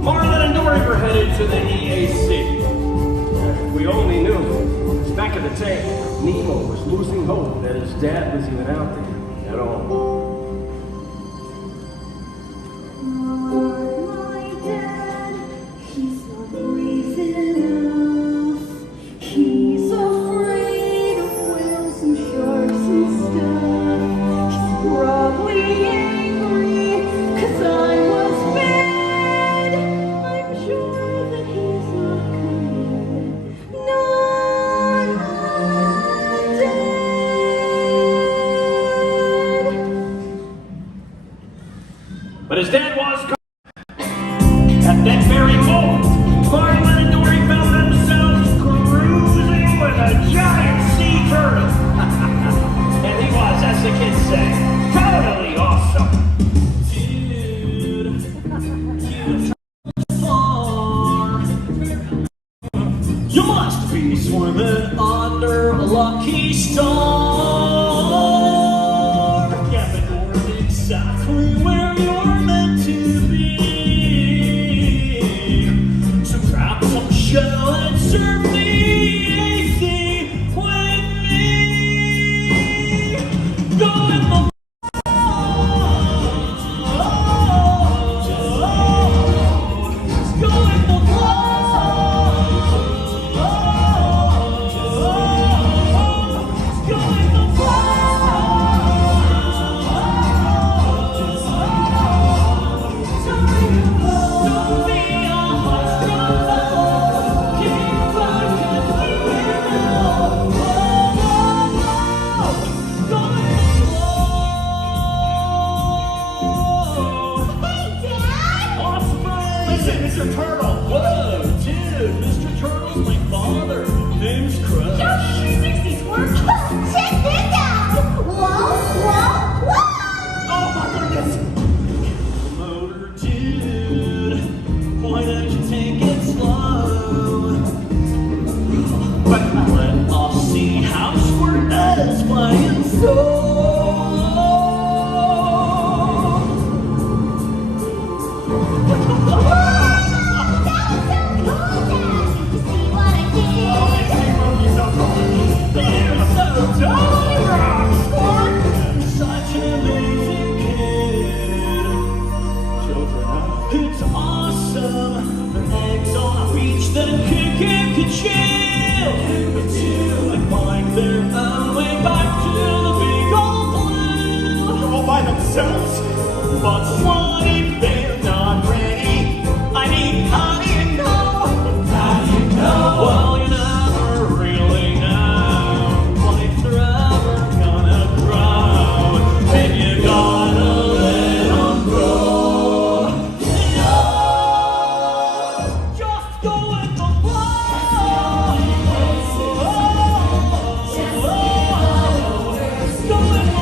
Marlon and Dory were headed to the EAC. If we only knew, because back in the tank, Nemo was losing hope that his dad was even out there at all. Sparkling and Dory found themselves cruising with a giant sea turtle. And he was, as the kids say, totally awesome. You must be swimming under a lucky star. Get the north exactly where you're meant to be. So grab some shell and surf the AC with me. Go in the Mr. Turtle! Whoa, dude! Mr. Turtle's my father. Name's Crush. Yo, 360s work! Check this out! Whoa, whoa, whoa! Oh my goodness! Motor dude, why don't you take it slow? But let us see how Squirt does flying so. Such an amazing kid. Children, it's awesome. The eggs on a beach that can chill. And find their own way back to the big old blue. All by themselves. But what if they're not ready? I mean, how do you know? How do you know? Well, you never really know. Life's forever gonna grow. And you gotta let them grow. Just go with the flow. Just go with the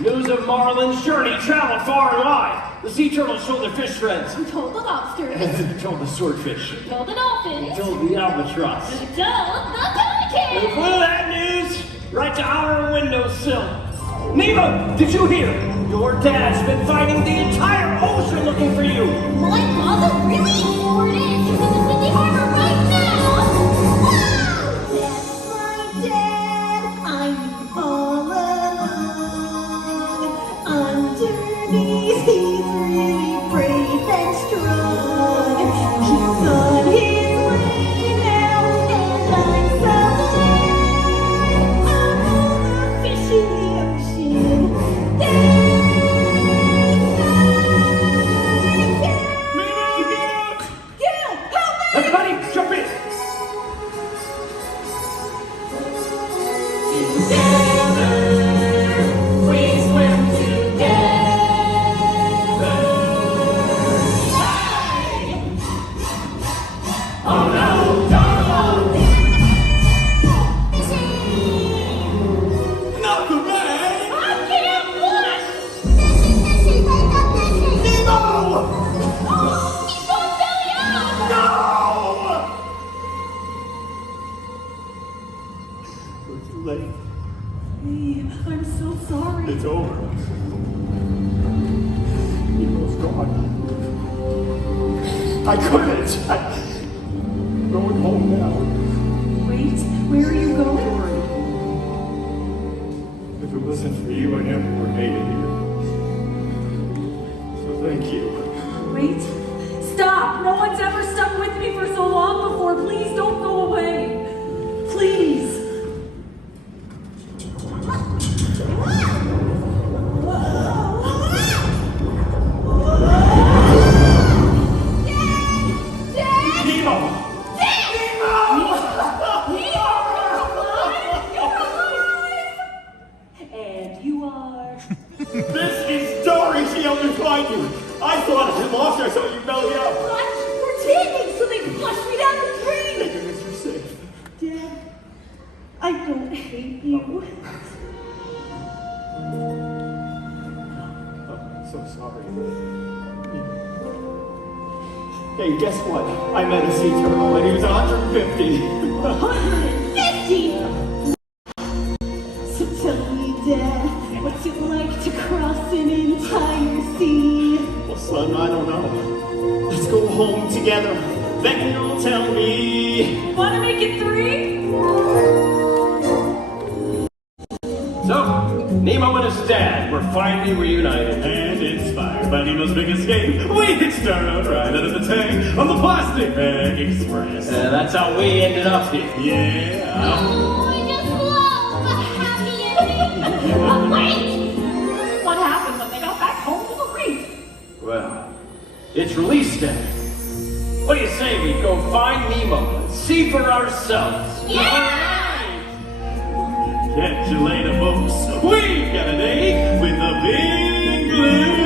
News of Marlin's journey traveled far and wide. The sea turtles told their fish friends. We told the lobsters. And told the swordfish. We told the dolphins. We told the albatross. We told the pelicans. We flew that news right to our windowsill. Nemo, did you hear? Your dad's been fighting the entire ocean looking for you. My father, really? Word is, he's in the Sydney Harbor right now. Wow! That's my dad. I'm all alone. Underneath, he's really brave and strong. He's on his way now, and I'm so glad. I'm all the fish in the ocean. Everybody, jump in! We swim together. Oh no, Not the bag! I can't watch! Nemo! No! I couldn't. I'm going home now. Wait, where are you going? If it wasn't for you, I never would have made it here. So thank you. Wait, stop! No one's ever stuck with me for so long before. Please don't go away. Please. And you are... This is Dory. She helped me find you. I thought I had lost her, so you belly up. What? Pretending so they can flush me down the drain. Thank goodness you're safe. Dad, I don't hate you. I'm so sorry. Hey, guess what? I met a sea turtle and he was 150. 150? So tell me, Dad, what's it like to cross an entire sea? Well, son, I don't know. Let's go home together. Then you'll tell me. Wanna make it 3? So, Nemo and his dad were finally reunited. And inspired by Nemo's big escape, we hitched our own ride out of the tank on the Plastic Bag Express. That's how we ended up here. Yeah. I just love the happy ending. Wait! What happened when they got back home to the reef? Well, it's release day. What do you say we go find Nemo and see for ourselves? Yeah! Catch you later, folks. We've got a date with the Big Blue.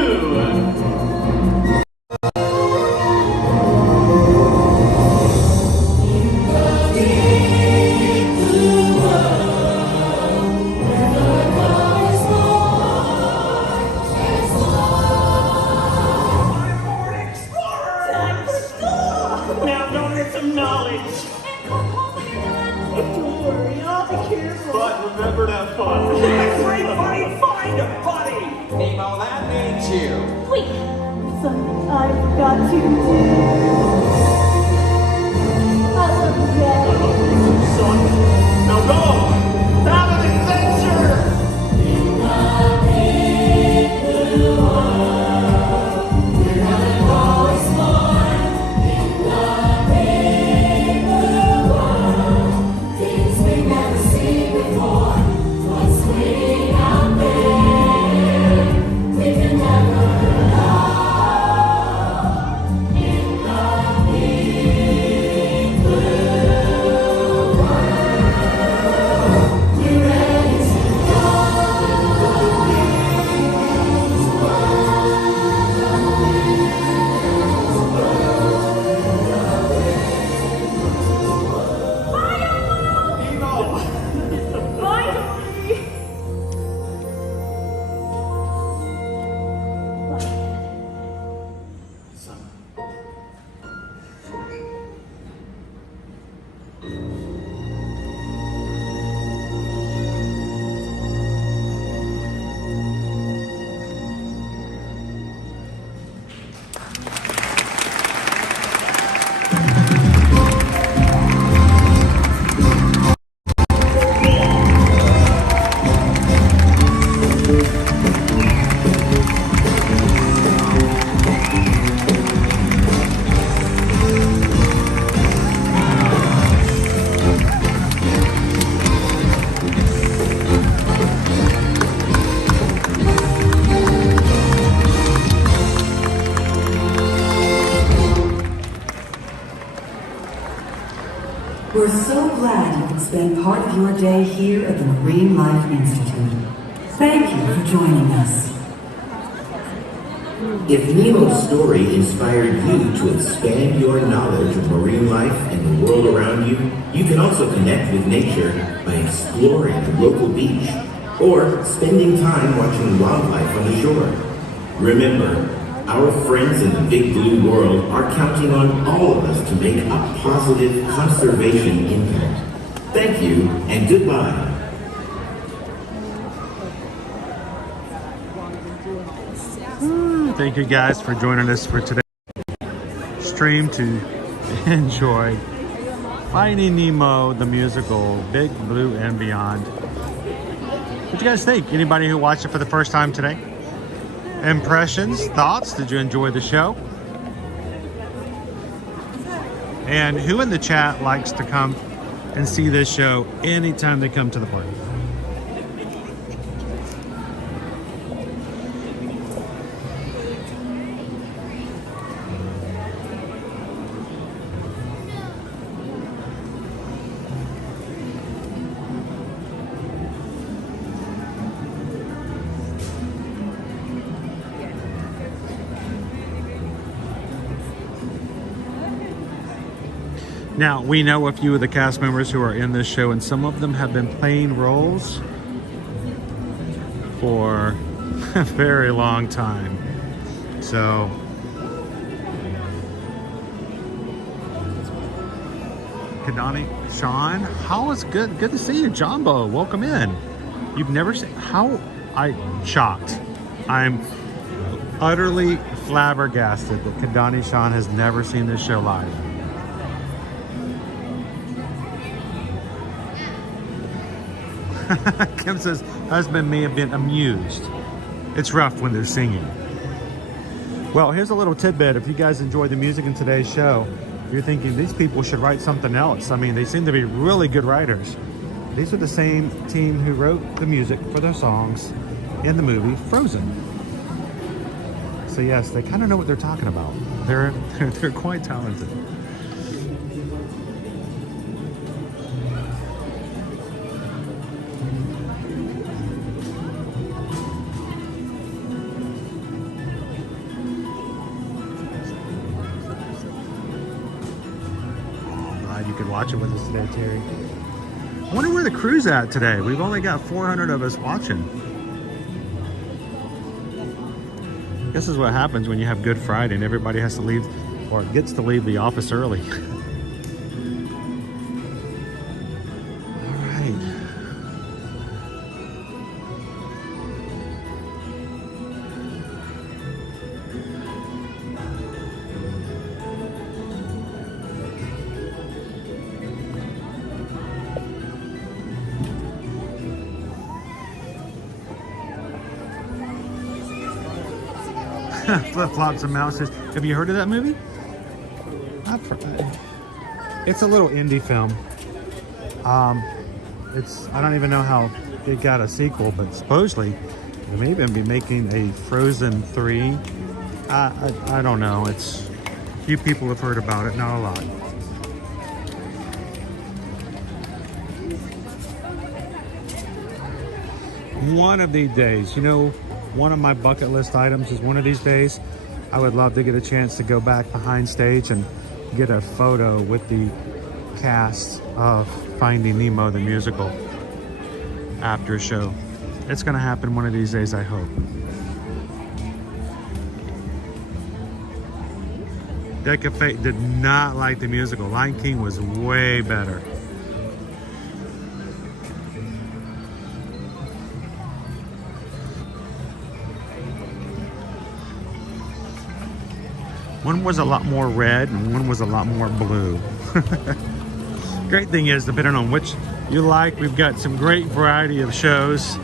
Now go get some knowledge. And come home when you're done. Don't worry, I'll be careful. But remember to have fun. Everybody find a buddy! Nemo, that means you. Wait, something I've got to do. I love you, Dad. Son, now go! Have an adventure! We're so glad you could spend part of your day here at the Marine Life Institute. Thank you for joining us. If Nemo's story inspired you to expand your knowledge of marine life and the world around you, you can also connect with nature by exploring the local beach or spending time watching wildlife on the shore. Remember, our friends in the Big Blue world are counting on all of us to make a positive conservation impact. Thank you and goodbye. Thank you guys for joining us for today's stream to enjoy Finding Nemo, the musical, Big Blue and Beyond. What do you guys think? Anybody who watched it for the first time today? Impressions, thoughts? Did you enjoy the show? And who in the chat likes to come and see this show anytime they come to the park? Now, we know a few of the cast members who are in this show, and some of them have been playing roles for a very long time. So, Kadani, Sean, how is good? Good to see you, Jumbo. Welcome in. You've never seen, I'm shocked. I'm utterly flabbergasted that Kadani Sean has never seen this show live. Kim says, husband may have been amused. It's rough when they're singing. Well, here's a little tidbit. If you guys enjoy the music in today's show, you're thinking these people should write something else. I mean, they seem to be really good writers. These are the same team who wrote the music for their songs in the movie Frozen. So yes, they kind of know what they're talking about. They're quite talented. Watching with us today, Terry. I wonder where the crew's at today. We've only got 400 of us watching. This is what happens when you have Good Friday and everybody has to leave, or gets to leave the office early. All right. Flip-flops and mouses. Have you heard of that movie? It's a little indie film. I don't even know how it got a sequel, but supposedly they may even be making a Frozen 3. I don't know. It's a few people have heard about it, not a lot. One of these days, you know, one of my bucket list items is one of these days, I would love to get a chance to go back behind stage and get a photo with the cast of Finding Nemo, the musical, after a show. It's gonna happen one of these days, I hope. That Cafe did not like the musical. Lion King was way better. One was a lot more red and one was a lot more blue. Great thing is, depending on which you like, we've got some great variety of shows.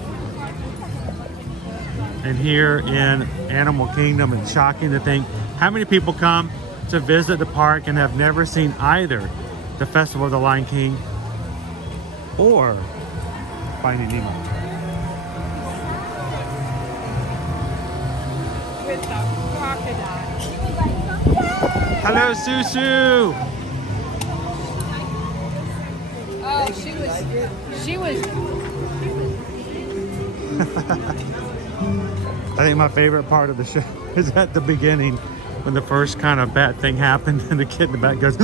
And here in Animal Kingdom, it's shocking to think how many people come to visit the park and have never seen either the Festival of the Lion King or Finding Nemo. With the crocodile. Hello, Susu. Oh, she was. I think my favorite part of the show is at the beginning when the first kind of bad thing happened and the kid in the back goes,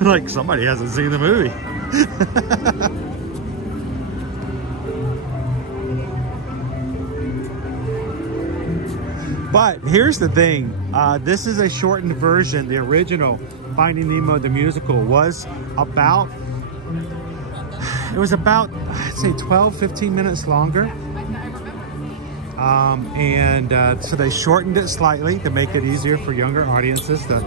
like somebody hasn't seen the movie. But here's the thing, this is a shortened version. The original Finding Nemo, the musical, was about, I'd say 12, 15 minutes longer. So they shortened it slightly to make it easier for younger audiences to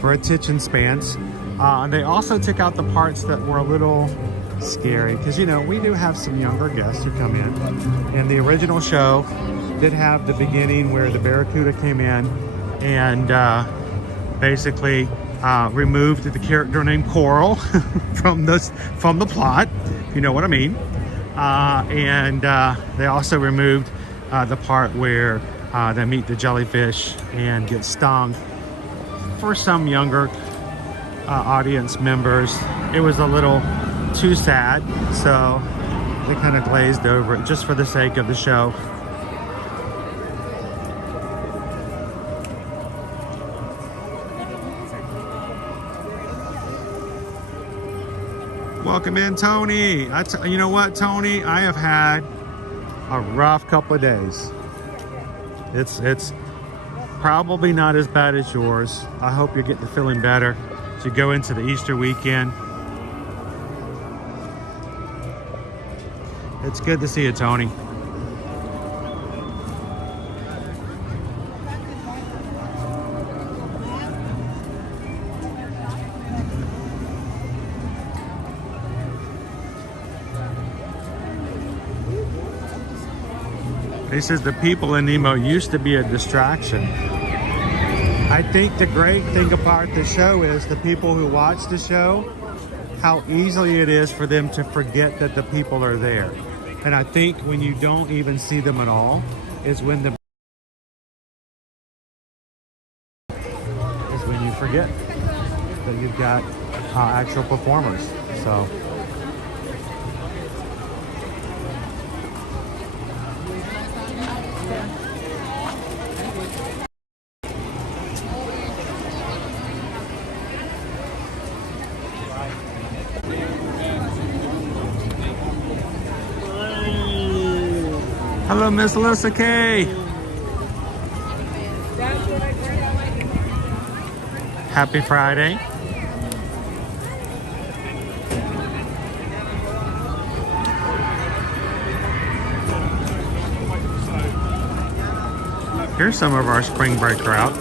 for attention spans. And they also took out the parts that were a little scary, because you know, we do have some younger guests who come in. And the original show did have the beginning where the Barracuda came in and basically removed the character named Coral from the plot, if you know what I mean. And they also removed the part where they meet the jellyfish and get stung. For some younger audience members, it was a little too sad, so they kind of glazed over it just for the sake of the show. Welcome in, Tony. You know what, Tony? I have had a rough couple of days. It's probably not as bad as yours. I hope you're getting feeling better as you go into the Easter weekend. It's good to see you, Tony. He says the people in Nemo used to be a distraction. I think the great thing about the show is the people who watch the show, how easily it is for them to forget that the people are there. And I think when you don't even see them at all is when you forget that you've got actual performers. So. Hello, Miss Alyssa K. Happy Friday. Here's some of our spring break crowd.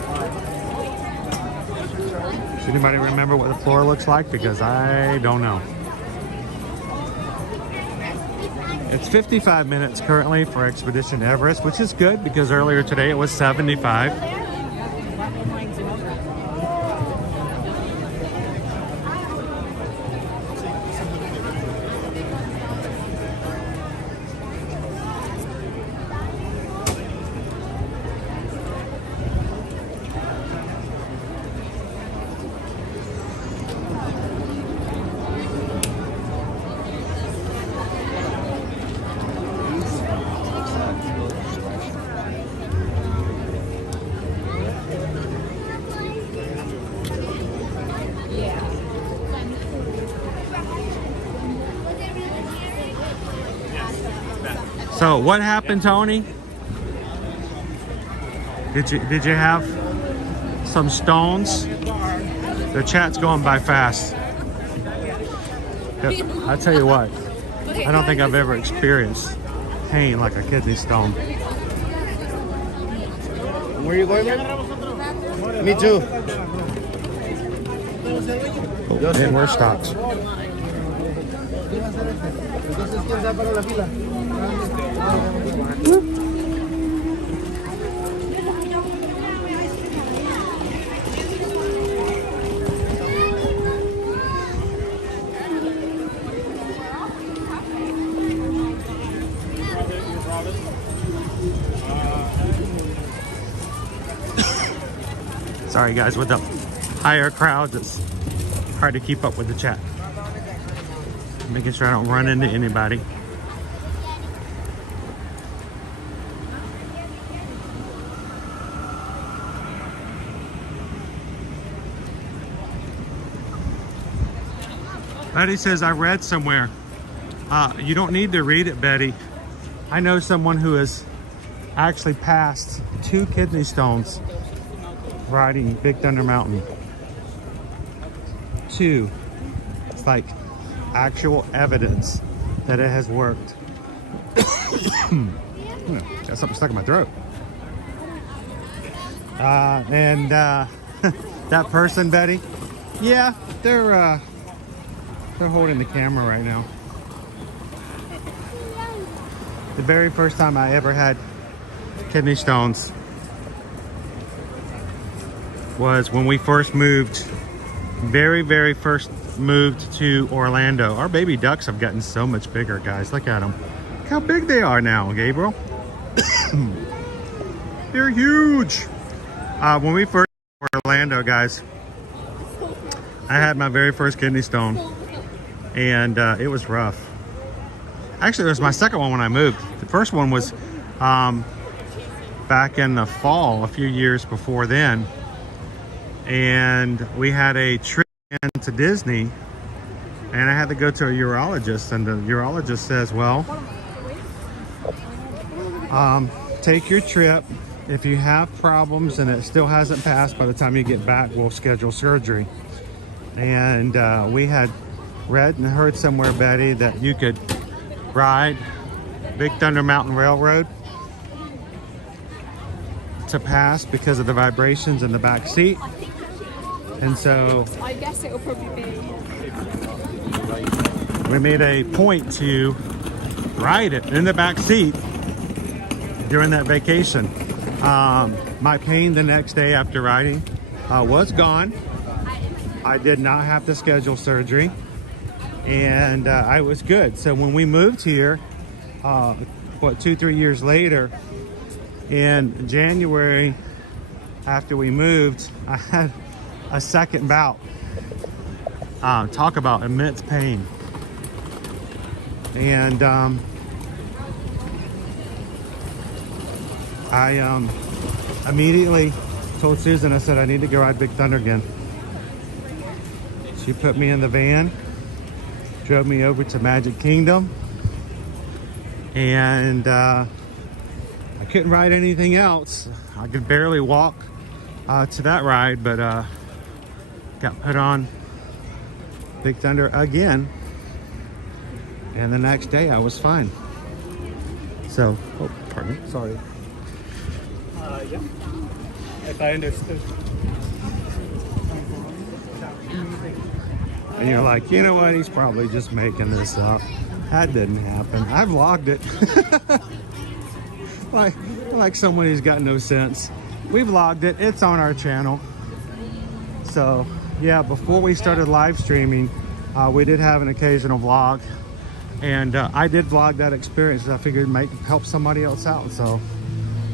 Does anybody remember what the floor looks like? Because I don't know. It's 55 minutes currently for Expedition Everest, which is good because earlier today it was 75. So what happened, Tony? Did you have some stones? The chat's going by fast. I tell you what, I don't think I've ever experienced pain like a kidney stone. Where are you going, man? Me too. Oh, and we're stopped. Sorry guys, with the higher crowds, it's hard to keep up with the chat. Making sure I don't run into anybody. Betty says, I read somewhere. You don't need to read it, Betty. I know someone who has actually passed 2 kidney stones riding Big Thunder Mountain. 2. It's like actual evidence that it has worked. Got something stuck in my throat. That person, Betty? Yeah, they're holding the camera right now. The very first time I ever had kidney stones was when we first moved, very first moved to Orlando. Our baby ducks have gotten so much bigger, guys. Look at them. Look how big they are now, Gabriel. They're huge. When we first moved to Orlando, guys, I had my very first kidney stone, and it was rough. Actually, it was my second one when I moved. The first one was back in the fall, a few years before then. And we had a trip into Disney, and I had to go to a urologist, and the urologist says, well, take your trip. If you have problems and it still hasn't passed by the time you get back, we'll schedule surgery. And we had read and heard somewhere, Betty, that you could ride Big Thunder Mountain Railroad to pass because of the vibrations in the back seat. And so I guess it'll probably be. We made a point to ride it in the back seat during that vacation. My pain the next day after riding was gone. I did not have to schedule surgery, and I was good. So when we moved here, 2-3 years later, in January, after we moved, I had a second bout. Talk about immense pain. And I immediately told Susan, I said, I need to go ride Big Thunder again. She put me in the van, drove me over to Magic Kingdom, and I couldn't ride anything else. I could barely walk to that ride, but got put on Big Thunder again, and the next day I was fine. So, oh, pardon me, sorry. Yeah, if I understood. And you're like, you know what, he's probably just making this up. That didn't happen. I vlogged it. like someone who's got no sense. We vlogged it. It's on our channel. So yeah, before we started live streaming, we did have an occasional vlog, and I did vlog that experience. I figured it might help somebody else out. So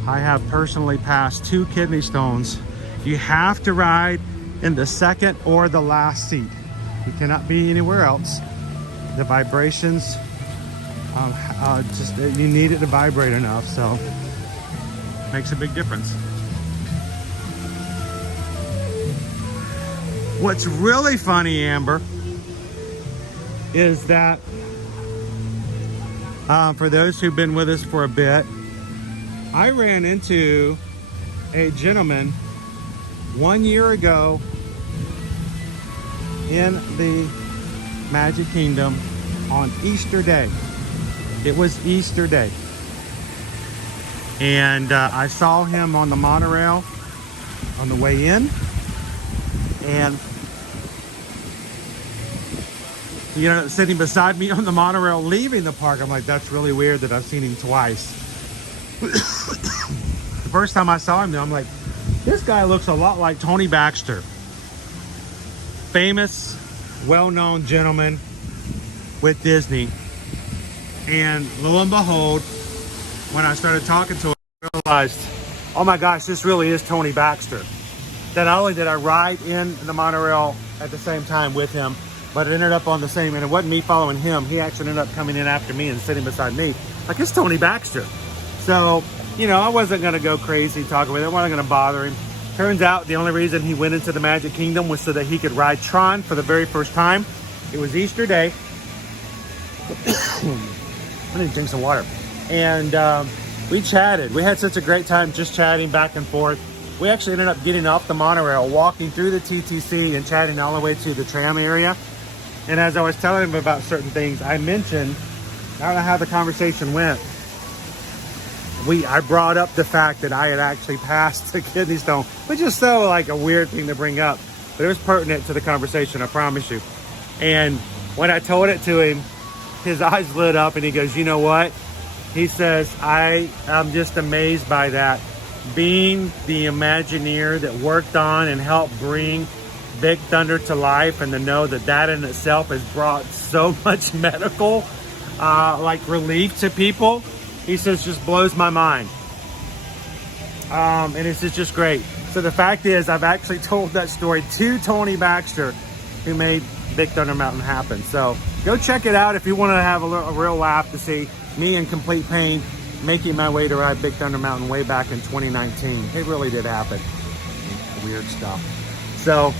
I have personally passed 2 kidney stones. You have to ride in the second or the last seat. You cannot be anywhere else. The vibrations, you need it to vibrate enough, so makes a big difference. What's really funny, Amber, is that for those who've been with us for a bit, I ran into a gentleman 1 year ago in the Magic Kingdom on Easter Day. It was Easter Day. And I saw him on the monorail on the way in. And, you know, sitting beside me on the monorail leaving the park, I'm like, that's really weird that I've seen him twice. The first time I saw him, though, I'm like, this guy looks a lot like Tony Baxter. Famous, well-known gentleman with Disney. And lo and behold, when I started talking to him, I realized, oh my gosh, this really is Tony Baxter. That not only did I ride in the monorail at the same time with him, but it ended up on the same, and it wasn't me following him. He actually ended up coming in after me and sitting beside me. Like, it's Tony Baxter. So, you know, I wasn't going to go crazy talking with him. I wasn't going to bother him. Turns out the only reason he went into the Magic Kingdom was so that he could ride Tron for the very first time. It was Easter Day. I need to drink some water. And we chatted. We had such a great time just chatting back and forth. We actually ended up getting off the monorail, walking through the TTC and chatting all the way to the tram area. And as I was telling him about certain things, I mentioned, I don't know how the conversation went, I brought up the fact that I had actually passed the kidney stone, which is so like a weird thing to bring up, but it was pertinent to the conversation, I promise you. And when I told it to him, his eyes lit up and he goes, you know what? He says, I'm just amazed by that. Being the Imagineer that worked on and helped bring Big Thunder to life, and to know that that in itself has brought so much medical like relief to people, he says, just blows my mind. And it's just great. So the fact is, I've actually told that story to Tony Baxter, who made Big Thunder Mountain happen. So go check it out if you want to have a real laugh to see me in complete pain making my way to ride Big Thunder Mountain way back in 2019. It really did happen. Weird stuff. So,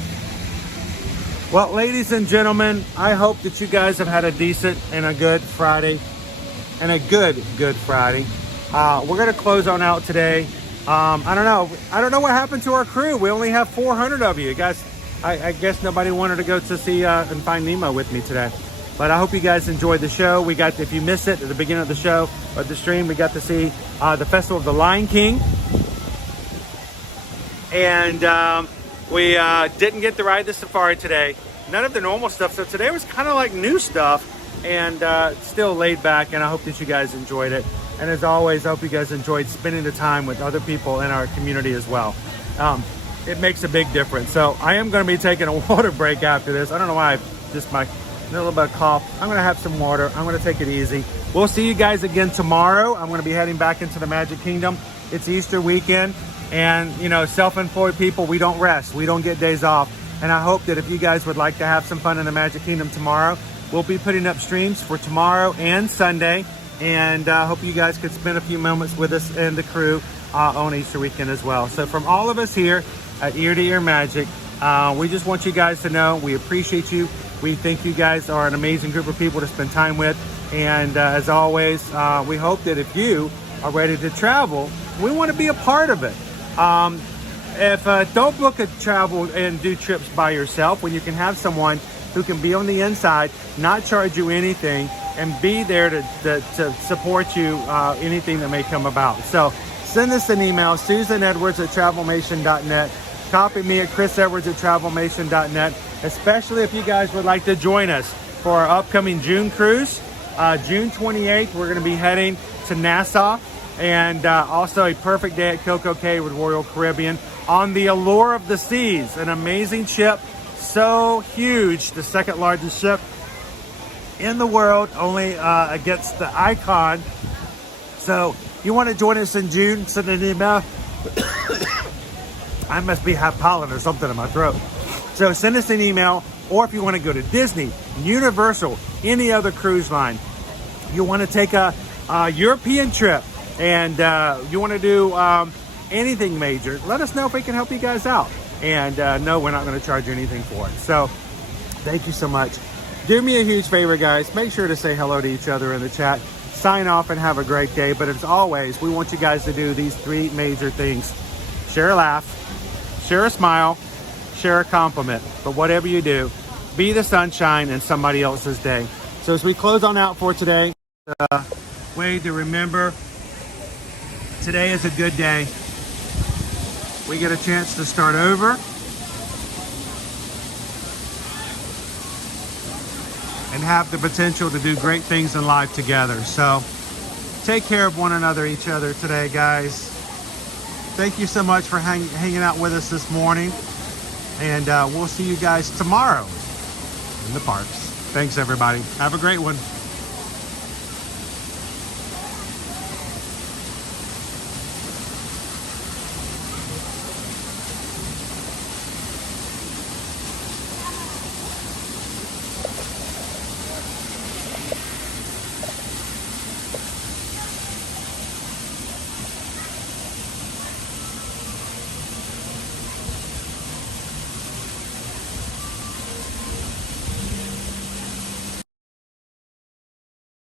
well, ladies and gentlemen, I hope that you guys have had a decent and a good Friday. And a good Friday. We're going to close on out today. I don't know what happened to our crew. We only have 400 of you guys. I guess nobody wanted to go to see and find Nemo with me today. But I hope you guys enjoyed the show. We got, if you missed it at the beginning of the show or the stream, we got to see the Festival of the Lion King. And we didn't get to ride the safari today. None of the normal stuff. So today was kind of like new stuff and still laid back. And I hope that you guys enjoyed it. And as always, I hope you guys enjoyed spending the time with other people in our community as well. It makes a big difference. So I am going to be taking a water break after this. I don't know why, just a little bit of cough. I'm going to have some water. I'm going to take it easy. We'll see you guys again tomorrow. I'm going to be heading back into the Magic Kingdom. It's Easter weekend. And, you know, self-employed people, we don't rest. We don't get days off. And I hope that if you guys would like to have some fun in the Magic Kingdom tomorrow, we'll be putting up streams for tomorrow and Sunday. And I hope you guys could spend a few moments with us and the crew on Easter weekend as well. So from all of us here at Ear to Ear Magic, we just want you guys to know we appreciate you. We think you guys are an amazing group of people to spend time with. And as always, we hope that if you are ready to travel, we want to be a part of it. Don't book a travel and do trips by yourself when you can have someone who can be on the inside, not charge you anything, and be there to support you anything that may come about. So send us an email, susanedwards@travelmation.net. Copy me at chrisedwards@travelmation.net, especially if you guys would like to join us for our upcoming June cruise. June 28th, we're going to be heading to Nassau, and also a perfect day at Coco Cay with Royal Caribbean on the Allure of the Seas, an amazing ship, so huge, the second largest ship in the world, only against the Icon. So you want to join us in June, send an email. I must have pollen or something in my throat. So send us an email, or if you want to go to Disney, Universal, any other cruise line, you want to take a European trip, and you want to do anything major, let us know if we can help you guys out. And no, we're not going to charge you anything for it. So thank you so much. Do me a huge favor, guys. Make sure to say hello to each other in the chat. Sign off and have a great day. But as always, we want you guys to do these 3 major things. Share a laugh, share a smile, share a compliment. But whatever you do, be the sunshine in somebody else's day. So as we close on out for today, way to remember, today is a good day. We get a chance to start over and have the potential to do great things in life together. So take care of one another, each other today, guys. Thank you so much for hanging out with us this morning. And we'll see you guys tomorrow in the parks. Thanks, everybody. Have a great one.